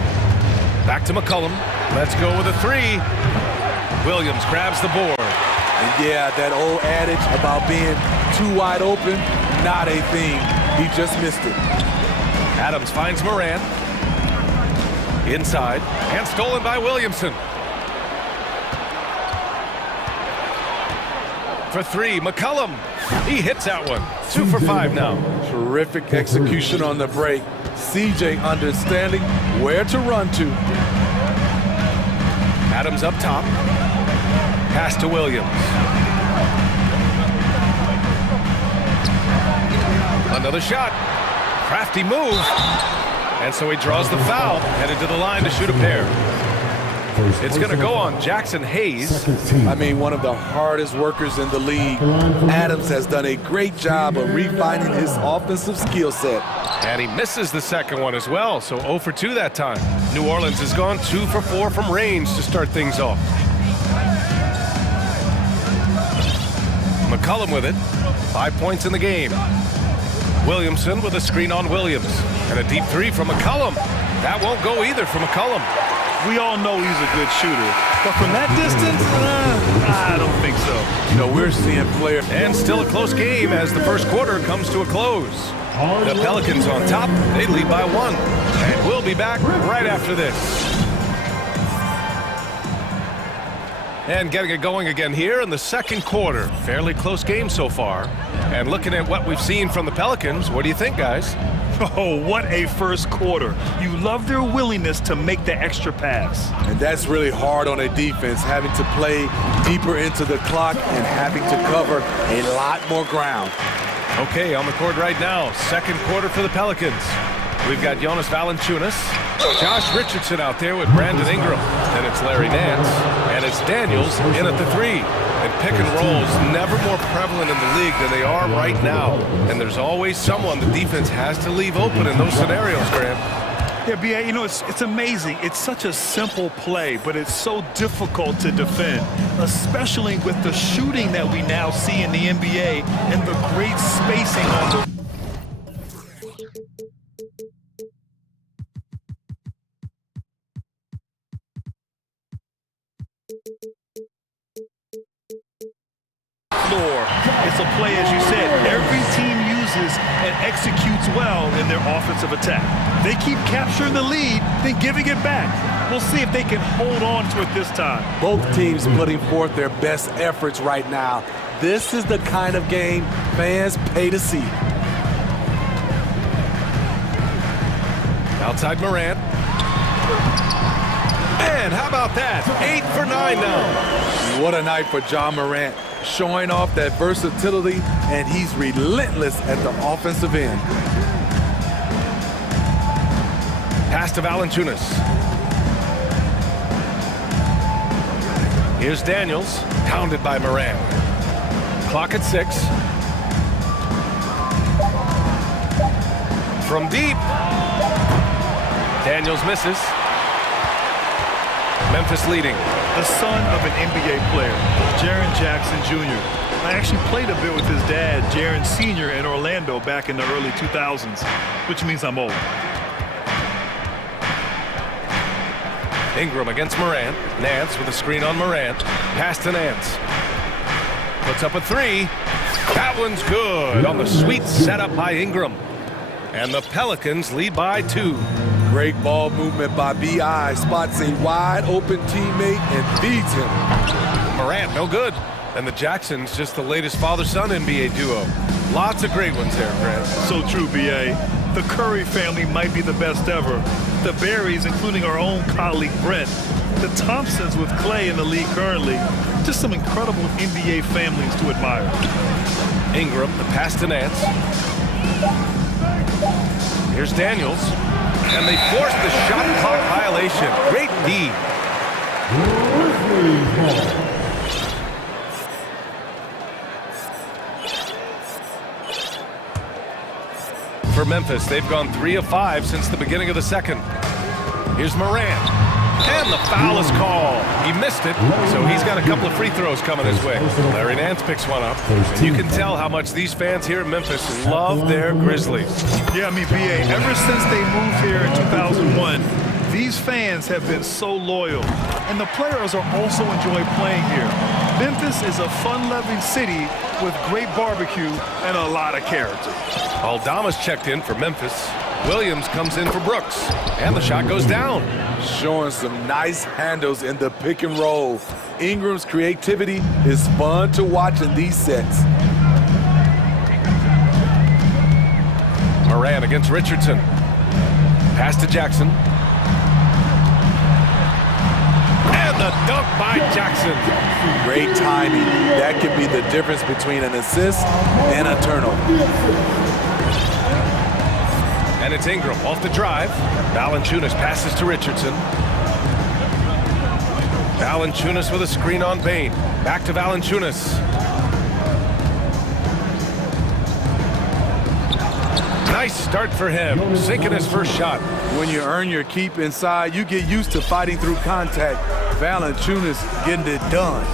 Back to McCollum. Let's go with a 3. Williams grabs the board. And yeah, that old adage about being too wide open, not a thing. He just missed it. Adams finds Morant. Inside. And stolen by Williamson. For 3, McCollum. He hits that one. 2 for 5 now. Terrific execution on the break. CJ understanding where to run to. Adams up top. Pass to Williams. Another shot. Crafty move. And so he draws the foul, headed to the line to shoot a pair. It's going to go on Jackson Hayes. I mean, one of the hardest workers in the league. Adams has done a great job of refining his offensive skill set. And he misses the second one as well, so 0 for 2 that time. New Orleans has gone 2 for 4 from range to start things off. McCollum with it. 5 points in the game. Williamson with a screen on Williams. And a deep three from McCollum. That won't go either for McCollum. We all know he's a good shooter, but from that distance, I don't think so. You know, we're seeing players. And still a close game as the first quarter comes to a close. The Pelicans on top, they lead by 1. And we'll be back right after this. And getting it going again here in the second quarter. Fairly close game so far. And looking at what we've seen from the Pelicans, what do you think, guys? Oh, what a first quarter. You love their willingness to make the extra pass. And that's really hard on a defense, having to play deeper into the clock and having to cover a lot more ground. Okay, on the court right now, second quarter for the Pelicans. We've got Jonas Valanciunas, Josh Richardson out there with Brandon Ingram. Then it's Larry Nance, and it's Daniels in at the 3. And pick and rolls never more prevalent in the league than they are right now. And there's always someone the defense has to leave open in those scenarios, Graham. Yeah, B.A., you know, it's amazing. It's such a simple play, but it's so difficult to defend, especially with the shooting that we now see in the NBA and the great spacing on the... floor. It's a play, as you said, every team uses and executes well in their offensive attack. They keep capturing the lead, then giving it back. We'll see if they can hold on to it this time. Both teams putting forth their best efforts right now. This is the kind of game fans pay to see. Outside Morant. And how about that? 8 for 9 now. What a night for John Morant, showing off that versatility, and he's relentless at the offensive end. Pass to Valanciunas. Here's Daniels, pounded by Morant. Clock at 6. From deep. Daniels misses. Memphis leading. The son of an NBA player, Jaren Jackson Jr. I actually played a bit with his dad, Jaren Sr. in Orlando back in the early 2000s, which means I'm old. Ingram against Morant. Nance with a screen on Morant. Pass to Nance. Puts up a 3. That one's good on the sweet setup by Ingram. And the Pelicans lead by 2. Great ball movement by B.I. Spots a wide open teammate and feeds him. Morant, no good. And the Jacksons, just the latest father-son NBA duo. Lots of great ones there, Grant. So true, B.A. The Curry family might be the best ever. The Berries, including our own colleague Brent. The Thompsons with Clay in the league currently. Just some incredible NBA families to admire. Ingram, the pass to Nance. Here's Daniels. And they forced the shot clock violation. Great D. For Memphis, they've gone 3 of 5 since the beginning of the second. Here's Morant. And the foul is called. He missed it, so he's got a couple of free throws coming his way. Larry Nance picks one up. And you can tell how much these fans here in Memphis love their Grizzlies. Yeah, I mean, B.A., ever since they moved here in 2001, these fans have been so loyal. And the players are also enjoying playing here. Memphis is a fun-loving city with great barbecue and a lot of character. Aldama's checked in for Memphis. Williams comes in for Brooks. And the shot goes down. Showing some nice handles in the pick and roll. Ingram's creativity is fun to watch in these sets. Morant against Richardson. Pass to Jackson. And the dunk by Jackson. Great timing. That could be the difference between an assist and a turnover. And it's Ingram off the drive. Valanciunas passes to Richardson. Valanciunas with a screen on Bain. Back to Valanciunas. Nice start for him, sinking his first shot. When you earn your keep inside, you get used to fighting through contact. Valanciunas getting it done.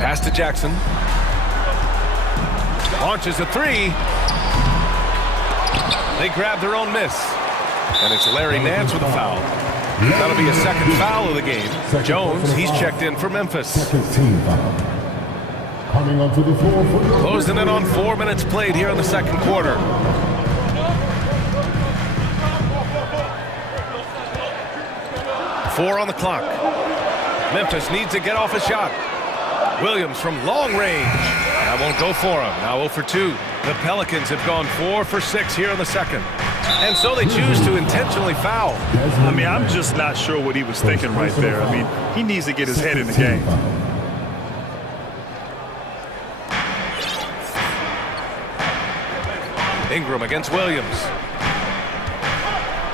Pass to Jackson. Launches a three. They grab their own miss. And it's Larry Nance with a foul. That'll be a second foul of the game. Jones, he's checked in for Memphis. Second team foul. Coming onto the floor for the Closing in on 4 minutes played here in the second quarter. Four on the clock. Memphis needs to get off a shot. Williams from long range. That won't go for him. Now 0 for 2. The Pelicans have gone 4 for 6 here in the second. And so they choose to intentionally foul. I mean, I'm just not sure what he was thinking right there. I mean, he needs to get his head in the game. Ingram against Williams.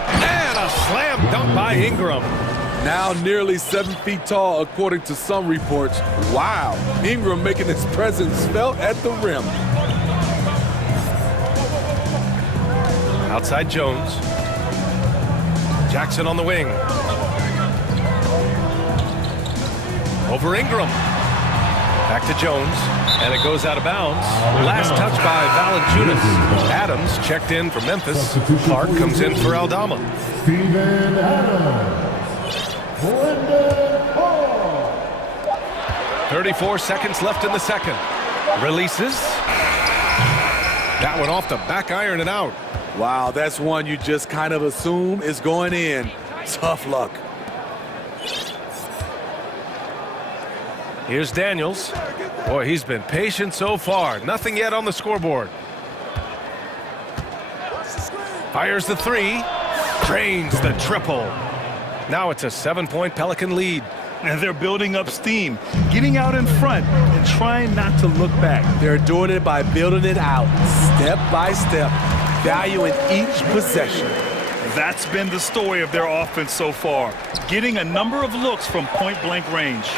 And a slam dunk by Ingram. Now nearly 7 feet tall, according to some reports. Wow, Ingram making his presence felt at the rim. Outside Jones. Jackson on the wing. Over Ingram. Back to Jones. And it goes out of bounds. Last touch by Valanciunas. Adams checked in for Memphis. Clark comes in for Aldama. Steven Adams. 34 seconds left in the second. Releases. That one off the back iron and out. Wow, that's one you just kind of assume is going in. Tough luck. Here's Daniels. Boy, he's been patient so far. Nothing yet on the scoreboard. Fires the three. Drains the triple. Now it's a 7-point Pelican lead. And they're building up steam, getting out in front and trying not to look back. They're doing it by building it out, step by step, valuing each possession. That's been the story of their offense so far, getting a number of looks from point-blank range.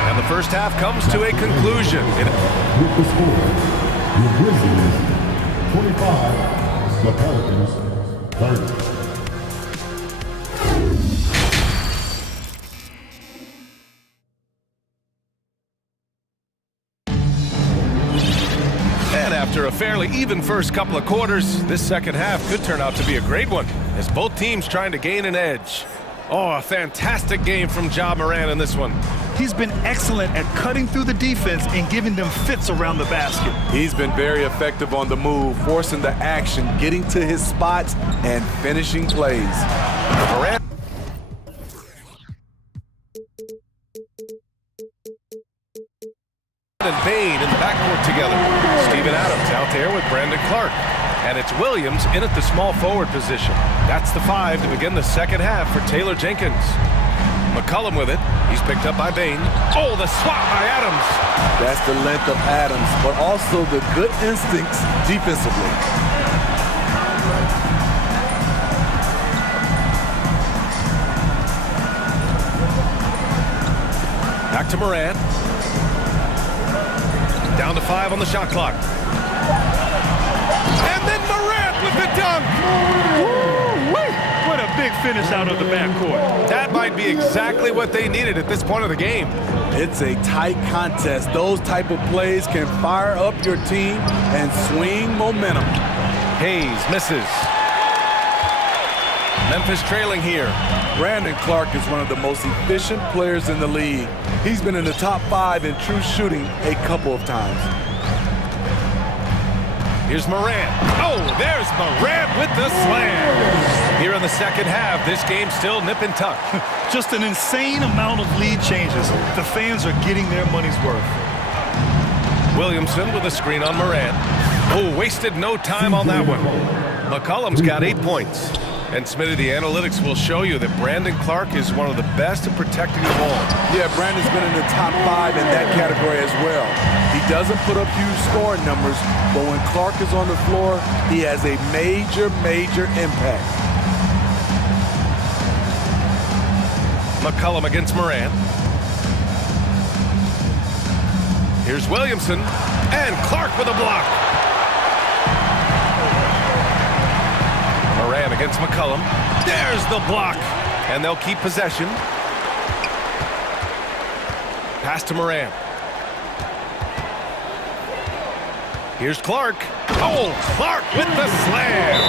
And the first half comes to a conclusion. With the score, the Grizzlies 25, the Pelicans 30. After a fairly even first couple of quarters, this second half could turn out to be a great one, as both teams trying to gain an edge. Oh, a fantastic game from Ja Morant in this one. He's been excellent at cutting through the defense and giving them fits around the basket. He's been very effective on the move, forcing the action, getting to his spots, and finishing plays. Morant. And Bain in the backcourt together. Steven Adams out there with Brandon Clark. And it's Williams in at the small forward position. That's the 5 to begin the second half for Taylor Jenkins. McCollum with it. He's picked up by Bain. Oh, the swat by Adams. That's the length of Adams, but also the good instincts defensively. Back to Morant. Down to 5 on the shot clock. And then Morant with the dunk. What a big finish out of the backcourt. That might be exactly what they needed at this point of the game. It's a tight contest. Those type of plays can fire up your team and swing momentum. Hayes misses. Memphis trailing here. Brandon Clark is one of the most efficient players in the league. He's been in the top 5 in true shooting a couple of times. Here's Morant. Oh, there's Morant with the slam. Here in the second half, this game's still nip and tuck. Just an insane amount of lead changes. The fans are getting their money's worth. Williamson with a screen on Morant. Oh, wasted no time on that one. McCollum's got 8 points. And Smitty, the analytics will show you that Brandon Clark is one of the best at protecting the ball. Yeah, Brandon's been in the top 5 in that category as well. He doesn't put up huge scoring numbers, but when Clark is on the floor, he has a major, major impact. McCollum against Morant. Here's Williamson, and Clark with a block. Morant against McCollum. There's the block, and they'll keep possession. Pass to Morant. Here's Clark. Oh, Clark with the slam.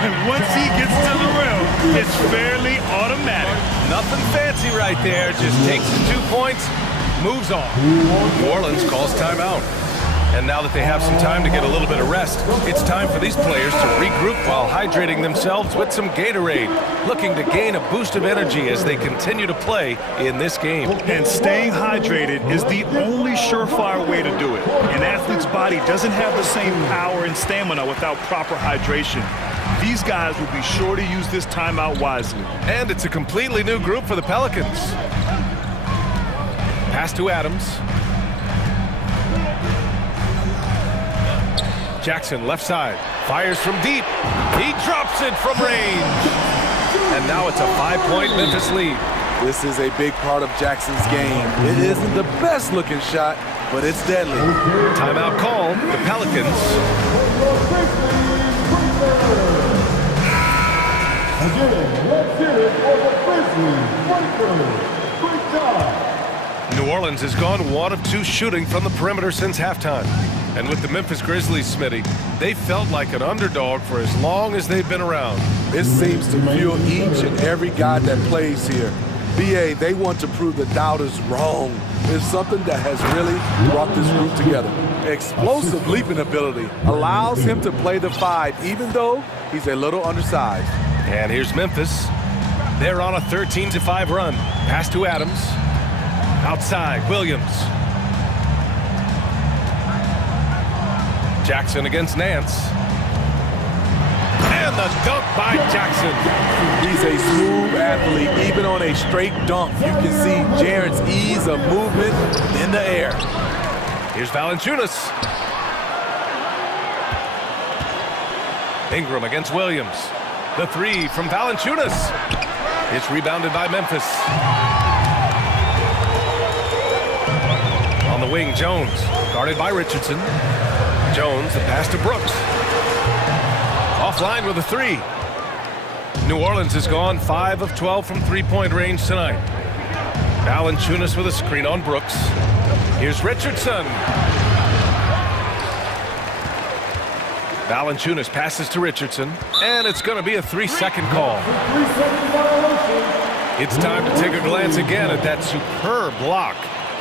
And once he gets to the rim, it's fairly automatic. Nothing fancy right there. Just takes the 2 points, moves on. New Orleans calls timeout. And now that they have some time to get a little bit of rest, it's time for these players to regroup while hydrating themselves with some Gatorade, looking to gain a boost of energy as they continue to play in this game. And staying hydrated is the only surefire way to do it. An athlete's body doesn't have the same power and stamina without proper hydration. These guys will be sure to use this timeout wisely. And it's a completely new group for the Pelicans. Pass to Adams. Jackson, left side, fires from deep. He drops it from range. And now it's a 5-point Memphis lead. This is a big part of Jackson's game. It isn't the best looking shot, but it's deadly. Timeout call, the Pelicans. Again, let's hear it for the Grizzlies. Great job. New Orleans has gone 1 of 2 shooting from the perimeter since halftime. And with the Memphis Grizzlies, Smitty, they felt like an underdog for as long as they've been around. It seems to fuel each and every guy that plays here. BA, they want to prove the doubters wrong. It's something that has really brought this group together. Explosive leaping ability allows him to play the 5, even though he's a little undersized. And here's Memphis. They're on a 13-5 run. Pass to Adams. Outside, Williams. Jackson against Nance. And the dunk by Jackson. He's a smooth athlete. Even on a straight dunk, you can see Jaren's ease of movement in the air. Here's Valanciunas. Ingram against Williams. The 3 from Valanciunas. It's rebounded by Memphis. On the wing, Jones. Guarded by Richardson. Jones, the pass to Brooks. Offline with a 3. New Orleans has gone 5 of 12 from three-point range tonight. Valanciunas with a screen on Brooks. Here's Richardson. Valanciunas passes to Richardson, and it's going to be a 3-second call. It's time to take a glance again at that superb block.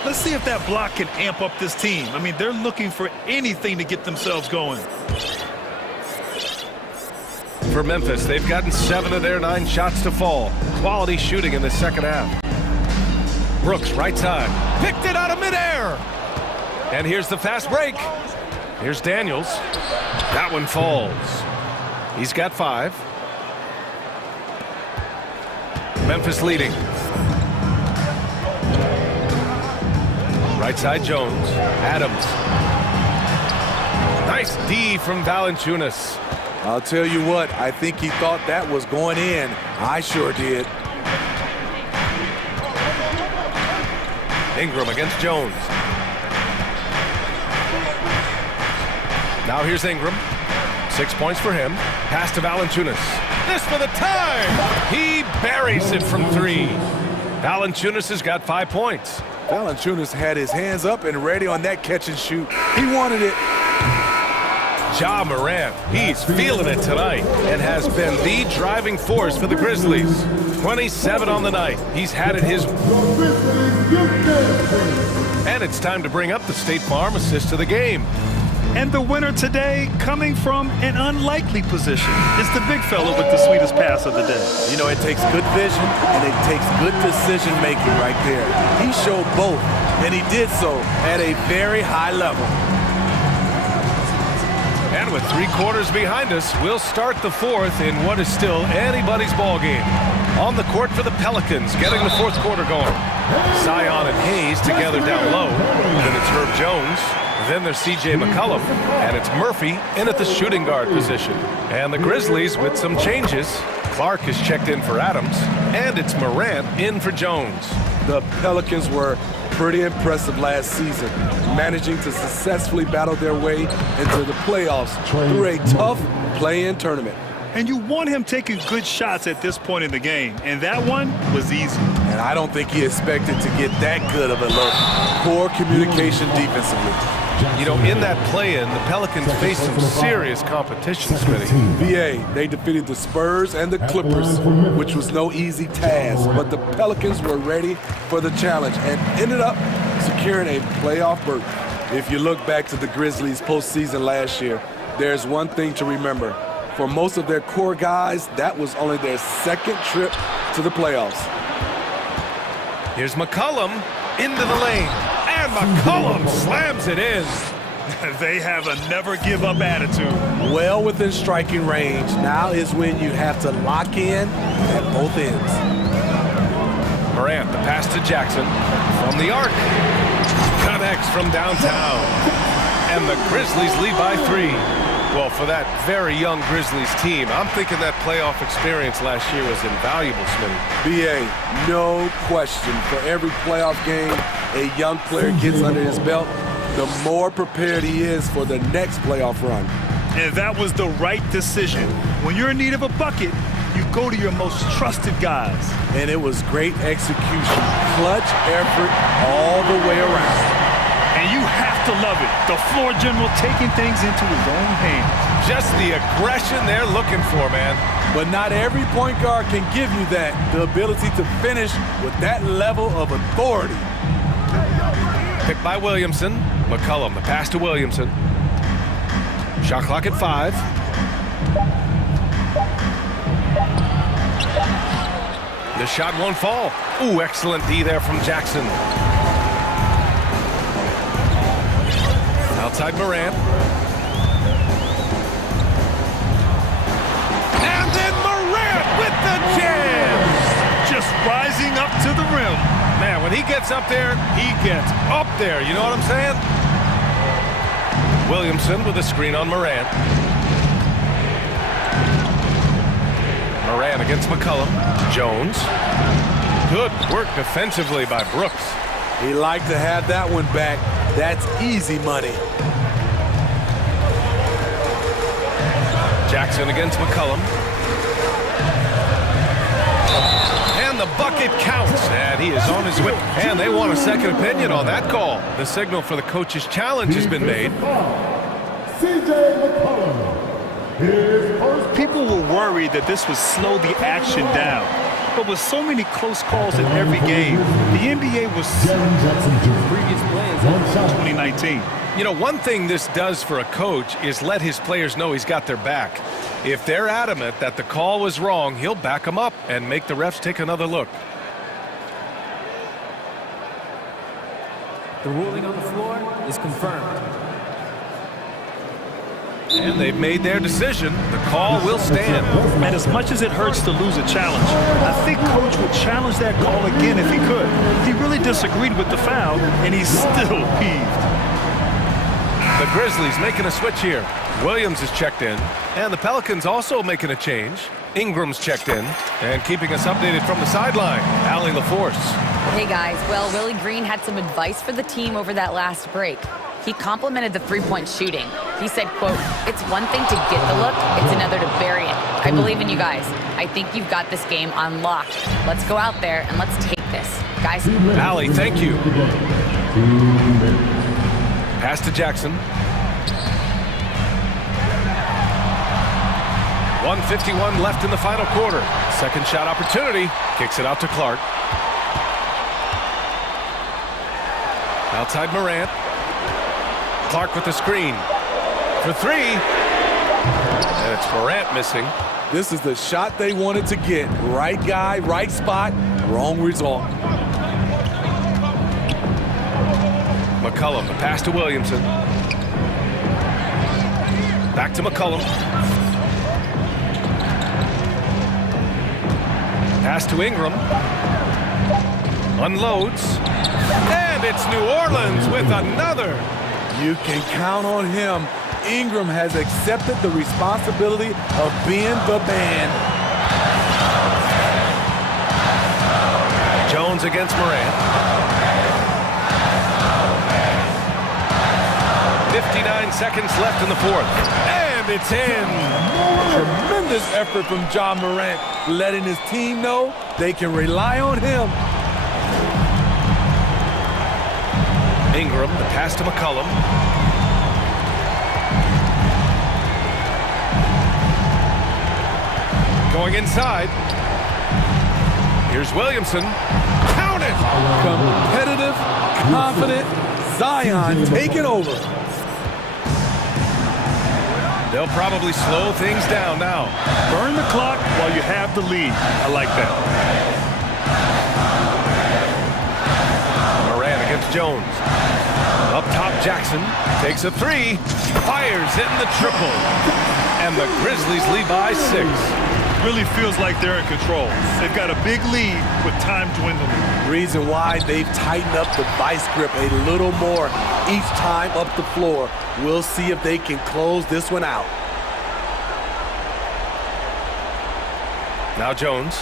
Let's see if that block can amp up this team. I mean, they're looking for anything to get themselves going. For Memphis, they've gotten 7 of their 9 shots to fall. Quality shooting in the second half. Brooks, right side. Picked it out of midair. And here's the fast break. Here's Daniels. That one falls. He's got 5. Memphis leading. Right side, Jones. Adams. Nice D from Valanciunas. I'll tell you what, I think he thought that was going in. I sure did. Ingram against Jones. Now here's Ingram. 6 points for him. Pass to Valanciunas. This for the time. He buries it from 3. Valanciunas has got 5 points. Valanciunas had his hands up and ready on that catch and shoot. He wanted it. Ja Morant, he's feeling it tonight and has been the driving force for the Grizzlies. 27 on the night. He's had it his way. And it's time to bring up the State Farm assist of the game. And the winner today coming from an unlikely position is the big fella with the sweetest pass of the day. You know, it takes good vision and it takes good decision making right there. He showed both, and he did so at a very high level. And And with 3 quarters behind us, we'll start the 4th in what is still anybody's ball game. On the court for the Pelicans, getting the 4th quarter going. Zion and Hayes together down low. Then it's Herb Jones. Then there's C.J. McCollum. And it's Murphy in at the shooting guard position. And the Grizzlies with some changes. Clark is checked in for Adams. And it's Morant in for Jones. The Pelicans were pretty impressive last season, managing to successfully battle their way into the playoffs through a tough play-in tournament. And you want him taking good shots at this point in the game, and that one was easy. And I don't think he expected to get that good of a look. Poor communication defensively. You know, in that play-in, the Pelicans faced some serious competition, Smitty. VA, they defeated the Spurs and the Clippers, which was no easy task, but the Pelicans were ready for the challenge and ended up securing a playoff berth. If you look back to the Grizzlies postseason last year, there's one thing to remember. For most of their core guys, that was only their 2nd trip to the playoffs. Here's McCollum into the lane. And McCollum slams it in. They have a never-give-up attitude. Well within striking range. Now is when you have to lock in at both ends. Morant, the pass to Jackson from the arc. Connects from downtown. And the Grizzlies lead by 3. Well, for that very young Grizzlies team, I'm thinking that playoff experience last year was invaluable, Smitty. BA, no question. For every playoff game a young player gets under his belt, the more prepared he is for the next playoff run. And that was the right decision. When you're in need of a bucket, you go to your most trusted guys. And it was great execution. Clutch effort all the way around. And you have to love it. The floor general taking things into his own hands. Just the aggression they're looking for, man. But not every point guard can give you that. The ability to finish with that level of authority. Picked by Williamson. McCollum, the pass to Williamson. Shot clock at 5. The shot won't fall. Ooh, excellent D there from Jackson. Outside Morant. And then Morant with the jam! Just rising up to the rim. Man, when he gets up there, he gets up there. You know what I'm saying? Williamson with a screen on Morant. Morant against McCollum. Jones. Good work defensively by Brooks. He liked to have that one back. That's easy money. Jackson against McCollum. And the bucket counts. And he is on his way. And they want a second opinion on that call. The signal for the coach's challenge has been made. C.J. McCollum. People were worried that this would slow the action down. But with so many close calls in every game, the NBA was Previous plans in 2019. You know, one thing this does for a coach is let his players know he's got their back. If they're adamant that the call was wrong, he'll back them up and make the refs take another look. The ruling on the floor is confirmed. And they've made their decision. The call will stand. And as much as it hurts to lose a challenge, I think Coach would challenge that call again if he could. He really disagreed with the foul, and he's still peeved. The Grizzlies making a switch here. Williams is checked in. And the Pelicans also making a change. Ingram's checked in. And keeping us updated from the sideline, Allie LaForce. Hey guys, well, Willie Green had some advice for the team over that last break. He complimented the three-point shooting. He said, quote, "It's one thing to get the look, it's another to bury it. I believe in you guys. I think you've got this game on lock. Let's go out there and let's take this. Guys." Allie, thank you. Pass to Jackson. 1:51 left in the final quarter. Second shot opportunity. Kicks it out to Clark. Outside Morant. Clark with the screen. For 3. And it's Morant missing. This is the shot they wanted to get. Right guy, right spot, wrong result. McCollum, the pass to Williamson. Back to McCollum. Pass to Ingram. Unloads. And it's New Orleans with another. You can count on him. Ingram has accepted the responsibility of being the man. Jones against Morant. 59 seconds left in the fourth. And it's in. Tremendous effort from John Morant, letting his team know they can rely on him. Ingram, the pass to McCollum. Going inside. Here's Williamson. Count it! Competitive, confident, Zion taking over. They'll probably slow things down now. Burn the clock while you have the lead. I like that. Morant against Jones. Up top, Jackson takes a three, fires in the triple, and the Grizzlies lead by 6. Really feels like they're in control. They've got a big lead with time dwindling. Reason why they've tightened up the vice grip a little more each time up the floor. We'll see if they can close this one out. Now Jones.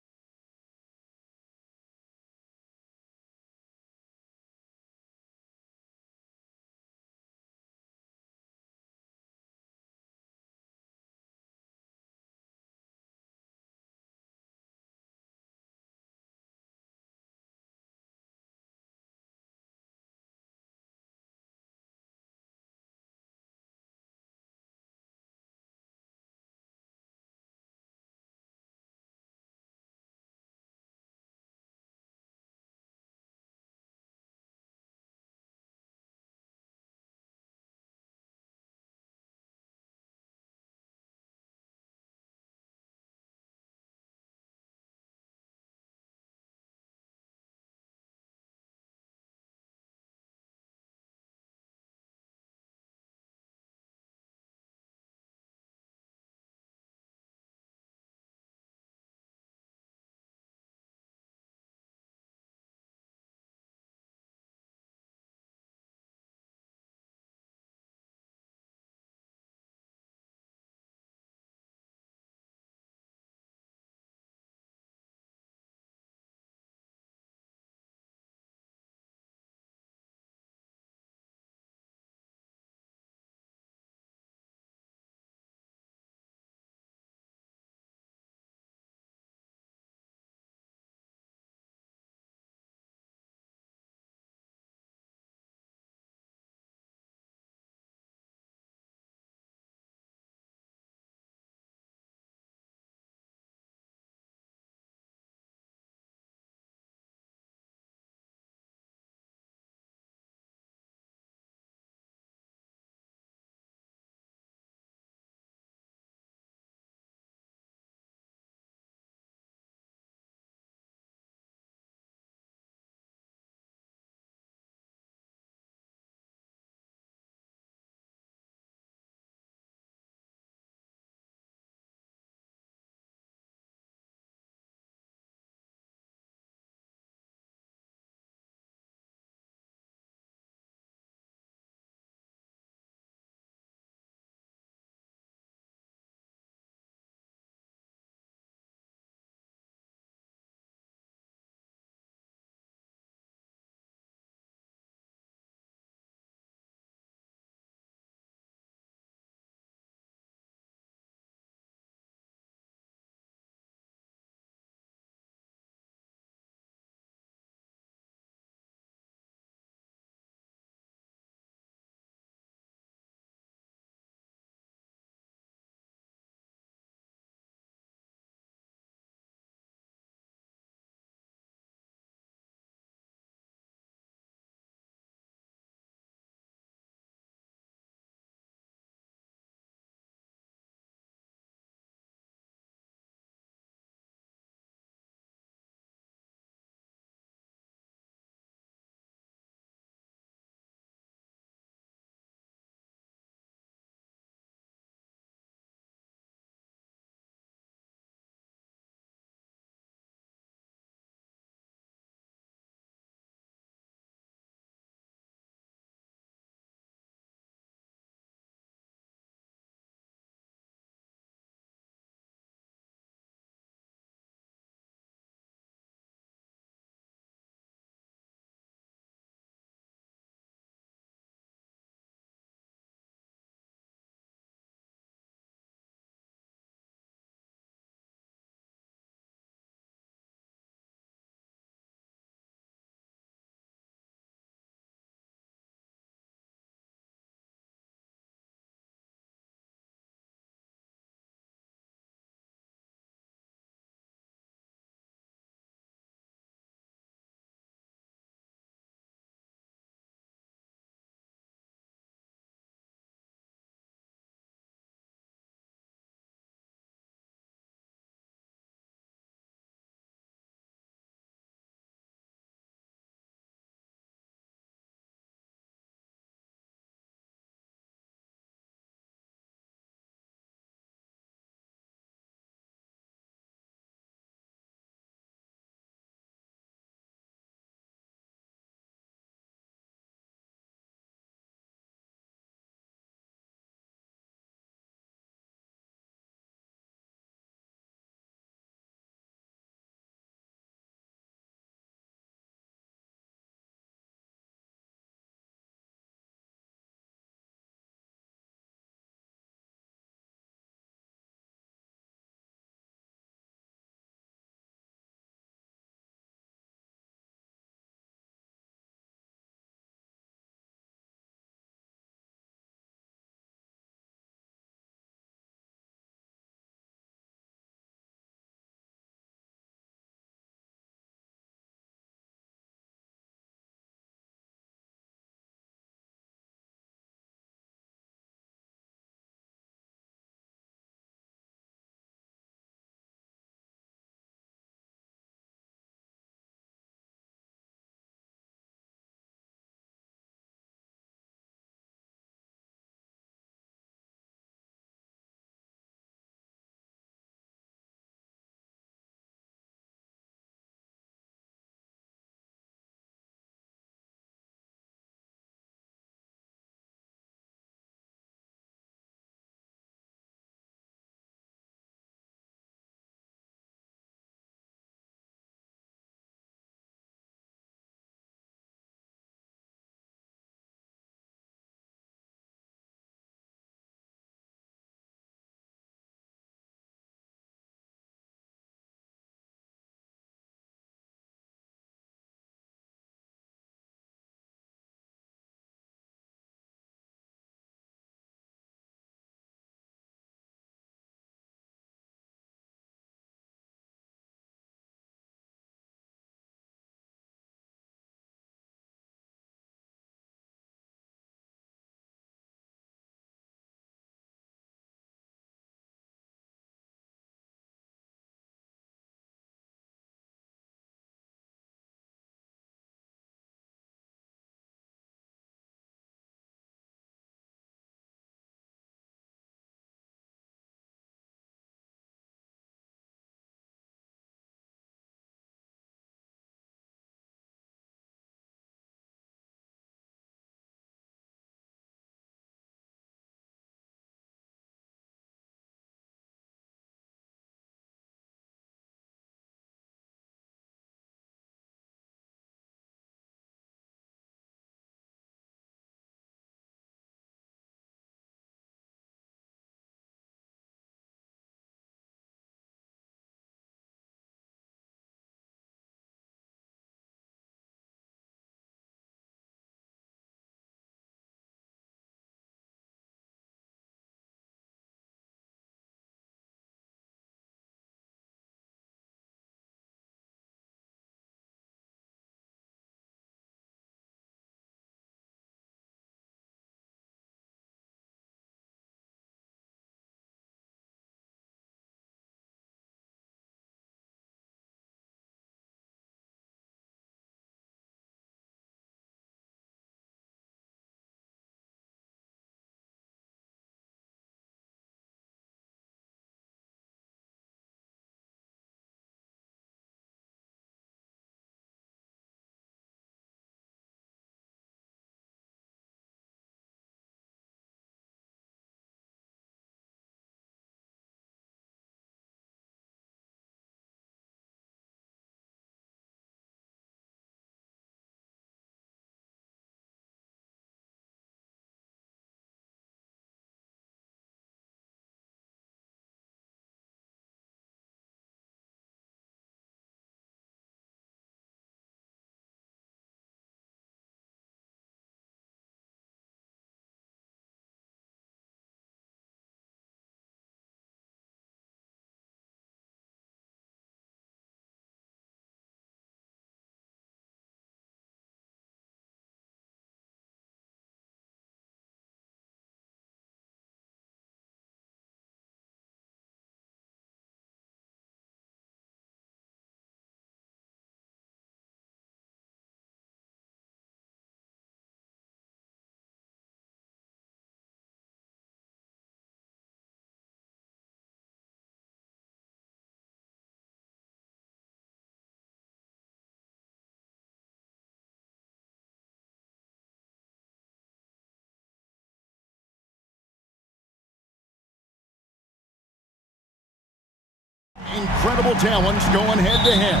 incredible talents going head-to-head.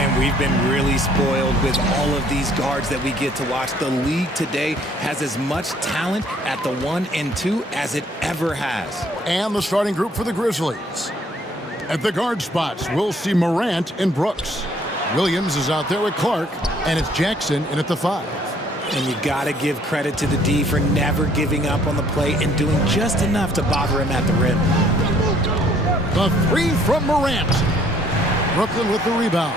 And we've been really spoiled with all of these guards that we get to watch. The league today has as much talent at the 1 and 2 as it ever has. And the starting group for the Grizzlies. At the guard spots, we'll see Morant and Brooks. Williams is out there with Clark, and it's Jackson in at the 5. And you gotta give credit to the D for never giving up on the play and doing just enough to bother him at the rim. The 3 from Morant. Brooklyn with the rebound.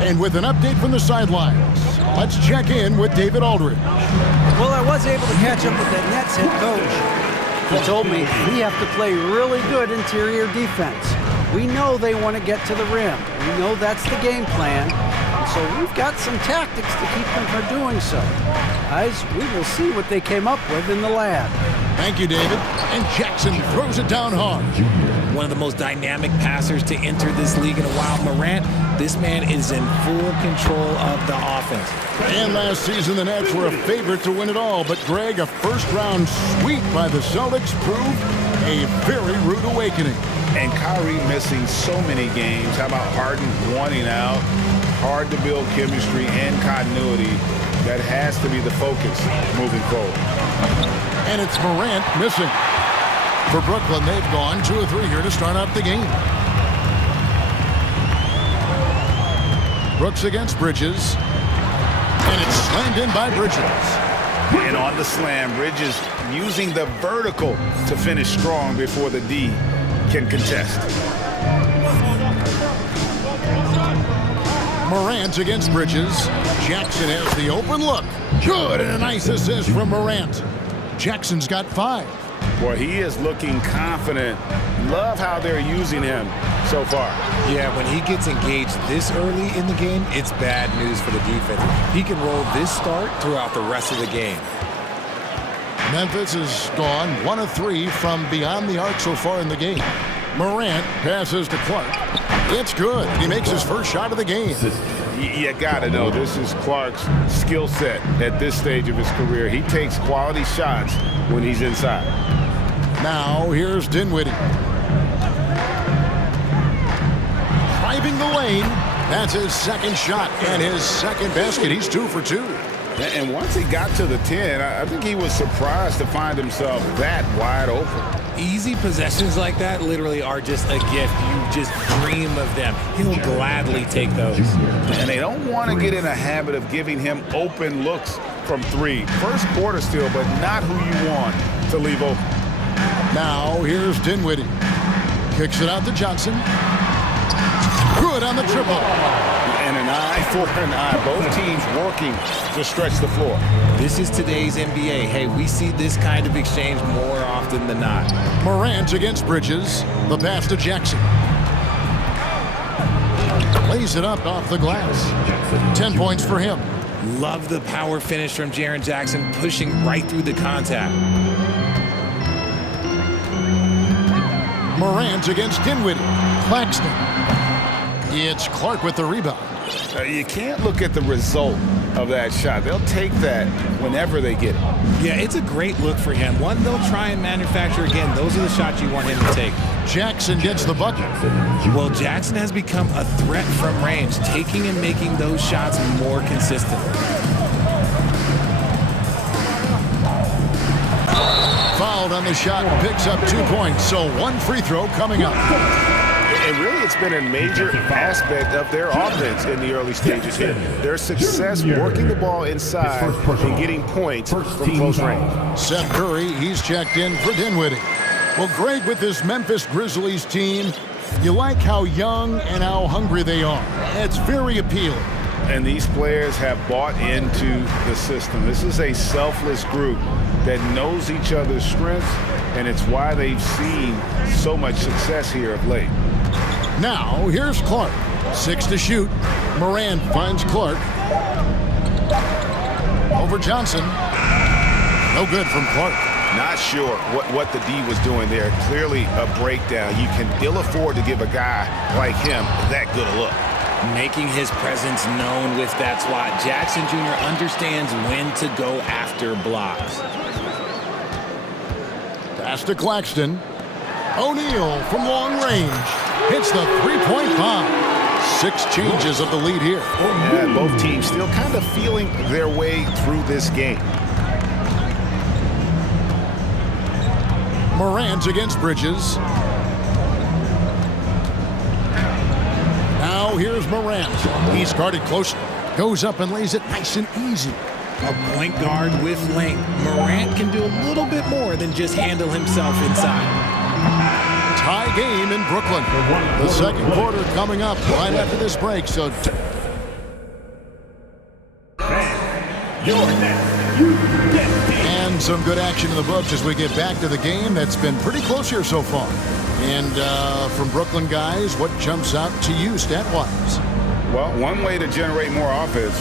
And with an update from the sidelines, let's check in with David Aldridge. Well, I was able to catch up with that Nets head coach. He told me we have to play really good interior defense. We know they want to get to the rim. We know that's the game plan. And so we've got some tactics to keep them from doing so. Guys, we will see what they came up with in the lab. Thank you, David. And Jackson throws it down hard. One of the most dynamic passers to enter this league in a while. Morant, this man is in full control of the offense. And last season, the Nets were a favorite to win it all. But, Greg, a first-round sweep by the Celtics proved a very rude awakening. And Kyrie missing so many games. How about Harden wanting out? Hard to build chemistry and continuity. That has to be the focus moving forward. And it's Morant missing. For Brooklyn, they've gone 2 of 3 here to start out the game. Brooks against Bridges. And it's slammed in by Bridges. And on the slam, Bridges using the vertical to finish strong before the D can contest. Morant against Bridges. Jackson has the open look. Good, and a nice assist from Morant. Jackson's got 5. Boy, he is looking confident. Love how they're using him so far. Yeah, when he gets engaged this early in the game, it's bad news for the defense. He can roll this start throughout the rest of the game. Memphis has gone 1 of 3 from beyond the arc so far in the game. Morant passes to Clark. It's good. He makes his first shot of the game. You gotta know this is Clark's skill set at this stage of his career. He takes quality shots when he's inside. Now here's Dinwiddie. Driving the lane. That's his second shot and his second basket. He's 2 for 2. And once he got to the 10, I think he was surprised to find himself that wide open. Easy possessions like that literally are just a gift. You just dream of them. He'll gladly take those. And they don't want to get in a habit of giving him open looks from 3. First quarter still, but not who you want to leave open. Now here's Dinwiddie. Kicks it out to Johnson. Good on the triple. And an eye for an eye. Both teams working to stretch the floor. This is today's NBA. Hey, we see this kind of exchange more often than not. Morant against Bridges. The pass to Jackson. Lays it up off the glass. 10 points for him. Love the power finish from Jaren Jackson, pushing right through the contact. Morant against Dinwiddie. Claxton. It's Clark with the rebound. You can't look at the result of that shot. They'll take that whenever they get it. Yeah, it's a great look for him. One they'll try and manufacture again. Those are the shots you want him to take. Jackson gets the bucket. Well, Jackson has become a threat from range, taking and making those shots more consistent. Fouled on the shot, picks up 2 points, so 1 free throw coming up. And really, it's been a major aspect of their offense in the early stages here. Their success working the ball inside and getting points from close range. Seth Curry, he's checked in for Dinwiddie. Well, Greg, with this Memphis Grizzlies team, you like how young and how hungry they are. It's very appealing. And these players have bought into the system. This is a selfless group that knows each other's strengths, and it's why they've seen so much success here of late. Now, here's Clark. 6 to shoot. Morant finds Clark. Over Johnson. No good from Clark. Not sure what the D was doing there. Clearly a breakdown. You can ill afford to give a guy like him that good a look. Making his presence known with that swat. Jackson Jr. understands when to go after blocks. Pass to Claxton. O'Neal from long range hits the three-point bomb. 6 changes of the lead here. Yeah, both teams still kind of feeling their way through this game. Morant against Bridges. Now here's Morant. He's guarded closely. Goes up and lays it nice and easy. A point guard with length. Morant can do a little bit more than just handle himself inside. Tie game in Brooklyn. The second quarter coming up right after this break. So and some good action in the books as we get back to the game that's been pretty close here so far. And from Brooklyn guys, what jumps out to you stat-wise? Well, one way to generate more offense,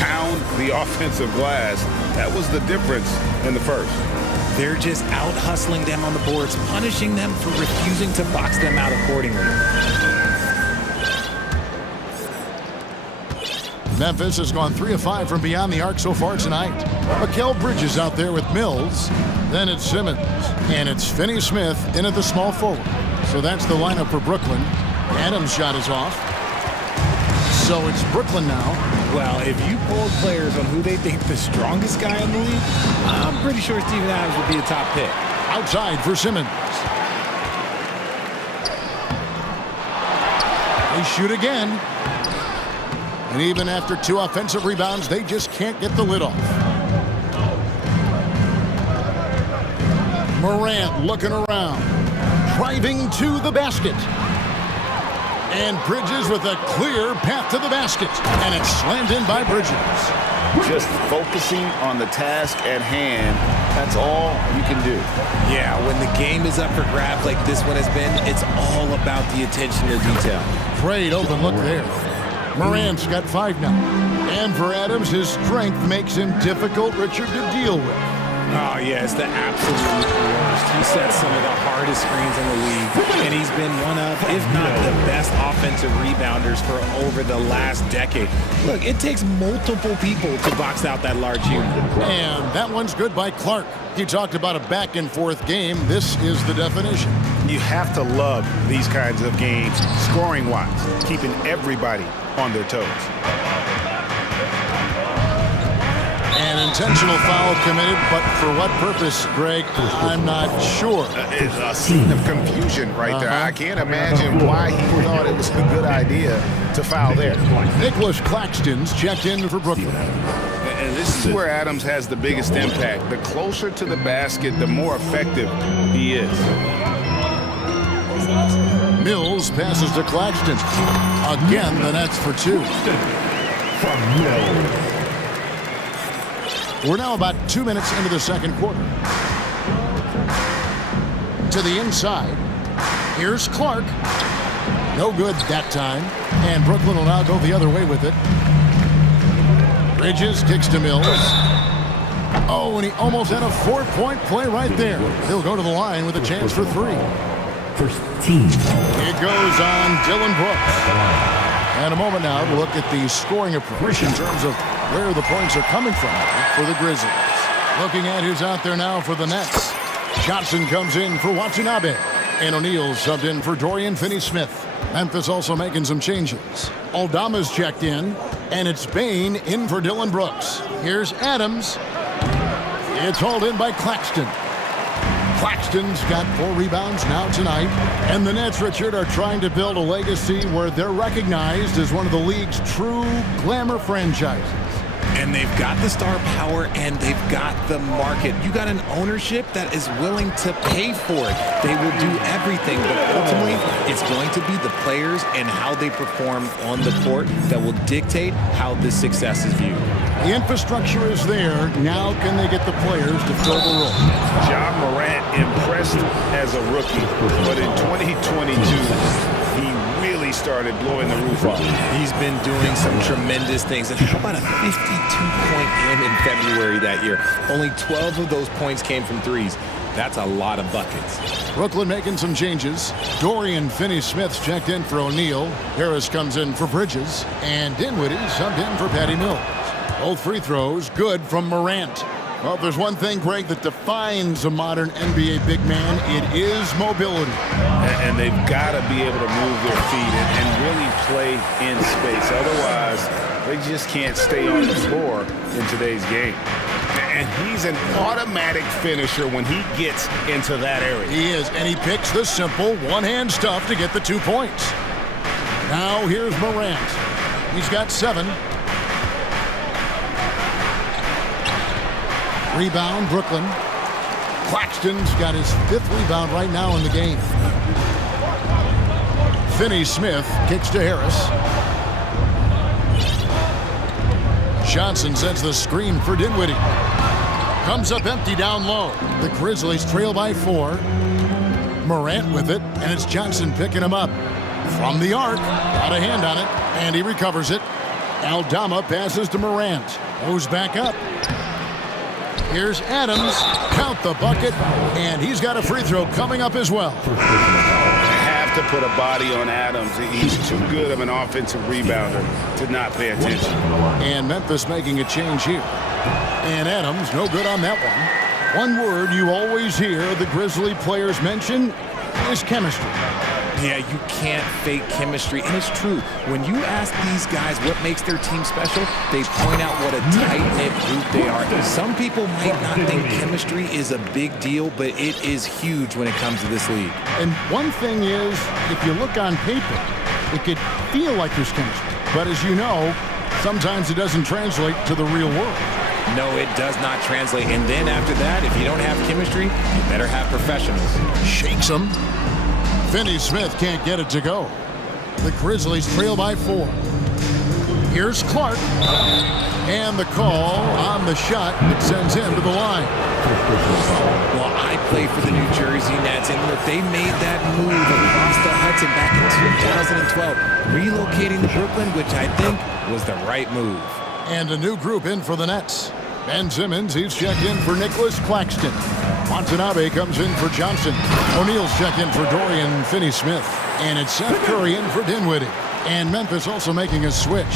pound the offensive glass. That was the difference in the first. They're just out hustling them on the boards, punishing them for refusing to box them out accordingly. Memphis has gone 3 of 5 from beyond the arc so far tonight. Mikal Bridges out there with Mills. Then it's Simmons. And it's Finney-Smith in at the small forward. So that's the lineup for Brooklyn. Adams' shot is off. So it's Brooklyn now. Well, if you polled players on who they think the strongest guy in the league, I'm pretty sure Steven Adams would be a top pick. Outside for Simmons. They shoot again. And even after 2 offensive rebounds, they just can't get the lid off. Morant looking around. Driving to the basket. And Bridges with a clear path to the basket. And it's slammed in by Bridges. Just focusing on the task at hand. That's all you can do. Yeah, when the game is up for grabs like this one has been, it's all about the attention to detail. Great open look there. Morant's got 5 now. And for Adams, his strength makes him difficult, Richard, to deal with. Oh, yeah, it's the absolute worst. He sets some of the hardest screens in the league, and he's been one of, if not the best offensive rebounders for over the last decade. Look, it takes multiple people to box out that large human. And that one's good by Clark. He talked about a back-and-forth game. This is the definition. You have to love these kinds of games, scoring-wise, keeping everybody on their toes. An intentional foul committed, but for what purpose, Greg? I'm not sure. It's a scene of confusion right there. I can't imagine why he thought it was a good idea to foul there. Nicholas Claxton's checked in for Brooklyn. And this is where Adams has the biggest impact. The closer to the basket, the more effective he is. Mills passes to Claxton. Again, the Nets for 2. From Mills. We're now about 2 minutes into the second quarter. To the inside. Here's Clark. No good that time. And Brooklyn will now go the other way with it. Bridges kicks to Mills. Oh, and he almost had a 4-point play right there. He'll go to the line with a chance for 3. First team. It goes on Dylan Brooks. And a moment now to look at the scoring approach in terms of where the points are coming from for the Grizzlies. Looking at who's out there now for the Nets. Johnson comes in for Watanabe. And O'Neal subbed in for Dorian Finney-Smith. Memphis also making some changes. Aldama's checked in. And it's Bain in for Dylan Brooks. Here's Adams. It's hauled in by Claxton. Claxton's got 4 rebounds now tonight. And the Nets, Richard, are trying to build a legacy where they're recognized as one of the league's true glamour franchises. And they've got the star power and they've got the market. You got an ownership that is willing to pay for it. They will do everything, but ultimately it's going to be the players and how they perform on the court that will dictate how this success is viewed. The infrastructure is there. Now can they get the players to fill the role? Ja Morant impressed as a rookie, but in 2022, he really started blowing the roof off. He's been doing some tremendous things. And how about a 52-point game in February that year? Only 12 of those points came from threes. That's a lot of buckets. Brooklyn making some changes. Dorian Finney-Smith's checked in for O'Neal. Harris comes in for Bridges. And Dinwiddie subbed in for Patty Mills. Both free throws good from Morant. Well, if there's one thing, Greg, that defines a modern NBA big man, it is mobility. And they've got to be able to move their feet and really play in space. Otherwise, they just can't stay on the floor in today's game. And he's an automatic finisher when he gets into that area. He is, and he picks the simple one-hand stuff to get the 2 points. Now here's Morant. He's got 7. Rebound, Brooklyn. Claxton's got his 5th rebound right now in the game. Finney-Smith kicks to Harris. Johnson sends the screen for Dinwiddie. Comes up empty down low. The Grizzlies trail by 4. Morant with it, and it's Johnson picking him up. From the arc, got a hand on it, and he recovers it. Aldama passes to Morant. Goes back up. Here's Adams. Count the bucket, and he's got a free throw coming up as well. To put a body on Adams. He's too good of an offensive rebounder to not pay attention. And Memphis making a change here. And Adams, no good on that one. One word you always hear the Grizzly players mention is chemistry. Yeah, you can't fake chemistry, and it's true. When you ask these guys what makes their team special, they point out what a tight-knit group they are. Some people might not think chemistry is a big deal, but it is huge when it comes to this league. And one thing is, if you look on paper, it could feel like there's chemistry. But as you know, sometimes it doesn't translate to the real world. No, it does not translate. And then after that, if you don't have chemistry, you better have professionals. Shakes him. Finney-Smith can't get it to go. The Grizzlies trail by 4. Here's Clark. And the call on the shot that sends him to the line. Well, I play for the New Jersey Nets, and look, they made that move across the Hudson back in 2012, relocating to Brooklyn, which I think was the right move. And a new group in for the Nets. Ben Simmons, he's checked in for Nicholas Claxton. Watanabe comes in for Johnson. O'Neal's checked in for Dorian Finney-Smith. And it's Seth Curry in for Dinwiddie. And Memphis also making a switch.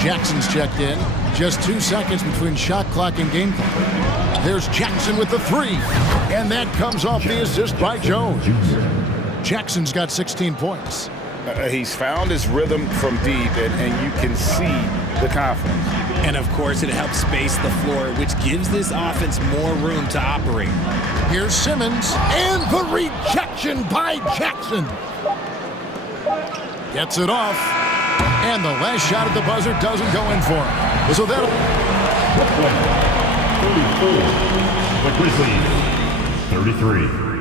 Jackson's checked in. Just 2 seconds between shot clock and game clock. There's Jackson with the 3. And that comes off the assist by Jones. Jackson's got 16 points. He's found his rhythm from deep, and you can see the confidence. And of course, it helps space the floor, which gives this offense more room to operate. Here's Simmons, and the rejection by Jackson. Gets it off, and the last shot at the buzzer doesn't go in for him. So that'll... Brooklyn, the Grizzlies, 33.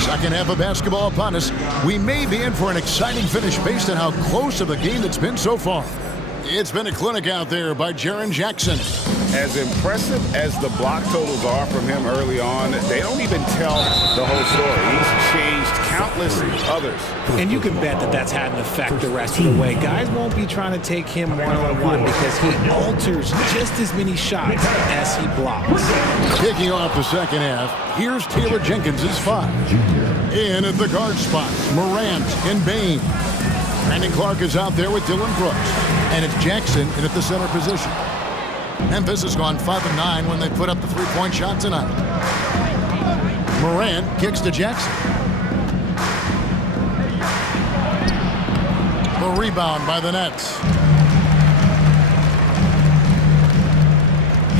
Second half of basketball upon us. We may be in for an exciting finish based on how close of a game it's been so far. It's been a clinic out there by Jaren Jackson. As impressive as the block totals are from him early on, they don't even tell the whole story. He's changed countless others. And you can bet that that's had an effect the rest of the way. Guys won't be trying to take him one-on-one because he alters just as many shots as he blocks. Kicking off the second half, here's Taylor Jenkins' 5. In at the guard spot, Morant and Bain. Brandon Clark is out there with Dylan Brooks. And it's Jackson in at the center position. Memphis has gone 5-9 when they put up the three-point shot tonight. Morant kicks to Jackson. The rebound by the Nets.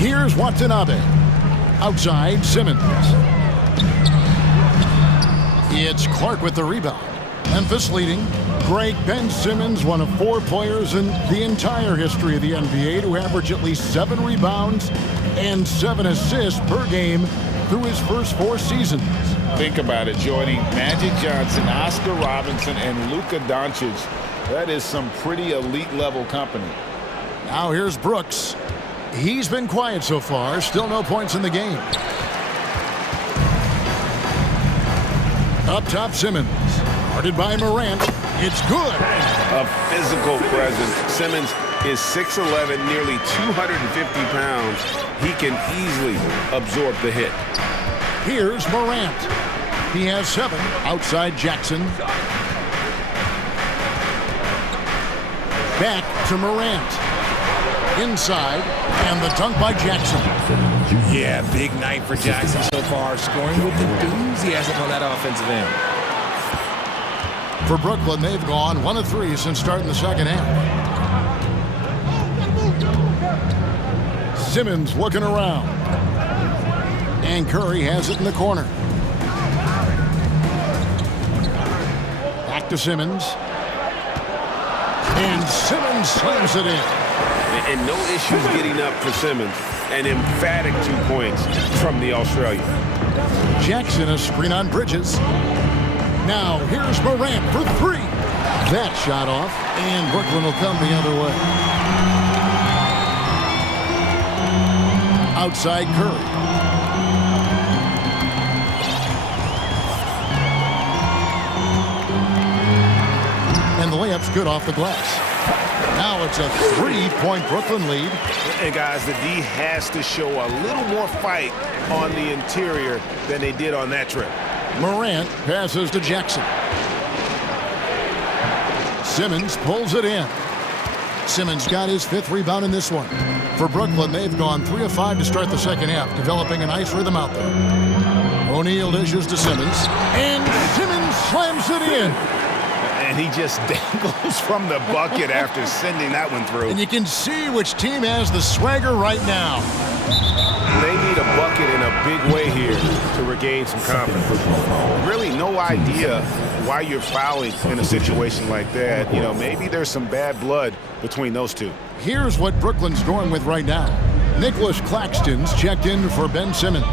Here's Watanabe. Outside, Simmons. It's Clark with the rebound. Memphis leading. Greg, Ben Simmons, one of 4 players in the entire history of the NBA to average at least 7 rebounds and 7 assists per game through his first 4 seasons. Think about it, Jordy. Magic Johnson, Oscar Robinson, and Luka Doncic. That is some pretty elite-level company. Now here's Brooks. He's been quiet so far. Still no points in the game. Up top, Simmons. Guarded by Morant. It's good. A physical presence. Simmons is 6'11", nearly 250 pounds. He can easily absorb the hit. Here's Morant. He has 7. Outside Jackson. Back to Morant. Inside, and the dunk by Jackson. Yeah, big night for Jackson so far. Scoring with enthusiasm on that offensive end. For Brooklyn, they've gone 1 of 3 since starting the second half. Simmons looking around. And Curry has it in the corner. Back to Simmons. And Simmons slams it in. And no issues getting up for Simmons. An emphatic 2 points from the Australian. Jackson a screen on Bridges. Now here's Morant for 3. That shot off, and Brooklyn will come the other way. Outside Curry. And the layup's good off the glass. Now it's a 3-point Brooklyn lead. And guys, the D has to show a little more fight on the interior than they did on that trip. Morant passes to Jackson. Simmons pulls it in. Simmons got his 5th rebound in this one. For Brooklyn, they've gone 3 of 5 to start the second half, developing a nice rhythm out there. O'Neal dishes to Simmons, and Simmons slams it in. And he just dangles from the bucket after sending that one through. And you can see which team has the swagger right now. They need a bucket in a big way here to regain some confidence. Really no idea why you're fouling in a situation like that. You know, maybe there's some bad blood between those two. Here's what Brooklyn's going with right now. Nicholas Claxton's checked in for Ben Simmons.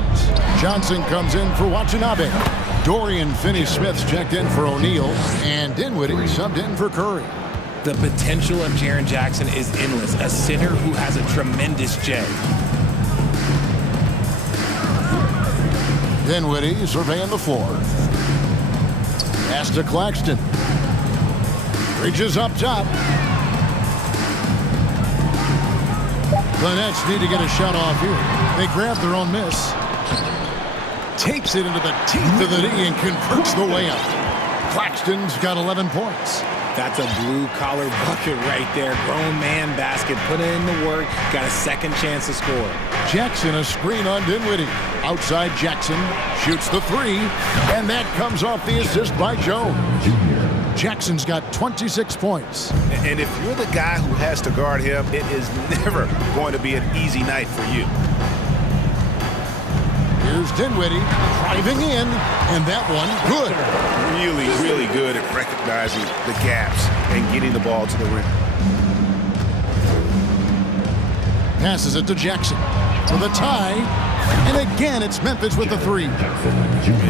Johnson comes in for Watanabe. Dorian Finney-Smith's checked in for O'Neal. And Dinwiddie subbed in for Curry. The potential of Jaren Jackson is endless. A center who has a tremendous J. Dinwiddie surveying the floor. Pass to Claxton. Reaches up top. The Nets need to get a shot off here. They grab their own miss. Takes it into the teeth of the D and converts the layup. Claxton's got 11 points. That's a blue-collar bucket right there. Grown man basket. Put in the work. Got a second chance to score. Jackson a screen on Dinwiddie. Outside Jackson. Shoots the 3. And that comes off the assist by Jones. Jackson's got 26 points. And if you're the guy who has to guard him, it is never going to be an easy night for you. Here's Dinwiddie driving in, and that one good. Really, really good at recognizing the gaps and getting the ball to the rim. Passes it to Jackson for the tie, and again it's Memphis with the 3.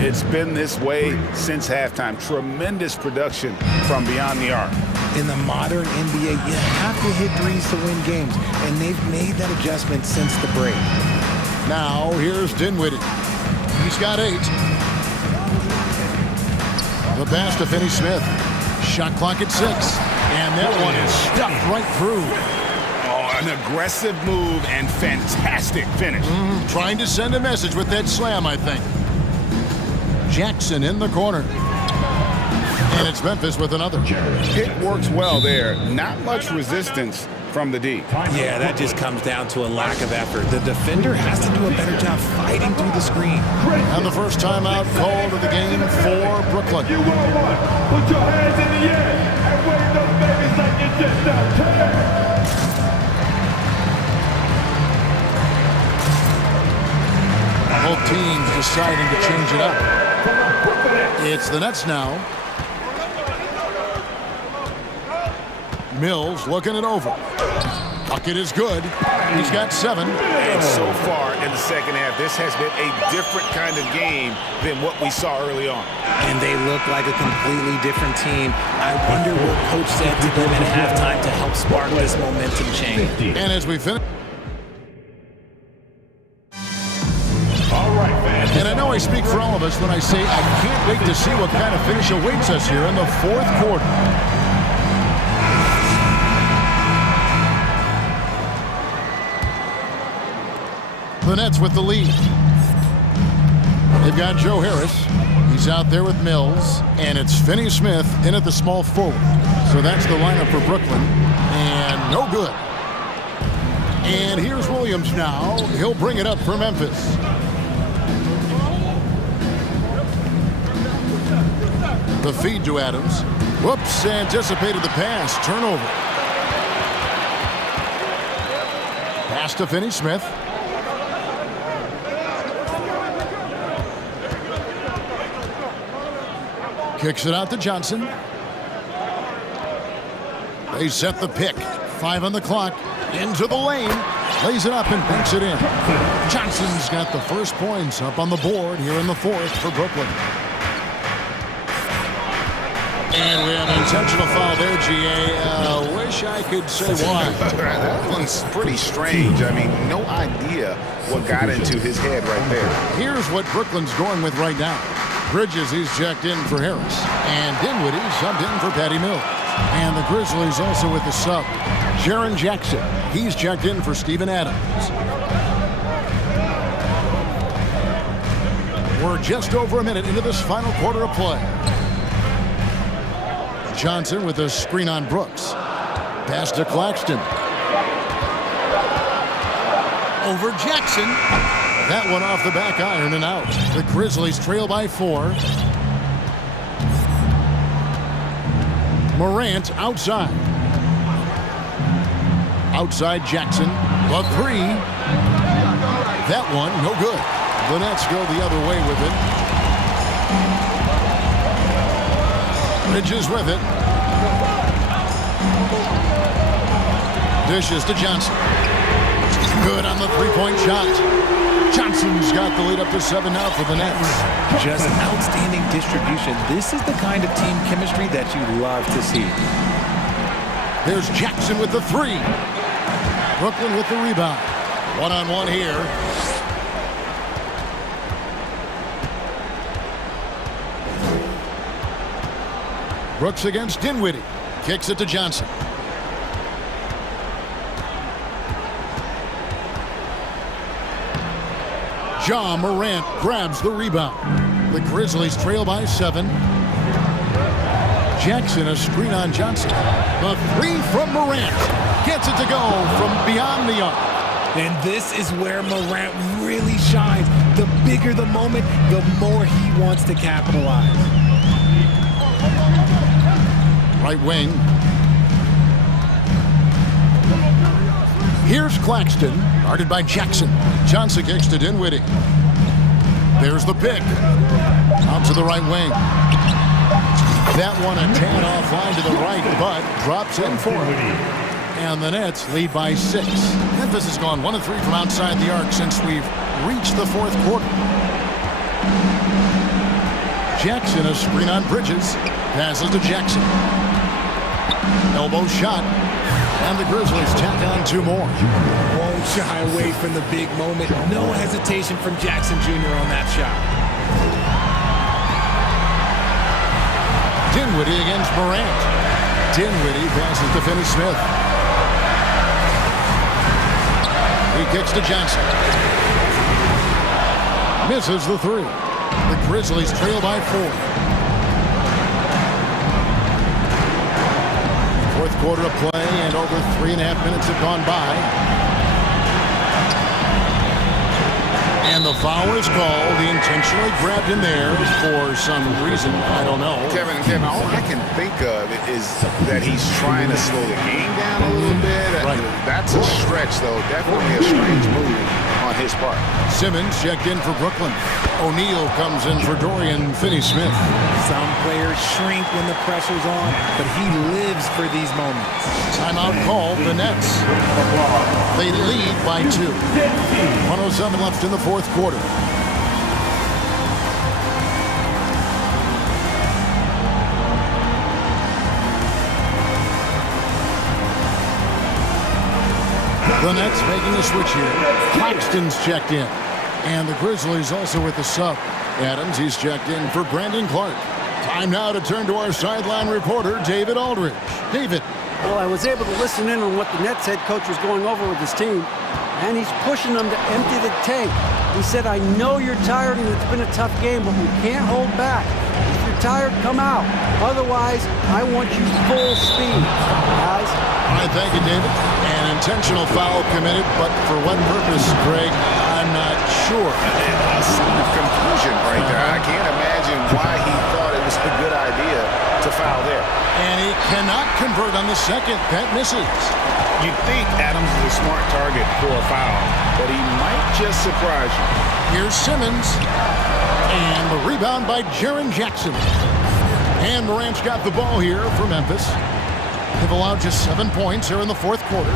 It's been this way since halftime. Tremendous production from beyond the arc. In the modern NBA, you have to hit threes to win games, and they've made that adjustment since the break. Now here's Dinwiddie. He's got 8. The pass to Finney-Smith. Shot clock at 6. And that one is stuffed right through. Oh, an aggressive move and fantastic finish. Trying to send a message with that slam, I think. Jackson in the corner. And it's Memphis with another. It works well there. Not much resistance from the D. Yeah, that just comes down to a lack of effort. The defender has to do a better job fighting through the screen. And the first timeout called of the game for Brooklyn. You will run. Put your hands in the air and wave those babies like you just don't care. Both teams deciding to change it up. It's the Nets now. Mills looking it over. Bucket is good. He's got 7. And so far in the second half, this has been a different kind of game than what we saw early on. And they look like a completely different team. I wonder what coach said to them at halftime to help spark this momentum change. And as we finish. And I know I speak for all of us when I say I can't wait to see what kind of finish awaits us here in the 4th quarter. The Nets with the lead. They've got Joe Harris. He's out there with Mills, and it's Finney Smith in at the small forward. So that's the lineup for Brooklyn, and no good. And here's Williams now. He'll bring it up for Memphis. The feed to Adams. Whoops, anticipated the pass. Turnover. Pass to Finney Smith. Kicks it out to Johnson. They set the pick. 5 on the clock. Into the lane. Lays it up and banks it in. Johnson's got the first points up on the board here in the fourth for Brooklyn. And we have an intentional foul there, GA. Wish I could say why. That one's pretty strange. I mean, no idea what got into his head right there. Here's what Brooklyn's going with right now. Bridges, he's checked in for Harris. And Dinwiddie subbed in for Patty Mills. And the Grizzlies also with the sub. Jaren Jackson, he's checked in for Steven Adams. We're just over a minute into this final quarter of play. Johnson with a screen on Brooks. Pass to Claxton. Over Jackson. That one off the back iron and out. The Grizzlies trail by 4. Morant outside. Outside Jackson. The 3. That one no good. The Nets go the other way with it. Bridges with it. Dishes to Johnson. Good on the three-point shot. Johnson's got the lead up to 7 now for the Nets. Just outstanding distribution. This is the kind of team chemistry that you love to see. There's Jackson with the 3. Brooklyn with the rebound. One-on-one here. Brooks against Dinwiddie. Kicks it to Johnson. Ja Morant grabs the rebound. The Grizzlies trail by 7. Jackson a screen on Johnson. The 3 from Morant. Gets it to go from beyond the arc. And this is where Morant really shines. The bigger the moment, the more he wants to capitalize. Right wing. Here's Claxton, guarded by Jackson. Johnson kicks to Dinwiddie. There's the pick. Out to the right wing. That one a tad offline to the right, but drops in for him. And the Nets lead by 6. Memphis has gone 1 of 3 from outside the arc since we've reached the fourth quarter. Jackson a screen on Bridges. Passes to Jackson. Elbow shot. And the Grizzlies tack on 2 more. Won't shy away from the big moment. No hesitation from Jackson Jr. on that shot. Dinwiddie against Morant. Dinwiddie passes to Finney Smith. He kicks to Johnson. Misses the 3. The Grizzlies trail by 4. Fourth quarter of play, and over 3.5 minutes have gone by. And the foul is called. He intentionally grabbed in there for some reason. I don't know. Kevin, all I can think of is that he's trying to slow the game down a little bit. Right. That's a stretch, though. Definitely a strange move on his part. Simmons checked in for Brooklyn. O'Neal comes in for Dorian Finney-Smith. Some players shrink when the pressure's on, but he lives for these moments. Timeout called, the Nets. They lead by 2. 1:07 left in the fourth quarter. The Nets making a switch here. Claxton's checked in. And the Grizzlies also with the sub. Adams, he's checked in for Brandon Clark. Time now to turn to our sideline reporter, David Aldridge. David. Well, I was able to listen in on what the Nets head coach was going over with his team. and he's pushing them to empty the tank. He said, I know you're tired and it's been a tough game, but we can't hold back. If you're tired, come out. Otherwise, I want you full speed, guys. All right, thank you, David. An intentional foul committed, but for what purpose, Greg, I'm not sure. A sign of confusion right there. I can't imagine why he thought it was a good idea to foul there. And he cannot convert on the second. That misses. You'd think Adams is a smart target for a foul, but he might just surprise you. Here's Simmons. And the rebound by Jaren Jackson. And Morant's got the ball here for Memphis. They've allowed just 7 points here in the fourth quarter.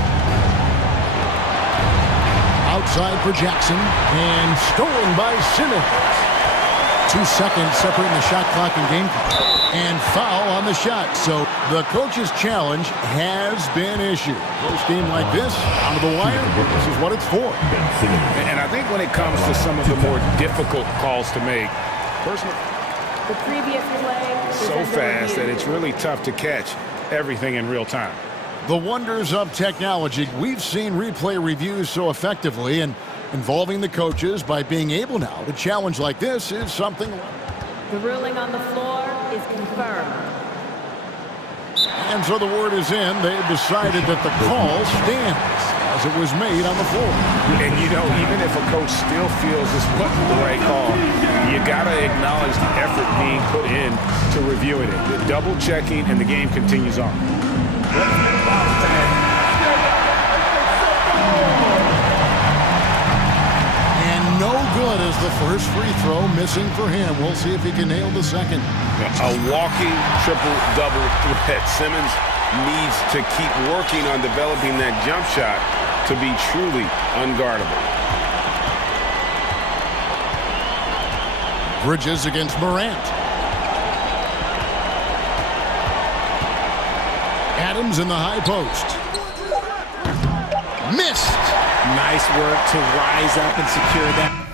Outside for Jackson. And stolen by Simmons. 2 seconds separating the shot clock and game clock. And foul on the shot. So the coach's challenge has been issued. Close game like this, down to the wire, this is what it's for. And I think when it comes to some of the more difficult calls to make, personally, the previous play so fast that it's really tough to catch everything in real time. The wonders of technology. We've seen replay reviews so effectively, and involving the coaches by being able now to challenge like this is something. The ruling on the floor is confirmed. And so the word is in. They've decided that the call stands as it was made on the floor. And you know, even if a coach still feels this wasn't the right call, you got to acknowledge the effort being put in to reviewing it. The double checking, and the game continues on. No good as the first free throw missing for him. We'll see if he can nail the second. A walking triple-double threat. Simmons needs to keep working on developing that jump shot to be truly unguardable. Bridges against Morant. Adams in the high post. Missed. Nice work to rise up and secure that.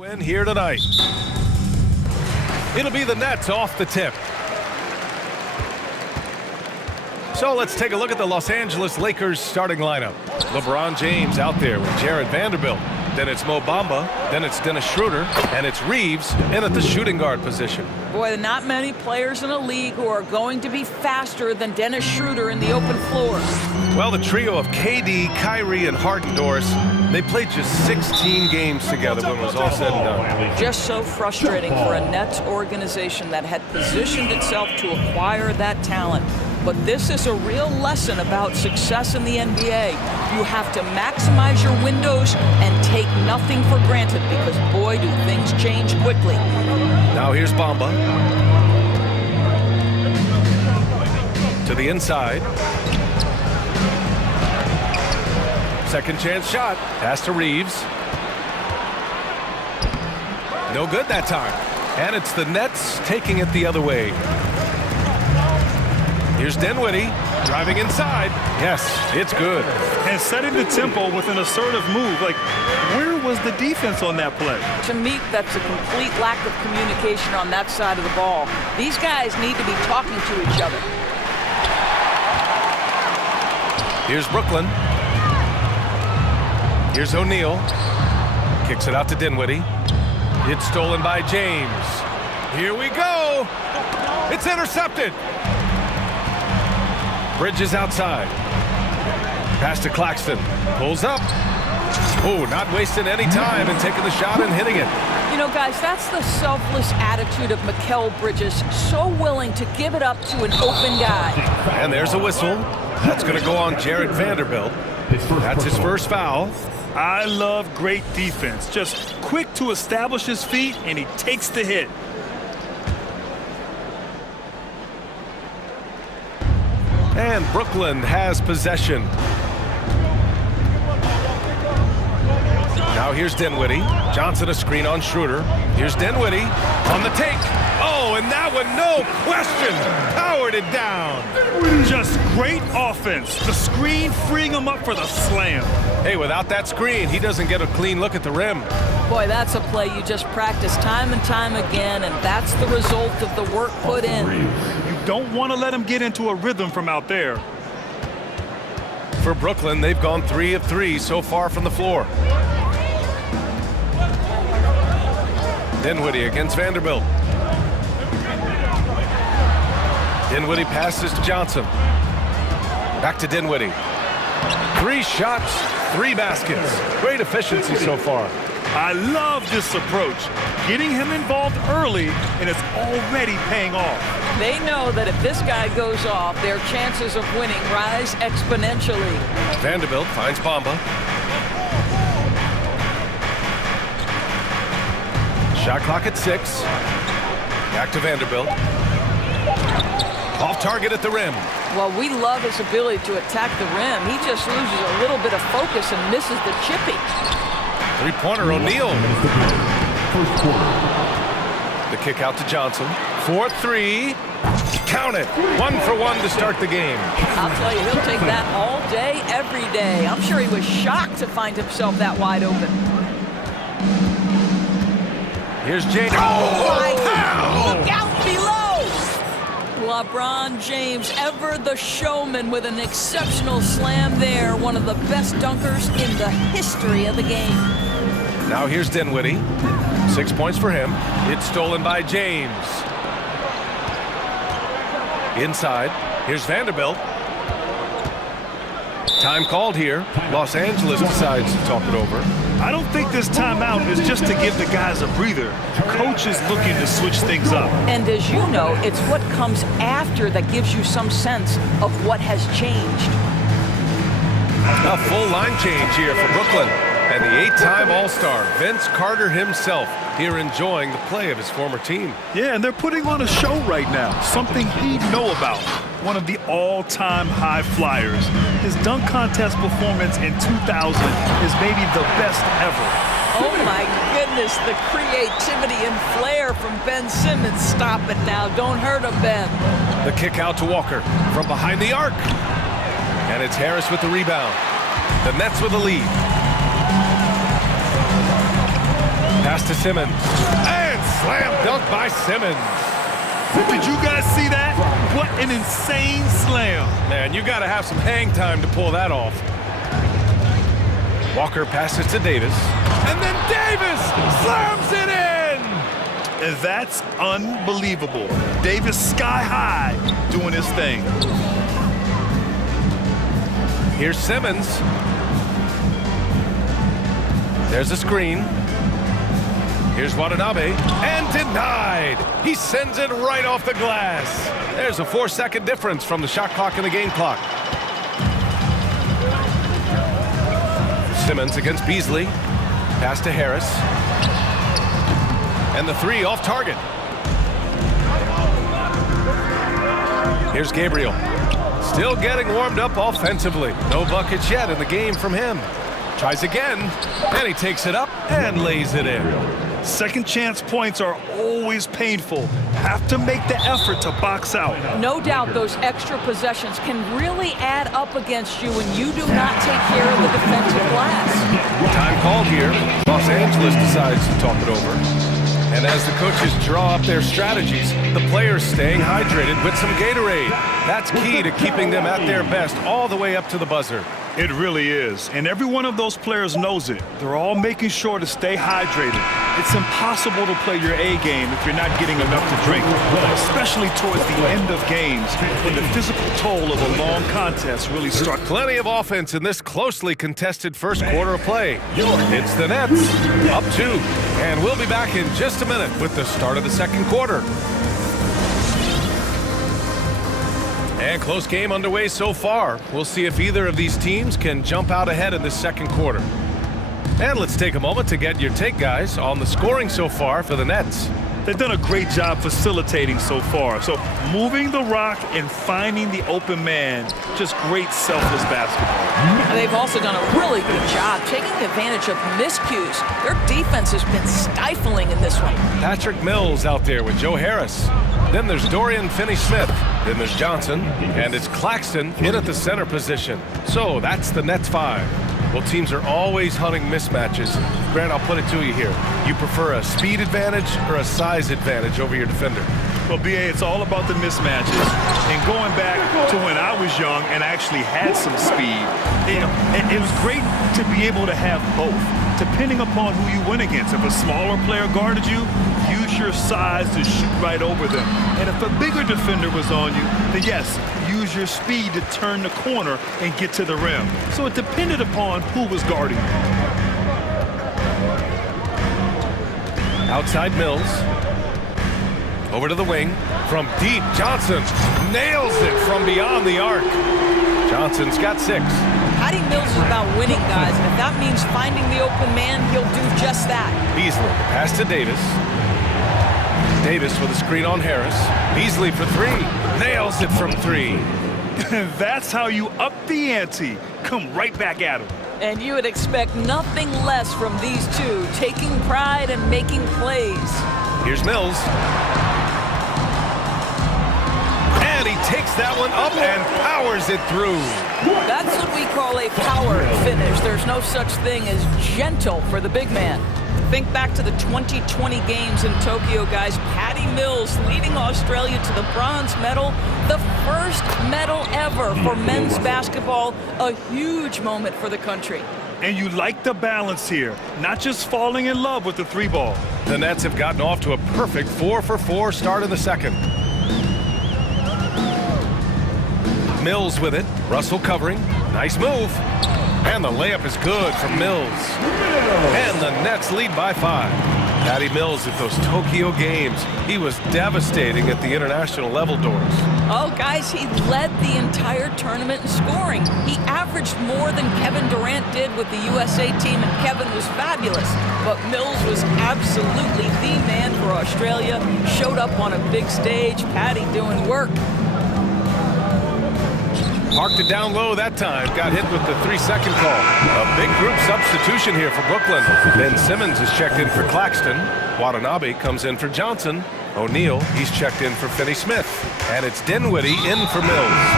Win here tonight. It'll be the Nets off the tip. So let's take a look at the Los Angeles Lakers starting lineup. LeBron James out there with Jared Vanderbilt. Then it's Mo Bamba. Then it's Dennis Schroeder. And it's Reeves in at the shooting guard position. Boy, not many players in the league who are going to be faster than Dennis Schroeder in the open floor. Well, the trio of KD, Kyrie, and Harden, Doris, they played just 16 games together when it was all said and done. Just so frustrating for a Nets organization that had positioned itself to acquire that talent. But this is a real lesson about success in the NBA. You have to maximize your windows and take nothing for granted because, boy, do things change quickly. Now here's Bamba. To the inside. Second chance shot. Pass to Reeves. No good that time. And it's the Nets taking it the other way. Here's Dinwiddie driving inside. Yes, it's good. And setting the tempo with an assertive move. Like, where was the defense on that play? To me, that's a complete lack of communication on that side of the ball. These guys need to be talking to each other. Here's Brooklyn. Here's O'Neal. Kicks it out to Dinwiddie. It's stolen by James. Here we go. It's intercepted. Bridges outside. Pass to Claxton. Pulls up. Oh, not wasting any time and taking the shot and hitting it. You know, guys, that's the selfless attitude of Mikal Bridges. So willing to give it up to an open guy. And there's a whistle. That's going to go on Jared Vanderbilt. That's his first foul. I love great defense. Just quick to establish his feet, and he takes the hit. And Brooklyn has possession. Now here's Dinwiddie. Johnson a screen on Schroeder. Here's Dinwiddie on the take. Oh, and that one, no question, powered it down. Just great offense. The screen freeing him up for the slam. Hey, without that screen, he doesn't get a clean look at the rim. Boy, that's a play you just practice time and time again, and that's the result of the work put in. You don't want to let him get into a rhythm from out there. For Brooklyn, they've gone 3 of 3 so far from the floor. Dinwiddie against Vanderbilt. Dinwiddie passes to Johnson. Back to Dinwiddie. 3 shots, 3 baskets. Great efficiency so far. I love this approach. Getting him involved early, and it's already paying off. They know that if this guy goes off, their chances of winning rise exponentially. Vanderbilt finds Bamba. Shot clock at 6. Back to Vanderbilt. Off target at the rim. Well, we love his ability to attack the rim. He just loses a little bit of focus and misses the chippy. Three-pointer, O'Neal. The kick out to Johnson. 4-3. Count it. 1 for 1 to start the game. I'll tell you, he'll take that all day, every day. I'm sure he was shocked to find himself that wide open. Here's James. Look out below! LeBron James, ever the showman, with an exceptional slam there. One of the best dunkers in the history of the game. Now here's Dinwiddie. 6 points for him. It's stolen by James. Inside. Here's Vanderbilt. Time called here. Los Angeles decides to talk it over. I don't think this timeout is just to give the guys a breather. Coach is looking to switch things up. And as you know, it's what comes after that gives you some sense of what has changed. A full line change here for Brooklyn. And the 8-time All-Star, Vince Carter himself, here enjoying the play of his former team. Yeah, and they're putting on a show right now, something he'd know about. One of the all-time high flyers. His dunk contest performance in 2000 is maybe the best ever. Oh my goodness, the creativity and flair from Ben Simmons. Stop it now, don't hurt him, Ben. The kick out to Walker from behind the arc. And it's Harris with the rebound. The Nets with the lead. Pass to Simmons. And slam dunk by Simmons. Did you guys see that? What an insane slam. Man, you got to have some hang time to pull that off. Walker passes to Davis. And then Davis slams it in! And that's unbelievable. Davis sky high doing his thing. Here's Simmons. There's a screen. Here's Watanabe, and denied. He sends it right off the glass. There's a 4-second difference from the shot clock and the game clock. Simmons against Beasley. Pass to Harris. And the three off target. Here's Gabriel. Still getting warmed up offensively. No buckets yet in the game from him. Tries again, and he takes it up and lays it in. Second chance points are always painful. Have to make the effort to box out. No doubt those extra possessions can really add up against you when you do not take care of the defensive glass. Time called here. Los Angeles decides to talk it over. And as the coaches draw up their strategies, the players staying hydrated with some Gatorade. That's key to keeping them at their best all the way up to the buzzer. It really is. And every one of those players knows it. They're all making sure to stay hydrated. It's impossible to play your A game if you're not getting enough to drink, especially towards the end of games when the physical toll of a long contest really starts. Plenty of offense in this closely contested first quarter of play. It's the Nets, up 2. And we'll be back in just a minute with the start of the second quarter. And close game underway so far. We'll see if either of these teams can jump out ahead in the second quarter. And let's take a moment to get your take, guys, on the scoring so far for the Nets. They've done a great job facilitating so far. So moving the rock and finding the open man, just great selfless basketball. They've also done a really good job taking advantage of miscues. Their defense has been stifling in this one. Patrick Mills out there with Joe Harris. Then there's Dorian Finney-Smith. Then there's Johnson. And it's Claxton in at the center position. So that's the Nets 5. Well, teams are always hunting mismatches. Grant, I'll put it to you here. You prefer a speed advantage or a size advantage over your defender? Well, BA, it's all about the mismatches. And going back to when I was young and actually had some speed, it was great to be able to have both, depending upon who you went against. If a smaller player guarded you, use your size to shoot right over them. And if a bigger defender was on you, then yes, use your speed to turn the corner and get to the rim. So it depended upon who was guarding you. Outside Mills. Over to the wing. From deep, Johnson nails it from beyond the arc. Johnson's got 6. Patty Mills is about winning, guys, and if that means finding the open man, he'll do just that. Beasley, pass to Davis. Davis with a screen on Harris. Beasley for 3. Nails it from 3. That's how you up the ante. Come right back at him. And you would expect nothing less from these two, taking pride and making plays. Here's Mills. And he takes that one up and powers it through. That's what we call a power finish. There's no such thing as gentle for the big man. Think back to the 2020 games in Tokyo, guys. Patty Mills leading Australia to the bronze medal, the first medal ever for men's basketball, a huge moment for the country. And you like the balance here, not just falling in love with the 3 ball. The Nets have gotten off to a perfect 4-for-4 start in the second. Mills with it. Russell covering. Nice move. And the layup is good from Mills. And the Nets lead by 5. Patty Mills at those Tokyo games. He was devastating at the international level doors. Oh, guys, he led the entire tournament in scoring. He averaged more than Kevin Durant did with the USA team, and Kevin was fabulous. But Mills was absolutely the man for Australia. Showed up on a big stage. Patty doing work. Parked it down low that time. Got hit with the 3-second call. A big group substitution here for Brooklyn. Ben Simmons is checked in for Claxton. Watanabe comes in for Johnson. O'Neal, he's checked in for Finney-Smith. And it's Dinwiddie in for Mills.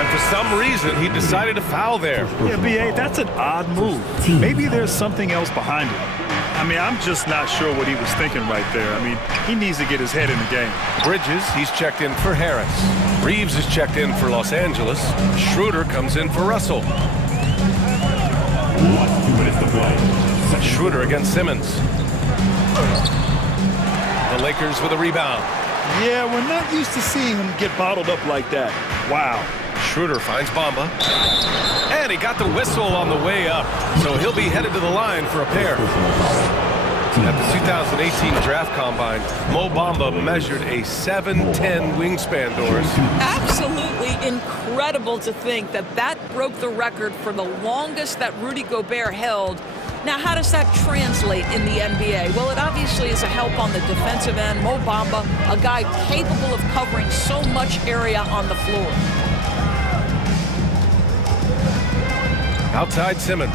And for some reason, he decided to foul there. Yeah, B.A., that's an odd move. Maybe there's something else behind it. I mean, I'm just not sure what he was thinking right there. I mean, he needs to get his head in the game. Bridges, he's checked in for Harris. Reeves is checked in for Los Angeles. Schroeder comes in for Russell. 2 minutes to play. Schroeder against Simmons. The Lakers with a rebound. Yeah, we're not used to seeing him get bottled up like that. Wow. Schroeder finds Bamba. And he got the whistle on the way up. So he'll be headed to the line for a pair. At the 2018 Draft Combine, Mo Bamba measured a 7'10" wingspan, Doris. Absolutely incredible to think that that broke the record for the longest that Rudy Gobert held. Now, how does that translate in the NBA? Well, it obviously is a help on the defensive end. Mo Bamba, a guy capable of covering so much area on the floor. Outside Simmons.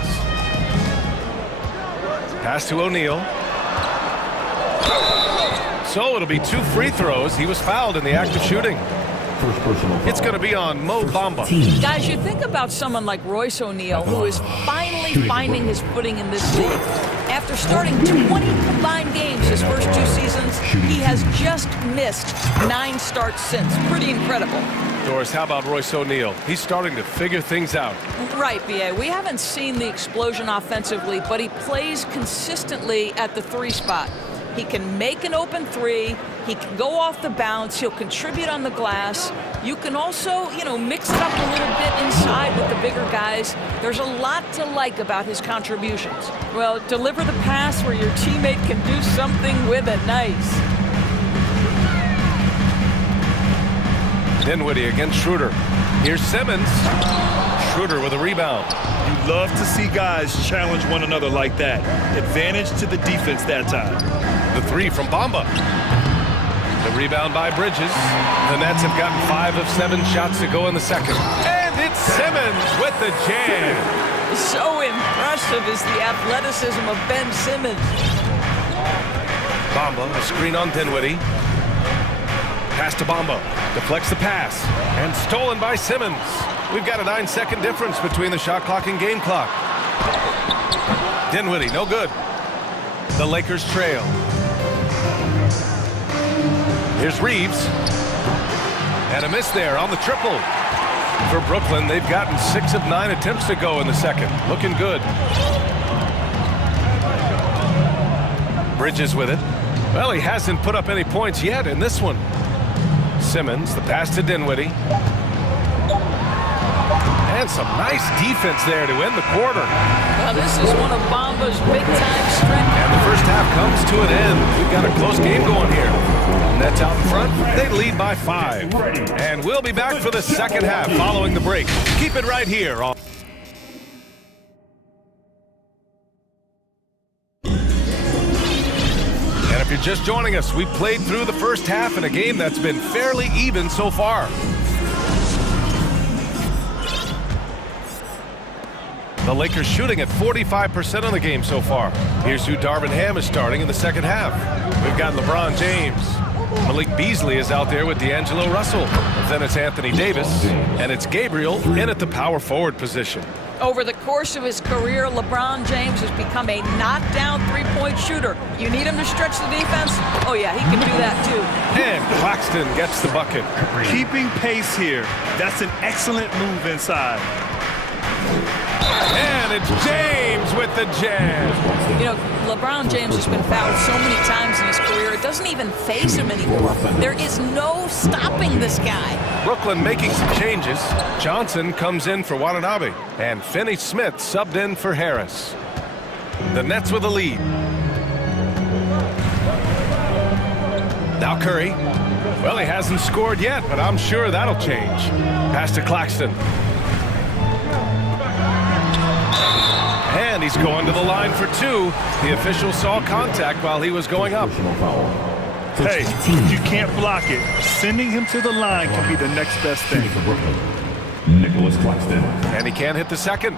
Pass to O'Neal. So it'll be 2 free throws. He was fouled in the act of shooting. It's going to be on Mo Bamba. Guys, you think about someone like Royce O'Neal, who is finally finding his footing in this league. After starting 20 combined games his first 2 seasons, he has just missed 9 starts since. Pretty incredible. Doris, how about Royce O'Neal? He's starting to figure things out. Right, B.A. We haven't seen the explosion offensively, but he plays consistently at the 3 spot. He can make an open 3. He can go off the bounce. He'll contribute on the glass. You can also, mix it up a little bit inside with the bigger guys. There's a lot to like about his contributions. Well, deliver the pass where your teammate can do something with it. Nice. Dinwiddie against Schroeder. Here's Simmons. Schroeder with a rebound. You love to see guys challenge one another like that. Advantage to the defense that time. The 3 from Bamba. The rebound by Bridges. The Nets have gotten 5 of 7 shots to go in the second. And it's Simmons with the jam. So impressive is the athleticism of Ben Simmons. Bamba, a screen on Dinwiddie. Pass to Bamba. Deflects the pass. And stolen by Simmons. We've got a 9-second difference between the shot clock and game clock. Dinwiddie, no good. The Lakers trail. Here's Reeves. And a miss there on the triple. For Brooklyn, they've gotten 6 of 9 attempts to go in the second. Looking good. Bridges with it. Well, he hasn't put up any points yet in this one. Simmons, the pass to Dinwiddie. And some nice defense there to end the quarter. Well, this is one of Bamba's big-time strengths. And the first half comes to an end. We've got a close game going here. Nets out in front. They lead by 5. And we'll be back for the second half following the break. Keep it right here on... And if you're just joining us, we played through the first half in a game that's been fairly even so far. The Lakers shooting at 45% on the game so far. Here's who Darvin Ham is starting in the second half. We've got LeBron James. Malik Beasley is out there with D'Angelo Russell. Then it's Anthony Davis. And it's Gabriel in at the power forward position. Over the course of his career, LeBron James has become a knockdown 3-point shooter. You need him to stretch the defense? Oh, yeah, he can do that, too. And Claxton gets the bucket. Keeping pace here. That's an excellent move inside. And it's James with the jam. LeBron James has been fouled so many times in his career, it doesn't even faze him anymore. There is no stopping this guy. Brooklyn making some changes. Johnson comes in for Watanabe. And Finney-Smith subbed in for Harris. The Nets with the lead. Now Curry. Well, he hasn't scored yet, but I'm sure that'll change. Pass to Claxton. And he's going to the line for 2. The official saw contact while he was going up. Hey, you can't block it. Sending him to the line can be the next best thing. Nicholas Claxton. And he can't hit the second.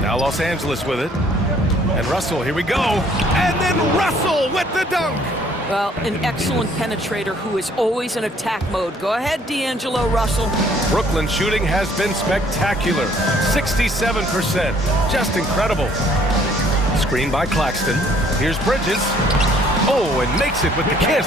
Now Los Angeles with it. And Russell, here we go. And then Russell with the dunk. Well, an excellent penetrator who is always in attack mode. Go ahead, D'Angelo Russell. Brooklyn shooting has been spectacular. 67%. Just incredible. screen by Claxton. Here's Bridges. Oh, and makes it with the kiss.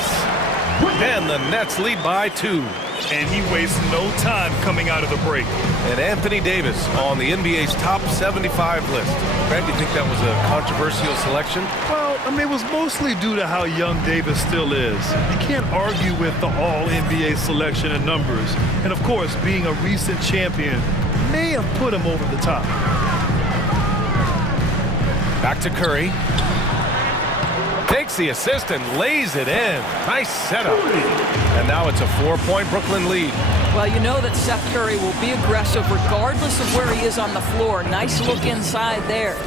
And the Nets lead by 2. And he wastes no time coming out of the break. And Anthony Davis on the NBA's top 75 list. Greg, do you think that was a controversial selection? Well, I mean, it was mostly due to how young Davis still is. You can't argue with the all-NBA selection and numbers. And, of course, being a recent champion may have put him over the top. Back to Curry. Takes the assist and lays it in. Nice setup. And now it's a 4-point Brooklyn lead. Well, you know that Seth Curry will be aggressive regardless of where he is on the floor. Nice look inside there.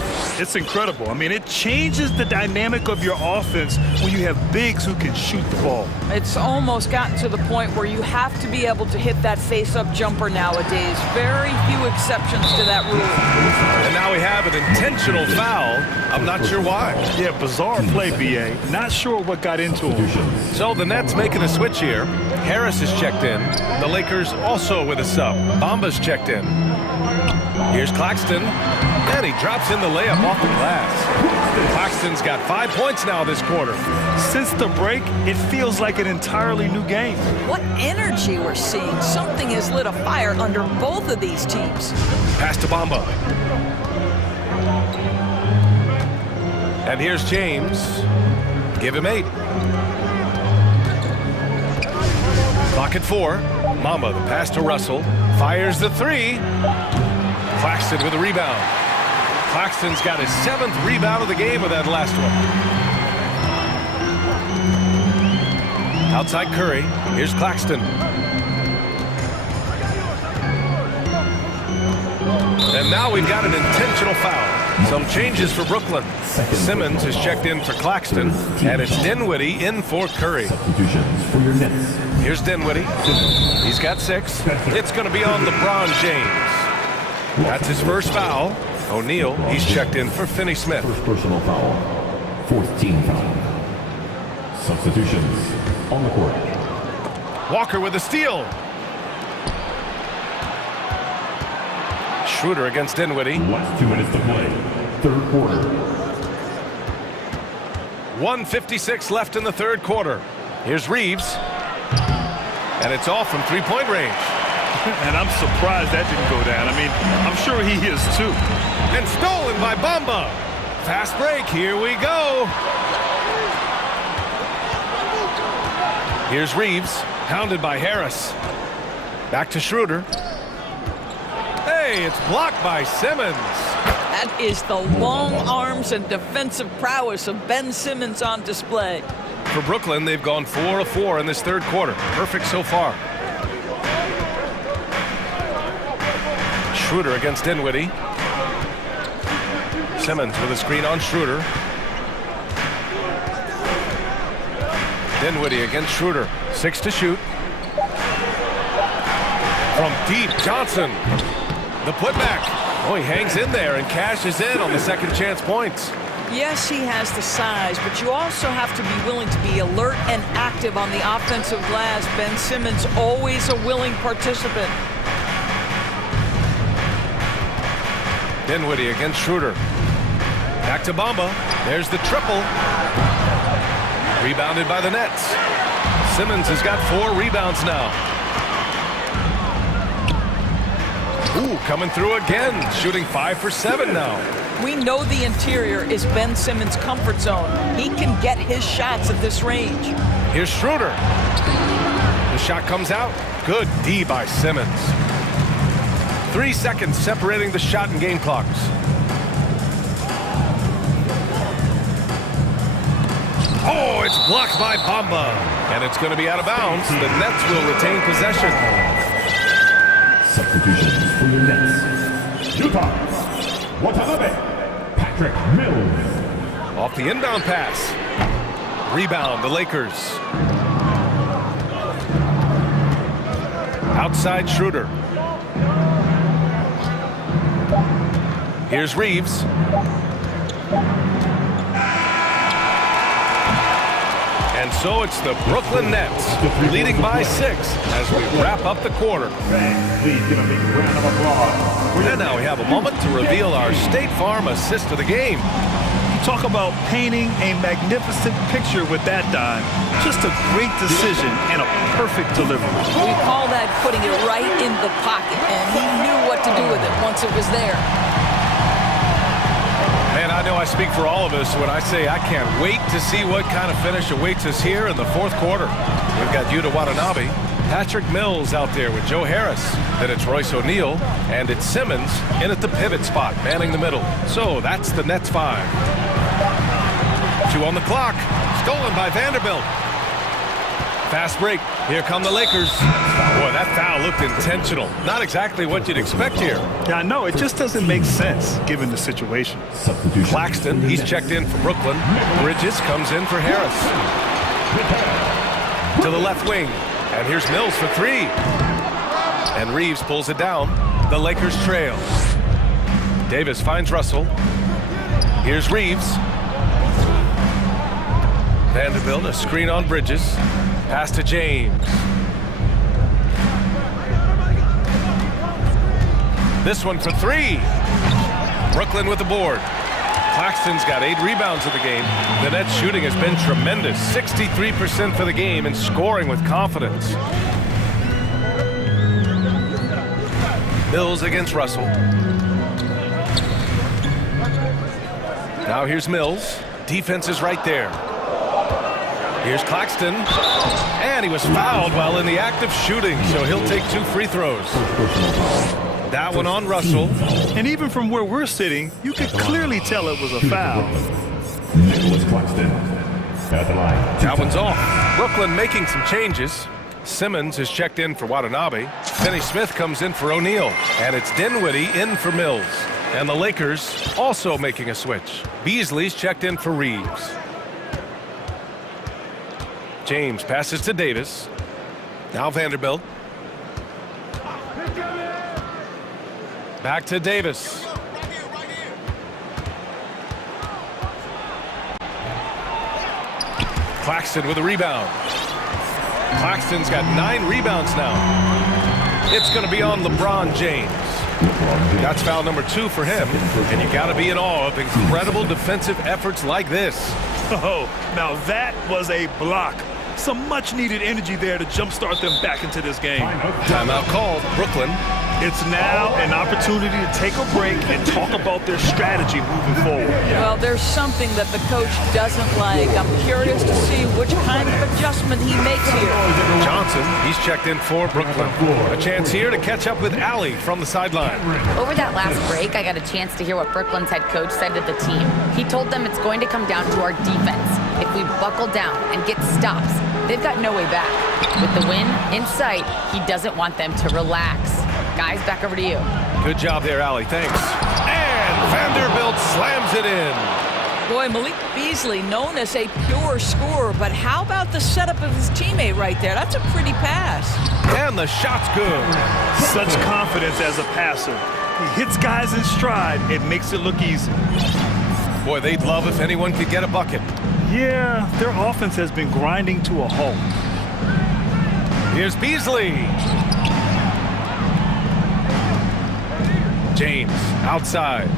It's incredible. I mean, it changes the dynamic of your offense when you have bigs who can shoot the ball. It's almost gotten to the point where you have to be able to hit that face-up jumper nowadays. Very few exceptions to that rule. And now we have an intentional foul. I'm not sure why. Yeah, bizarre play, B.A. Not sure what got into him. So the Nets making a switch here. Harris is checked in. The Lakers also with a sub. Bamba's checked in. Here's Claxton. And he drops in the layup off the glass. Claxton's got 5 points now this quarter. Since the break, it feels like an entirely new game. What energy we're seeing. Something has lit a fire under both of these teams. Pass to Bamba. And here's James. Give him 8. Clock at 4. Mamba, the pass to Russell. Fires the 3. Claxton with a rebound. Claxton's got his 7th rebound of the game with that last one. Outside Curry. Here's Claxton. And now we've got an intentional foul. Some changes for Brooklyn. Simmons is checked in for Claxton, and it's Dinwiddie in for Curry. Here's Dinwiddie. He's got 6. It's going to be on LeBron James. That's his first foul. O'Neal, he's checked in for Finney-Smith. First personal foul. 4th team foul. Substitutions on the court. Walker with a steal. Schroeder against Dinwiddie. Last 2 minutes to play. 3rd quarter. 1:56 left in the 3rd quarter. Here's Reeves. And it's all from 3-point range. And I'm surprised that didn't go down. I mean, I'm sure he is too. And stolen by Bamba. Fast break. Here we go. Here's Reeves. Hounded by Harris. Back to Schroeder. Hey, it's blocked by Simmons. That is the long arms and defensive prowess of Ben Simmons on display. For Brooklyn, they've gone 4 of 4 in this 3rd quarter. Perfect so far. Schroeder against Dinwiddie. Simmons with a screen on Schroeder. Dinwiddie against Schroeder. 6 to shoot. From deep, Johnson. The putback. Oh, he hangs in there and cashes in on the second chance points. Yes, he has the size, but you also have to be willing to be alert and active on the offensive glass. Ben Simmons, always a willing participant. Dinwiddie against Schroeder. Back to Bamba. There's the triple. Rebounded by the Nets. Simmons has got 4 rebounds now. Ooh, coming through again, shooting 5 for 7 now. We know the interior is Ben Simmons' comfort zone. He can get his shots at this range. Here's Schroeder. The shot comes out. Good D by Simmons. 3 seconds separating the shot and game clocks. Oh, it's blocked by Bamba. And it's going to be out of bounds. The Nets will retain possession. Substitutions for your Nets. Utah. Watanabe. Patrick Mills. Off the inbound pass. Rebound, the Lakers. Outside Schroeder. Here's Reeves. And so it's the Brooklyn Nets leading by 6 as we wrap up the quarter. Please give a big round of applause. And now we have a moment to reveal our State Farm assist of the game. Talk about painting a magnificent picture with that dime. Just a great decision and a perfect delivery. We call that putting it right in the pocket, and he knew what to do with it once it was there. Man, I know I speak for all of us when I say I can't wait to see what kind of finish awaits us here in the fourth quarter. We've got Yuta Watanabe, Patrick Mills out there with Joe Harris. Then it's Royce O'Neal, and it's Simmons in at the pivot spot, manning the middle. So that's the Nets 5. 2 on the clock. Stolen by Vanderbilt. Fast break. Here come the Lakers. Boy, that foul looked intentional. Not exactly what you'd expect here. Yeah, I know. It just doesn't make sense given the situation. Claxton, he's checked in for Brooklyn. Bridges comes in for Harris. To the left wing. And here's Mills for 3. And Reeves pulls it down. The Lakers trail. Davis finds Russell. Here's Reeves. Vanderbilt, a screen on Bridges. Pass to James. This one for 3. Brooklyn with the board. Claxton's got 8 rebounds in the game. The Nets shooting has been tremendous. 63% for the game and scoring with confidence. Mills against Russell. Now here's Mills. Defense is right there. Here's Claxton. And he was fouled while in the act of shooting, so he'll take 2 free throws. That one on Russell. And even from where we're sitting, you could clearly tell it was a foul. Nicholas Claxton at the line. That one's off. Brooklyn making some changes. Simmons is checked in for Watanabe. Finney Smith comes in for O'Neal. And it's Dinwiddie in for Mills. And the Lakers also making a switch. Beasley's checked in for Reeves. James passes to Davis. Now Vanderbilt. Back to Davis. Claxton with a rebound. Claxton's got 9 rebounds now. It's going to be on LeBron James. That's foul number 2 for him. And you got to be in awe of incredible defensive efforts like this. Oh, now that was a block. Some much-needed energy there to jumpstart them back into this game. Timeout called. Brooklyn. It's now an opportunity to take a break and talk about their strategy moving forward. Well, there's something that the coach doesn't like. I'm curious to see which kind of adjustment he makes here. Johnson, he's checked in for Brooklyn. A chance here to catch up with Allie from the sideline. Over that last break, I got a chance to hear what Brooklyn's head coach said to the team. He told them it's going to come down to our defense. If we buckle down and get stops, they've got no way back. With the win in sight, he doesn't want them to relax. Guys, back over to you. Good job there, Allie. Thanks. And Vanderbilt slams it in. Boy, Malik Beasley, known as a pure scorer, but how about the setup of his teammate right there? That's a pretty pass. And the shot's good. Such confidence as a passer. He hits guys in stride. It makes it look easy. Boy, they'd love if anyone could get a bucket. Yeah, their offense has been grinding to a halt. Here's Beasley. James outside.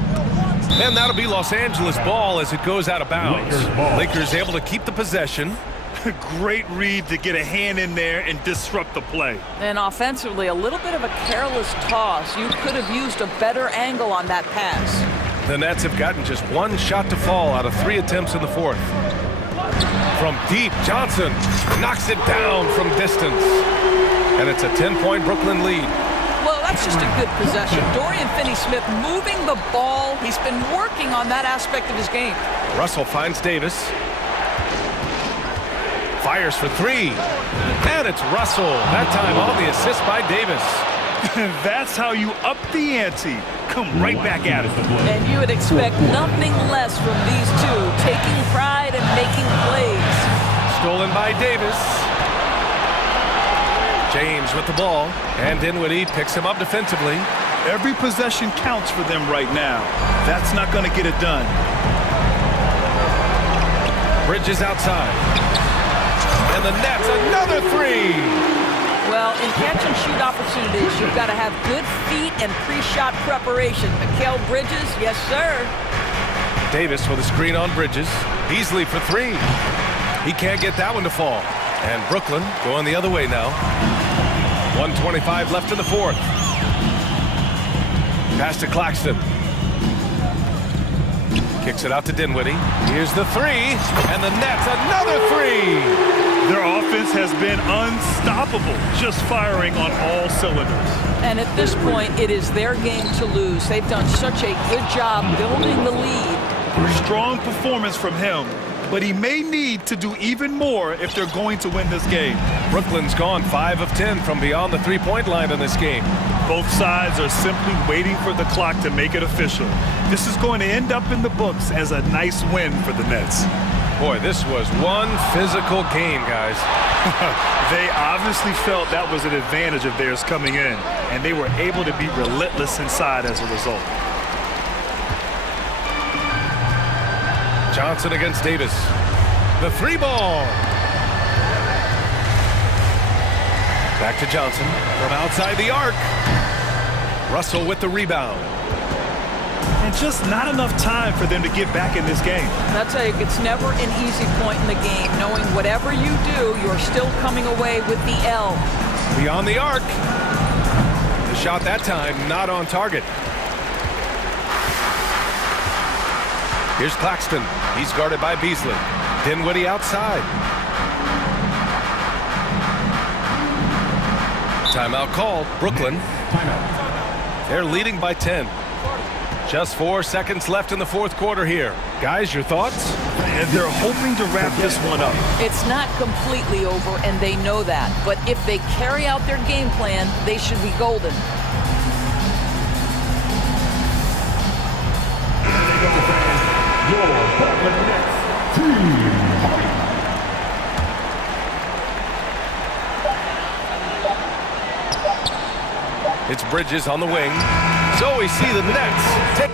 And that'll be Los Angeles ball as it goes out of bounds. Lakers able to keep the possession. Great read to get a hand in there and disrupt the play. And offensively, a little bit of a careless toss. You could have used a better angle on that pass. The Nets have gotten just 1 shot to fall out of 3 attempts in the fourth. From deep, Johnson knocks it down from distance. And it's a 10-point Brooklyn lead. Well, that's just a good possession. Dorian Finney-Smith moving the ball. He's been working on that aspect of his game. Russell finds Davis. Fires for 3. And it's Russell. That time on the assist by Davis. That's how you up the ante. Come right back at it. And you would expect nothing less from these two, taking pride and making plays. Stolen by Davis. James with the ball, and Dinwiddie picks him up defensively. Every possession counts for them right now. That's not going to get it done. Bridges outside. And the Nets, another 3. Well, in catch-and-shoot opportunities, you've got to have good feet and pre-shot preparation. Mikal Bridges, yes, sir. Davis with a screen on Bridges. Beasley for three. He can't get that one to fall. And Brooklyn going the other way now. 1:25 left in the fourth. Pass to Claxton. Kicks it out to Dinwiddie. Here's the three, and the Nets another three. Their offense has been unstoppable, just firing on all cylinders. And at this point, it is their game to lose. They've done such a good job building the lead. Strong performance from him, but he may need to do even more if they're going to win this game. Brooklyn's gone 5 of 10 from beyond the three-point line in this game. Both sides are simply waiting for the clock to make it official. This is going to end up in the books as a nice win for the Nets. Boy, this was one physical game, guys. They obviously felt that was an advantage of theirs coming in, and they were able to be relentless inside as a result. Johnson against Davis. The three ball. Back to Johnson from outside the arc. Russell with the rebound. And just not enough time for them to get back in this game. That's it's never an easy point in the game, knowing whatever you do, you're still coming away with the L. Beyond the arc. The shot that time not on target. Here's Claxton. He's guarded by Beasley. Dinwiddie outside. Timeout called. Brooklyn. They're leading by 10. Just 4 seconds left in the fourth quarter here. Guys, your thoughts? And they're hoping to wrap this one up. It's not completely over, and they know that. But if they carry out their game plan, they should be golden. Your Brooklyn Nets team. It's Bridges on the wing. So we see the Nets take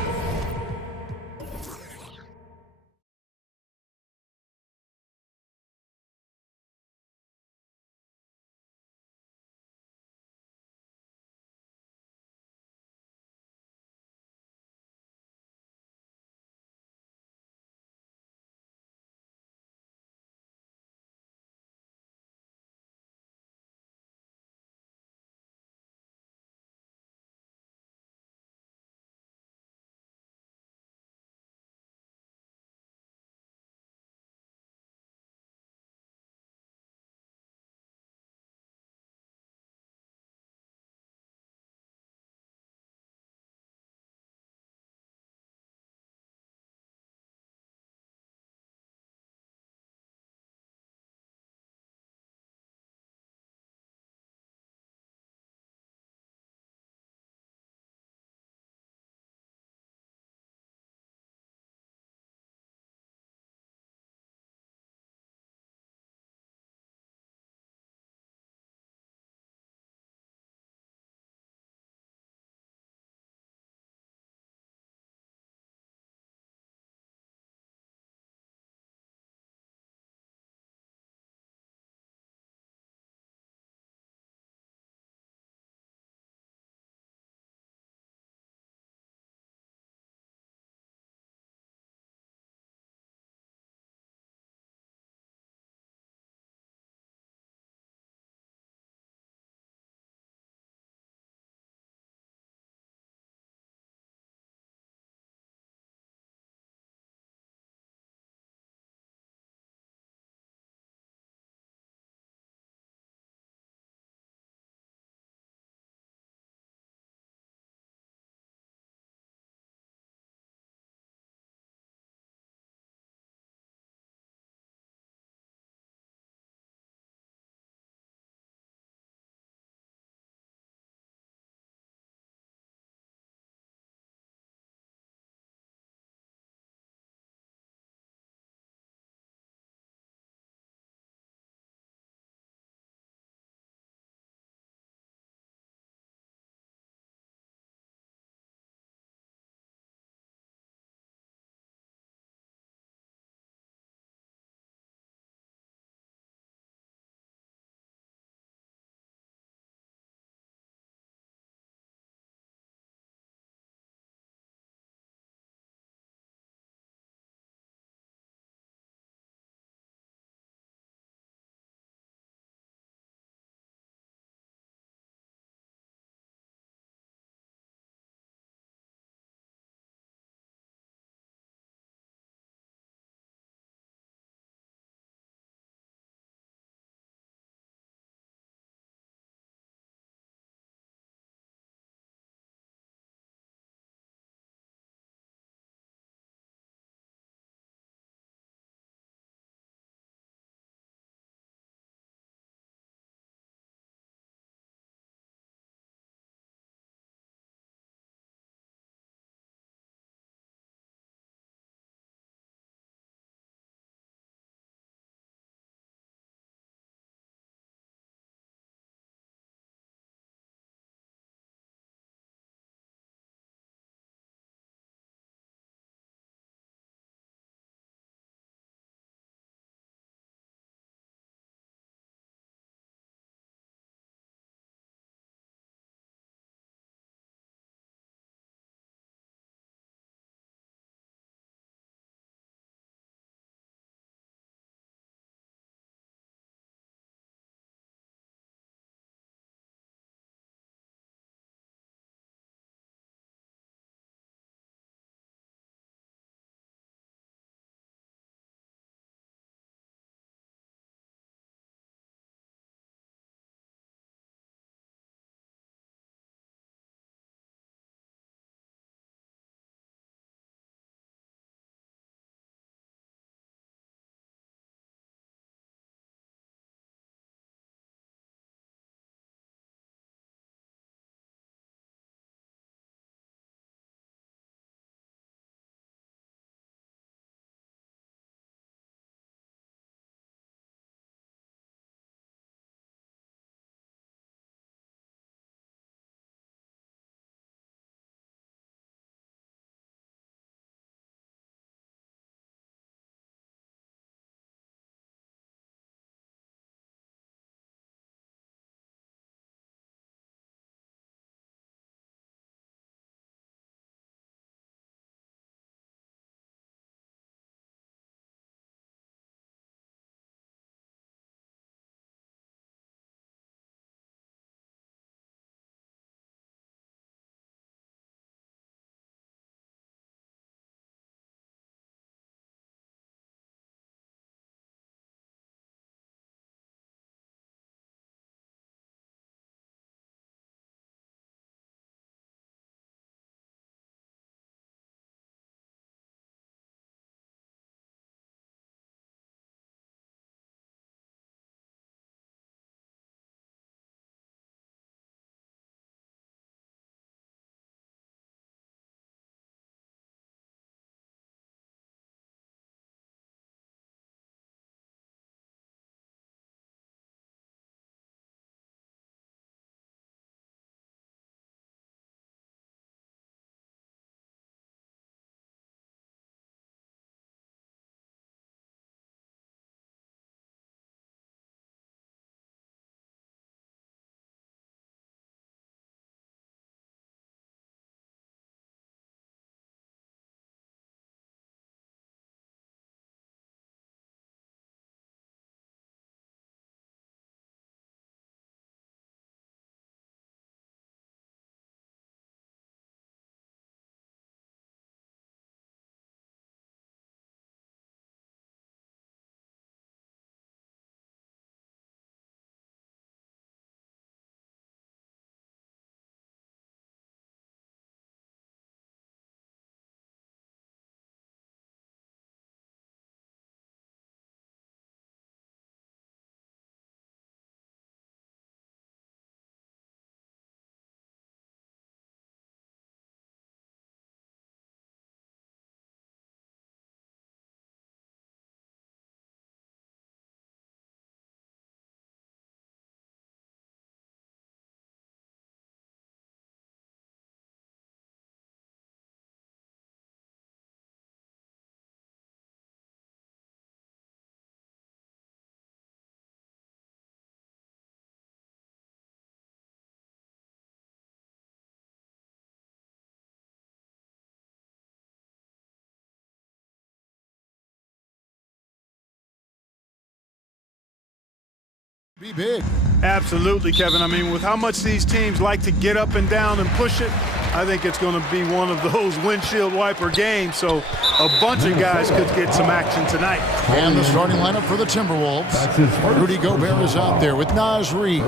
Be big. Absolutely, Kevin. I mean, with how much these teams like to get up and down and push it, I think it's going to be one of those windshield wiper games. So a bunch of guys could get some action tonight. And the starting lineup for the Timberwolves. Rudy Gobert is out there with Naz Reid.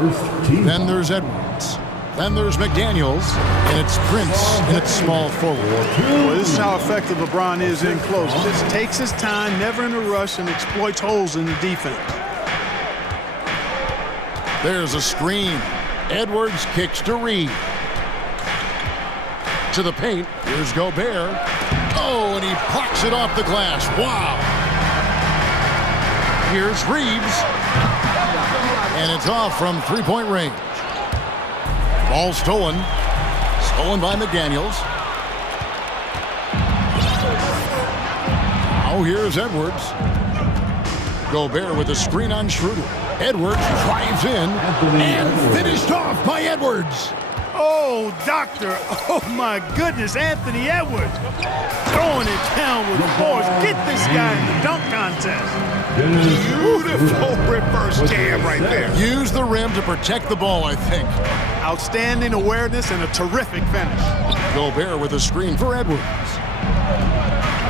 Then there's Edwards. Then there's McDaniels. And it's Prince in its small forward. Well, this is how effective LeBron is in close. Just takes his time, never in a rush, and exploits holes in the defense. There's a screen. Edwards kicks to Reid. To the paint. Here's Gobert. Oh, and he plucks it off the glass. Wow. Here's Reeves. And it's off from three-point range. Ball stolen. Stolen by McDaniels. Now here's Edwards. Gobert with a screen on Schroeder. Edwards drives in and finished off by Edwards. Oh, doctor. Oh, my goodness. Anthony Edwards throwing it down with force. Get this guy in the dunk contest. Beautiful reverse jam right there. Use the rim to protect the ball, I think. Outstanding awareness and a terrific finish. Gobert with a screen for Edwards.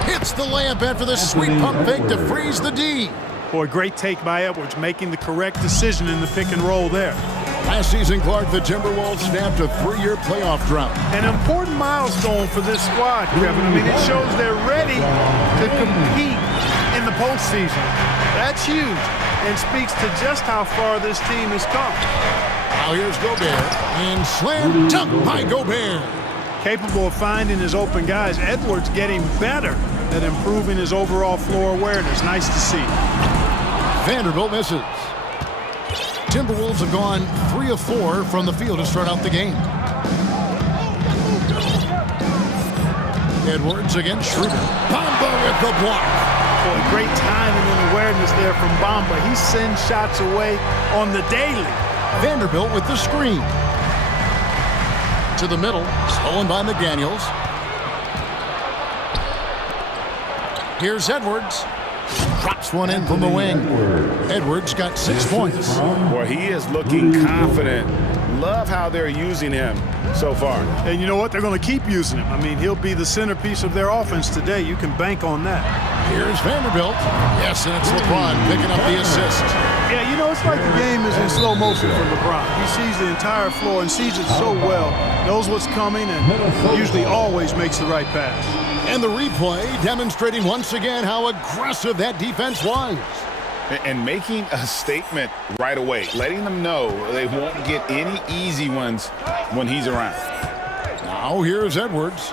Hits the layup after the sweet pump fake to freeze the D. Boy, great take by Edwards, making the correct decision in the pick and roll there. Last season, Clark, the Timberwolves snapped a 3-year playoff drought. An important milestone for this squad, Kevin. I mean, it shows they're ready to compete in the postseason. That's huge and speaks to just how far this team has come. Now here's Gobert, and slam dunk by Gobert. Capable of finding his open guys. Edwards getting better at improving his overall floor awareness. Nice to see. Vanderbilt misses. Timberwolves have gone 3 of 4 from the field to start out the game. Edwards against Schroeder. Bamba with the block. Boy, great timing and awareness there from Bamba. He sends shots away on the daily. Vanderbilt with the screen. To the middle, stolen by McDaniels. Here's Edwards. Drops one in from the wing. Edwards got 6 points. Boy, he is looking confident. Love how they're using him so far. And you know what? They're going to keep using him. I mean, he'll be the centerpiece of their offense today. You can bank on that. Here's Vanderbilt. Yes, and it's LeBron picking up the assist. Yeah, you know, it's like the game is in slow motion for LeBron. He sees the entire floor and sees it so well, knows what's coming, and usually always makes the right pass. And the replay demonstrating once again how aggressive that defense was. And making a statement right away, letting them know they won't get any easy ones when he's around. Now here's Edwards.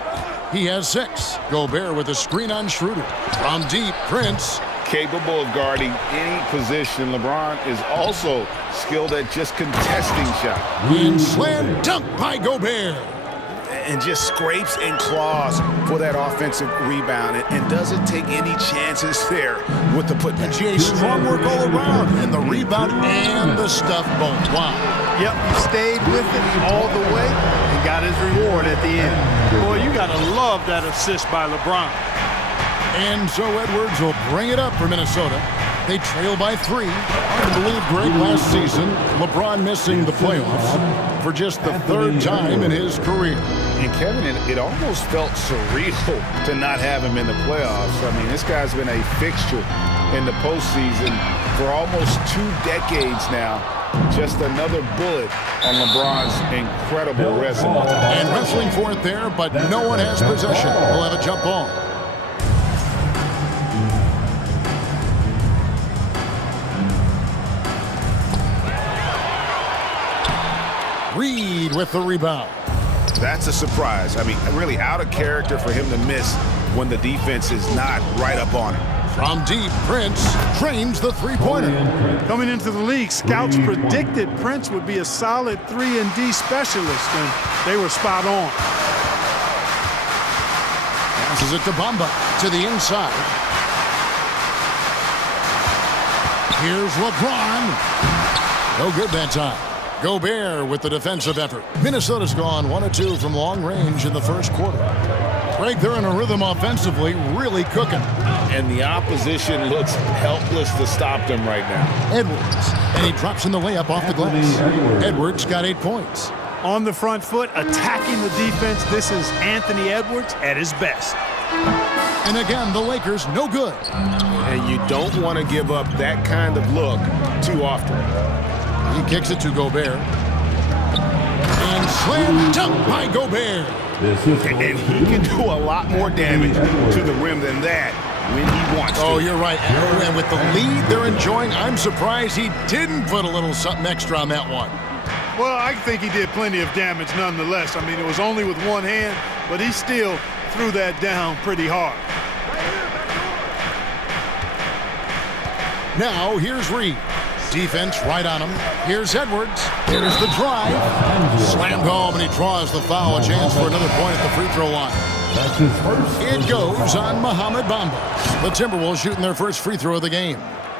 He has 6. Gobert with a screen on Schroeder. From deep, Prince. Capable of guarding any position. LeBron is also skilled at just contesting shots. And slam dunk by Gobert. And just scrapes and claws for that offensive rebound and doesn't take any chances there with the putback. Jay, strong work all around, and the rebound and the stuff both. Wow. Yep, he stayed with it all the way and got his reward at the end. Boy, you got to love that assist by LeBron. And so Edwards will bring it up for Minnesota. They trail by 3. Hard to believe, Greg, last season, LeBron missing the playoffs for just the 3rd time in his career. And Kevin, it almost felt surreal to not have him in the playoffs. I mean, this guy's been a fixture in the postseason for almost 2 decades now. Just another bullet on LeBron's incredible resume. And wrestling for it there, but no one has possession. We'll have a jump ball. Reid with the rebound. That's a surprise. I mean, really out of character for him to miss when the defense is not right up on him. From deep, Prince trains the three-pointer. Coming into the league, scouts predicted Prince would be a solid 3-and-D specialist, and they were spot on. Passes it to Bamba to the inside. Here's LeBron. No good that time. Gobert with the defensive effort. Minnesota's gone 1 of 2 from long range in the first quarter. Greg, they're in a rhythm offensively, really cooking. and the opposition looks helpless to stop them right now. Edwards, and he drops in the layup off the glass. Edwards got 8 points. On the front foot, attacking the defense, this is Anthony Edwards at his best. And again, the Lakers no good. And you don't want to give up that kind of look too often. He kicks it to Gobert. And slam dunk by Gobert. And he can do a lot more damage to the rim than that when he wants to. Oh, you're right. And with the lead they're enjoying, I'm surprised he didn't put a little something extra on that one. Well, I think he did plenty of damage nonetheless. I mean, it was only with one hand, but he still threw that down pretty hard. Now, here's Reed. Defense right on him. Here's Edwards. Here's the drive. Slammed home, and he draws the foul. A chance for another point at the free throw line. That's his first. It goes on Mohamed Bamba. The Timberwolves shooting their first free throw of the game.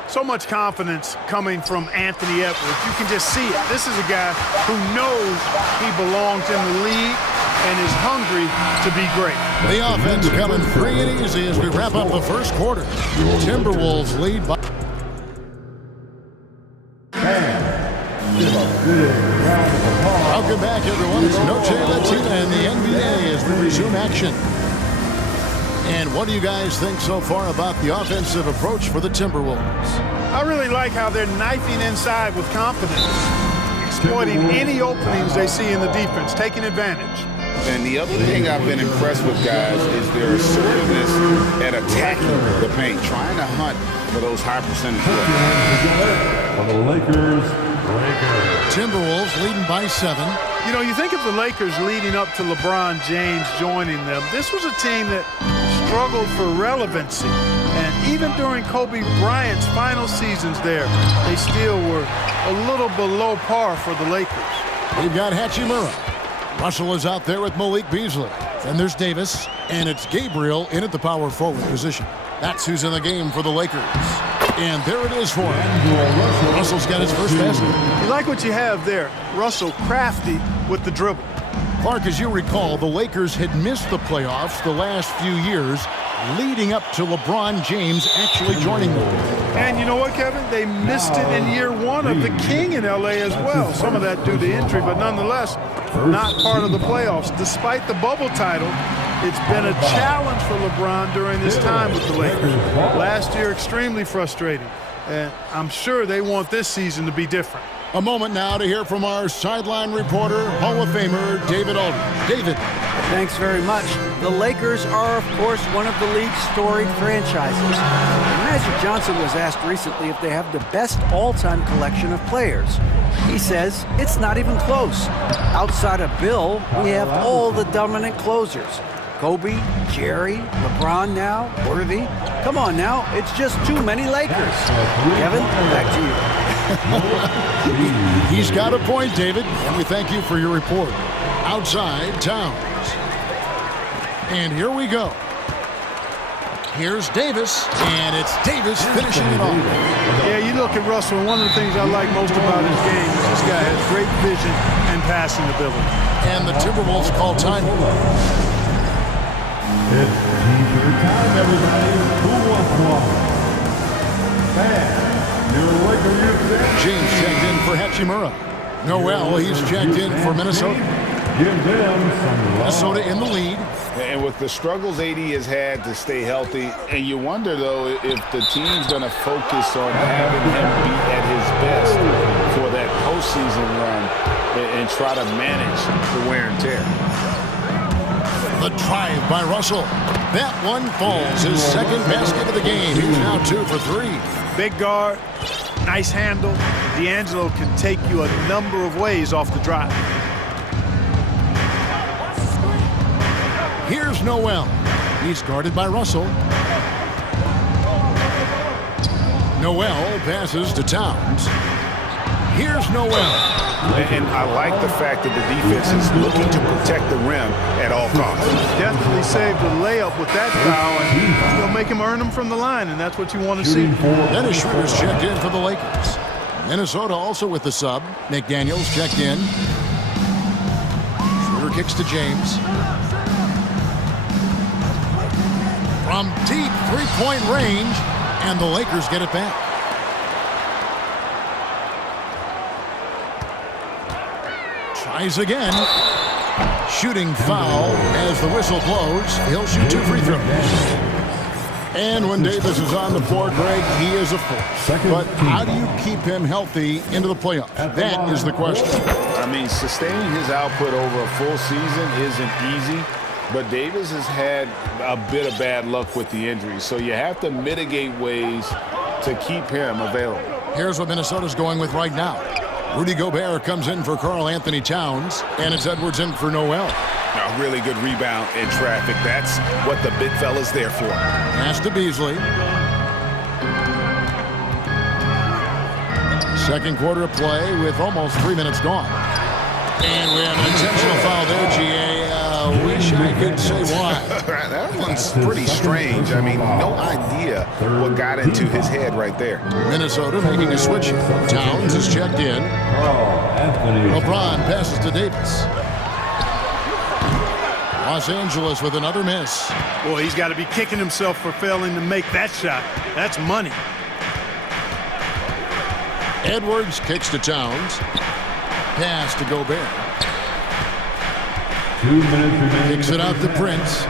So much confidence coming from Anthony Edwards. You can just see it. This is a guy who knows he belongs in the league and is hungry to be great. The offense coming free and easy as we wrap up the first quarter. Timberwolves lead by... Welcome back, everyone. It's Noche Latina in the NBA as we resume action. And what do you guys think so far about the offensive approach for the Timberwolves? I really like how they're knifing inside with confidence, exploiting any openings they see in the defense, taking advantage. And the other thing I've been impressed with, guys, is their assertiveness at attacking the paint, trying to hunt for those high percentage looks. For the Lakers. Timberwolves leading by 7. You know, you think of the Lakers leading up to LeBron James joining them. This was a team that struggled for relevancy. And even during Kobe Bryant's final seasons there, they still were a little below par for the Lakers. We've got Hachimura. Russell is out there with Malik Beasley. Then there's Davis, and it's Gabriel in at the power forward position. That's who's in the game for the Lakers. And there it is for him. Russell's got his first basket. You like what you have there. Russell crafty with the dribble. Clark, as you recall, the Lakers had missed the playoffs the last few years, leading up to LeBron James actually joining them. And you know what, Kevin? They missed it in year 1 of the King in L.A. as well. Some of that due to injury, but nonetheless, not part of the playoffs. Despite the bubble title, it's been a challenge for LeBron during his time with the Lakers. Last year, extremely frustrating. And I'm sure they want this season to be different. A moment now to hear from our sideline reporter, Hall of Famer David Aldridge. David. Thanks very much. The Lakers are, of course, one of the league's storied franchises. And Magic Johnson was asked recently if they have the best all-time collection of players. He says it's not even close. Outside of Bill, we have all the dominant closers. Kobe, Jerry, LeBron now, Worthy. Come on now, it's just too many Lakers. Kevin, back to you. He's got a point, David, and we thank you for your report. Outside Towns. And here we go. Here's Davis, and it's Davis finishing it off. Yeah, you look at Russell, and one of the things I like most about his game is this guy has great vision and passing ability. And the Timberwolves call time. It's teaser time, everybody. Who wants one? James checked in for Hachimura. Noel, he's checked in for Minnesota. Minnesota in the lead. And with the struggles AD has had to stay healthy, and you wonder, though, if the team's going to focus on having him be at his best for that postseason run and try to manage the wear and tear. The drive by Russell. That one falls. His second basket of the game. He's now 2 for 3. Big guard, nice handle. D'Angelo can take you a number of ways off the drive. Here's Noel. He's guarded by Russell. Noel passes to Towns. Here's Noel. And I like the fact that the defense is looking to protect the rim at all costs. Definitely saved the layup with that foul, and he'll make him earn them from the line, and that's what you want to see. Dennis Schroeder's checked in for the Lakers. Minnesota also with the sub. McDaniels checked in. Schroeder kicks to James. from deep three-point range, and the Lakers get it back. Tries again. Shooting foul as the whistle blows. He'll shoot 2 free throws. And when Davis is on the floor, Greg, he is a force. But how do you keep him healthy into the playoffs? That is the question. I mean, sustaining his output over a full season isn't easy, but Davis has had a bit of bad luck with the injuries, so you have to mitigate ways to keep him available. Here's what Minnesota's going with right now. Rudy Gobert comes in for Karl Anthony Towns, and it's Edwards in for Noel. A really good rebound in traffic. That's what the big fella's there for. Pass to Beasley. Second quarter of play with almost 3 minutes gone. And we have an intentional foul there, G.A. Wish I could say why. That one's pretty strange. I mean, no idea what got into his head right there. Minnesota making a switch. Towns is checked in. LeBron passes to Davis. Los Angeles with another miss. Boy, he's got to be kicking himself for failing to make that shot. That's money. Edwards kicks to Towns. Pass to Gobert. 2 minutes remaining. Kicks it out to Prince.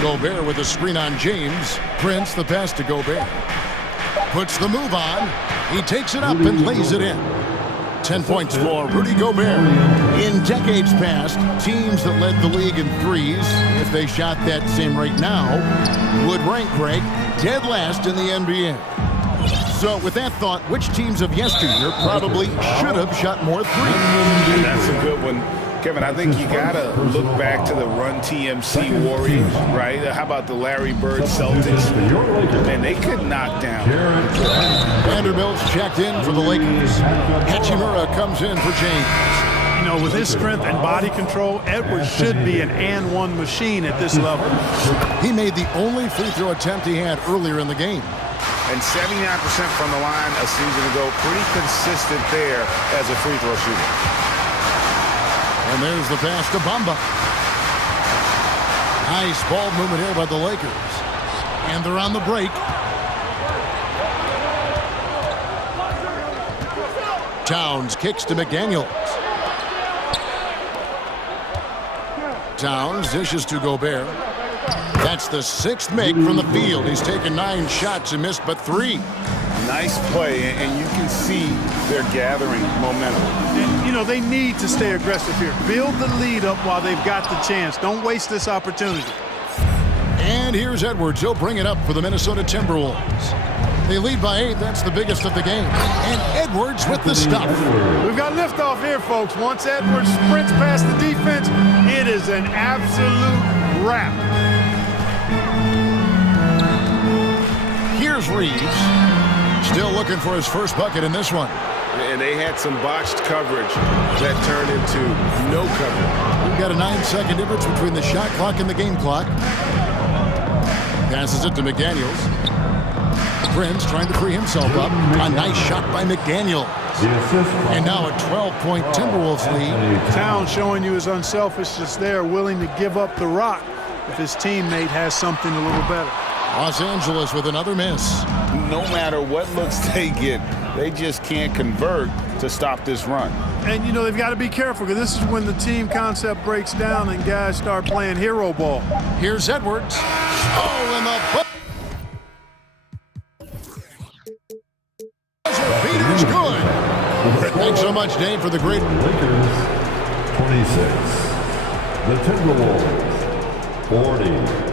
Gobert with a screen on James. Prince the pass to Gobert. Puts the move on. He takes it up and lays it in. 10 points for Rudy Gobert. In decades past, teams that led the league in threes, if they shot that same rate now, would rank Greg dead last in the NBA. So with that thought, which teams of yesteryear probably should have shot more threes? That's a good one. Kevin, I think you got to look back to the Run TMC Warriors, right? How about the Larry Bird Celtics? And they could knock down. Vanderbilt's checked in for the Lakers. Hachimura comes in for James. You know, with his strength and body control, Edwards should be an and-one machine at this level. He made the only free throw attempt he had earlier in the game. And 79% from the line a season ago. Pretty consistent there as a free throw shooter. And there's the pass to Bamba. Nice ball movement here by the Lakers. And they're on the break. Towns kicks to McDaniels. Towns dishes to Gobert. That's the 6th make from the field. He's taken 9 shots and missed but 3. Nice play, and you can see they're gathering momentum. And, you know, they need to stay aggressive here. Build the lead up while they've got the chance. Don't waste this opportunity. And here's Edwards. He'll bring it up for the Minnesota Timberwolves. They lead by 8. That's the biggest of the game. And Edwards with the stop. We've got liftoff here, folks. Once Edwards sprints past the defense, it is an absolute wrap. Here's Reeves. Still looking for his first bucket in this one. And they had some botched coverage that turned into no coverage. We've got a 9-second difference between the shot clock and the game clock. Passes it to McDaniels. Prince trying to free himself up. A nice shot by McDaniels. And now a 12-point Timberwolves lead. Towns showing you his unselfishness there, willing to give up the rock if his teammate has something a little better. Los Angeles with another miss. No matter what looks they get, they just can't convert to stop this run. And, you know, they've got to be careful because this is when the team concept breaks down and guys start playing hero ball. Here's Edwards. Oh, and the buzzer beater's good. Thanks so much, Dave, for the great. Lakers 26. The Timberwolves 40.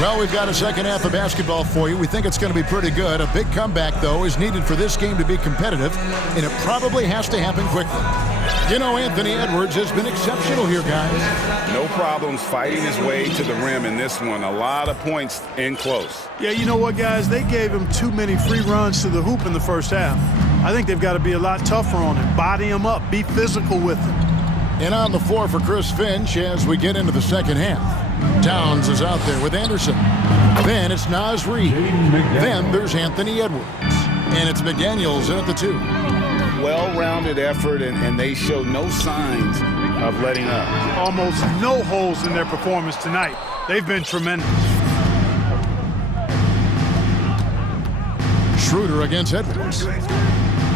Well, we've got a second half of basketball for you. We think it's going to be pretty good. A big comeback, though, is needed for this game to be competitive, and it probably has to happen quickly. You know, Anthony Edwards has been exceptional here, guys. No problems fighting his way to the rim in this one. A lot of points in close. Yeah, you know what, guys? They gave him too many free runs to the hoop in the first half. I think they've got to be a lot tougher on him. Body him up. Be physical with him. And on the floor for Chris Finch as we get into the second half. Towns is out there with Anderson. Then it's Naz Reid. Then there's Anthony Edwards. And it's McDaniels in at the 2. Well-rounded effort, and they show no signs of letting up. Almost no holes in their performance tonight. They've been tremendous. Schroeder against Edwards.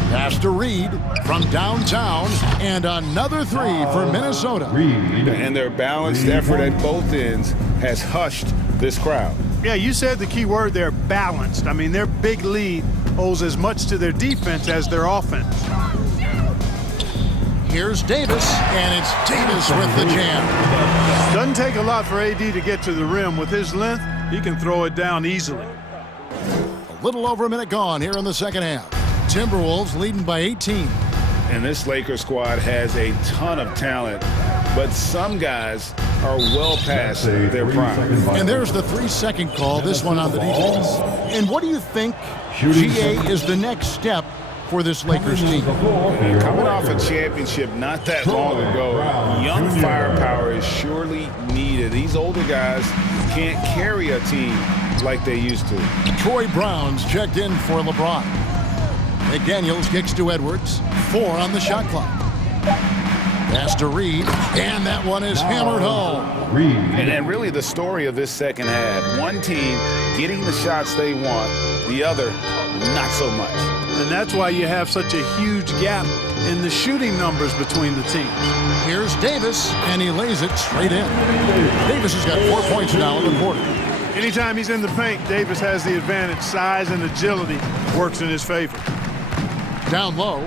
Pass to Reed from downtown, and another 3 for Minnesota. And their balanced effort at both ends has hushed this crowd. Yeah, you said the key word there, balanced. I mean, their big lead owes as much to their defense as their offense. Here's Davis, and it's Davis with the jam. Doesn't take a lot for AD to get to the rim. With his length, he can throw it down easily. A little over a minute gone here in the second half. Timberwolves leading by 18. And this Lakers squad has a ton of talent, but some guys are well past their prime. And there's the 3-second call, this one on the defense. And what do you think, GA, is the next step for this Lakers team? Coming off a championship not that long ago, young firepower is surely needed. These older guys can't carry a team like they used to. Troy Brown's checked in for LeBron. McDaniels kicks to Edwards. 4 on the shot clock. Pass to Reed, and that one is hammered home. And really the story of this second half, one team getting the shots they want, the other not so much. And that's why you have such a huge gap in the shooting numbers between the teams. Here's Davis, and he lays it straight in. Davis has got 4 points now in the quarter. Anytime he's in the paint, Davis has the advantage. Size and agility works in his favor. Down low.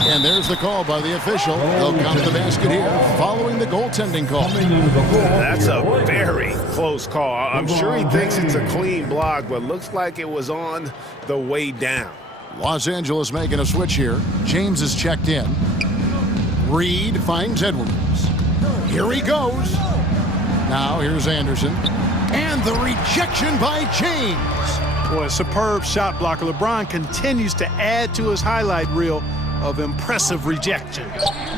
And there's the call by the official. They'll count the basket here following the goaltending call. That's a very close call. I'm sure he thinks it's a clean block, but looks like it was on the way down. Los Angeles making a switch here. James is checked in. Reed finds Edwards. Here he goes. Now here's Anderson. And the rejection by James. Boy, a superb shot blocker. LeBron continues to add to his highlight reel of impressive rejection.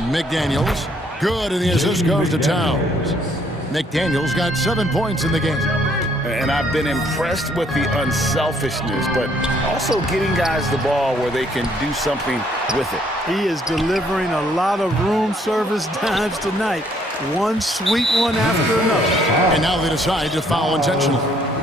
McDaniels, good, and the assist goes to Towns. McDaniels got 7 points in the game. And I've been impressed with the unselfishness, but also getting guys the ball where they can do something with it. He is delivering a lot of room service dimes tonight. One sweet one after another. And now they decide to foul intentionally.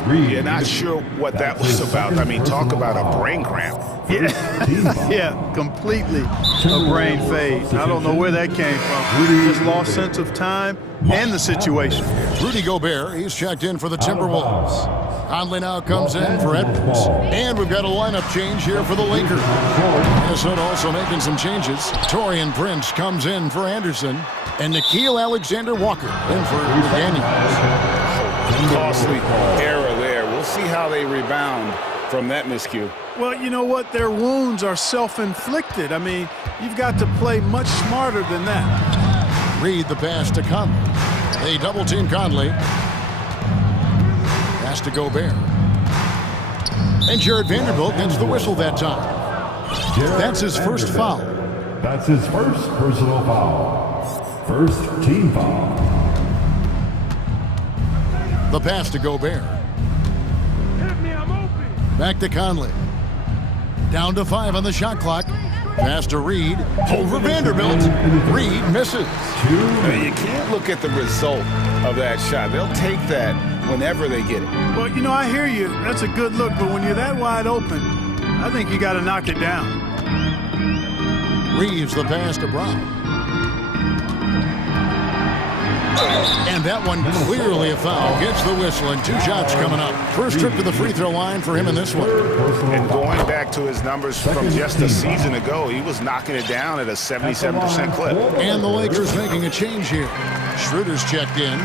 You're not sure what that was about. I mean, talk about a brain cramp. Yeah, completely a brain phase. I don't know where that came from. Just lost sense of time and the situation. Rudy Gobert, he's checked in for the Timberwolves. Conley now comes in for Edwards. And we've got a lineup change here for the Lakers. Minnesota also making some changes. Taurean Prince comes in for Anderson. And Nickeil Alexander-Walker in for McDaniels. Costly error there. We'll see how they rebound from that miscue. Well, you know what? Their wounds are self-inflicted. I mean, you've got to play much smarter than that. Reed the pass to Conley. They double-team Conley. Pass to Gobert. And Jared Vanderbilt gets the whistle that time. That's his first foul. That's his first personal foul. First team foul. The pass to Gobert. Back to Conley. Down to 5 on the shot clock. Pass to Reed. Over Vanderbilt. Reed misses. You can't look at the result of that shot. They'll take that whenever they get it. Well, you know, I hear you. That's a good look, but when you're that wide open, I think you got to knock it down. Reeves the pass to Brown. And that one clearly a foul. Gets the whistle, and 2 shots coming up. First trip to the free throw line for him in this one. And going back to his numbers from just a season ago, he was knocking it down at a 77% clip. And the Lakers making a change here. Schroeder's checked in.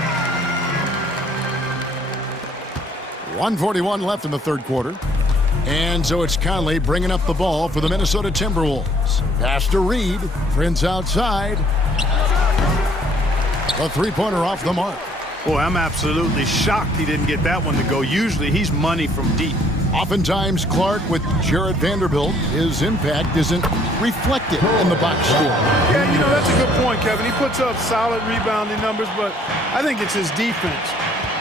1:41 left in the third quarter. And so it's Conley bringing up the ball for the Minnesota Timberwolves. Pass to Reed. Prince outside. A three-pointer off the mark. Boy, I'm absolutely shocked he didn't get that one to go. Usually he's money from deep. Oftentimes, Clark, with Jared Vanderbilt, his impact isn't reflected in the box score. Yeah, you know, that's a good point, Kevin. He puts up solid rebounding numbers, but I think it's his defense,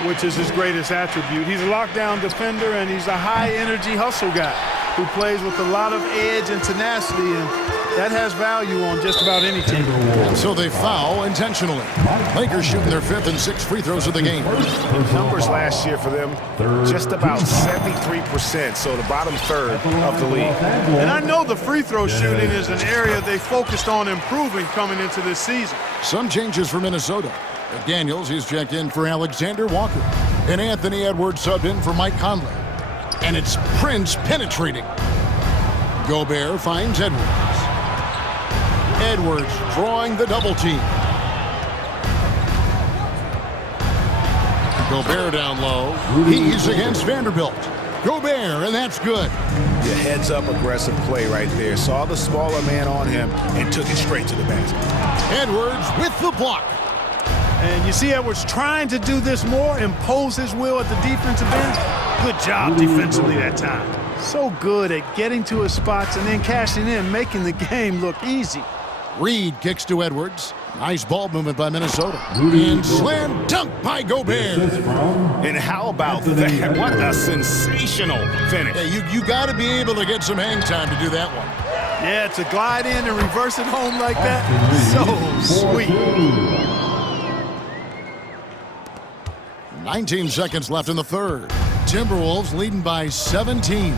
which is his greatest attribute. He's a lockdown defender, and he's a high-energy hustle guy. who plays with a lot of edge and tenacity, and that has value on just about any team. And so they foul intentionally. Lakers shooting their 5th and 6th free throws of the game. Numbers last year for them, just about 73%, so the bottom third of the league. And I know the free throw shooting is an area they focused on improving coming into this season. Some changes for Minnesota. McDaniels, he's checked in for Alexander Walker. And Anthony Edwards subbed in for Mike Conley. And it's Prince penetrating. Gobert finds Edwards. Edwards drawing the double team. Gobert down low. He's against Vanderbilt. Gobert, and that's good. The heads-up aggressive play right there. Saw the smaller man on him and took it straight to the basket. Edwards with the block. And you see Edwards trying to do this more, impose his will at the defensive end. Good job defensively that time. So good at getting to his spots and then cashing in, making the game look easy. Reed kicks to Edwards. Nice ball movement by Minnesota. And slam dunk by Gobert. And how about that? What a sensational finish. Yeah, you got to be able to get some hang time to do that one. Yeah, to glide in and reverse it home like that, so sweet. 19 seconds left in the third. Timberwolves leading by 17.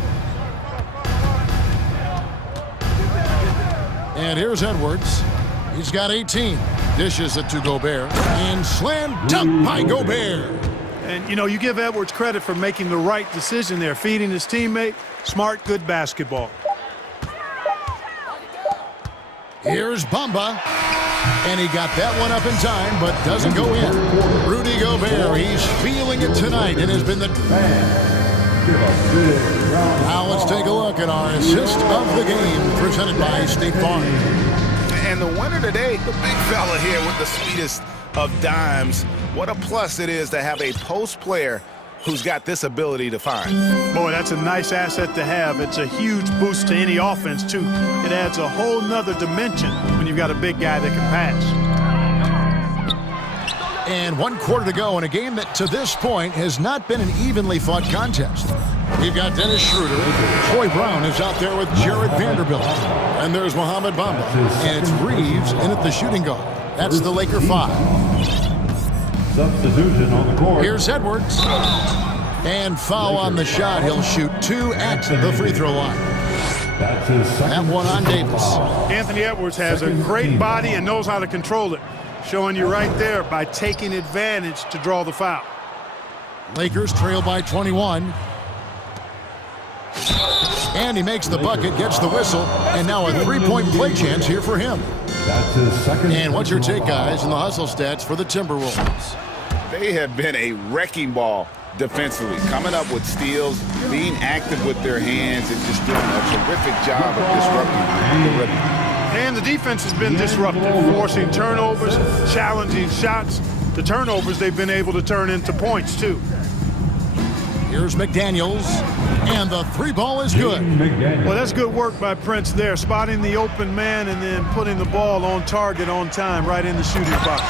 And here's Edwards. He's got 18. Dishes it to Gobert. And slam dunk by Gobert. And, you know, you give Edwards credit for making the right decision there, feeding his teammate. Smart, good basketball. Here's Bamba. And he got that one up in time, but doesn't go in. Rudy Gobert, he's feeling it tonight and has been the... Now let's take a look at our assist of the game, presented by State Farm. And the winner today, the big fella here with the sweetest of dimes. What a plus it is to have a post player who's got this ability to find. Boy, that's a nice asset to have. It's a huge boost to any offense, too. It adds a whole nother dimension when you've got a big guy that can pass. And 1 quarter to go in a game that, to this point, has not been an evenly fought contest. We've got Dennis Schroeder. Troy Brown is out there with Jared Vanderbilt. And there's Mohamed Bamba. And it's Reeves in at the shooting guard. That's the Laker 5. Substitution on the court. Here's Edwards. And foul on the shot. He'll shoot 2 at the free throw line. That's his second. That one on Davis. Anthony Edwards has a great body and knows how to control it. Showing you right there by taking advantage to draw the foul. Lakers trail by 21. And he makes the bucket, gets the whistle, and now a three-point play chance here for him. That's his second. And what's your take, guys, in the hustle stats for the Timberwolves? They have been a wrecking ball defensively, coming up with steals, being active with their hands, and just doing a terrific job of disrupting the rhythm. And the defense has been disruptive, forcing turnovers, challenging shots. The turnovers they've been able to turn into points, too. Here's McDaniels, and the three ball is good. Well, that's good work by Prince there, spotting the open man and then putting the ball on target on time right in the shooting box.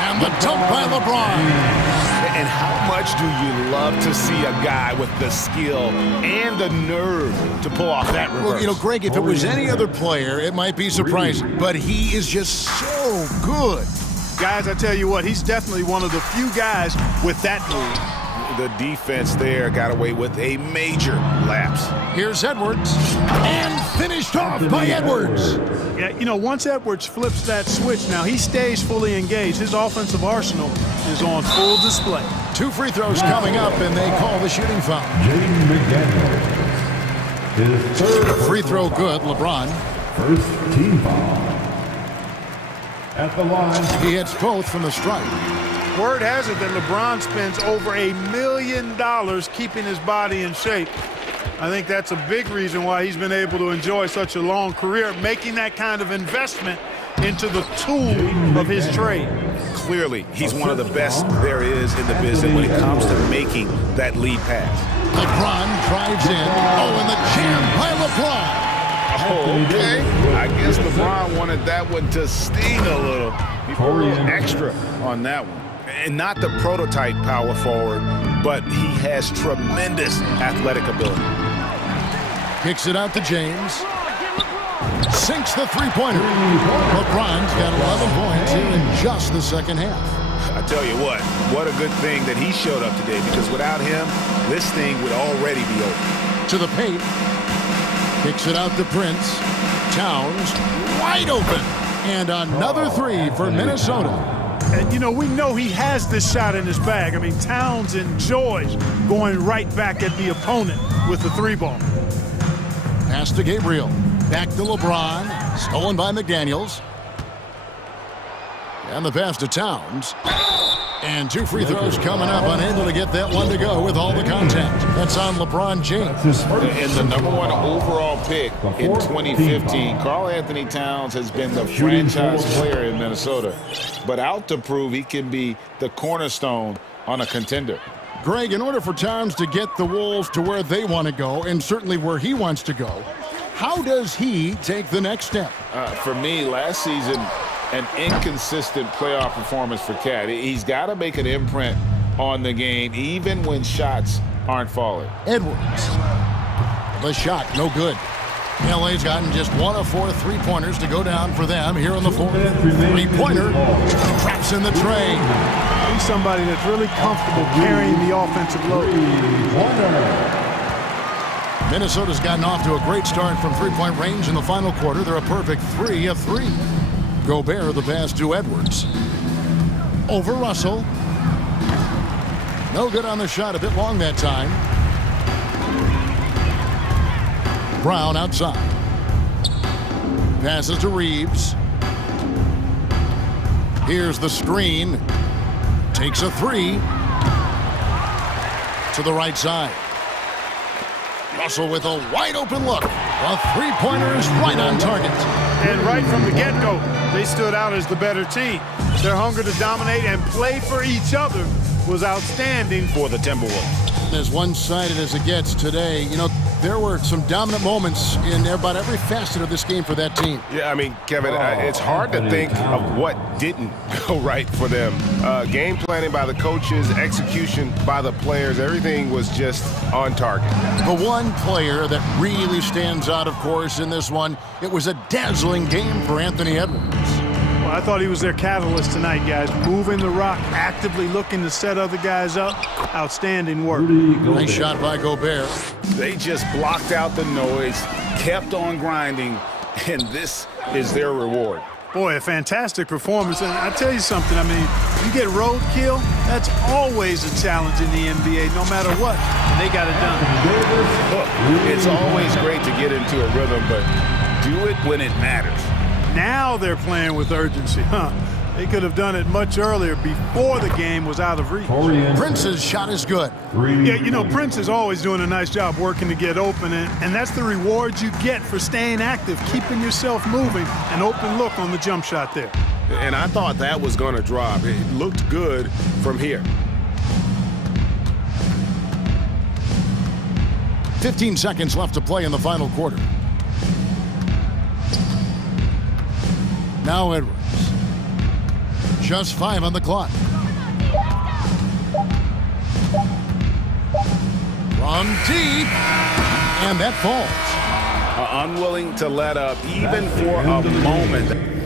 And the dunk by LeBron. And how much do you love to see a guy with the skill and the nerve to pull off that reverse? Well, you know, Greg, if it was any other player, it might be surprising, but he is just so good. Guys, I tell you what, he's definitely one of the few guys with that move. The defense there got away with a major lapse. Here's Edwards, and finished off by Edwards. Yeah, you know, once Edwards flips that switch, now he stays fully engaged. His offensive arsenal is on full display. 2 free throws coming up, and they call the shooting foul. Jaden McDaniels. His third free throw good, LeBron. First team foul. At the line. He hits both from the strike. Word has it that LeBron spends over $1 million keeping his body in shape. I think that's a big reason why he's been able to enjoy such a long career, making that kind of investment into the tool of his trade. Clearly, he's one of the best there is in the business when it comes to making that lead pass. LeBron drives in. Oh, and the jam by LeBron. Oh, okay. I guess LeBron wanted that one to sting a little. He put a little extra on that one. And not the prototype power forward, but he has tremendous athletic ability. Kicks it out to James. Sinks the three-pointer. LeBron's got 11 points here in just the second half. I tell you what a good thing that he showed up today, because without him, this thing would already be over. To the paint. Kicks it out to Prince. Towns wide open. And another three for Minnesota. And, you know, we know he has this shot in his bag. I mean, Towns enjoys going right back at the opponent with the three ball. Pass to Gabriel. Back to LeBron. Stolen by McDaniels. And the pass to Towns. And two free throws coming up. Unable to get that one to go with all the contact. That's on LeBron James. And the #1 overall pick in 2015, Karl Anthony Towns has been the franchise player in Minnesota, but out to prove he can be the cornerstone on a contender. Greg, in order for Towns to get the Wolves to where they want to go, and certainly where he wants to go, how does he take the next step? For me, last season, an inconsistent playoff performance for Cat. He's got to make an imprint on the game, even when shots aren't falling. Edwards. The shot, no good. LA's gotten just 1 of 4 three-pointers to go down for them here in the fourth. Three-pointer traps in the tray. He's somebody that's really comfortable carrying the offensive load. Minnesota's gotten off to a great start from three-point range in the final quarter. They're a perfect 3 of 3. Gobert, the pass to Edwards. Over Russell. No good on the shot, a bit long that time. Brown outside. Passes to Reeves. Here's the screen. Takes a three. To the right side. Russell with a wide open look. A three-pointer is right on target. And right from the get-go, they stood out as the better team. Their hunger to dominate and play for each other was outstanding for the Timberwolves. As one-sided as it gets today, you know, there were some dominant moments in about every facet of this game for that team. Yeah, I mean, Kevin, it's hard to think of what didn't go right for them. Game planning by the coaches, execution by the players, everything was just on target. The one player that really stands out, of course, in this one, it was a dazzling game for Anthony Edwards. Well, I thought he was their catalyst tonight, guys. Moving the rock, actively looking to set other guys up. Outstanding work. Nice shot by Gobert. They just blocked out the noise, kept on grinding, and this is their reward. Boy, a fantastic performance. And I tell you something, I mean, you get roadkill, that's always a challenge in the NBA, no matter what. And they got it done. Look, it's always great to get into a rhythm, but do it when it matters. Now they're playing with urgency, huh? They could have done it much earlier, before the game was out of reach. Prince's shot is good. Yeah, you know, Prince is always doing a nice job working to get open, and that's the reward you get for staying active, keeping yourself moving, an open look on the jump shot there. And I thought that was going to drop. It looked good from here. 15 seconds left to play in the final quarter. Now Edwards. Just 5 on the clock. From deep. And that falls. Unwilling to let up even for a moment.